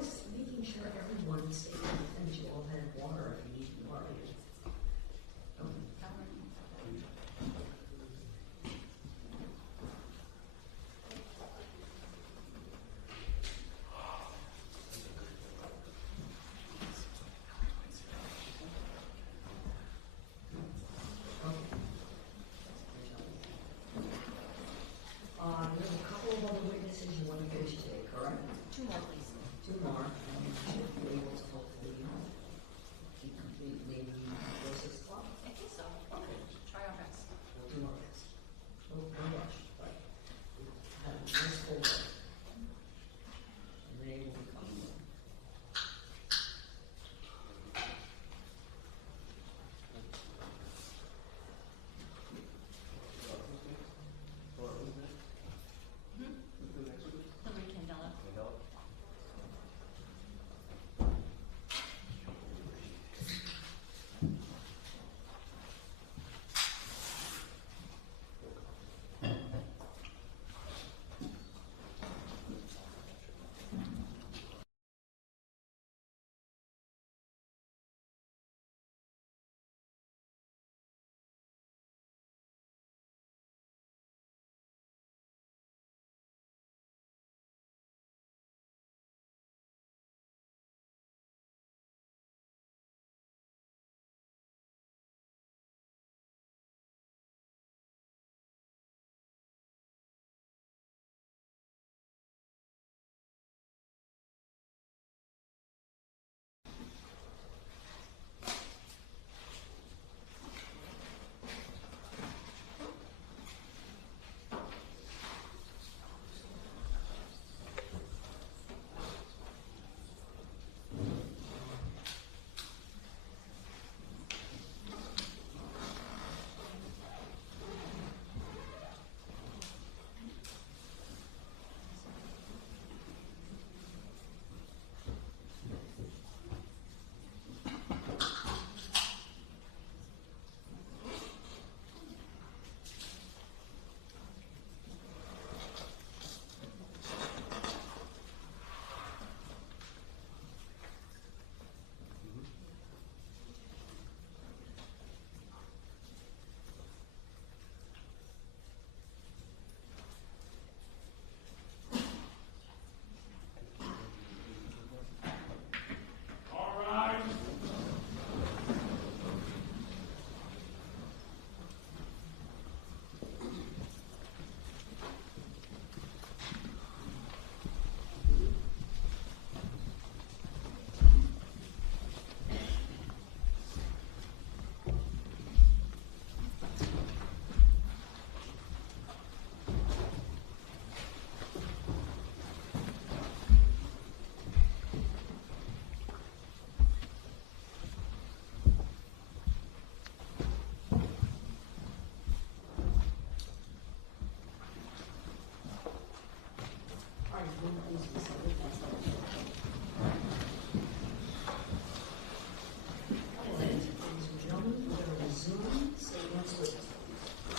was making sure everyone stayed and that you all had water if you needed water. There's a couple of other witnesses you want to go to today, correct? Two more, please. Two more, and you should be able to hopefully keep complete maybe before 6 o'clock. I think so. Okay. Try our best. We'll do our best. No rush, but have a nice full day. And they will be coming in. Hillary Candela.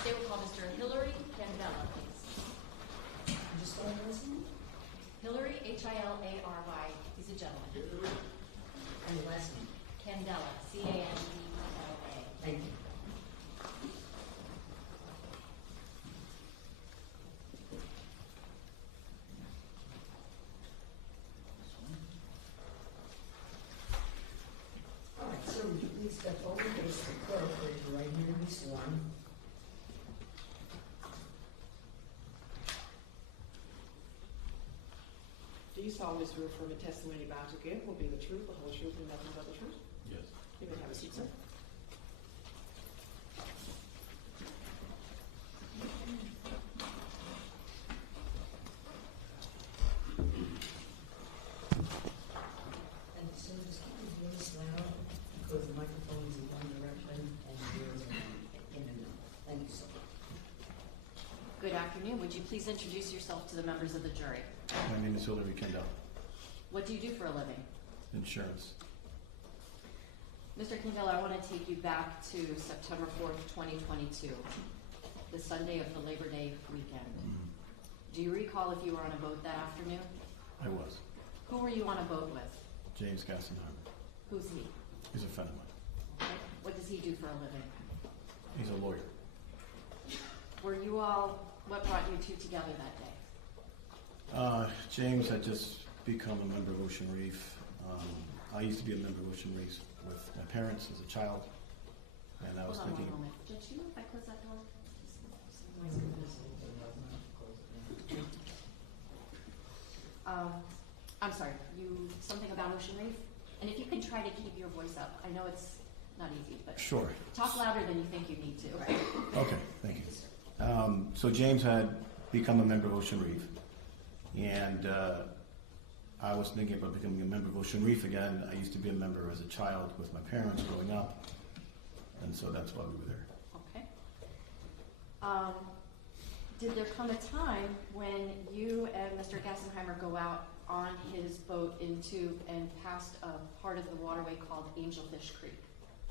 They will call Mr. Hillary Candela, please. Hillary, H-I-L-A-R-Y. He's a gentleman. And the last name? Candela, C-A-N-D-E-L-A. Thank you. All right, sir, would you please step over, face the clerk, raise your right hand and be sworn. Do you solemnly swear affirm the testimony you're about to give will be the truth, the whole truth, and nothing but the truth? Yes. You may have a seat, sir. And so just please voice loud, because the microphone is in one direction and yours are in another. Thank you so much. Good afternoon. Would you please introduce yourself to the members of the jury? My name is Hillary Kendall, What do you do for a living? insurance. Mr. Candela, I want to take you back to September 4th, 2022, the Sunday of the Labor Day weekend. Do you recall if you were on a boat that afternoon? I was. Who were you on a boat with? James Gassenheimer. Who's he? He's a friend of mine. Okay. What does he do for a living? He's a lawyer. Were you all, what brought you two together that day? James had just become a member of Ocean Reef. I used to be a member of Ocean Reef with my parents as a child, and I was Hold on thinking. one moment. Judge, do you know if I close that door? I'm sorry, something about Ocean Reef? And if you can try to keep your voice up, I know it's not easy, but Sure. talk louder than you think you need to, right? Okay, thank you. So James had become a member of Ocean Reef, and I was thinking about becoming a member of Ocean Reef again. I used to be a member as a child with my parents growing up, and so that's why we were there. Okay. Did there come a time when you and Mr. Gassenheimer go out on his boat into and past a part of the waterway called Angelfish Creek?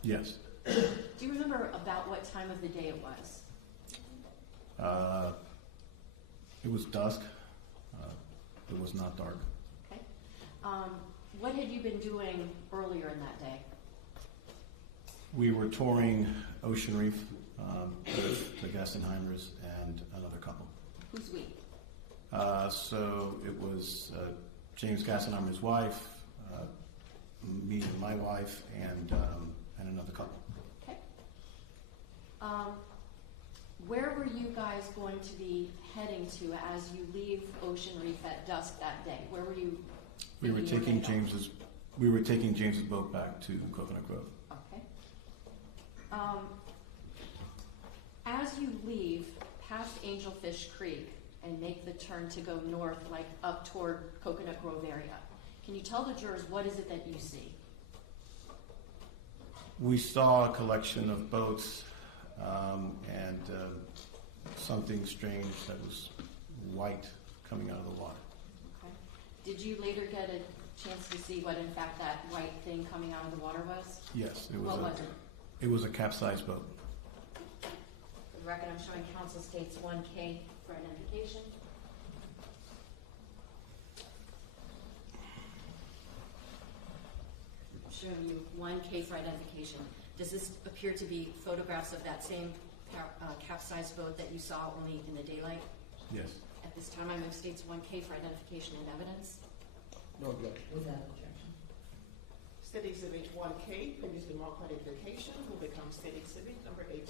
Yes. Do you remember about what time of the day it was? It was dusk. It was not dark. Okay. What had you been doing earlier in that day? We were touring Ocean Reef with the Gassenheimers and another couple. Who's we? So it was James Gassenheimer's wife, me and my wife, and another couple. Okay. Where were you guys going to be heading to as you leave Ocean Reef at dusk that day? Where were you? We were taking James's boat back to Coconut Grove. Okay. As you leave past Angelfish Creek and make the turn to go north, like up toward Coconut Grove area, can you tell the jurors what is it that you see? We saw a collection of boats and something strange that was white coming out of the water. Okay. Did you later get a chance to see what in fact that white thing coming out of the water was? Yes, it was. What was it? It was a capsized boat. For the record, I'm showing counsel states 1K for identification. I'm showing you 1K for identification. Does this appear to be photographs of that same capsized boat that you saw only in the daylight? Yes. At this time, I move states 1K for identification and evidence. No objection. Without objection. State Exhibit 1K, previously marked identification, will become State Exhibit number 18.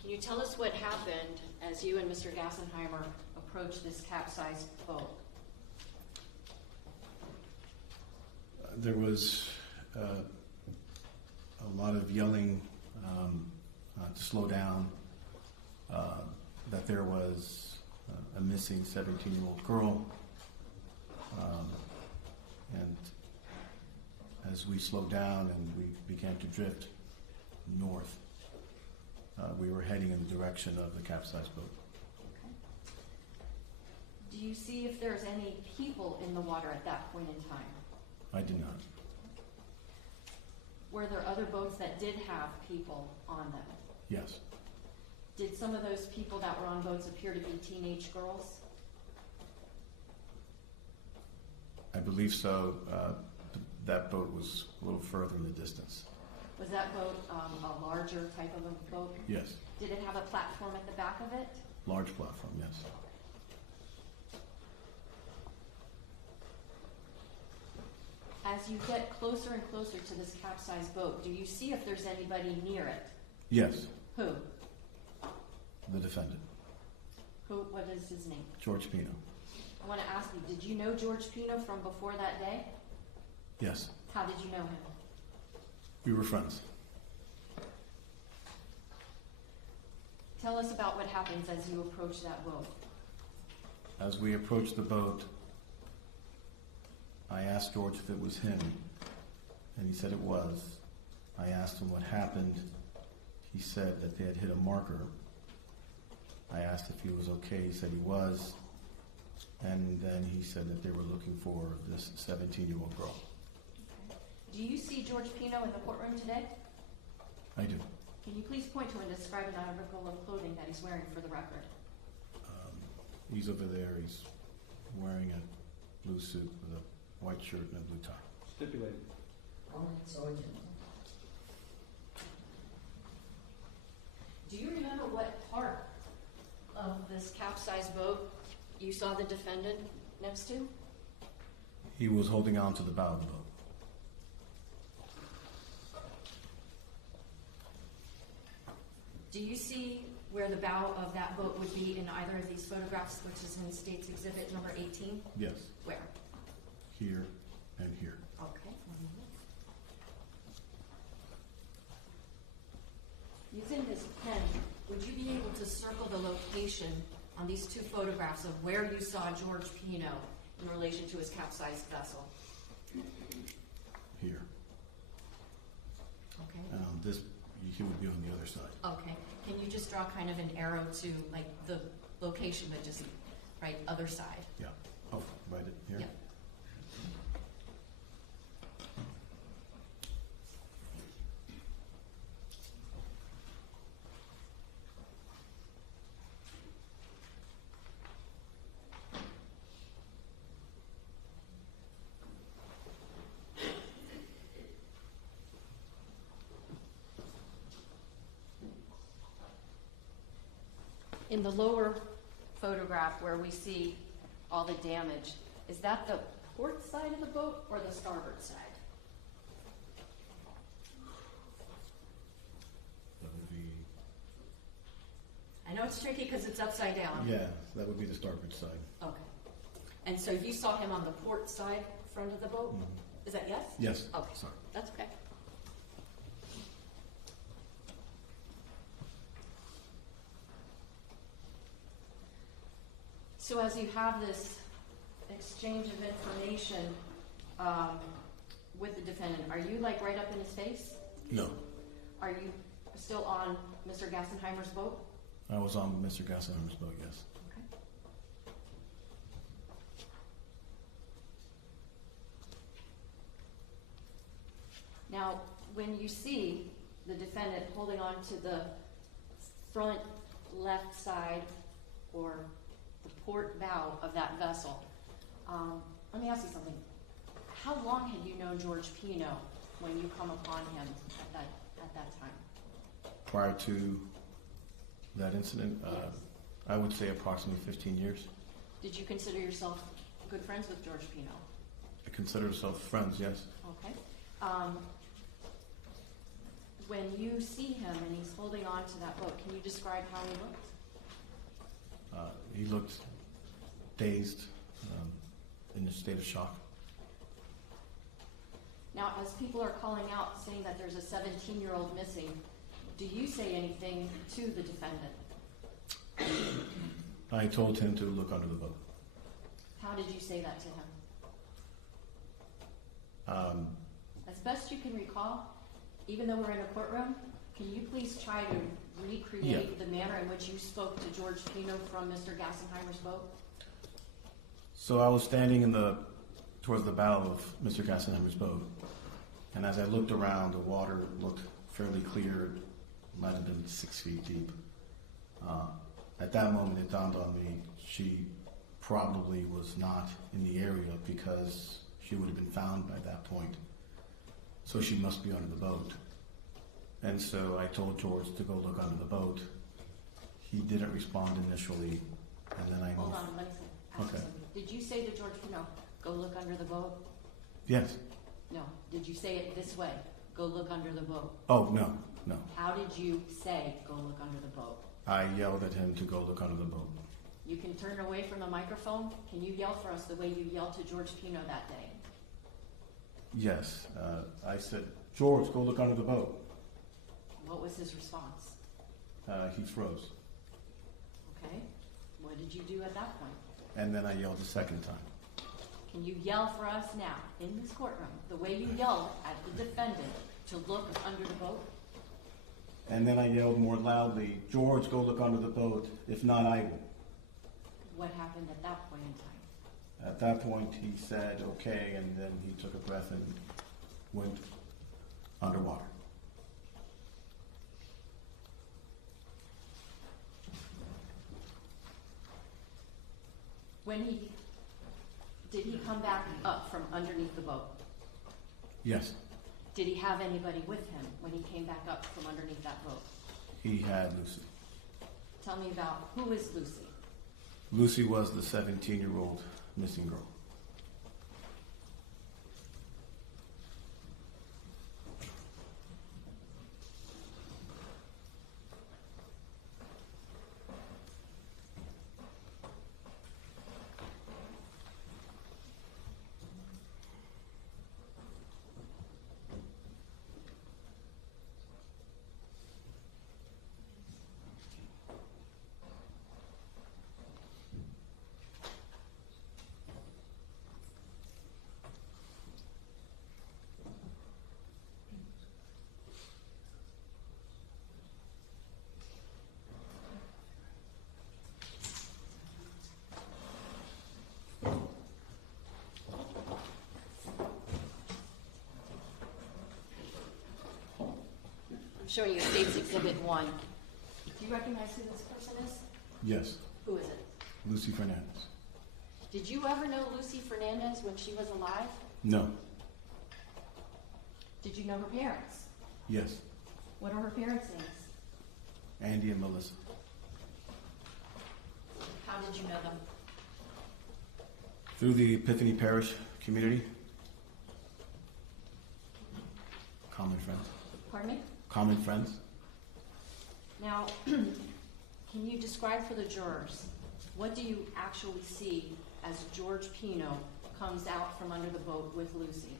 Can you tell us what happened as you and Mr. Gassenheimer approached this capsized boat? There was a lot of yelling to slow down, that there was a missing 17-year-old girl, and as we slowed down and we began to drift north, we were heading in the direction of the capsized boat. Okay. Do you see if there's any people in the water at that point in time? I did not. Were there other boats that did have people on them? Yes. Did some of those people that were on boats appear to be teenage girls? I believe so. That boat was a little further in the distance. Was that boat a larger type of a boat? Yes. Did it have a platform at the back of it? Large platform, yes. As you get closer and closer to this capsized boat, do you see if there's anybody near it? Yes. Who? The defendant, What is his name? George Pino. I want to ask you, did you know George Pino from before that day? Yes. How did you know him? We were friends. Tell us about what happens as you approach that boat. As we approached the boat, I asked George if it was him, and he said it was. I asked him what happened, he said that they had hit a marker. I asked if he was okay. He said he was. And then he said that they were looking for this 17-year-old girl. Do you see George Pino in the courtroom today? I do. Can you please point to and describe an article of clothing that he's wearing for the record? He's over there. He's wearing a blue suit with a white shirt and a blue tie. Stipulated. All right, so I did. Do you remember what part of this capsized boat you saw the defendant next to? He was holding on to the bow of the boat. Do you see where the bow of that boat would be in either of these photographs, which is in State's Exhibit number 18? Yes. Where? Here and here. Okay. Using this pen, would you be able to circle the location on these two photographs of where you saw George Pino in relation to his capsized vessel? Here. Okay. This, he would be on the other side. Okay. Can you just draw kind of an arrow to like the location, but just right other side? Yeah. Oh, right here? Yeah. In the lower photograph where we see all the damage, is that the port side of the boat or the starboard side? That would be... I know it's tricky because it's upside down. Yeah, that would be the starboard side. Okay. And so you saw him on the port side front of the boat? Mm-hmm. Is that yes? Yes. Okay. Sorry. That's okay. So as you have this exchange of information with the defendant, are you like right up in his face? No. Are you still on Mr. Gassenheimer's boat? I was on Mr. Gassenheimer's boat, yes. Okay. Now, when you see the defendant holding on to the front left side or the port bow of that vessel, let me ask you something. How long had you known George Pino when you come upon him at that time? Prior to that incident, I would say approximately 15 years. Did you consider yourself good friends with George Pino? I consider ourselves friends, yes. Okay. When you see him and he's holding on to that boat, can you describe how he looked? He looked dazed, in a state of shock. Now, as people are calling out saying that there's a 17-year-old missing, do you say anything to the defendant? I told him to look under the boat. How did you say that to him? As best you can recall, even though we're in a courtroom, can you please try to recreate the manner in which you spoke to George Pino from Mr. Gassenheimer's boat? So I was standing towards the bow of Mr. Gassenheimer's boat, and as I looked around, the water looked fairly clear, might have been 6 feet deep. At that moment, it dawned on me she probably was not in the area because she would have been found by that point. So she must be under the boat. And so I told George to go look under the boat. He didn't respond initially, and then I moved. Hold on, let me ask Okay. you something. Did you say to George Pino, go look under the boat? Yes. No. Did you say it this way, go look under the boat? Oh, no. How did you say, go look under the boat? I yelled at him to go look under the boat. You can turn away from the microphone. Can you yell for us the way you yelled to George Pino that day? Yes. I said, George, go look under the boat. What was his response? He froze. Okay. What did you do at that point? And then I yelled a second time. Can you yell for us now, in this courtroom, the way you yelled at the defendant to look under the boat? And then I yelled more loudly, "George, go look under the boat. If not, I will." What happened at that point in time? At that point, he said, "Okay," and then he took a breath and went underwater. Did he come back up from underneath the boat? Yes, Did he have anybody with him when he came back up from underneath that boat? he had Lucy. Tell me about, who is Lucy? Lucy was the 17-year-old missing girl. Showing you State's Exhibit 1. Do you recognize who this person is? Yes, Who is it? Lucy Fernandez. Did you ever know Lucy Fernandez when she was alive? No. Did you know her parents? Yes, What are her parents' names? Andy and Melissa. How did you know them? Through the Epiphany Parish community. Common friends. Pardon me? Common friends. Now, can you describe for the jurors, what do you actually see as George Pino comes out from under the boat with Lucy?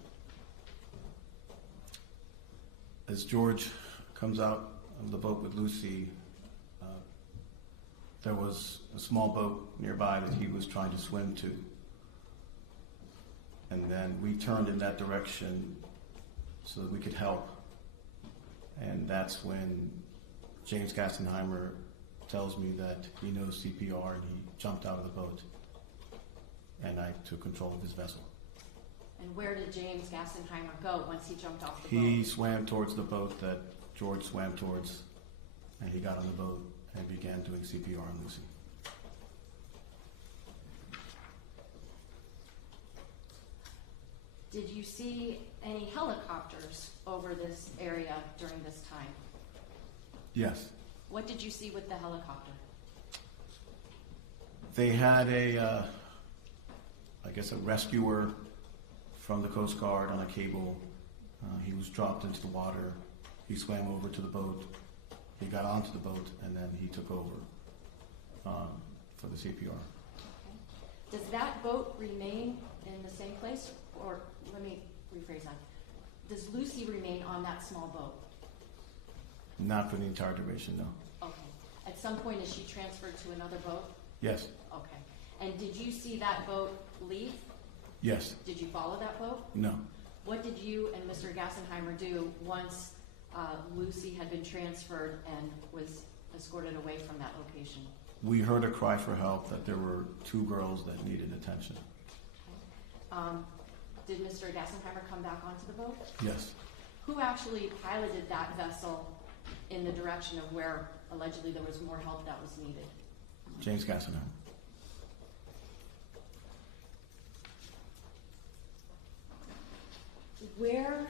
As George comes out of the boat with Lucy, there was a small boat nearby that he was trying to swim to. And then we turned in that direction so that we could help. And that's when James Gassenheimer tells me that he knows CPR, and he jumped out of the boat. And I took control of his vessel. And where did James Gassenheimer go once he jumped off the boat? He swam towards the boat that George swam towards, and he got on the boat and began doing CPR on Lucy. Did you see any helicopters over this area during this time? Yes. What did you see with the helicopter? They had a rescuer from the Coast Guard on a cable. He was dropped into the water. He swam over to the boat. He got onto the boat, and then he took over for the CPR. Okay. Does that boat remain in the same place? Or let me rephrase that. Does Lucy remain on that small boat? Not for the entire duration, no. Okay. At some point, is she transferred to another boat? Yes. Okay. And did you see that boat leave? Yes. Did you follow that boat? No. What did you and Mr. Gassenheimer do once Lucy had been transferred and was escorted away from that location? We heard a cry for help that there were two girls that needed attention. Did Mr. Gassenheimer come back onto the boat? Yes. Who actually piloted that vessel in the direction of where allegedly there was more help that was needed? James Gassenheimer. Where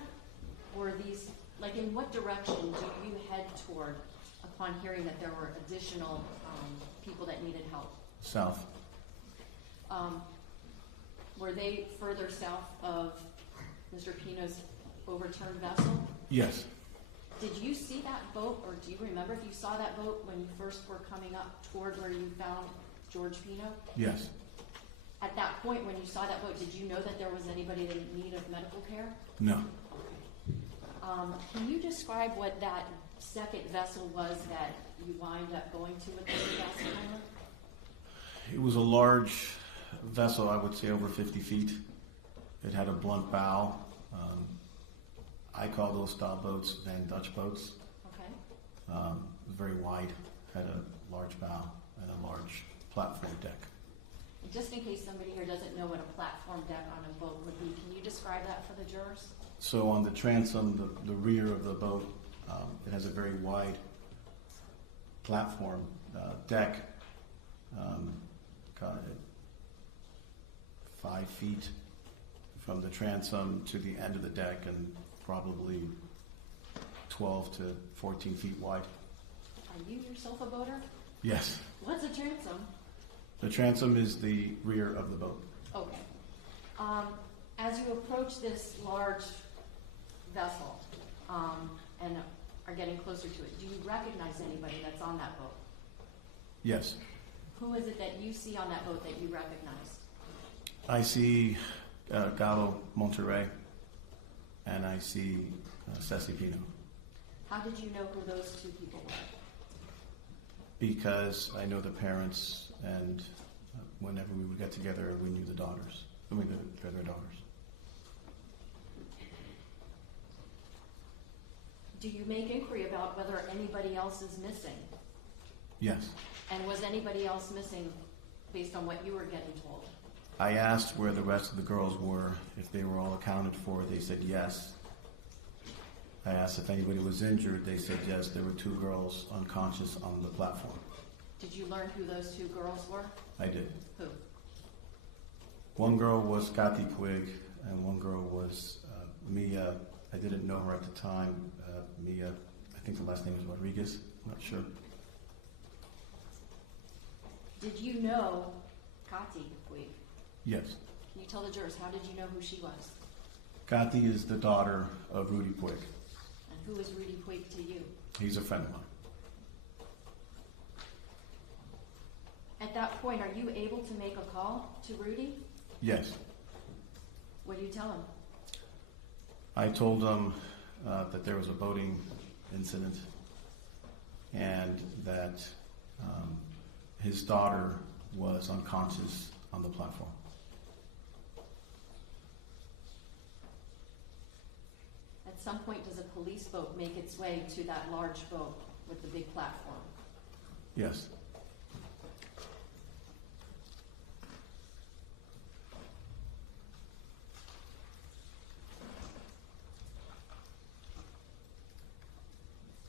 were these, like in what direction do you head toward upon hearing that there were additional people that needed help? South. Were they further south of Mr. Pino's overturned vessel? Yes. Did you see that boat, or do you remember if you saw that boat when you first were coming up toward where you found George Pino? Yes. At that point, when you saw that boat, did you know that there was anybody in need of medical care? No. Can you describe what that second vessel was that you wind up going to with Mr. Gassenheimer? It was a large vessel, I would say over 50 feet. It had a blunt bow. I call those style boats Van Dutch boats. Okay. very wide, had a large bow and a large platform deck. And just in case somebody here doesn't know what a platform deck on a boat would be, can you describe that for the jurors? So on the transom, the rear of the boat, it has a very wide platform deck, got it 5 feet from the transom to the end of the deck and probably 12 to 14 feet wide. Are you yourself a boater? Yes. What's a transom? The transom is the rear of the boat. Okay. As you approach this large vessel and are getting closer to it, do you recognize anybody that's on that boat? Yes. Who is it that you see on that boat that you recognize? I see Galo Monterrey and I see Ceci Pino. How did you know who those two people were? Because I know the parents, and whenever we would get together, we knew the daughters. I mean, their daughters. Do you make inquiry about whether anybody else is missing? Yes. And was anybody else missing based on what you were getting told? I asked where the rest of the girls were, if they were all accounted for. They said yes. I asked if anybody was injured. They said yes. There were 2 girls unconscious on the platform. Did you learn who those 2 girls were? I did. Who? One girl was Kathy Puig, and one girl was Mia. I didn't know her at the time. Mia, I think the last name is Rodriguez. I'm not sure. Did you know Kathy Puig? Yes. Can you tell the jurors, how did you know who she was? Kathy is the daughter of Rudy Puig. And who is Rudy Puig to you? He's a friend of mine. At that point, are you able to make a call to Rudy? Yes. What do you tell him? I told him that there was a boating incident and that his daughter was unconscious on the platform. At some point, does a police boat make its way to that large boat with the big platform? Yes.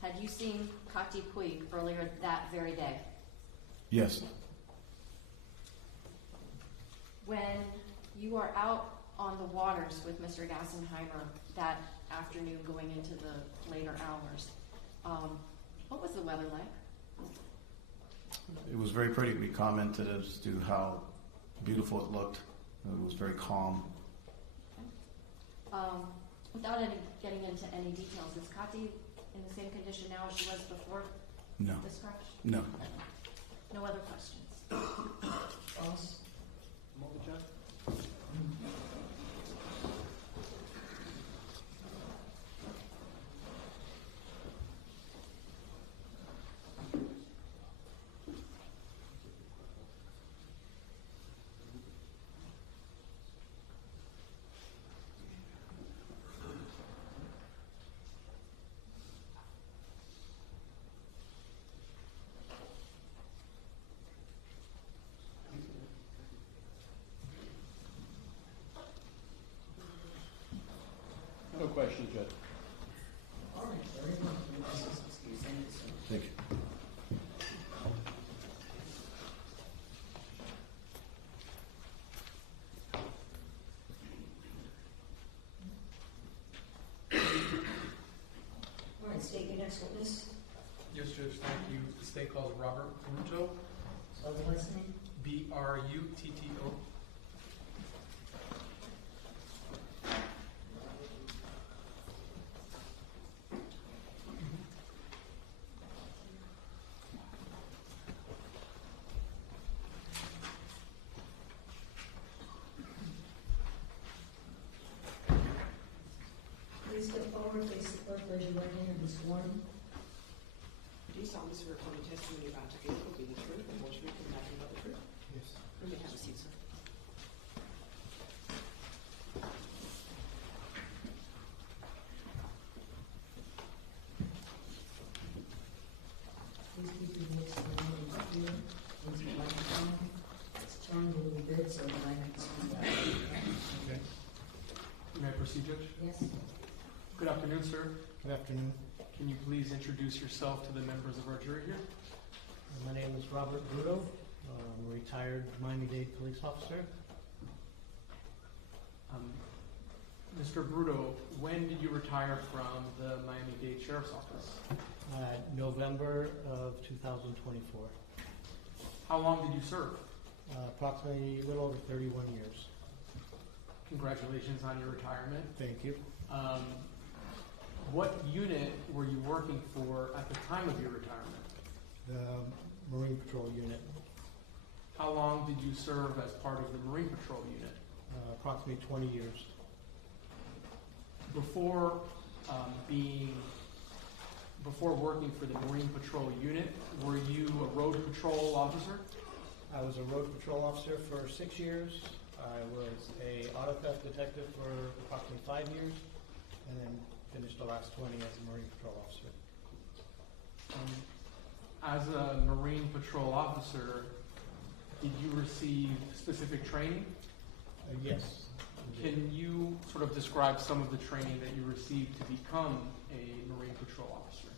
Had you seen Kathy Puig earlier that very day? Yes. When you are out on the waters with Mr. Gassenheimer that afternoon going into the later hours, what was the weather like? It was very pretty. We commented as to how beautiful it looked. It was very calm. Without getting into any details, is Kathy in the same condition now as she was before No. this crash? No. No other questions? Ross? No questions, Judge. All right, very well. Thank you. All right, state your next witness. Yes, Judge, thank you. The state calls Robert Bruto, Spell the last name. Brutto. Please step forward, face the clerk, raise your right hand and be sworn. Do you solemnly swear upon the testimony you're about to give will be the truth, the whole truth, and nothing but the truth? Yes. You may have a seat, sir. proceed, Judge? Yes. Good afternoon, sir. Good afternoon. Can you please introduce yourself to the members of our jury here? My name is Robert Bruto. I'm a retired Miami-Dade police officer. Mr. Bruto, when did you retire from the Miami-Dade Sheriff's Office? November of 2024. How long did you serve? Approximately a little over 31 years. Congratulations on your retirement. Thank you. What unit were you working for at the time of your retirement? The Marine Patrol unit. How long did you serve as part of the Marine Patrol unit? Approximately 20 years. Before working for the Marine Patrol unit, were you a road patrol officer? I was a road patrol officer for 6 years. I was a auto theft detective for approximately 5 years, and then finished the last 20 as a Marine Patrol officer. As a Marine Patrol officer, did you receive specific training? Yes. Can you sort of describe some of the training that you received to become a Marine Patrol officer?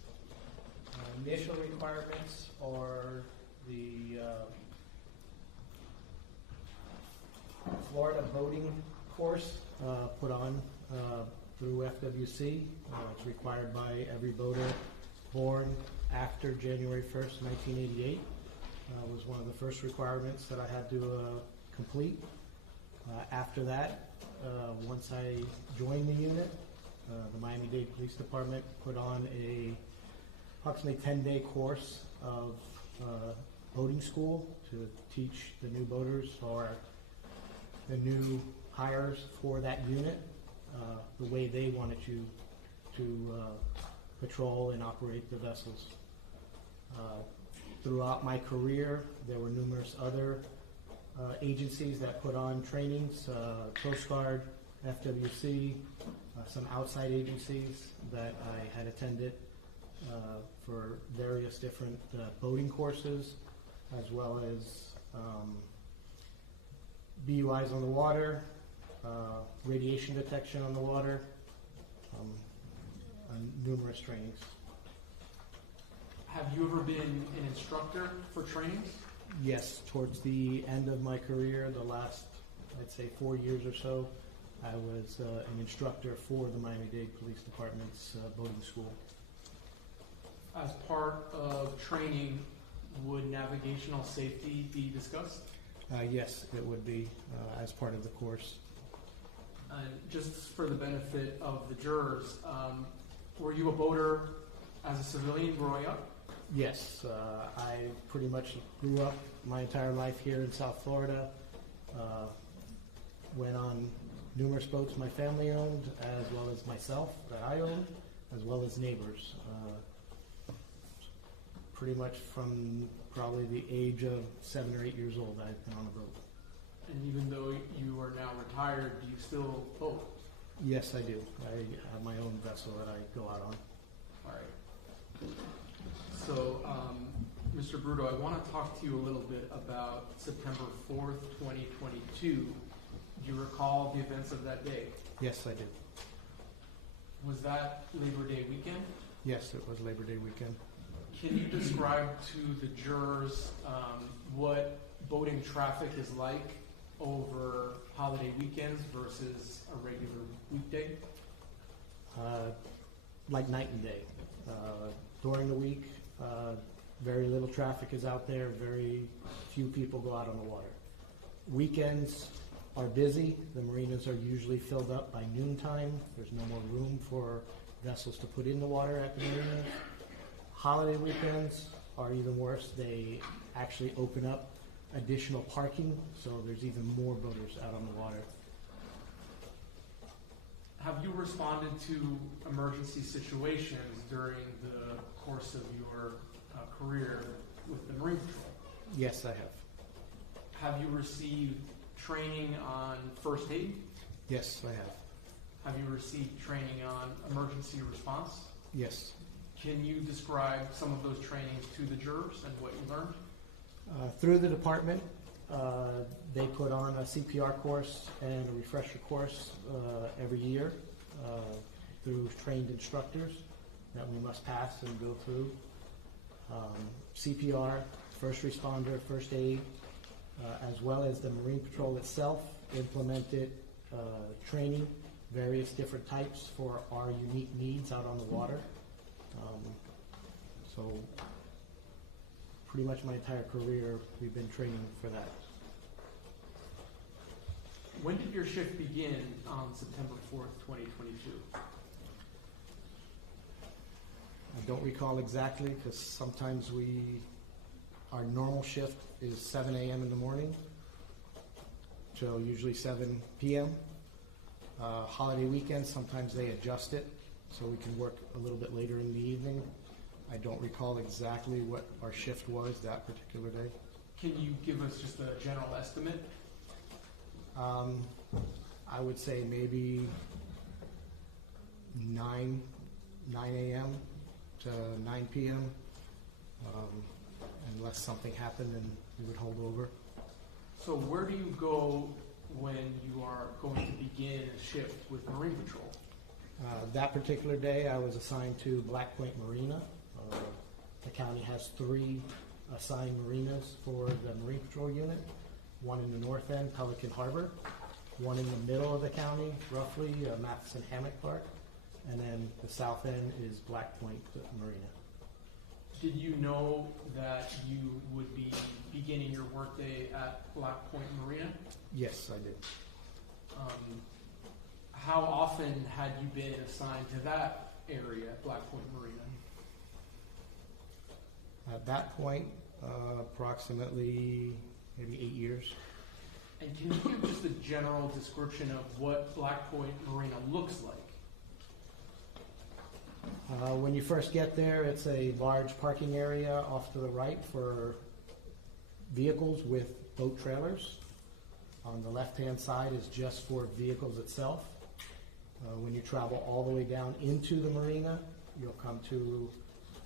Initial requirements are the Florida boating course put on through FWC. It's required by every boater born after January 1st, 1988. Was one of the first requirements that I had to complete. After that, once I joined the unit, the Miami-Dade Police Department put on approximately 10-day course of boating school to teach the new boaters or the new hires for that unit the way they wanted you to patrol and operate the vessels. Throughout my career, there were numerous other agencies that put on trainings, Coast Guard, FWC, some outside agencies that I had attended for various different boating courses, as well as BUIs on the water, radiation detection on the water, and numerous trainings. Have you ever been an instructor for trainings? Yes, towards the end of my career, the last, I'd say 4 years or so, I was an instructor for the Miami-Dade Police Department's boating school. As part of training, would navigational safety be discussed? Yes, it would be as part of the course. And just for the benefit of the jurors, were you a boater as a civilian growing up? Yes, I pretty much grew up my entire life here in South Florida. Went on numerous boats my family owned, as well as myself that I owned, as well as neighbors. Pretty much from probably the age of 7 or 8 years old, I've been on a boat. And even though you are now retired, do you still boat? Yes, I do. I have my own vessel that I go out on. All right. So, Mr. Bruto, I want to talk to you a little bit about September 4th, 2022. Do you recall the events of that day? Yes, I do. Was that Labor Day weekend? Yes, it was Labor Day weekend. Can you describe to the jurors what boating traffic is like over holiday weekends versus a regular weekday? Like night and day. During the week, very little traffic is out there. Very few people go out on the water. Weekends are busy. The marinas are usually filled up by noontime. There's no more room for vessels to put in the water at the marinas. Holiday weekends are even worse. They actually open up additional parking, so there's even more boaters out on the water. Have you responded to emergency situations during the course of your career with the Marine Patrol? Yes, I have. Have you received training on first aid? Yes, I have. Have you received training on emergency response? Yes. Can you describe some of those trainings to the jurors and what you learned? Through the department, they put on a CPR course and a refresher course every year through trained instructors that we must pass and go through. CPR, first responder, first aid, as well as the Marine Patrol itself implemented training, various different types for our unique needs out on the water. So pretty much my entire career, we've been training for that. When did your shift begin on September 4th, 2022? I don't recall exactly because sometimes our normal shift is 7 a.m. in the morning till usually 7 p.m. Holiday weekends, sometimes they adjust it so we can work a little bit later in the evening. I don't recall exactly what our shift was that particular day. Can you give us just a general estimate? I would say maybe 9 a.m. to 9 p.m. Unless something happened and we would hold over. So where do you go when you are going to begin a shift with Marine Patrol? That particular day I was assigned to Black Point Marina. The county has 3 assigned marinas for the Marine Patrol unit. One in the north end, Pelican Harbor. One in the middle of the county, roughly, Matheson Hammock Park. And then the south end is Black Point Marina. Did you know that you would be beginning your workday at Black Point Marina? Yes, I did. How often had you been assigned to that area, Black Point Marina? At that point, approximately maybe 8 years. And can you give just a general description of what Black Point Marina looks like? When you first get there, it's a large parking area off to the right for vehicles with boat trailers. On the left-hand side is just for vehicles itself. When you travel all the way down into the marina, you'll come to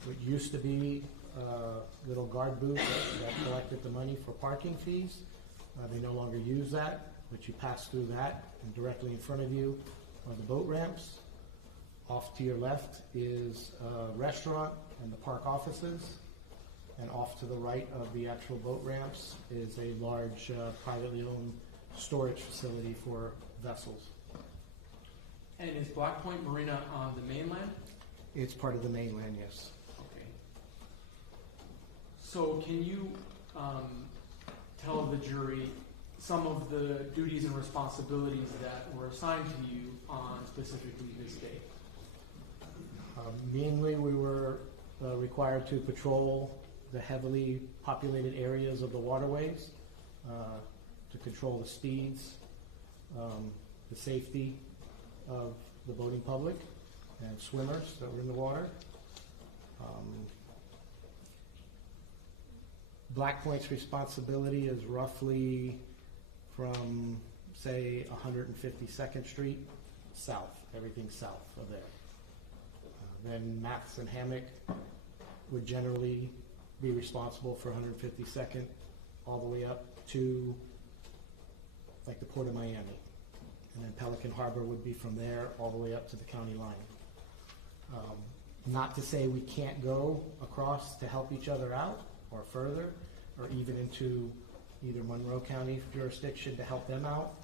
what used to be a little guard booth that collected the money for parking fees. They no longer use that, but you pass through that, and directly in front of you are the boat ramps. Off to your left is a restaurant and the park offices, and off to the right of the actual boat ramps is a large privately owned storage facility for vessels. And is Black Point Marina on the mainland? It's part of the mainland, yes. Okay. So can you tell the jury some of the duties and responsibilities that were assigned to you on specifically this day? Mainly, we were required to patrol the heavily populated areas of the waterways, to control the speeds, the safety of the boating public and swimmers that were in the water. Black Point's responsibility is roughly from, say, 152nd Street south, everything south of there. Then Matheson Hammock would generally be responsible for 152nd all the way up to like the Port of Miami. And then Pelican Harbor would be from there all the way up to the county line. Not to say we can't go across to help each other out or further, or even into either Monroe County jurisdiction to help them out,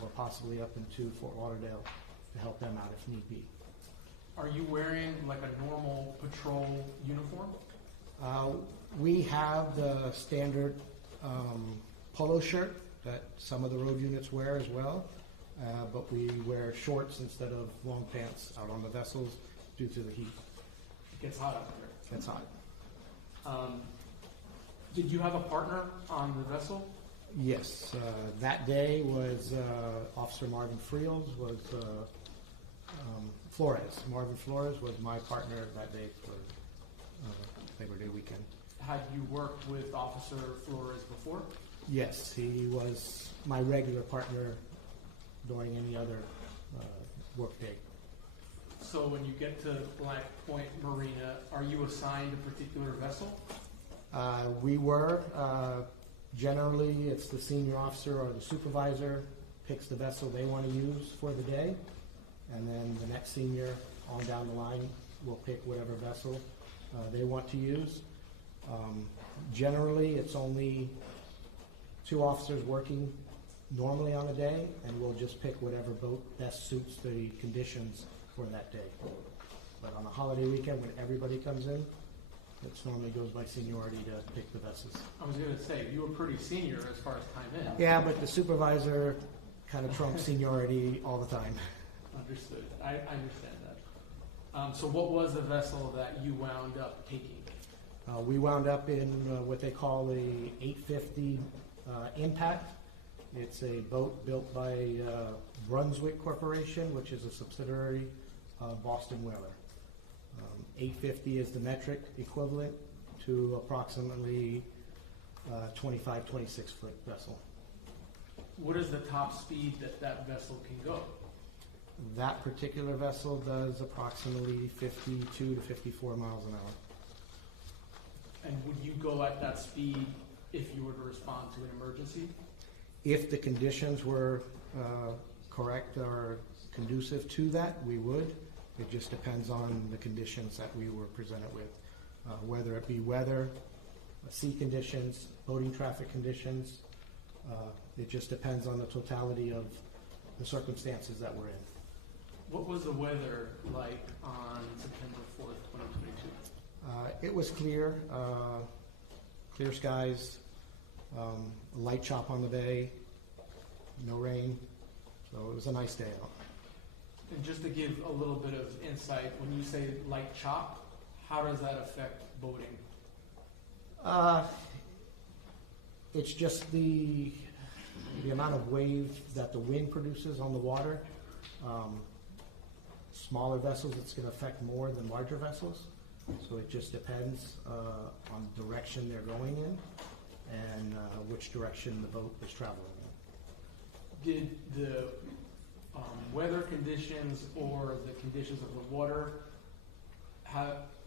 or possibly up into Fort Lauderdale to help them out if need be. Are you wearing like a normal patrol uniform? We have the standard polo shirt that some of the road units wear as well, but we wear shorts instead of long pants out on the vessels due to the heat. It gets hot out there. It gets hot. Did you have a partner on the vessel? Yes. That day was Officer Marvin Friels was Flores. Marvin Flores was my partner that day for Labor Day weekend. Had you worked with Officer Flores before? Yes, he was my regular partner during any other work day. So when you get to Black Point Marina, are you assigned a particular vessel? We were. Generally, it's the senior officer or the supervisor picks the vessel they want to use for the day, and then the next senior on down the line will pick whatever vessel they want to use. Generally, it's only 2 officers working normally on a day, and we'll just pick whatever boat best suits the conditions for that day. But on a holiday weekend, when everybody comes in, it normally goes by seniority to pick the vessels. I was going to say, you were pretty senior as far as time in. Yeah, but the supervisor kind of trumps seniority all the time. Understood. I understand that. So what was the vessel that you wound up taking? We wound up in what they call a 850 Impact. It's a boat built by Brunswick Corporation, which is a subsidiary of Boston Whaler. 850 is the metric equivalent to approximately 25, 26 foot vessel. What is the top speed that that vessel can go? That particular vessel does approximately 52 to 54 miles an hour. And would you go at that speed if you were to respond to an emergency? If the conditions were correct or conducive to that, we would. It just depends on the conditions that we were presented with, whether it be weather, sea conditions, boating traffic conditions. It just depends on the totality of the circumstances that we're in. What was the weather like on September 4th, 2022? It was clear, clear skies, a light chop on the bay, no rain, so it was a nice day out. And just to give a little bit of insight, when you say light chop, how does that affect boating? It's just the amount of wave that the wind produces on the water. Smaller vessels, it's going to affect more than larger vessels. So it just depends on the direction they're going in and which direction the boat is traveling in. Did the weather conditions or the conditions of the water,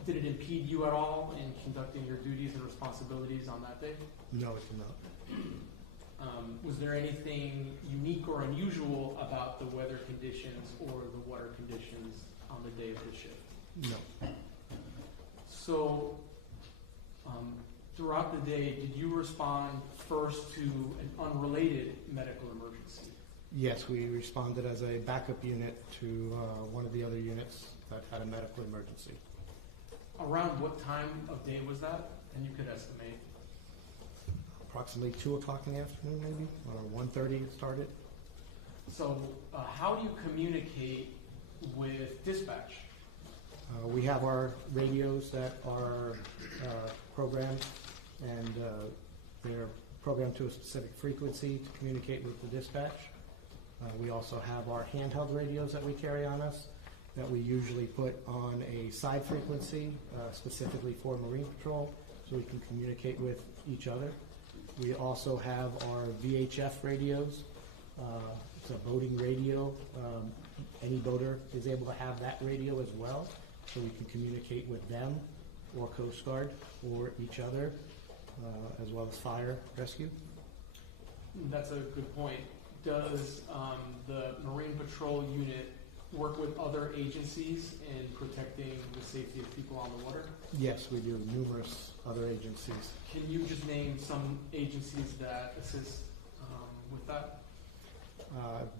did it impede you at all in conducting your duties and responsibilities on that day? No, it did not. Was there anything unique or unusual about the weather conditions or the water conditions on the day of the shift? No. So, throughout the day, did you respond first to an unrelated medical emergency? Yes, we responded as a backup unit to one of the other units that had a medical emergency. Around what time of day was that? And you could estimate. Approximately 2 o'clock in the afternoon, maybe, or 1:30 it started. So, how do you communicate with dispatch? We have our radios that are programmed, and they're programmed to a specific frequency to communicate with the dispatch. We also have our handheld radios that we carry on us that we usually put on a side frequency specifically for Marine Patrol so we can communicate with each other. We also have our VHF radios. It's a boating radio. Any boater is able to have that radio as well, so we can communicate with them or Coast Guard or each other, as well as fire rescue. That's a good point. Does the Marine Patrol unit work with other agencies in protecting the safety of people on the water? Yes, we do. Numerous other agencies. Can you just name some agencies that assist with that?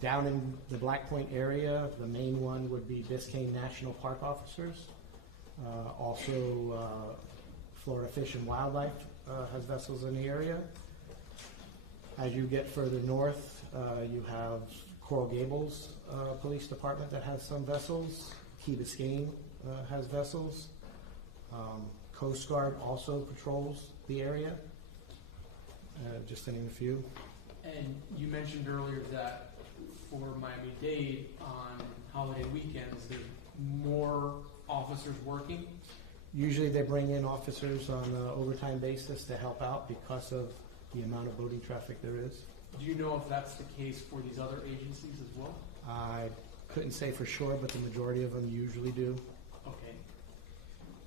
Down in the Black Point area, the main one would be Biscayne National Park officers. Also, Florida Fish and Wildlife has vessels in the area. As you get further north, you have Coral Gables Police Department that has some vessels. Key Biscayne has vessels. Coast Guard also patrols the area, just to name a few. And you mentioned earlier that for Miami-Dade on holiday weekends, there's more officers working. Usually they bring in officers on an overtime basis to help out because of the amount of boating traffic there is. Do you know if that's the case for these other agencies as well? I couldn't say for sure, but the majority of them usually do. Okay.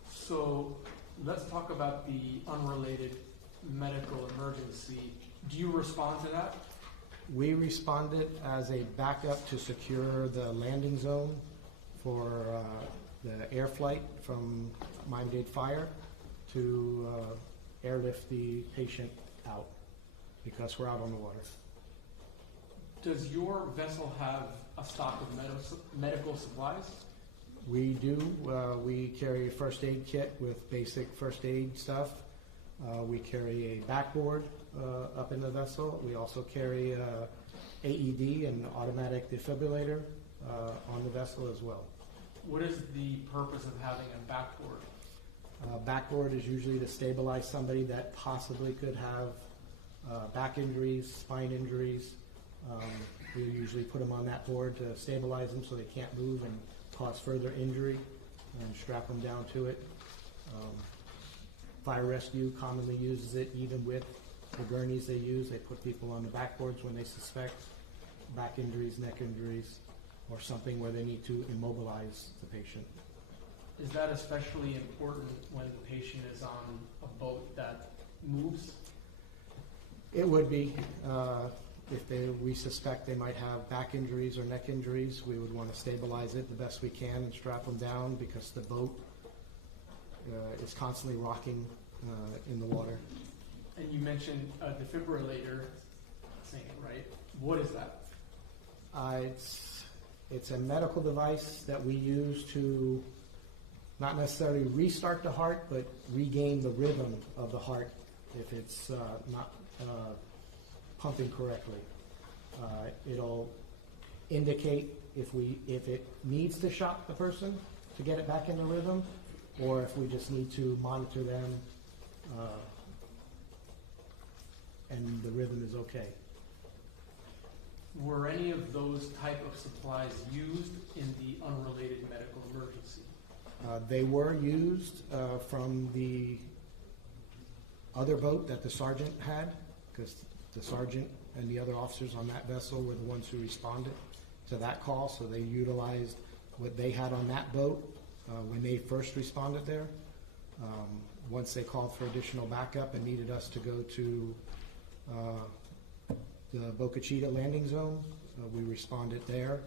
So let's talk about the unrelated medical emergency, do you respond to that? We responded as a backup to secure the landing zone for the air flight from Miami-Dade Fire to airlift the patient out because we're out on the water. Does your vessel have a stock of medical supplies? We do. We carry a first aid kit with basic first aid stuff. We carry a backboard up in the vessel. We also carry a AED, an automatic defibrillator, on the vessel as well. What is the purpose of having a backboard? Backboard is usually to stabilize somebody that possibly could have back injuries, spine injuries. We usually put them on that board to stabilize them so they can't move and cause further injury, and strap them down to it. Fire rescue commonly uses it, even with the gurneys they use. They put people on the backboards when they suspect back injuries, neck injuries, or something where they need to immobilize the patient. Is that especially important when the patient is on a boat that moves? It would be. If we suspect they might have back injuries or neck injuries, we would want to stabilize it the best we can and strap them down because the boat is constantly rocking in the water. And you mentioned a defibrillator thing, right? What is that? It's a medical device that we use to not necessarily restart the heart, but regain the rhythm of the heart if it's not pumping correctly. It'll indicate if it needs to shock the person to get it back into rhythm, or if we just need to monitor them and the rhythm is okay. Were any of those type of supplies used in the unrelated medical emergency? They were used from the other boat that the sergeant had, because the sergeant and the other officers on that vessel were the ones who responded to that call, so they utilized what they had on that boat when they first responded there. Once they called for additional backup and needed us to go to the Boca Chita landing zone, we responded there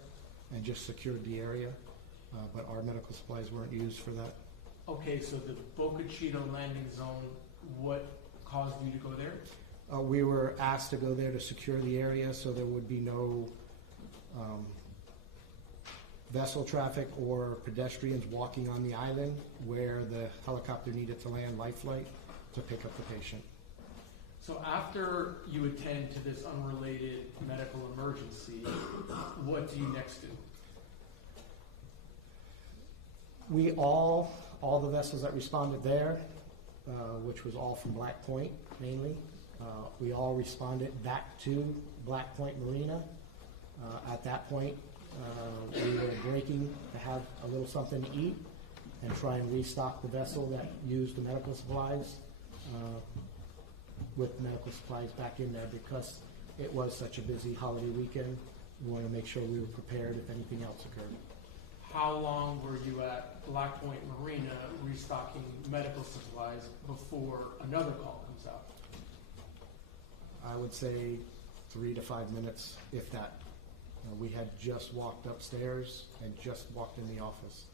and just secured the area, but our medical supplies weren't used for that. Okay, so the Boca Chita landing zone, what caused you to go there? We were asked to go there to secure the area so there would be no vessel traffic or pedestrians walking on the island where the helicopter needed to land life flight to pick up the patient. So after you attend to this unrelated medical emergency, what do you next do? We all the vessels that responded there, which was all from Black Point mainly, we all responded back to Black Point Marina. At that point, we were breaking to have a little something to eat and try and restock the vessel that used the medical supplies with medical supplies back in there because it was such a busy holiday weekend. We wanted to make sure we were prepared if anything else occurred. How long were you at Black Point Marina restocking medical supplies before another call comes out? I would say 3 to 5 minutes, if that. We had just walked upstairs and just walked in the office.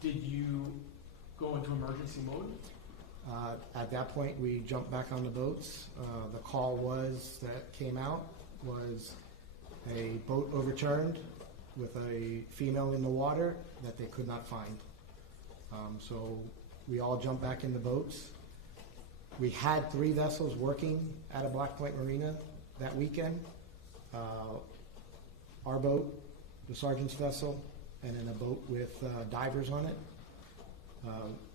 Did you go into emergency mode? At that point, we jumped back on the boats. The call that came out was a boat overturned with a female in the water that they could not find. So we all jumped back in the boats. We had 3 vessels working at a Black Point Marina that weekend. Our boat, the sergeant's vessel, and then a boat with divers on it.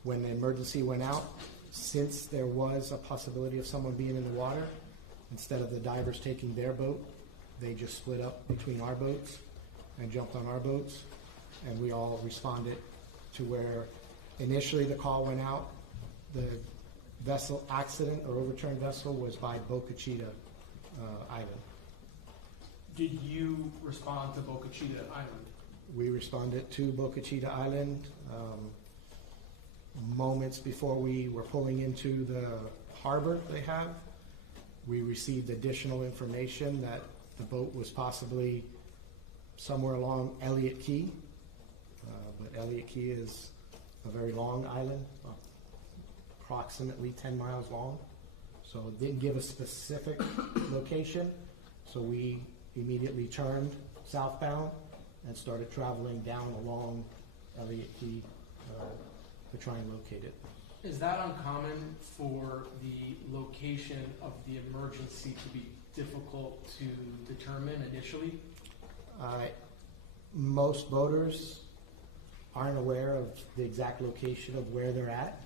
When the emergency went out, since there was a possibility of someone being in the water, instead of the divers taking their boat, they just split up between our boats and jumped on our boats, and we all responded to where initially the call went out. The vessel accident or overturned vessel was by Boca Chita Island. Did you respond to Boca Chita Island? We responded to Boca Chita Island moments before we were pulling into the harbor they have. We received additional information that the boat was possibly somewhere along Elliott Key, but Elliott Key is a very long island, approximately 10 miles long. So it didn't give a specific location, so we immediately turned southbound and started traveling down along Elliott Key to try and locate it. Is that uncommon for the location of the emergency to be difficult to determine initially? Most boaters aren't aware of the exact location of where they're at,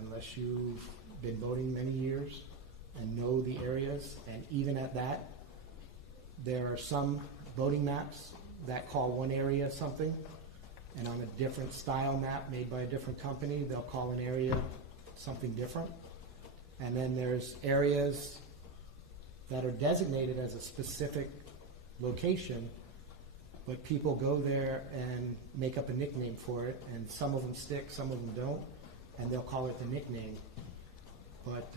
unless you've been boating many years and know the areas. And even at that, there are some boating maps that call one area something, and on a different style map made by a different company, they'll call an area something different. And then there's areas that are designated as a specific location, but people go there and make up a nickname for it, and some of them stick, some of them don't, and they'll call it the nickname. But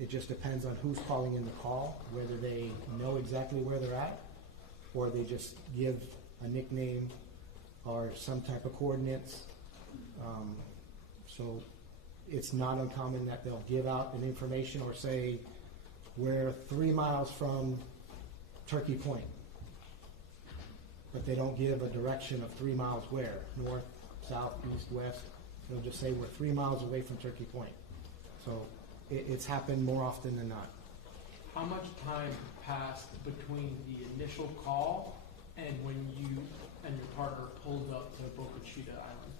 it just depends on who's calling in the call, whether they know exactly where they're at, or they just give a nickname or some type of coordinates. So it's not uncommon that they'll give out an information or say, we're 3 miles from Turkey Point, but they don't give a direction of 3 miles where, north, south, east, west. They'll just say we're 3 miles away from Turkey Point. So it's happened more often than not. How much time passed between the initial call and when you and your partner pulled up to Boca Chita Island?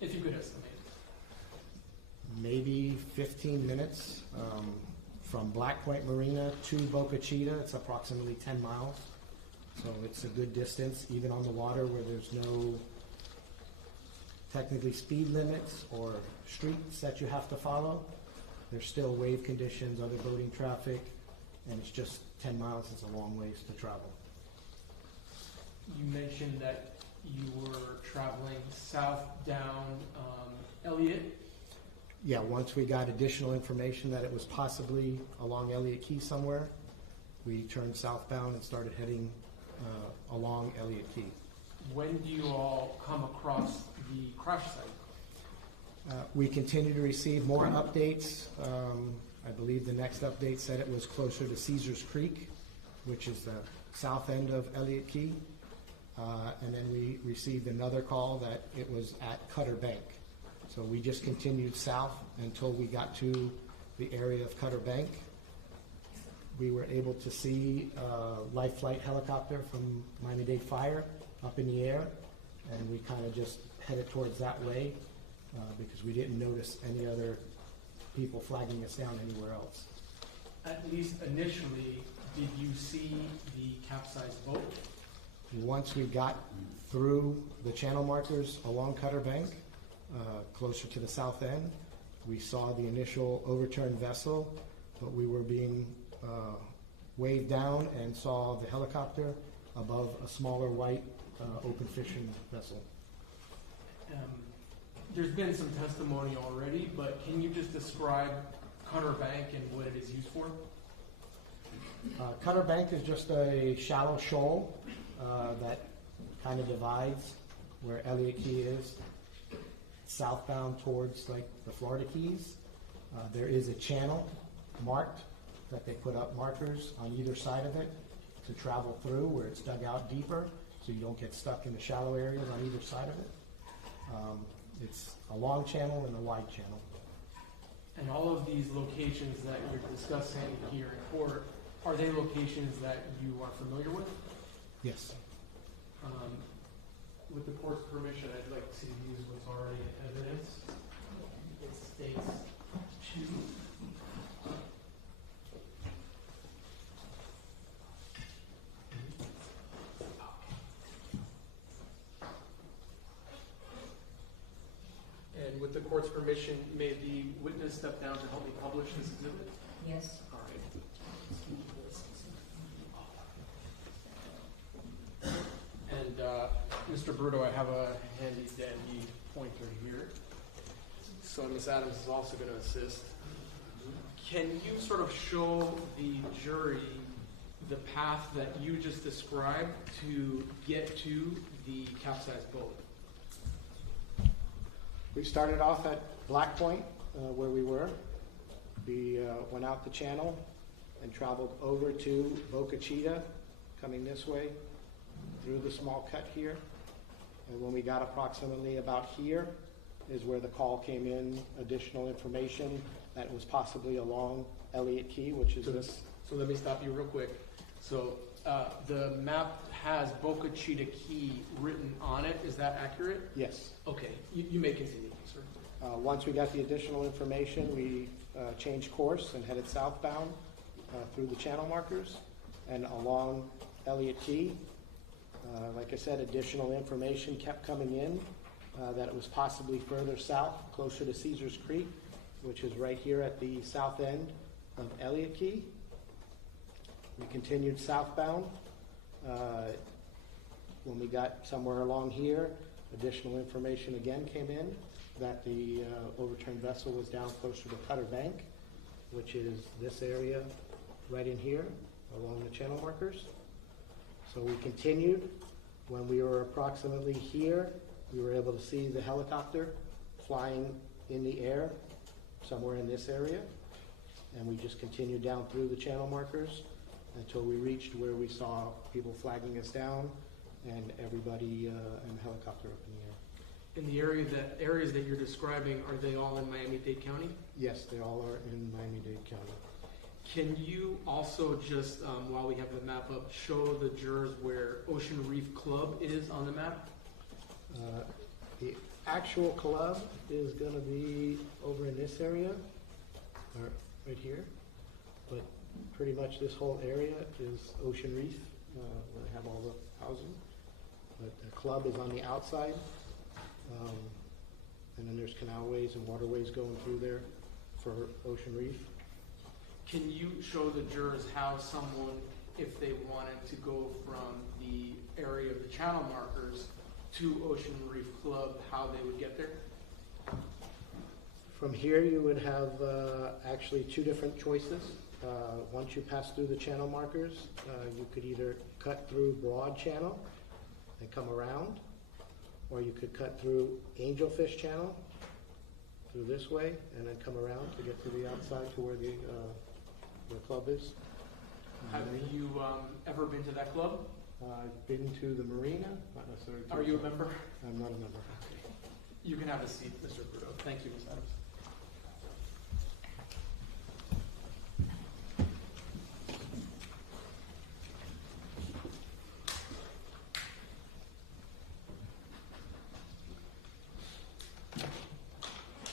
If you could estimate. Maybe 15 minutes from Black Point Marina to Boca Chita. It's approximately 10 miles. So it's a good distance, even on the water where there's no technically speed limits or streets that you have to follow. There's still wave conditions, other boating traffic, and it's just 10 miles. It's a long ways to travel. You mentioned that you were traveling south down Elliott. Yeah, once we got additional information that it was possibly along Elliott Key somewhere, we turned southbound and started heading along Elliott Key. When do you all come across the crash site? We continue to receive more updates. I believe the next update said it was closer to Caesars Creek, which is the south end of Elliott Key. And then we received another call that it was at Cutter Bank. So we just continued south until we got to the area of Cutter Bank. We were able to see a life flight helicopter from Miami-Dade Fire up in the air, and we kind of just headed towards that way because we didn't notice any other people flagging us down anywhere else. At least initially, did you see the capsized boat? Once we got through the channel markers along Cutter Bank, closer to the south end, we saw the initial overturned vessel, but we were being waved down and saw the helicopter above a smaller white open fishing vessel. There's been some testimony already, but can you just describe Cutter Bank and what it is used for? Cutter Bank is just a shallow shoal that kind of divides where Elliott Key is, southbound towards like the Florida Keys. There is a channel marked that they put up markers on either side of it to travel through where it's dug out deeper so you don't get stuck in the shallow areas on either side of it. It's a long channel and a wide channel. And all of these locations that you're discussing here in court, are they locations that you are familiar with? Yes. With the court's permission, I'd like to use what's already in evidence. It states to and with the court's permission, may the witness step down to help me publish this exhibit? Yes. All right. And Mr. Brito, I have a handy dandy pointer here. so Ms. Adams is also going to assist. Can you sort of show the jury the path that you just described to get to the capsized boat? We started off at Black Point, where we were. We went out the channel and traveled over to Boca Chita, coming this way, through the small cut here. And when we got approximately about here is where the call came in, additional information that it was possibly along Elliott Key, which is this. So let me stop you real quick. So the map has Boca Chita Key written on it. Is that accurate? Yes. Okay, you may continue, sir. Once we got the additional information, we changed course and headed southbound through the channel markers and along Elliott Key. Like I said, additional information kept coming in that it was possibly further south, closer to Caesars Creek, which is right here at the south end of Elliott Key. We continued southbound. When we got somewhere along here, additional information again came in that the overturned vessel was down closer to Cutter Bank, which is this area right in here along the channel markers. So we continued. When we were approximately here, we were able to see the helicopter flying in the air somewhere in this area. And we just continued down through the channel markers until we reached where we saw people flagging us down and everybody in the helicopter up in the air. In the areas that you're describing, are they all in Miami-Dade County? Yes, they all are in Miami-Dade County. Can you also just, while we have the map up, show the jurors where Ocean Reef Club is on the map? The actual club is going to be over in this area, or right here. But pretty much this whole area is Ocean Reef, where they have all the housing. But the club is on the outside. And then there's canalways and waterways going through there for Ocean Reef. Can you show the jurors how someone, if they wanted to go from the area of the channel markers to Ocean Reef Club, how they would get there? From here you would have actually two different choices. Once you pass through the channel markers, you could either cut through Broad Channel and come around, or you could cut through Angelfish Channel through this way and then come around to get to the outside to where the club is. Have you ever been to that club? I've been to the marina, not necessarily. Are you a member? I'm not a member. You can have a seat, Mr. Bruto. Thank you, Ms. Adams.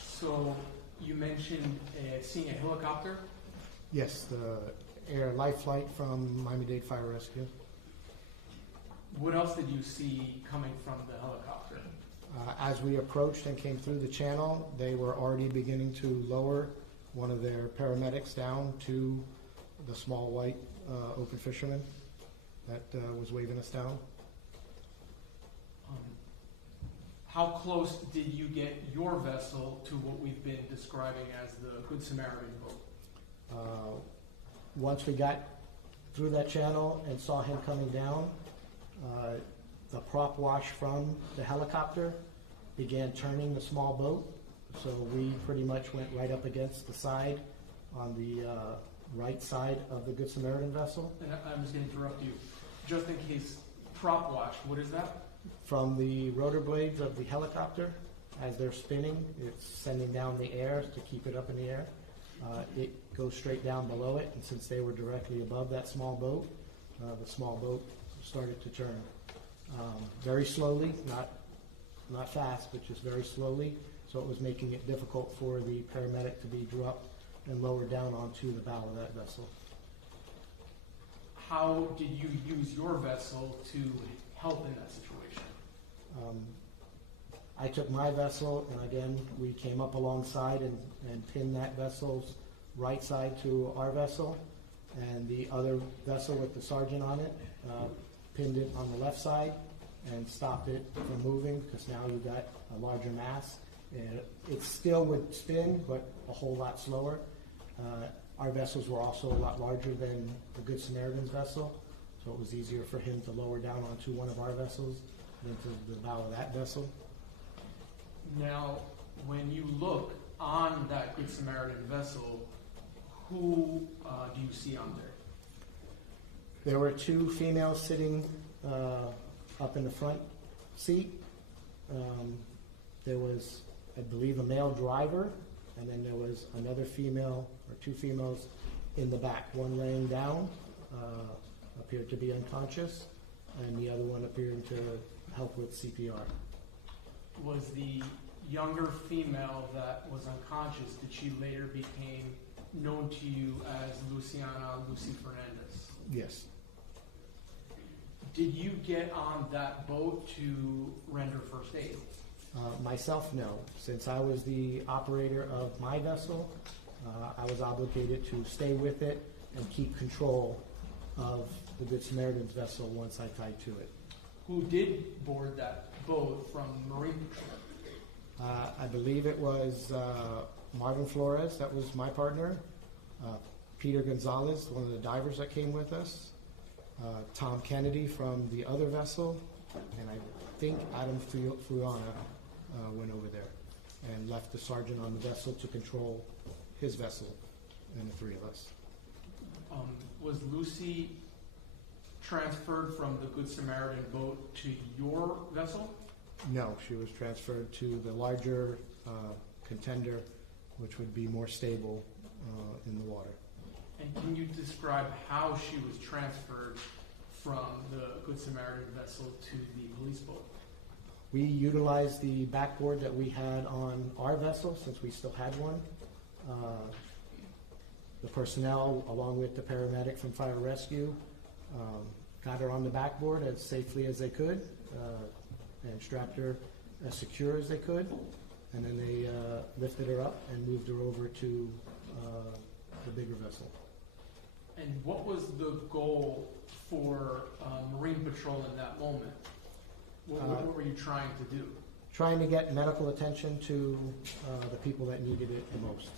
So you mentioned seeing a helicopter? Yes, the air life flight from Miami-Dade Fire Rescue. What else did you see coming from the helicopter? As we approached and came through the channel, they were already beginning to lower one of their paramedics down to the small white open fisherman that was waving us down. How close did you get your vessel to what we've been describing as the Good Samaritan boat? Once we got through that channel and saw him coming down, the prop wash from the helicopter began turning the small boat. So we pretty much went right up against the side on the right side of the Good Samaritan vessel. And I'm just going to interrupt you. Just in case, prop wash, what is that? From the rotor blades of the helicopter, as they're spinning, it's sending down the air to keep it up in the air. It goes straight down below it, and since they were directly above that small boat, the small boat started to turn. Very slowly, not fast, but just very slowly, so it was making it difficult for the paramedic to be dropped and lowered down onto the bow of that vessel. How did you use your vessel to help in that situation? I took my vessel, and again, we came up alongside and pinned that vessel's right side to our vessel, and the other vessel with the sergeant on it pinned it on the left side and stopped it from moving, because now you got a larger mass And it still would spin, but a whole lot slower. Our vessels were also a lot larger than the Good Samaritan's vessel, so it was easier for him to lower down onto one of our vessels than to the bow of that vessel. Now, when you look on that Good Samaritan vessel, who do you see on there? There were two females sitting up in the front seat. There was, I believe, a male driver, and then there was another female or two females in the back. One laying down, appeared to be unconscious, and the other one appeared to help with CPR. Was the younger female that was unconscious, did she later become known to you as Lucy Fernandez? Yes. Did you get on that boat to render first aid? Myself, no. Since I was the operator of my vessel, I was obligated to stay with it and keep control of the Good Samaritan's vessel once I tied to it. Who did board that boat from Marine Patrol? I believe it was Marvin Flores, that was my partner, Peter Gonzalez, one of the divers that came with us, Tom Kennedy from the other vessel, and I think Adam Fuyana went over there and left the sergeant on the vessel to control his vessel and the three of us. Was Lucy transferred from the Good Samaritan boat to your vessel? No, she was transferred to the larger contender, which would be more stable in the water. And can you describe how she was transferred from the Good Samaritan vessel to the police boat? We utilized the backboard that we had on our vessel, since we still had one. The personnel, along with the paramedic from Fire Rescue, got her on the backboard as safely as they could and strapped her as secure as they could. And then they lifted her up and moved her over to the bigger vessel. And what was the goal for Marine Patrol in that moment? What were you trying to do? Trying to get medical attention to the people that needed it the most.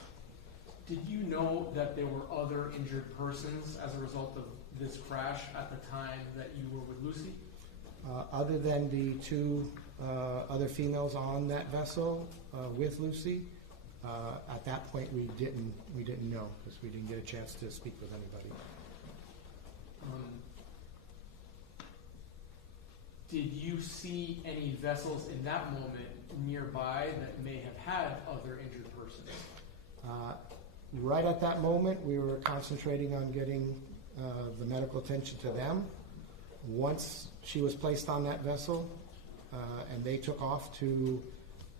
Did you know that there were other injured persons as a result of this crash at the time that you were with Lucy? Other than the two other females on that vessel with Lucy, at that point we didn't know, because we didn't get a chance to speak with anybody. Did you see any vessels in that moment nearby that may have had other injured persons? Right at that moment, we were concentrating on getting the medical attention to them. Once she was placed on that vessel and they took off to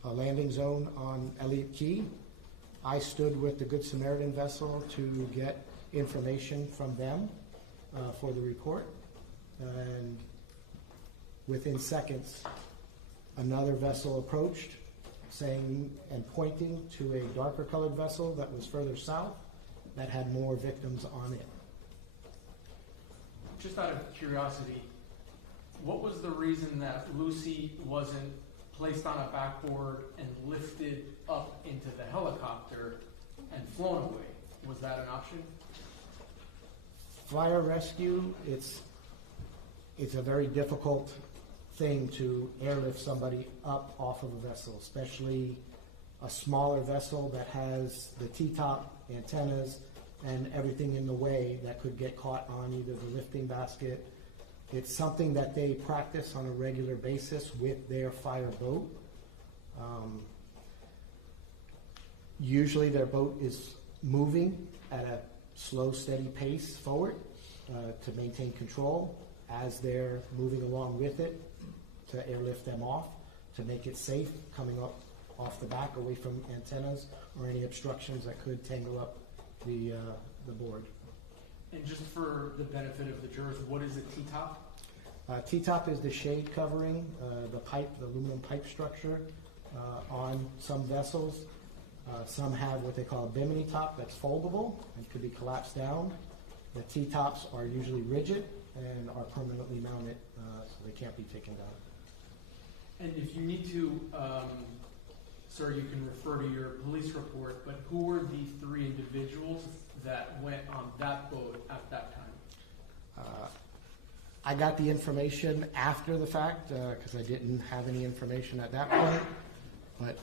a landing zone on Elliott Key, I stood with the Good Samaritan vessel to get information from them for the report. And within seconds, another vessel approached, saying and pointing to a darker colored vessel that was further south that had more victims on it. Just out of curiosity, what was the reason that Lucy wasn't placed on a backboard and lifted up into the helicopter and flown away? Was that an option? Fire rescue, it's a very difficult thing to airlift somebody up off of a vessel, especially a smaller vessel that has the T-top, antennas, and everything in the way that could get caught on either the lifting basket. It's something that they practice on a regular basis with their fire boat. Usually their boat is moving at a slow, steady pace forward to maintain control as they're moving along with it, to airlift them off, to make it safe coming up off the back away from antennas or any obstructions that could tangle up the board. And just for the benefit of the jurors, what is a T-top? T-top is the shade covering, the aluminum pipe structure on some vessels. Some have what they call a bimini top that's foldable and could be collapsed down. The T-tops are usually rigid and are permanently mounted, so they can't be taken down. And if you need to sir, you can refer to your police report, but who were the 3 individuals that went on that boat at that time? I got the information after the fact because I didn't have any information at that point, but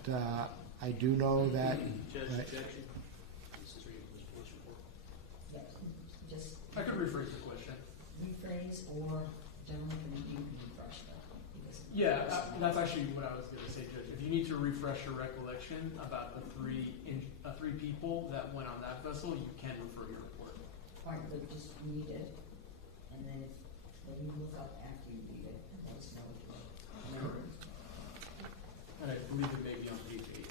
I do know that. Yeah, just I could rephrase the question. rephrase, or gentlemen, you can refresh that. because- Yeah, that's actually what I was going to say, Judge. If you need to refresh your recollection about the three people that went on that vessel, you can refer to your report. Right, but just read it, and then if you look up after you read it, and let us know what you remember. And I believe it may be on page 8.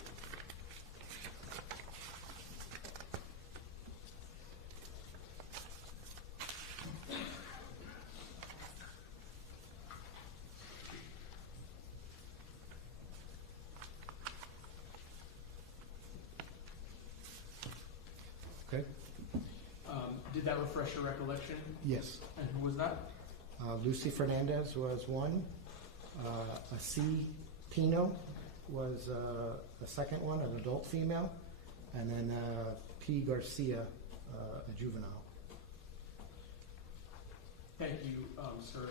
Okay. Did that refresh your recollection? Yes. And who was that? Lucy Fernandez was one. A C. Pino was a second one, an adult female. And then P. Garcia, a juvenile. Thank you, sir.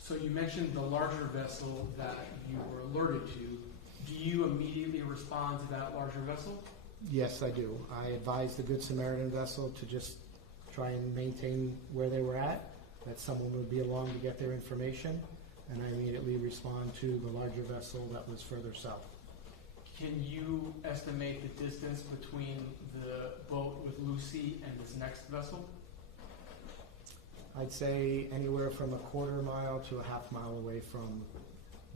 So you mentioned the larger vessel that you were alerted to. Do you immediately respond to that larger vessel? Yes, I do. I advised the Good Samaritan vessel to just try and maintain where they were at, that someone would be along to get their information, and I immediately respond to the larger vessel that was further south. Can you estimate the distance between the boat with Lucy and this next vessel? I'd say anywhere from a quarter mile to a half mile away from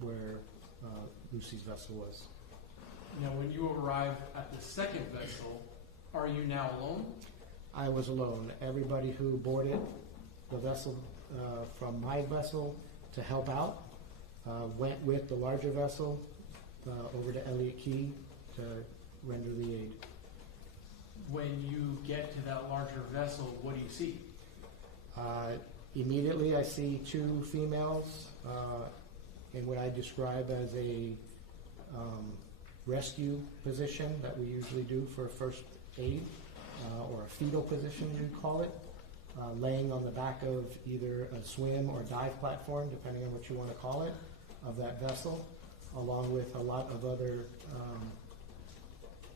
where Lucy's vessel was. Now, when you arrive at the second vessel, are you now alone? I was alone. Everybody who boarded the vessel from my vessel to help out went with the larger vessel over to Elliott Key to render the aid. When you get to that larger vessel, what do you see? Immediately I see 2 females in what I describe as a rescue position that we usually do for first aid, or a fetal position you'd call it, laying on the back of either a swim or dive platform, depending on what you want to call it, of that vessel, along with a lot of other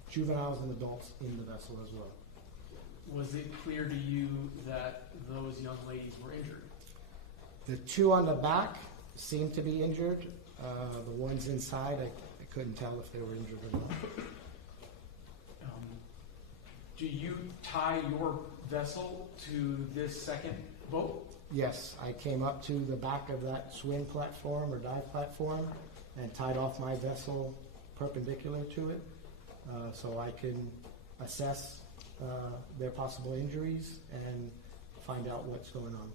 juveniles and adults in the vessel as well. Was it clear to you that those young ladies were injured? The 2 on the back seemed to be injured. The ones inside, I couldn't tell if they were injured or not. Do you tie your vessel to this second boat? Yes, I came up to the back of that swim platform or dive platform and tied off my vessel perpendicular to it so I can assess their possible injuries and find out what's going on.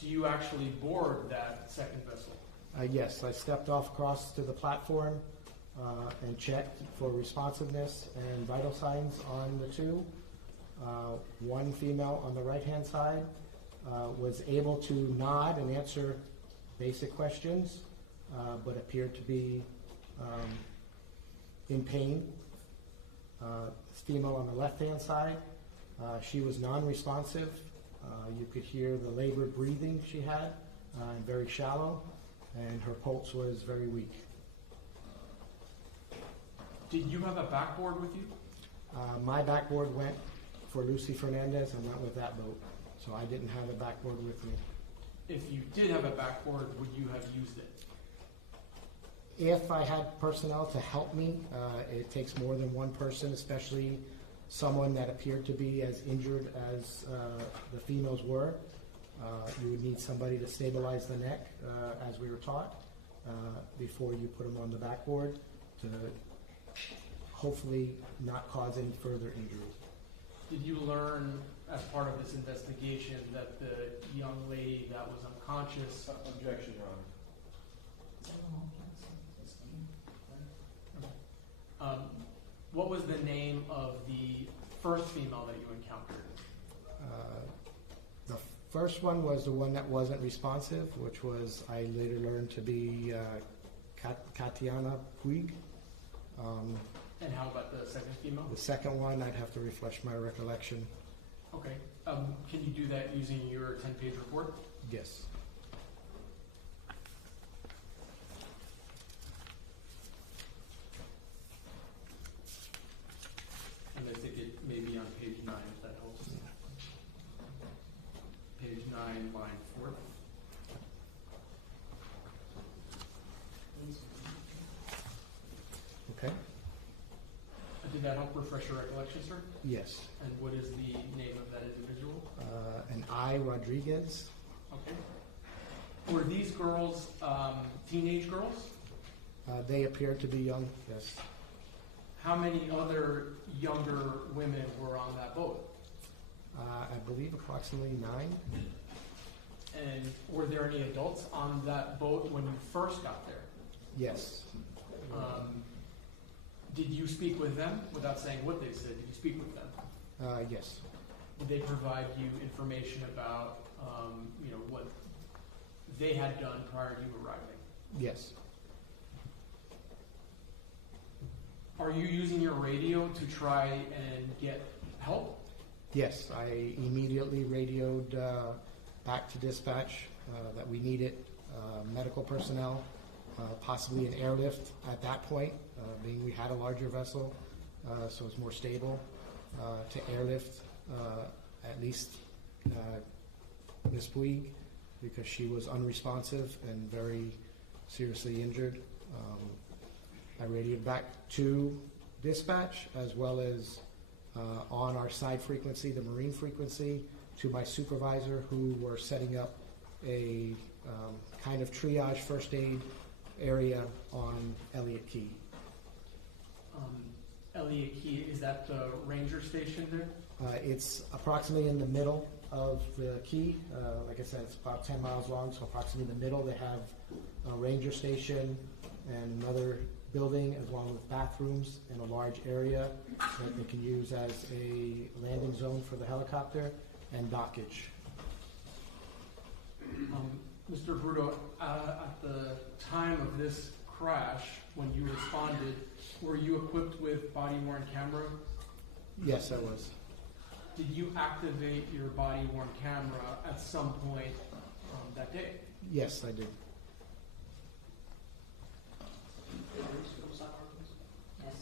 Do you actually board that second vessel? Yes, I stepped off across to the platform and checked for responsiveness and vital signs on the 2. One female on the right-hand side was able to nod and answer basic questions, but appeared to be in pain. Female on the left-hand side, she was non-responsive. You could hear the labored breathing she had, and very shallow, and her pulse was very weak. Did you have a backboard with you? My backboard went for Lucy Fernandez and went with that boat, so I didn't have a backboard with me. If you did have a backboard, would you have used it? If I had personnel to help me, it takes more than one person, especially someone that appeared to be as injured as the females were. You would need somebody to stabilize the neck, as we were taught, before you put them on the backboard to hopefully not cause any further injury. Did you learn as part of this investigation that the young lady that was unconscious... Objection, Your Honor. What was the name of the first female that you encountered? The first one was the one that wasn't responsive, which was, I later learned to be Katiana Puig. And how about the second female? The second one, I'd have to refresh my recollection. Okay. Can you do that using your 10-page report? Yes. And I think it may be on page 9, if that helps. Page 9, line 4. Okay. Did that help refresh your recollection, sir? Yes. And what is the name of that individual? An I. Rodriguez. Okay. Were these girls teenage girls? They appeared to be young, yes. How many other younger women were on that boat? I believe approximately 9. And were there any adults on that boat when you first got there? Yes. Did you speak with them without saying what they said? Did you speak with them? Yes. Did they provide you information about, what they had done prior to you arriving? Yes. Are you using your radio to try and get help? Yes, I immediately radioed back to dispatch that we needed medical personnel, possibly an airlift at that point, being we had a larger vessel, so it's more stable, to airlift at least Ms. Puig, because she was unresponsive and very seriously injured. I radioed back to dispatch as well as on our side frequency, the marine frequency, to my supervisor who were setting up a kind of triage first aid area on Elliott Key. Elliott Key, is that the ranger station there? It's approximately in the middle of the key. Like I said, it's about 10 miles long, so approximately in the middle they have a ranger station and another building along with bathrooms and a large area that they can use as a landing zone for the helicopter and dockage. Mr. Bruto, at the time of this crash, when you responded, were you equipped with body-worn camera? Yes, I was. Did you activate your body-worn camera at some point that day? Yes, I did. Yes.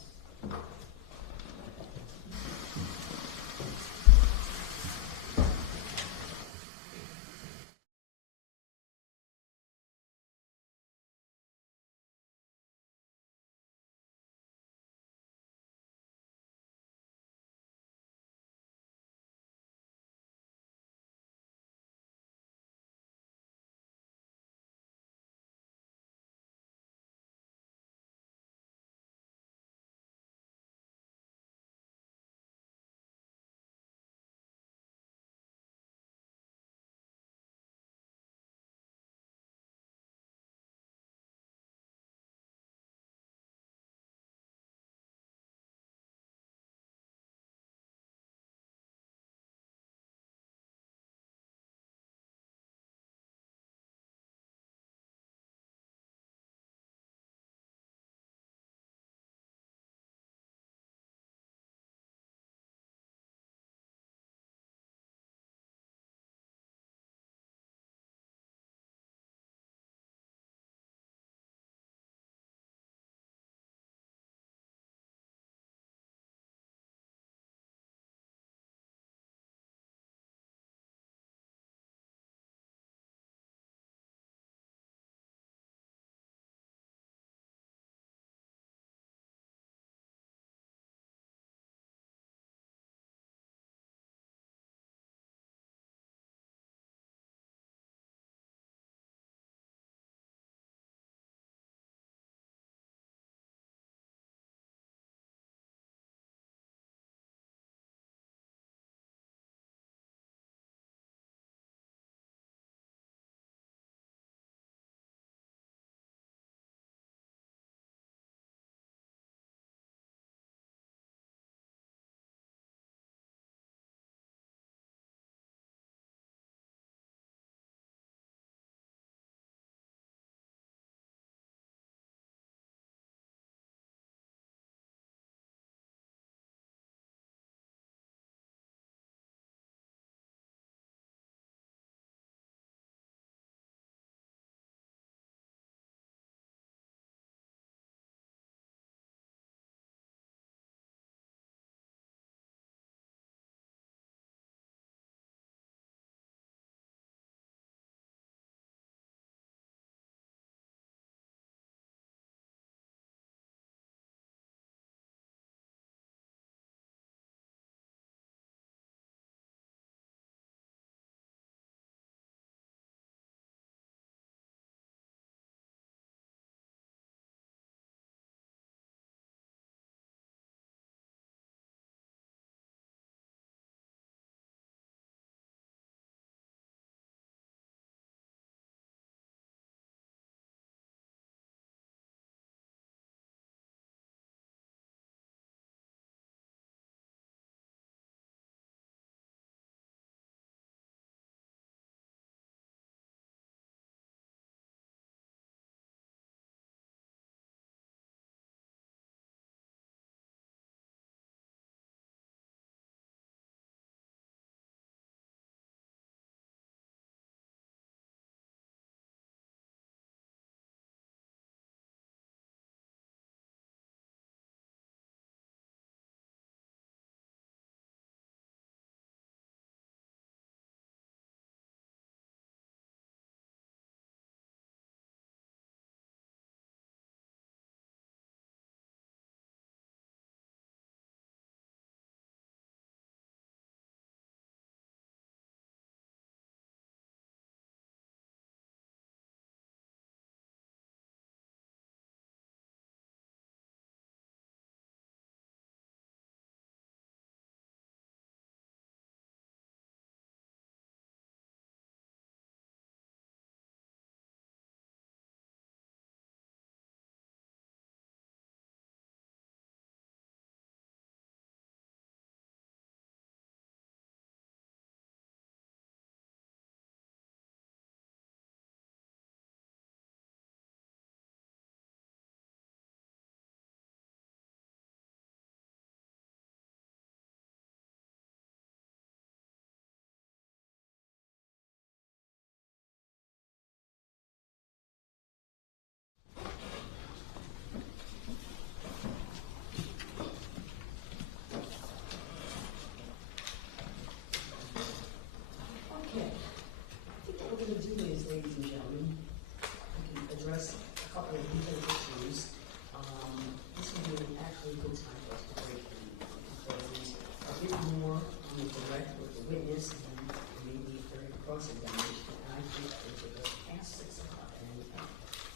with the witness, and maybe during cross-examination, and I think they should go past 6 o'clock and anything.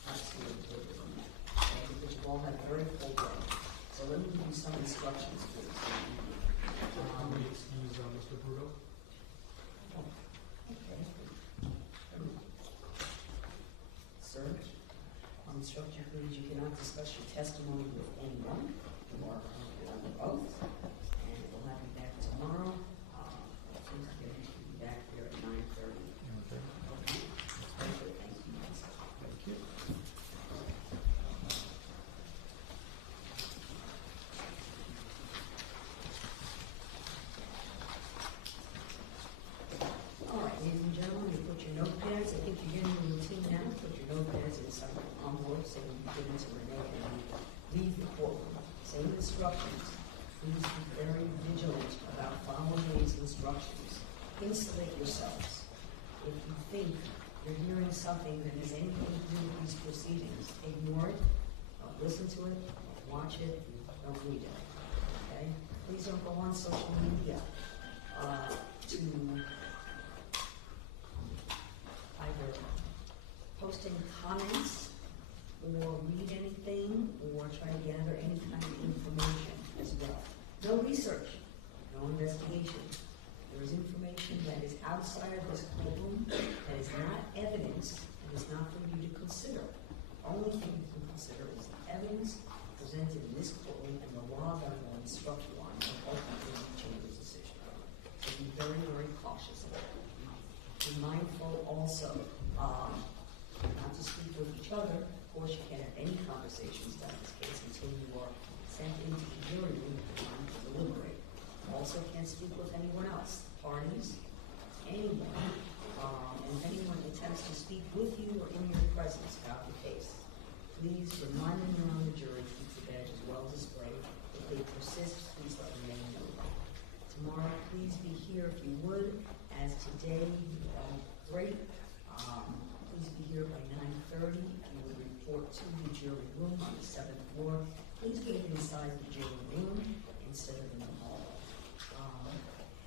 Absolutely, okay, because you all had a very full day. So let me give you some instructions, please. Can we excuse Mr. Bruto? Okay. Sir, I'll instruct you, please, you cannot discuss your testimony with anyone. You are currently on the oath, and we'll have you back tomorrow. Please get you back here at 9:30. Okay. Thank you. Thank you. All right, ladies and gentlemen, you put your notepads, I think you're getting the routine now, put your notepads inside the envelope, so you can give it to Renee and leave the courtroom. Same instructions. Please be very vigilant about following these instructions. Insulate yourselves. If you think you're hearing something that has anything to do with these proceedings, ignore it, don't listen to it, don't watch it, don't read it. Okay? Please don't go on social media to either post any comments or read anything or try to gather any kind of information as well. No research, no investigation. There is information that is outside of this courtroom that is not evidence and is not for you to consider. The only thing you can consider is the evidence presented in this courtroom and the law that I will instruct you on and ultimately reaching this decision. So be very, very cautious of it. Be mindful also not to speak with each other. Of course, you can't have any conversations about this case until you are sent into the hearing room for time to deliberate. Also can't speak with anyone else, parties, anyone, and if anyone attempts to speak with you or in your presence about the case, please remind them you're on the jury, keep the badges well displayed. If they persist, please let them know. Tomorrow, please be here if you would, as today, great. Please be here by 9:30. If you would report to the jury room on the 7th floor, please get inside the jury room instead of in the hall.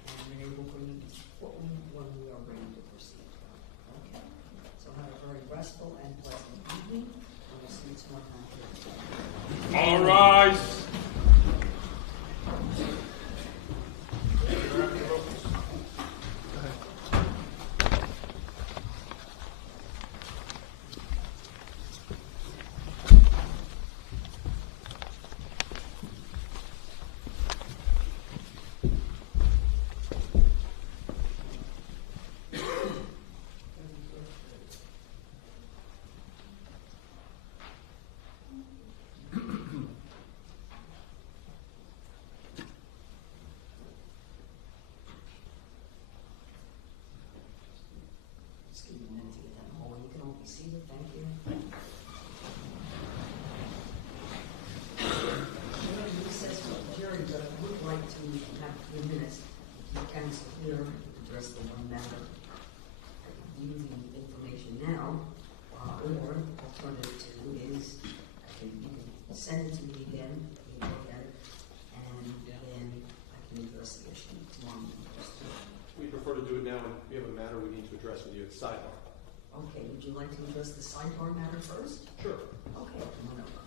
And then we'll bring you to the courtroom when we are ready to proceed. Okay? So have a very restful and pleasant evening, and we'll see you tomorrow night. All rise. Just give me a minute to get down the hallway. You can all be seated. Thank you. We're going to recess for the jury, but I would like to have a few minutes. You can here address the one matter. I can view the information now, or alternative two is you can send it to me again, we can look at it, and then I can address the issue tomorrow. We prefer to do it now, and we have a matter we need to address with you at sidebar. Okay, would you like to address the sidebar matter first? Sure. Okay, come on over.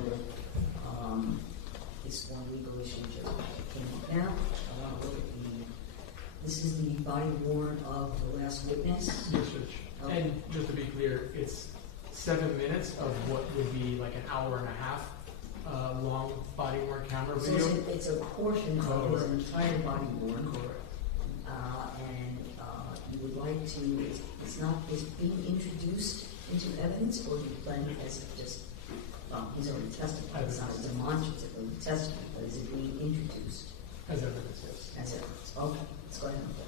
whether this one legal issue just came up now. I want to look at this is the body worn of the last witness. Yes, Judge. Okay. And just to be clear, it's 7 minutes of what would be like an hour and a half long body worn camera So video. it's a portion of his entire body worn. Correct. And you would like to, it's being introduced into evidence, or do you plan as just, he's already testified, it's not a demonstrative of testimony, but is it being introduced? As evidence, yes. As evidence, okay, let's go ahead and vote.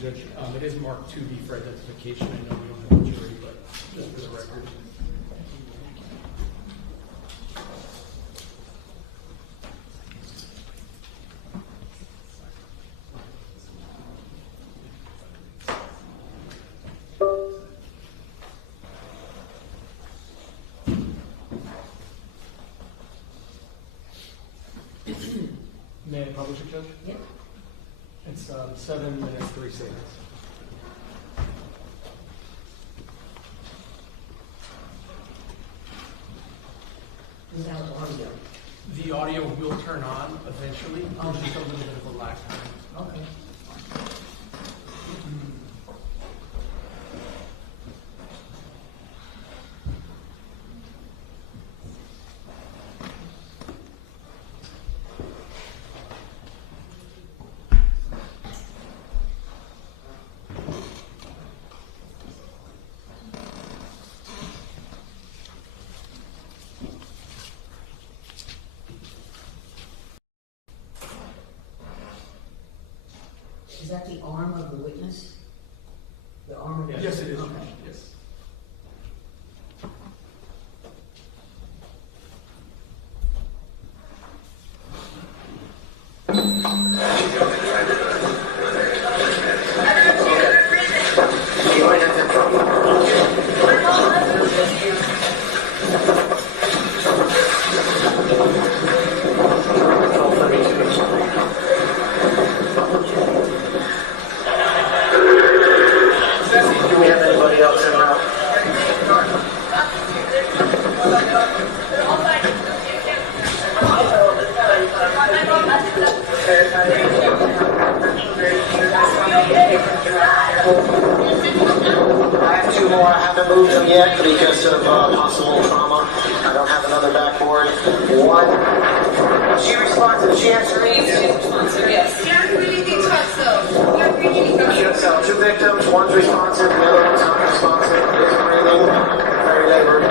Judge, it is marked 2B for identification. I know we don't have a jury, but just for the record. May I publish it, Judge? Yep. It's 7 minutes, 3 seconds. Without audio. The audio will turn on eventually. There's just a little bit of a lag time. Okay. Is that the arm of the witness? The arm of the Yes, it is. Okay. Yes. Do we have anybody else in now? I have 2 more. I haven't moved them yet because of possible trauma. I don't have another backboard. 1. She responsive. She answered. Yes. So 2 victims. 1's responsive. The other one's not responsive. Is breathing. Very labored.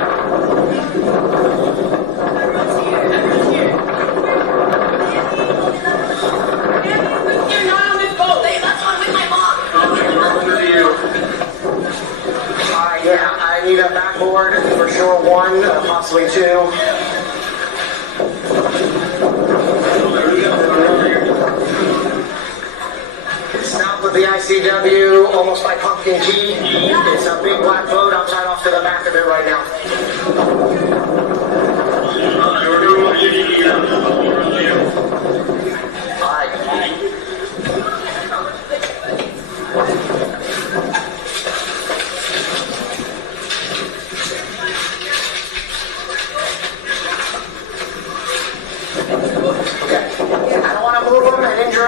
Yeah, I need a backboard for sure. 1, possibly 2. Stop with the ICW, almost by Pumpkin Key. It's a big black boat. I'm tied off to the back of it right now.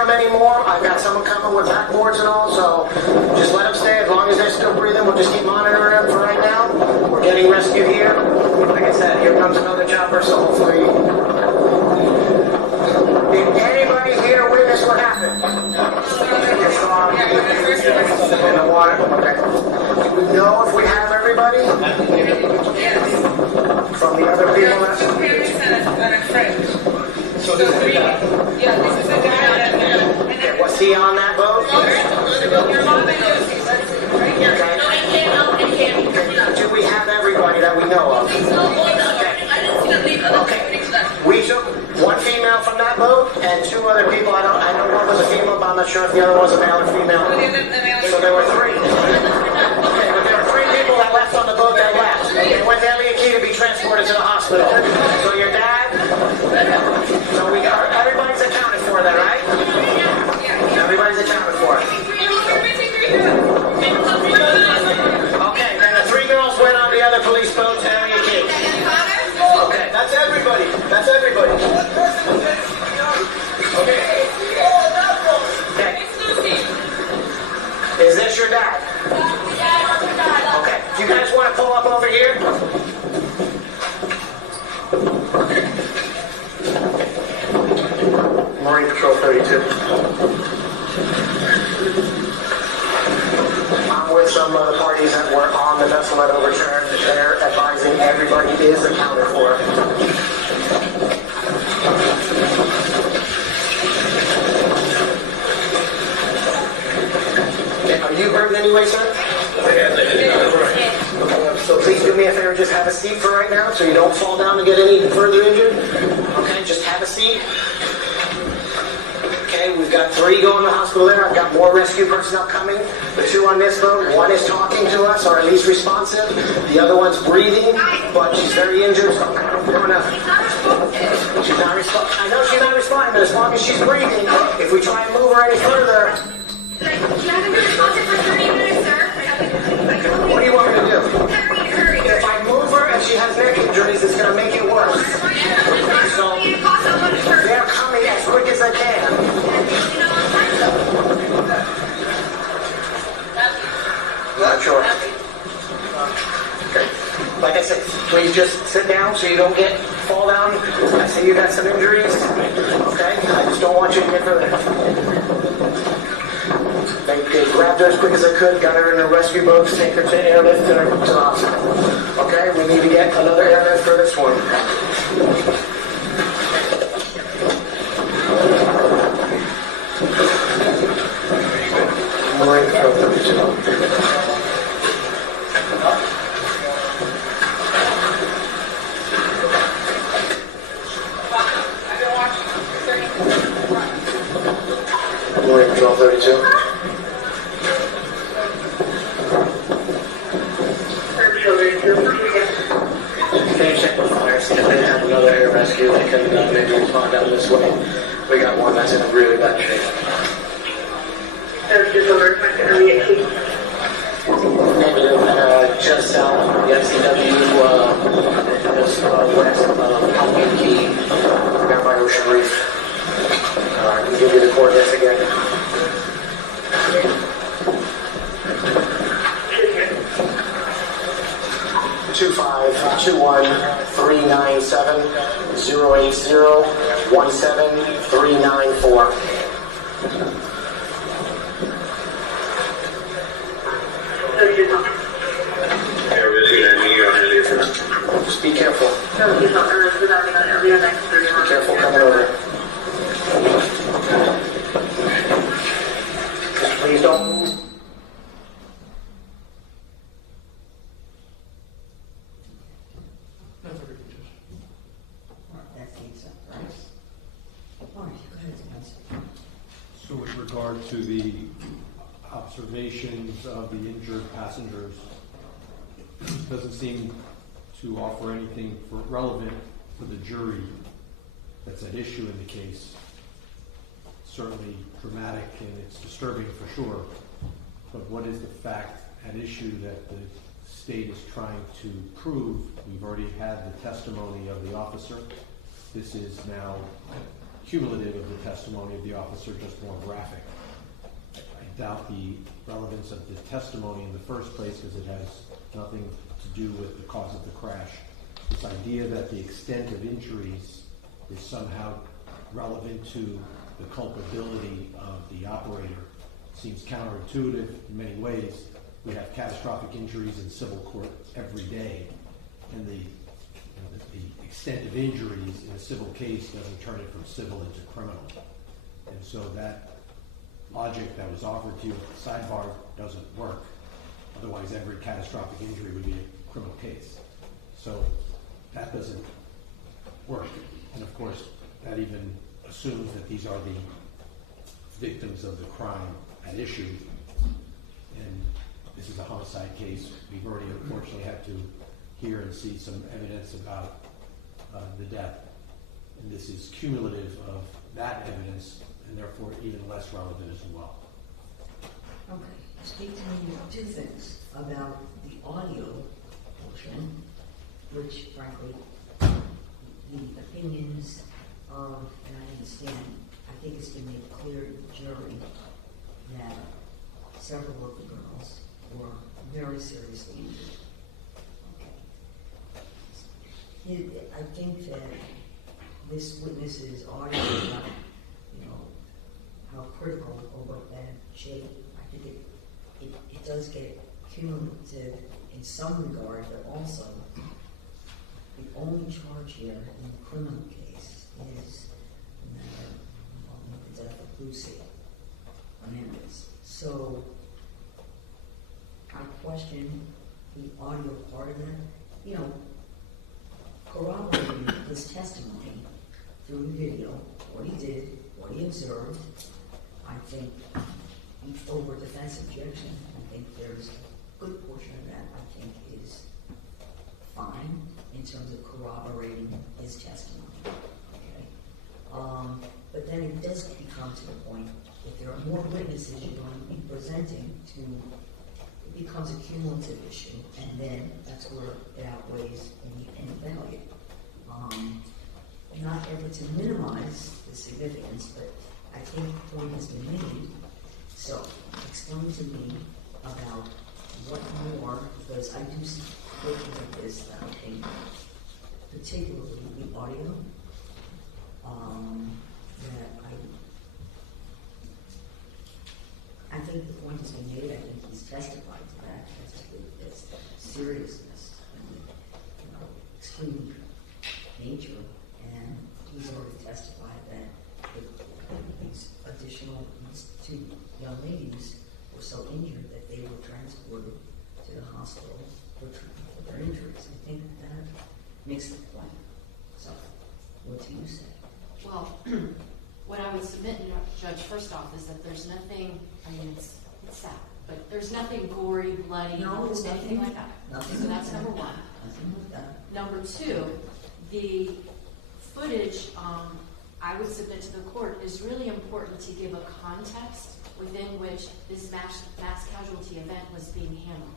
Anymore. I've got someone coming with backboards and all, so just let them stay. As long as they're still breathing, we'll just keep monitoring them for right now. We're getting rescued here. Like I said, here comes another chopper, so hopefully... Did anybody here witness what happened? In the water? Okay. Do we know if we have everybody? Yes. From the other people? Two parents and a friend. So this is the guy? Yeah, this is the guy. And was he on that boat? Your mom and Lucy. Right here. Okay. No, I can't help. I can't. Do we have everybody that we know of? Okay. I didn't see them leave. Okay. We took 1 female from that boat and 2 other people. I know one was a female, but I'm not not sure if the other one's a male or female. So there were three. Okay, but there were three people that left on the boat that left. They went to Elliott Key to be transported to the hospital. So your dad, so we got, everybody's accounted for then, right? Everybody's accounted for. Okay, then the three girls went on the other police boat to Elliott Key. Okay, that's everybody. That's everybody. Okay. Is this your dad? Okay. Do you guys want to pull up over here? Marine Patrol 32. I'm with some of the parties that were on the vessel that overturned. They're advising everybody is accounted for. Are you hurt in any way, sir? So please do me a favor, just have a seat for right now so you don't fall down and get any further injured. Okay, just have a seat. Okay, we've got three going to the hospital there. I've got more rescue personnel coming. The two on this boat, one is talking to us, or at least responsive. The other one's breathing, but she's very injured, so she's not responding. I know she's not responding, but as long as she's breathing, if we try and move her any further... She hasn't been responsive for 30 minutes, sir. What do you want me to do? If I move her and she has neck injuries, it's going to make it worse. So they're coming as quick as they can. Not sure. Okay. Like I said, please just sit down so you don't fall down. I see you got some injuries. Okay? I just don't want you to get further. They grabbed her as quick as they could, got her in a rescue boat to take her to airlift to the hospital. Okay, we need to get another airlift for this one. Marine Patrol 32. Marine Patrol 32. Can you check the fires? If they have another air rescue, they can maybe respond down this way. We got one that's in a really bad shape. Just south, the SCW, just west of Elliott Key, down by Ocean Reef. I can give you the coordinates again. 2521-397-080-17394. Just be careful. Be careful coming over. Just please don't move. So with regard to the observations of the injured passengers, doesn't seem to offer anything relevant for the jury that's at issue in the case. Certainly dramatic and it's disturbing for sure, but what is the fact at issue that the state is trying to prove? We've already had the testimony of the officer. This is now cumulative of the testimony of the officer, just more graphic. I doubt the relevance of the testimony in the first place because it has nothing to do with the cause of the crash. This idea that the extent of injuries is somehow relevant to the culpability of the operator seems counterintuitive in many ways. We have catastrophic injuries in civil court every day, and the extent of injuries in a civil case doesn't turn it from civil into criminal. And so that logic that was offered to you at the sidebar doesn't work. Otherwise, every catastrophic injury would be a criminal case. So that doesn't work. And of course, that even assumes that these are the victims of the crime at issue. And this is a homicide case. We've already unfortunately had to hear and see some evidence about the death. And this is cumulative of that evidence, and therefore even less relevant as well. Okay, speak to me two things about the audio portion, which frankly, the opinions of, and I understand, I think it's been made clear to the jury that several of the girls were very seriously injured. Okay. I think that this witness's audio about, you know, how critical or what bad shape, I think it does get cumulative in some regard, but also the only charge here in the criminal case is the matter involving the death of Lucy Fernandez. So I question the audio part of it. You know, corroborating his testimony through the video, what he did, what he observed, I think over defense objection, I think there's a good portion of that I think is fine in terms of corroborating his testimony. Okay. But then it does become to the point if there are more witnesses you're going to be presenting to, it becomes a cumulative issue, and then that's where it outweighs any value. Not ever to minimize the significance, but I think the point has been made. So explain to me about what more, because I do see portions of this that I think, particularly the audio, that I think the point has been made. I think he's testified to that, as to its seriousness and the, extreme nature, and he's already testified that these two young ladies were so injured that they were transported to the hospital for treatment for their injuries. I think that makes the point. So, what do you say? Well, what I would submit, Judge, first off, is that there's nothing, I mean, it's sad, but there's nothing gory, bloody, anything like that. So that's number one. Number two, the footage, I would submit to the court, is really important to give a context within which this mass casualty event was being handled.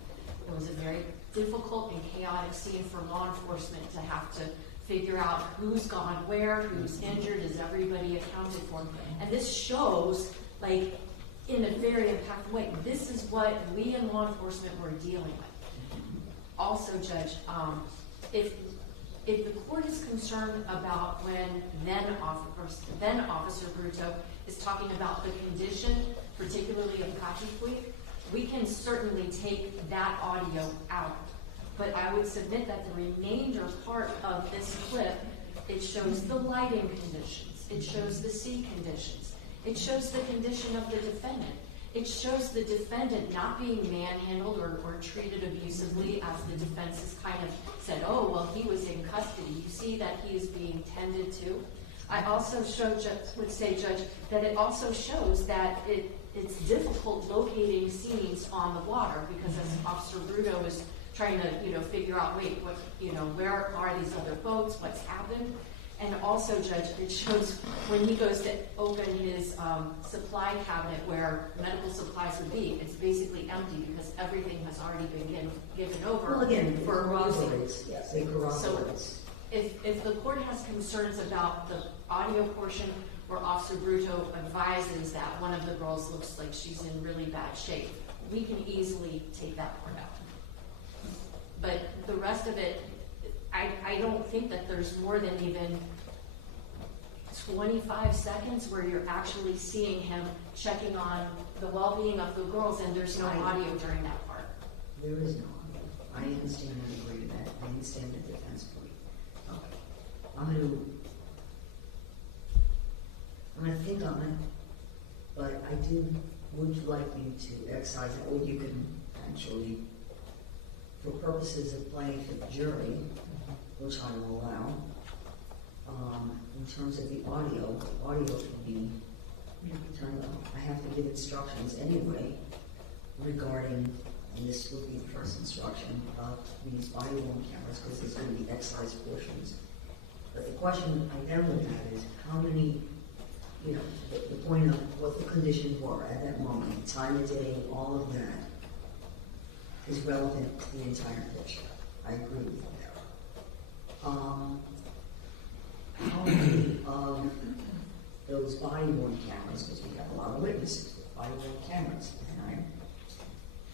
It was a very difficult and chaotic scene for law enforcement to have to figure out who's gone where, who's injured, is everybody accounted for. And this shows, like, in a very impactful way, this is what we in law enforcement were dealing with. Also, Judge, if the court is concerned about when then Officer Bruto is talking about the condition, particularly of Kachipui, we can certainly take that audio out. But I would submit that the remainder part of this clip, it shows the lighting conditions, it shows the sea conditions, it shows the condition of the defendant. It shows the defendant not being manhandled or treated abusively, as the defense has kind of said, oh, well, he was in custody. You see that he is being tended to. I also would say, Judge, that it also shows that it's difficult locating scenes on the water, because as Officer Bruto is trying to, figure out, wait, what, where are these other boats? What's happened? And also, Judge, it shows when he goes to open his supply cabinet where medical supplies would be, it's basically empty because everything has already been given over. Well, again, for corroborates. Yes, it corroborates. So if the court has concerns about the audio portion where Officer Bruto advises that one of the girls looks like she's in really bad shape, we can easily take that part out. But the rest of it, I don't think that there's more than even 25 seconds where you're actually seeing him checking on the well-being of the girls, and there's no audio during that part. There is no audio. I understand and agree to that. I understand the defense point. Okay. I'm gonna think on it, but I would like you to exercise it, or you can actually, for purposes of playing for the jury, which I will allow, in terms of the audio can be I have to give instructions anyway regarding, and this would be the first instruction, about these body-worn cameras, because there's going to be excise portions. But the question I then would have is, how many, the point of what the conditions were at that moment, time of day, all of that, is relevant to the entire picture. I agree with you there. How many of those body-worn cameras, because we have a lot of witnesses with body-worn cameras, and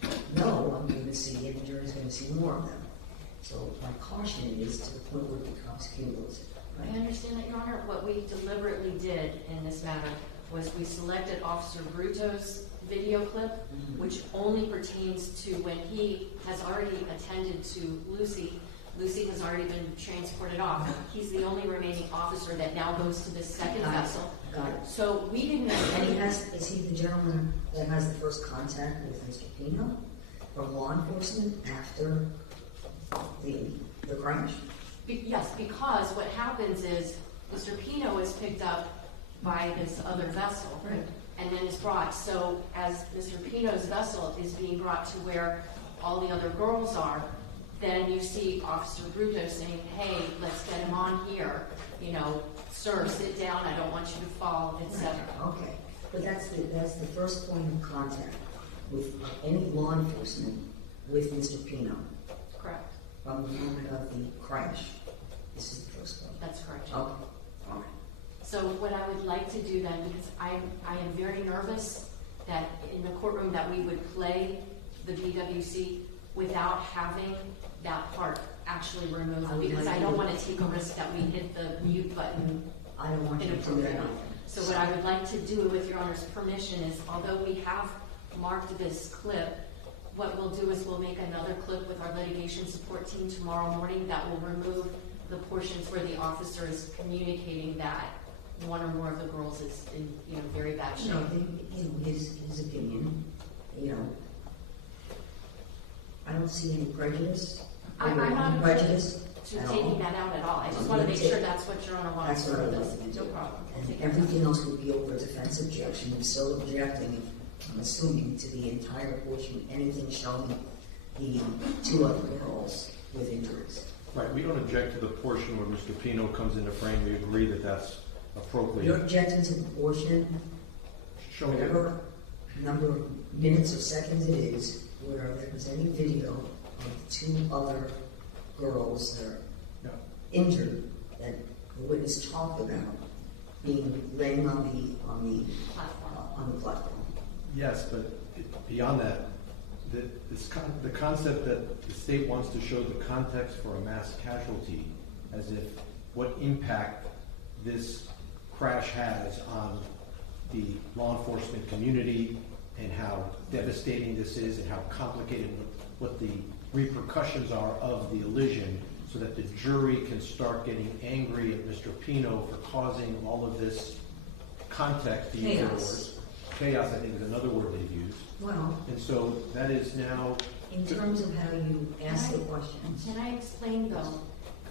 I know I'm going to see, and the jury's going to see more of them. So my caution is to the point where it becomes cumulative. Right? I understand that, Your Honor. What we deliberately did in this matter was we selected Officer Bruto's video clip, which only pertains to when he has already attended to Lucy. Lucy has already been transported off. He's the only remaining officer that now goes to this second vessel. Got it. So we didn't have And any... is he the gentleman that has the first contact with Mr. Pino from law enforcement after the crash? Yes, because what happens is Mr. Pino is picked up by this other vessel, Right. and then is brought. So as Mr. Pino's vessel is being brought to where all the other girls are, then you see Officer Bruto saying, "Hey, let's get him on here. Sir, sit down. I don't want you to fall," etc. Okay, but that's the first point of contact with any law enforcement with Mr. Pino. Correct. From the moment of the crash. This is the first point. That's correct. Okay, all right. So what I would like to do then, because I am very nervous that in the courtroom that we would play the BWC without having that part actually removed, because I don't want to take a risk that we hit the mute button I don't want you to do that. inappropriately. So what I would like to do, with Your Honor's permission, is although we have marked this clip, what we'll do is we'll make another clip with our litigation support team tomorrow morning that will remove the portions where the officer is communicating that one or more of the girls is in very bad shape. His opinion, I don't see any prejudice. I'm not prejudice to at taking all. that out at all. I just want to make sure that's what Your Honor wants. That's what I for want this. to do. No problem. We'll And take it out. everything else would be over defense objection. You're still objecting, I'm assuming, to the entire portion, anything showing the two other girls with injuries. Right, we don't object to the portion where Mr. Pino comes into frame. We agree that that's appropriate. You're objecting to the portion, Show me whatever number of minutes or seconds it is, where there was any video of two other girls that are injured that the witness talked about being laying on the platform. Yes, but beyond that, the concept that the state wants to show the context for a mass casualty, as if what impact this crash has on the law enforcement community and how devastating this is and how complicated, what the repercussions are of the elision, so that the jury can start getting angry at Mr. Pino for causing all of this context, to use their words. Chaos, I think, is another word they've used. Well, and so that is now... In terms of how you ask the questions. Can I explain, though?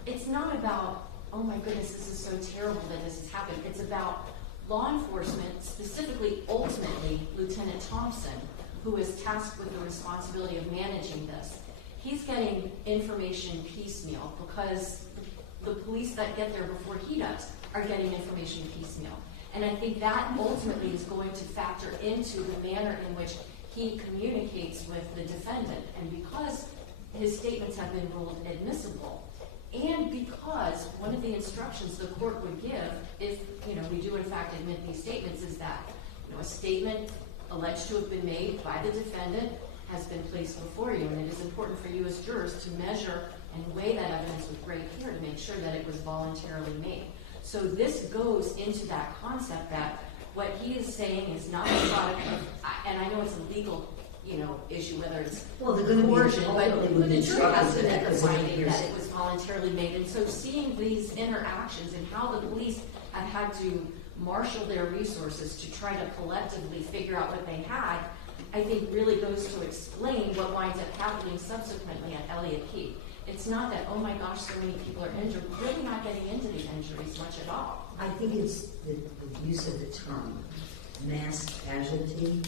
It's not about, oh my goodness, this is so terrible that this has happened. It's about law enforcement, specifically, ultimately, Lieutenant Thompson, who is tasked with the responsibility of managing this. He's getting information piecemeal because the police that get there before he does are getting information piecemeal. And I think that ultimately is going to factor into the manner in which he communicates with the defendant. And because his statements have been ruled admissible, and because one of the instructions the court would give, if we do in fact admit these statements, is that a statement alleged to have been made by the defendant has been placed before you, and it is important for you as jurors to measure and weigh that evidence with great care to make sure that it was voluntarily made. So this goes into that concept that what he is saying is not a product of, and I know it's a legal, issue, whether it's coercion, but the jury has to make a finding that it was voluntarily made. And so seeing these interactions and how the police have had to marshal their resources to try to collectively figure out what they had, I think really goes to explain what winds up happening subsequently at Elliott Key. It's not that, oh my gosh, so many people are injured. We're really not getting into the injuries much at all. I think it's the use of the term mass casualty,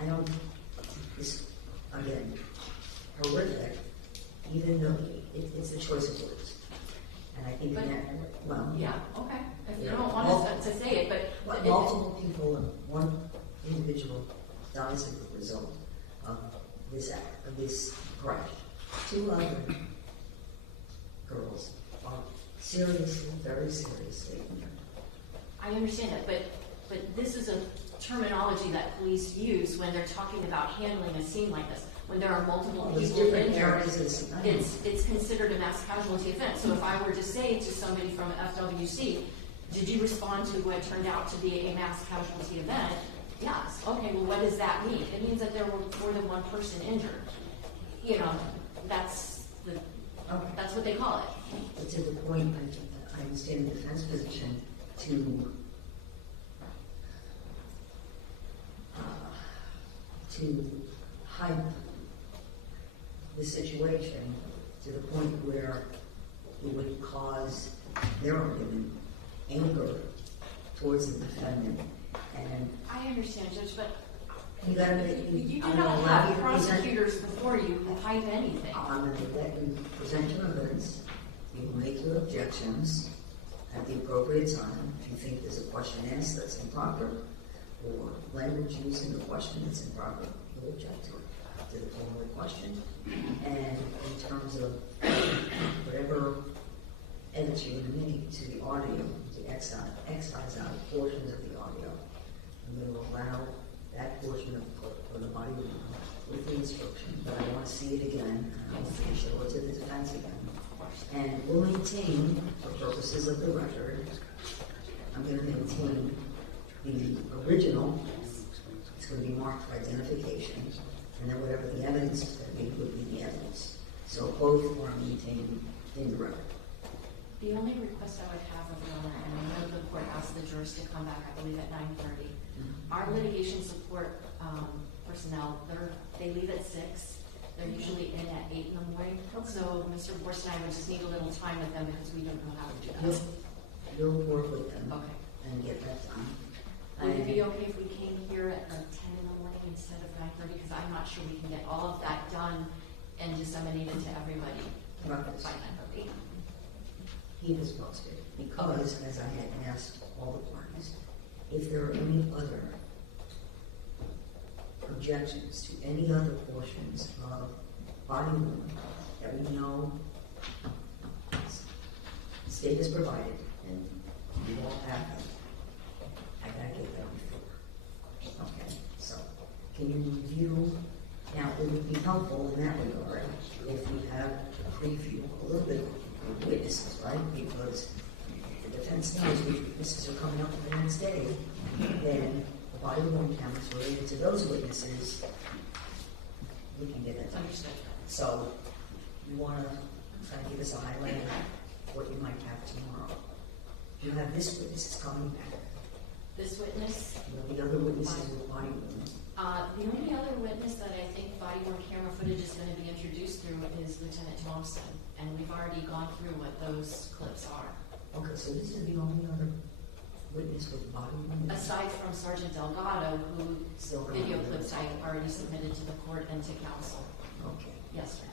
I don't, it's, again, horrific, even though it's a choice of words. And I think But- that, well. Yeah, okay. If you Yeah. don't want us to say it, but. Multiple people, one individual dies as a result of this act, of this crash. 2 other girls are seriously, very seriously injured. I understand that, but this is a terminology that police use when they're talking about handling a scene like this. When there are multiple There's people different injured, areas of society. it's considered a mass casualty event. So if I were to say to somebody from FWC, did you respond to what turned out to be a mass casualty event? Yes. Okay, well, what does that mean? It means that there were more than one person injured. You know, that's what they call it. But to the point, I understand the defense position to hype the situation to the point where it would cause their argument anger towards the defendant. And I understand, Judge, but you gotta you do not have prosecutors before you who hype anything. I'm going to let you present your evidence. You will make your objections at the appropriate time. If you think there's a question asked that's improper, or language used in the question that's improper, you'll object to it, to the form of the question. And in terms of whatever edits you're going to make to the audio, to excise out portions of the audio, I'm going to allow that portion of the body with the instruction, but I want to see it again, and I want to show it to the defense again. And we'll maintain, for purposes of the record, I'm going to maintain the original. It's going to be marked for identification, and then whatever the evidence is going to be would be the evidence. So both are maintained in the record. The only request I would have of Your Honor, and I know the court asked the jurors to come back, I believe, at 9:30. Our litigation support personnel, they leave at 6. They're usually in at 8 in the morning. So Mr. Borst and I would just need a little time with them because we don't know how to do that. You'll work with them Okay. and get that done. Would it be okay if we came here at like 10 in the morning instead of 9:30? Because I'm not sure we can get all of that done and disseminated to everybody by 9:30. He was posted because, as I had asked all the parties, if there are any other objections to any other portions of body worn that we know the state has provided, and you all have them, I gotta get that before. Okay, so can you review? Now, it would be helpful in that regard if we have a preview, a little bit of witnesses, right? Because the defense knows witnesses are coming up the next day, then the body worn cameras related to those witnesses, we can get that done. Understood. So you want to try to give us a highlight of what you might have tomorrow. You have this witness is coming back. This witness? The other witnesses with body worn. The only other witness that I think body worn camera footage is going to be introduced through is Lieutenant Thompson, and we've already gone through what those clips are. Okay, so this is the only other witness with body worn? Aside from Sergeant Delgado, whose video clips I already submitted to the court and to counsel. Okay. Yesterday.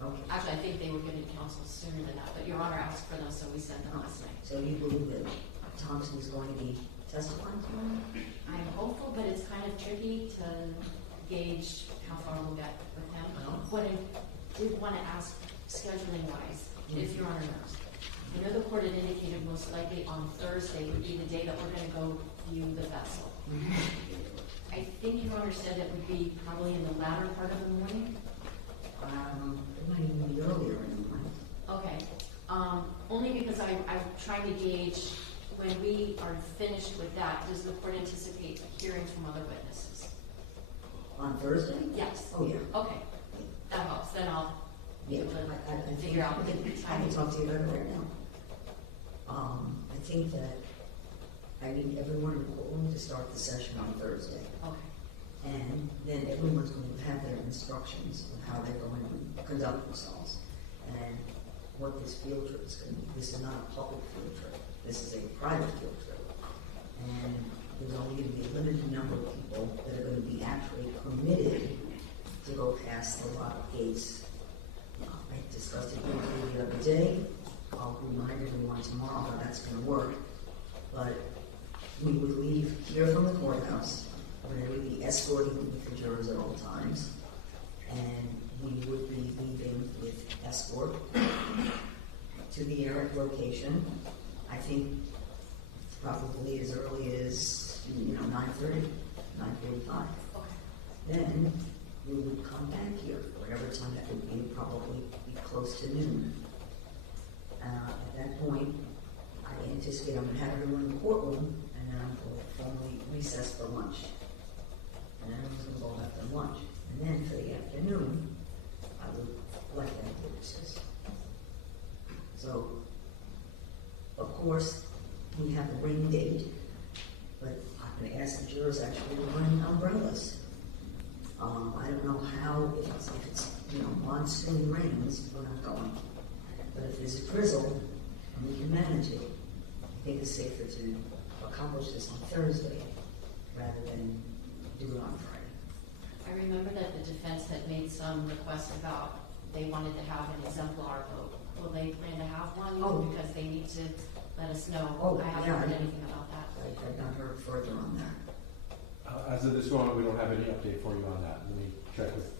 Okay. Actually, I think they were given to counsel sooner than that, but Your Honor asked for them, so we sent them last night. So you believe that Thompson is going to be testifying tomorrow? I'm hopeful, but it's kind of tricky to gauge how far we'll get with him. What I did want to ask, scheduling wise, if Your Honor knows, I know the court had indicated most likely on Thursday would be the day that we're going to go view the vessel. I think Your Honor said it would be probably in the latter part of the morning. It might even be earlier in the morning. Okay. Only because I'm trying to gauge when we are finished with that, does the court anticipate hearing from other witnesses? On Thursday? Yes. Oh, yeah. Okay. That helps. Then I'll Yeah, I figure out the I can talk to you about it right now. I think that I need everyone in the courtroom to start the session on Thursday. Okay. And then everyone's going to have their instructions of how they're going to conduct themselves and what this field trip is going to be. This is not a public field trip. This is a private field trip. And there's only going to be a limited number of people that are going to be actually permitted to go past the lock gates. I discussed it briefly the other day. I'll remind everyone tomorrow how that's going to work. But we would leave here from the courthouse, where we would be escorting the jurors at all times, and we would be leaving with escort to the Eric location. I think probably as early as 9:30, 9:45. Then we would come back here, whatever time that would be, probably be close to noon. At that point, I anticipate I'm going to have everyone in the courtroom, and then I'm going to formally recess for lunch. And then everyone's going to go after lunch. And then for the afternoon, I would like them to recess. So, of course, we have a rain date, but I'm going to ask the jurors actually to bring umbrellas. I don't know how, if it's monsoon rains, we're not going. But if there's a drizzle, and we can manage it, I think it's safer to accomplish this on Thursday rather than do it on Friday. I remember that the defense had made some requests about they wanted to have an exemplar vote. Will they plan to have one? Oh. Because they need to let us know. Oh, I haven't yeah. heard anything about that. I've not heard further on that. As of this moment, we don't have any update for you on that. Let me check with.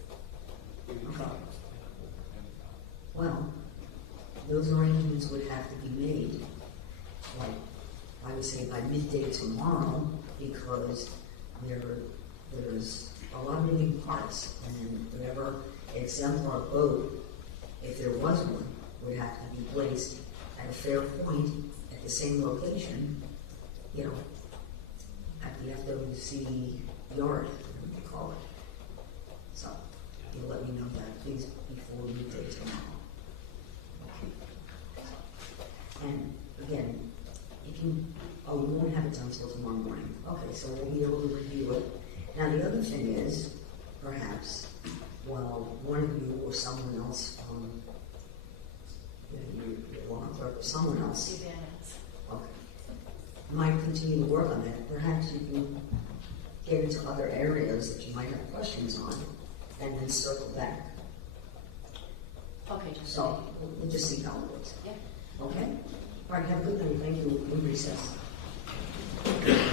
Well, those arrangements would have to be made, like, I would say by midday tomorrow, because there's a lot of moving parts, and whatever exemplar vote, if there was one, would have to be placed at a fair point at the same location, at the FWC yard, whatever they call it. So, you'll let me know that, please, before midday tomorrow. And again, we won't have it done until tomorrow morning. Okay, so we'll be able to review it. Now, the other thing is, perhaps, well, one of you or someone else, your law clerk or someone else, okay, might continue to work on that. Perhaps you can get into other areas that you might have questions on, and then circle back. Okay, So, we'll just see how it goes. Yeah. Okay? All right, have a good night. Thank you. In recess. Yeah.